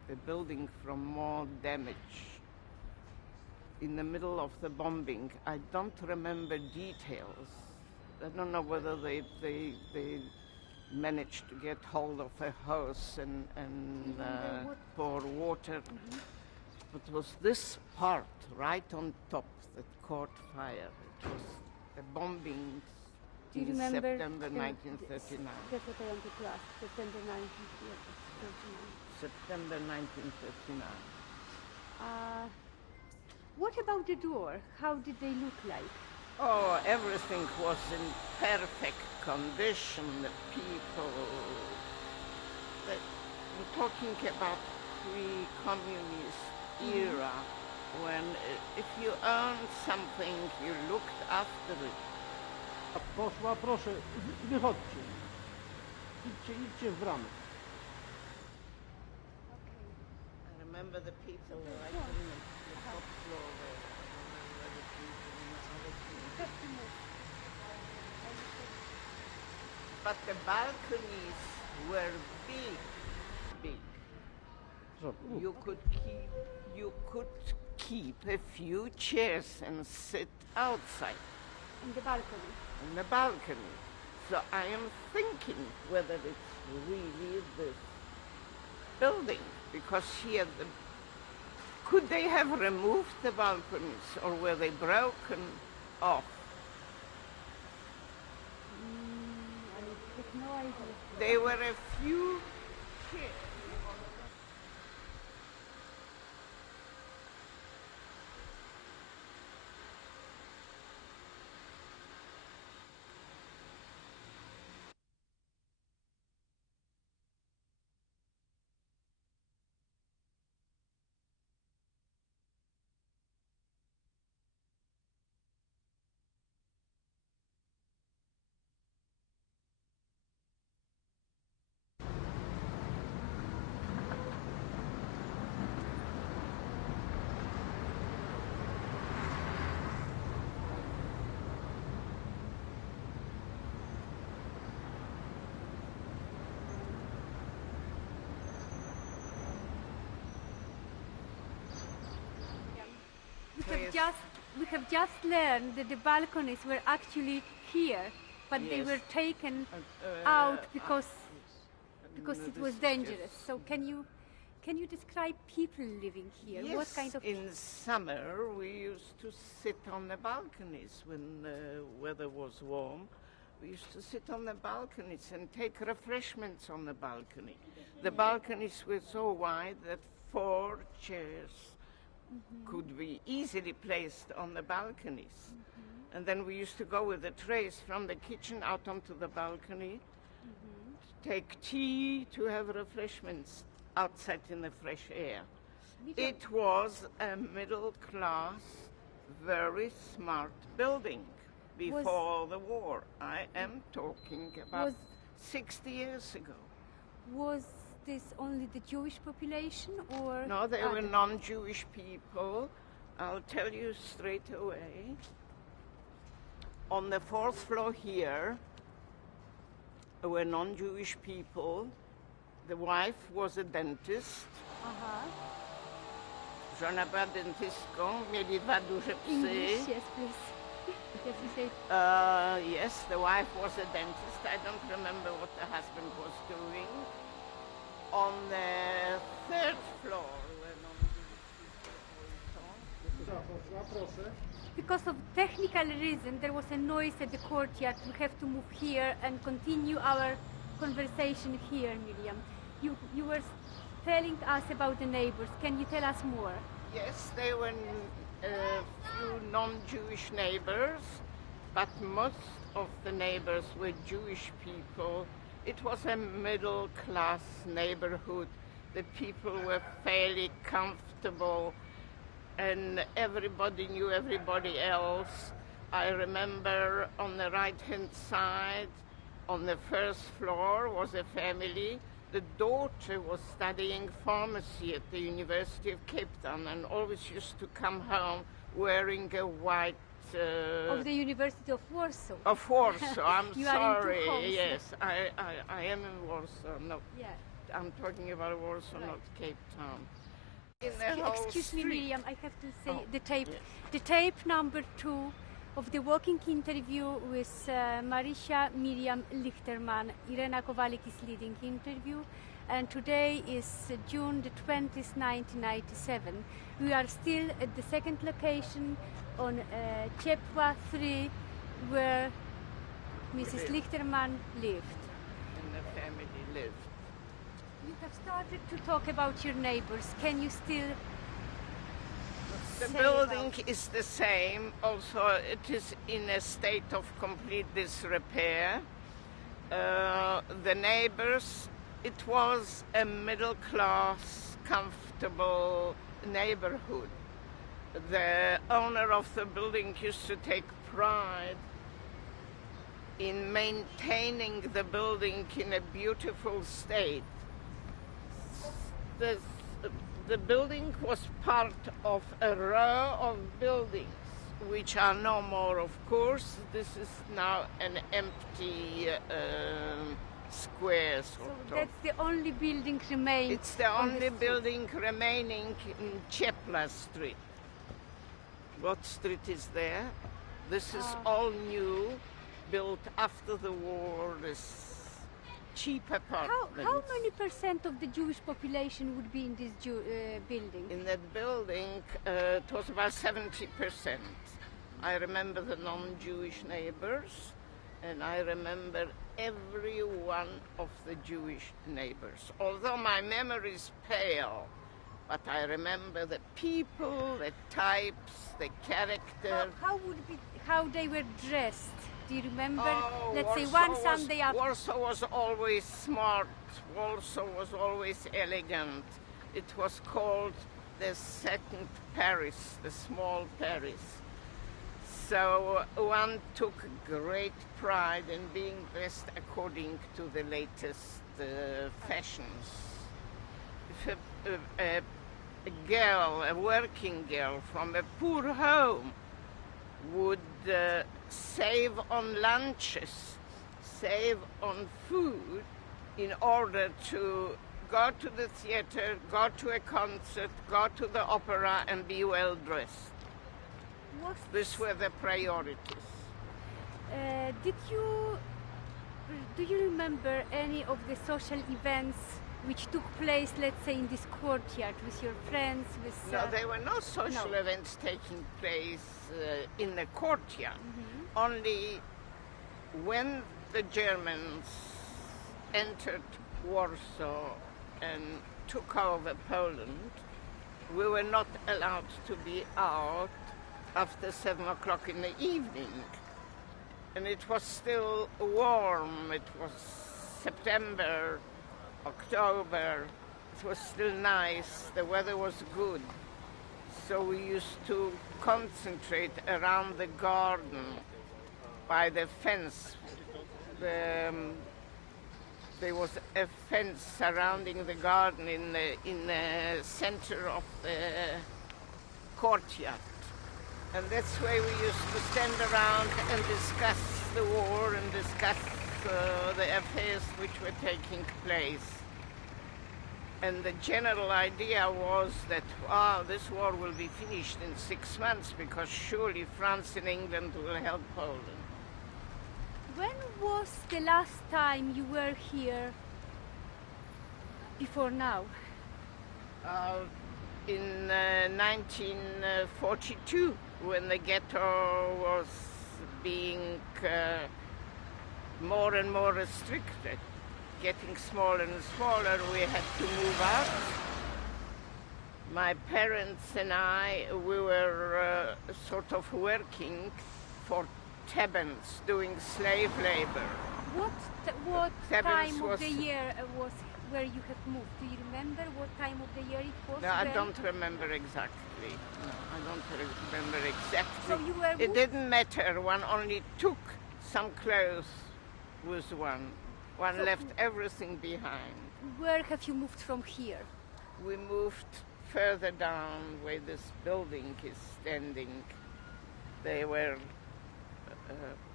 the building from more damage in the middle of the bombing. I don't remember details. I don't know whether they managed to get hold of a hose and pour water. But it was this part right on top that caught fire. It was the bombing Do you in remember September 1939. That's what I wanted to ask. September 1939. September 1939. What about the door? How did they look like? Oh, everything was in perfect condition. The people, we're talking about pre-communist era, when if you owned something, you looked after it. A poszła, proszę, wychodźcie. Idźcie w bramę. I remember the people right in the top floor there. I don't know where the people in the other floor. But the balconies were big. Co? You could keep a few chairs and sit outside In the balcony. in the balcony. So I am thinking whether it's really this building, because here could they have removed the balconies, or were they broken off? I have no idea. There were a few chairs. We have just learned that the balconies were actually here, but they Yes. were taken out because it was This is dangerous. just- So can you describe people living here? Yes, What kind of in summer we used to sit on the balconies when the weather was warm. We used to sit on the balconies and take refreshments on the balcony. The balconies were so wide that 4 chairs could be easily placed on the balconies. And then we used to go with the trays from the kitchen out onto the balcony, to take tea, to have refreshments outside in the fresh air. It was a middle class, very smart building before the war. I am talking about Was- 60 years ago. was this only the Jewish population or No, they were other? non-Jewish people. I'll tell you straight away. On the 4th floor here were non-Jewish people. The wife was a dentist. Aha. Żona była dentystką, mieli 2 duże psy. English, yes, please. Yes, you say. Yes, the wife was a dentist. I don't remember what the husband was doing. On the 3rd floor were Poszła, proszę. Because of technical reason, there was a noise at the courtyard. We have to move here and continue our conversation here, Miriam. You were telling us about the neighbors. Can you tell us more? Yes, there were a few non-Jewish neighbors, but most of the neighbors were Jewish people. It was a middle-class neighborhood. The people were fairly comfortable, and everybody knew everybody else. I remember on the right-hand side, on the 1st floor, was a family. The daughter was studying pharmacy at the University of Cape Town and always used to come home wearing a white... Of the University of Warsaw. Of Warsaw, I'm You are in two sorry. homes. Yes, I am in Warsaw. No, Yeah. I'm talking about Warsaw, not Cape Town. In the whole Excuse me, street. Miriam, I have to say Oh, the tape. yes. The tape number 2 of the walking interview with Marysia Miriam Lichterman. Irena Kowalik is leading interview, and today is June the 20th, 1997. We are still at the second location on Ciepła 3, where Mrs. live. Lichterman lived. And the family lived. You have started to talk about your neighbors. Can you still The say building about- is the same. Also, it is in a state of complete disrepair. The neighbors, it was a middle class, comfortable neighborhood. The owner of the building used to take pride in maintaining the building in a beautiful state. The building was part of a row of buildings, which are no more, of course. This is now an empty square, So sort of. that's the only building remaining. It's the on only street. building remaining in Ciepła Street. What street is there? This is all new, built after the war. This cheap apartments. How many percent of the Jewish population would be in this building? In that building, it was about 70%. I remember the non-Jewish neighbors, and I remember every one of the Jewish neighbors. Although my memory is pale, but I remember the people, the types, the character. How they were dressed? Do you remember? Oh, Let's say Warsaw one Sunday after. Warsaw was always smart. Warsaw was always elegant. It was called the second Paris, the small Paris. So one took great pride in being dressed according to the latest fashions. If a girl, a working girl from a poor home would save on lunches, save on food in order to go to the theater, go to a concert, go to the opera and be well dressed. These were the priorities. Do you remember any of the social events which took place, let's say, in this courtyard with your friends? With No, there were no social events taking place in the courtyard. Only when the Germans entered Warsaw and took over Poland, we were not allowed to be out after 7 o'clock in the evening. And it was still warm. It was September, October. It was still nice. The weather was good. So we used to concentrate around the garden by the fence. There was a fence surrounding the garden in the center of the courtyard. And that's where we used to stand around and discuss the war and discuss the affairs which were taking place. And the general idea was that, this war will be finished in 6 months because surely France and England will help Poland. When was the last time you were here before now? In 1942, when the ghetto was being more and more restricted, getting smaller and smaller, we had to move out. My parents and I, we were sort of working for Thebens, doing slave labor. What Thebens time of was- the year was where you have moved? Do you remember what time of the year it was? No, I when? don't remember exactly. No, I don't remember exactly. So you were It moved- didn't matter. One only took some clothes with one. One So- left everything behind. Where have you moved from here? We moved further down where this building is standing. They were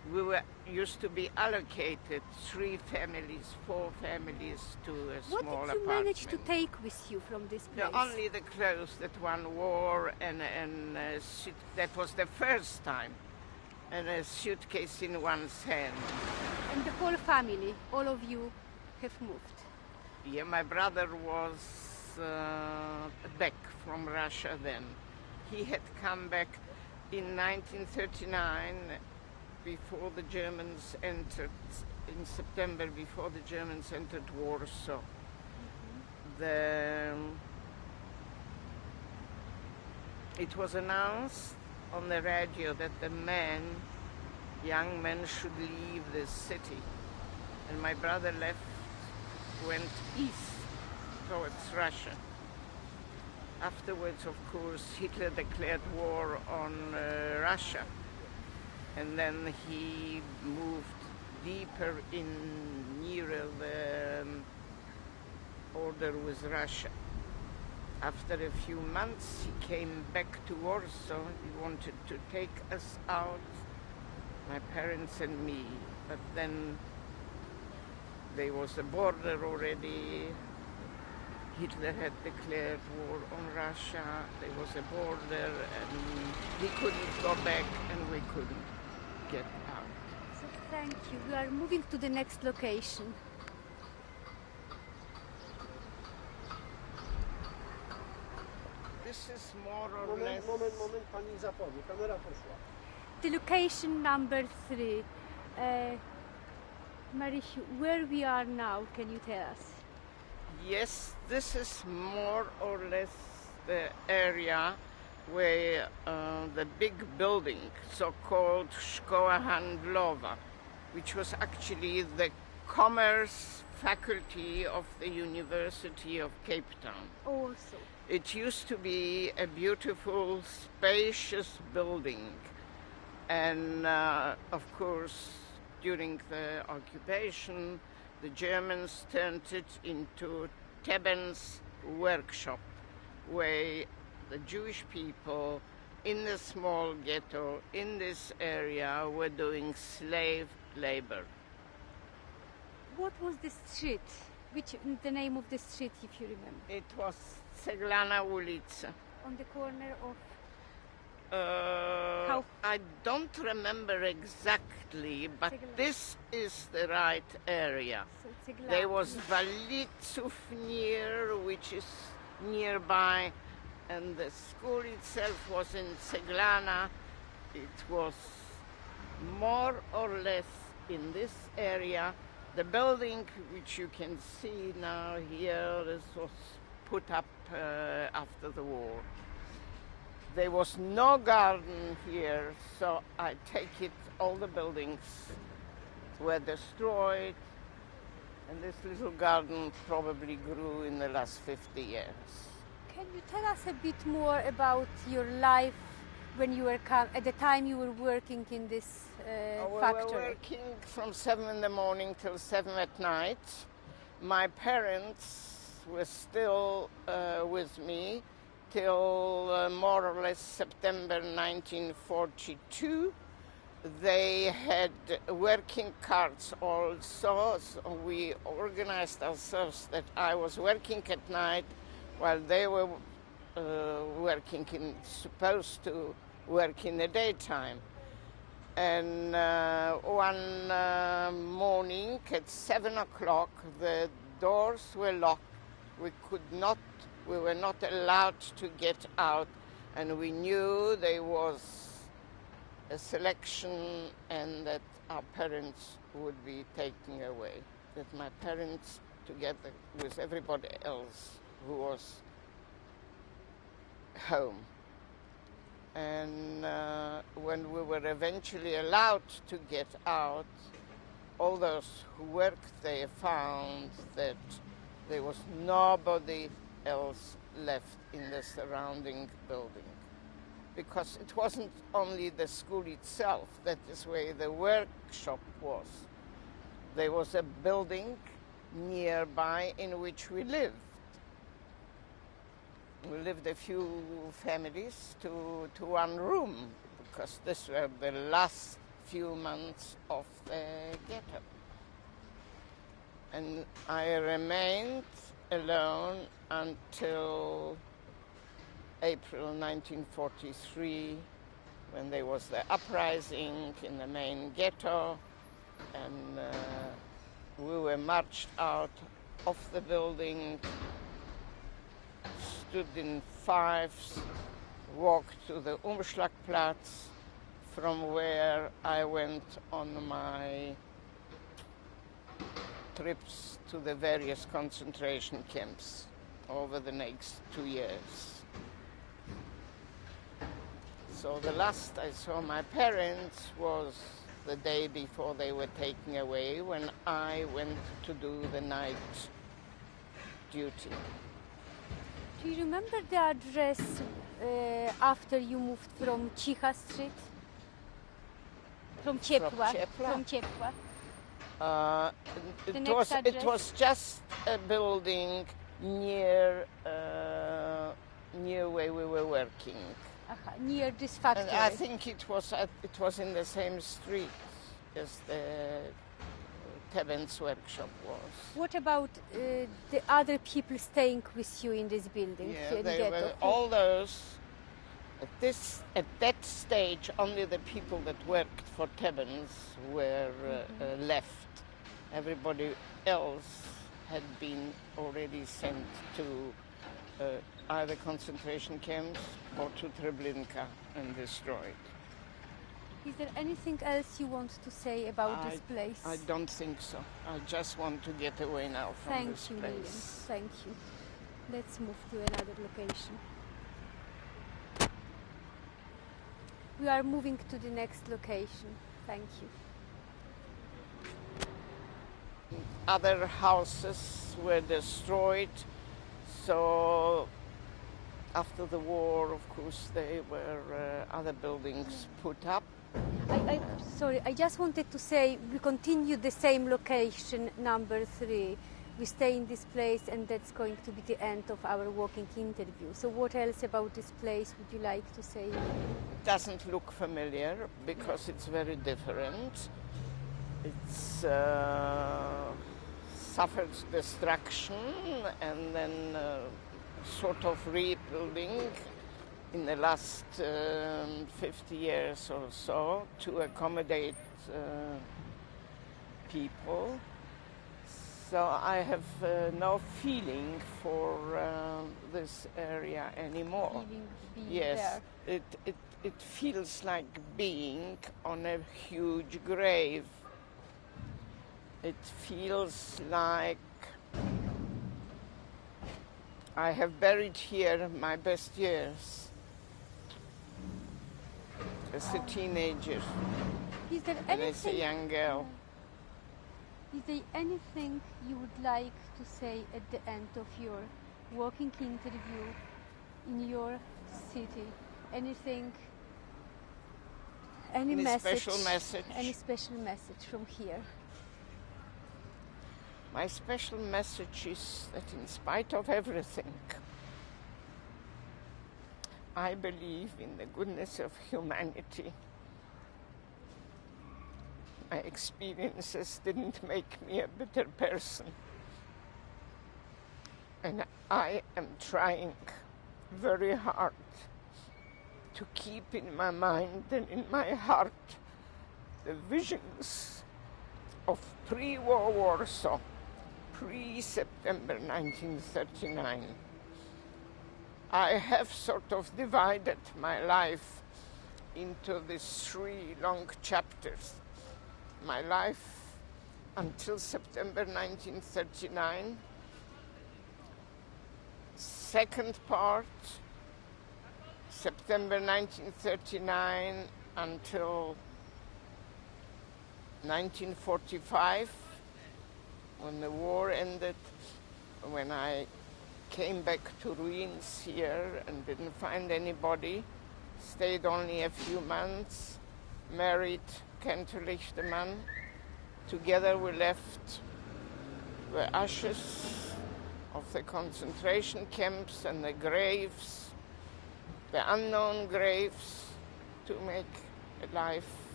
We were used to be allocated 3 families, 4 families to a What small did you apartment. manage to take with you from this place? Only the clothes that one wore and that was the first time, and a suitcase in one's hand. And the whole family, all of you, have moved. Yeah, my brother was back from Russia then. He had come back in 1939 before the Germans entered, in September before the Germans entered Warsaw. It was announced on the radio that the young men should leave the city. And my brother went east towards Russia. Afterwards, of course, Hitler declared war on Russia. And then he moved deeper nearer the border with Russia. After a few months, he came back to Warsaw. He wanted to take us out, my parents and me. But then there was a border already. Hitler had declared war on Russia. There was a border, and he couldn't go back, and we couldn't get out. So thank you. We are moving to the next location. This is more or less... Moment, pani zapomni, kamera poszła. The location number 3. Marysiu, where we are now, can you tell us? Yes, this is more or less the area where the big building, so-called Szkoła Handlowa, which was actually the commerce faculty of the University of Cape Town. Also. It used to be a beautiful, spacious building. And of course, during the occupation, the Germans turned it into Teben's workshop, where the Jewish people in the small ghetto in this area were doing slave labor. What was the street? The name of the street, if you remember? It was Ceglana ulica. On the corner of... I don't remember exactly, but Ceglana. this is the right area. So Ceglana. There was Walitsów near, which is nearby, and the school itself was in Ceglana. It was more or less in this area. The building, which you can see now here, this was put up after the war. There was no garden here, so I take it all the buildings were destroyed, and this little garden probably grew in the last 50 years. Can you tell us a bit more about your life when you were at the time you were working in this We factory? were working from 7 in the morning till 7 at night. My parents were still with me till more or less September 1942. They had working cards also, so we organized ourselves that I was working at night while they were supposed to work in the daytime. And one morning at 7 o'clock, the doors were locked. We were not allowed to get out, and we knew there was a selection and that our parents would be taken away. That my parents, together with everybody else who was home. And when we were eventually allowed to get out, all those who worked there found that there was nobody else left in the surrounding building. Because it wasn't only the school itself, that is where the workshop was. There was a building nearby in which we lived. We lived a few families to one room, because this were the last few months of the ghetto. And I remained alone until April 1943, when there was the uprising in the main ghetto, and we were marched out of the building, stood in fives, walked to the Umschlagplatz, from where I went on my trips to the various concentration camps over the next 2 years. So the last I saw my parents was the day before they were taken away, when I went to do the night duty. Do you remember the address after you moved from Cicha Street? From Ciepła. Ciepła? From Ciepła. It next was address? just a building near where we were working. Aha, near this And factory. I think it was in the same street as the Teben's workshop was. What about the other people staying with you in this building? Yeah, here in they ghetto? were all those. At that stage, only the people that worked for Teben's were left. Everybody else had been already sent to either concentration camps or to Treblinka and destroyed. Is there anything else you want to say about this place? I don't think so. I just want to get away now from Thank this you, place. Lilian. Thank you. Let's move to another location. We are moving to the next location. Thank you. Other houses were destroyed, so after the war, of course, there were other buildings put up. Sorry, I just wanted to say we continue the same location, number 3. We stay in this place, and that's going to be the end of our walking interview. So what else about this place would you like to say? Doesn't look familiar because it's very different. It's suffered destruction and then sort of rebuilding in the last 50 years or so to accommodate people. So I have no feeling for this area anymore. Being Yes, there. it feels like being on a huge grave. It feels like I have buried here my best years as a teenager Is there and as a anything? young girl. Is there anything you would like to say at the end of your walking interview in your city? Anything? Any message? Special message? Any special message from here? My special message is that in spite of everything, I believe in the goodness of humanity. My experiences didn't make me a better person. And I am trying very hard to keep in my mind and in my heart the visions of pre-war Warsaw, pre-September 1939. I have sort of divided my life into these 3 long chapters. My life until September 1939, second part, September 1939 until 1945, when the war ended, when I came back to ruins here and didn't find anybody, stayed only a few months, married Kent Lichterman. Together we left the ashes of the concentration camps and the graves, the unknown graves, to make a life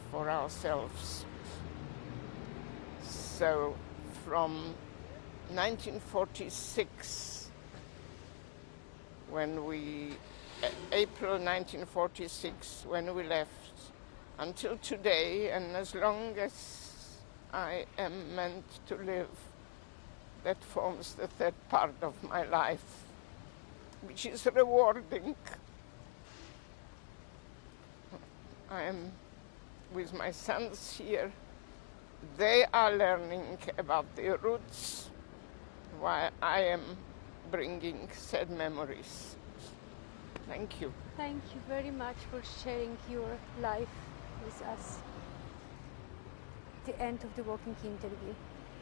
for ourselves. So from 1946, April 1946, when we left, until today, and as long as I am meant to live, that forms the third part of my life, which is rewarding. I am with my sons here. They are learning about their roots, while I am bringing sad memories. Thank you. Thank you very much for sharing your life with us. The end of the walking interview.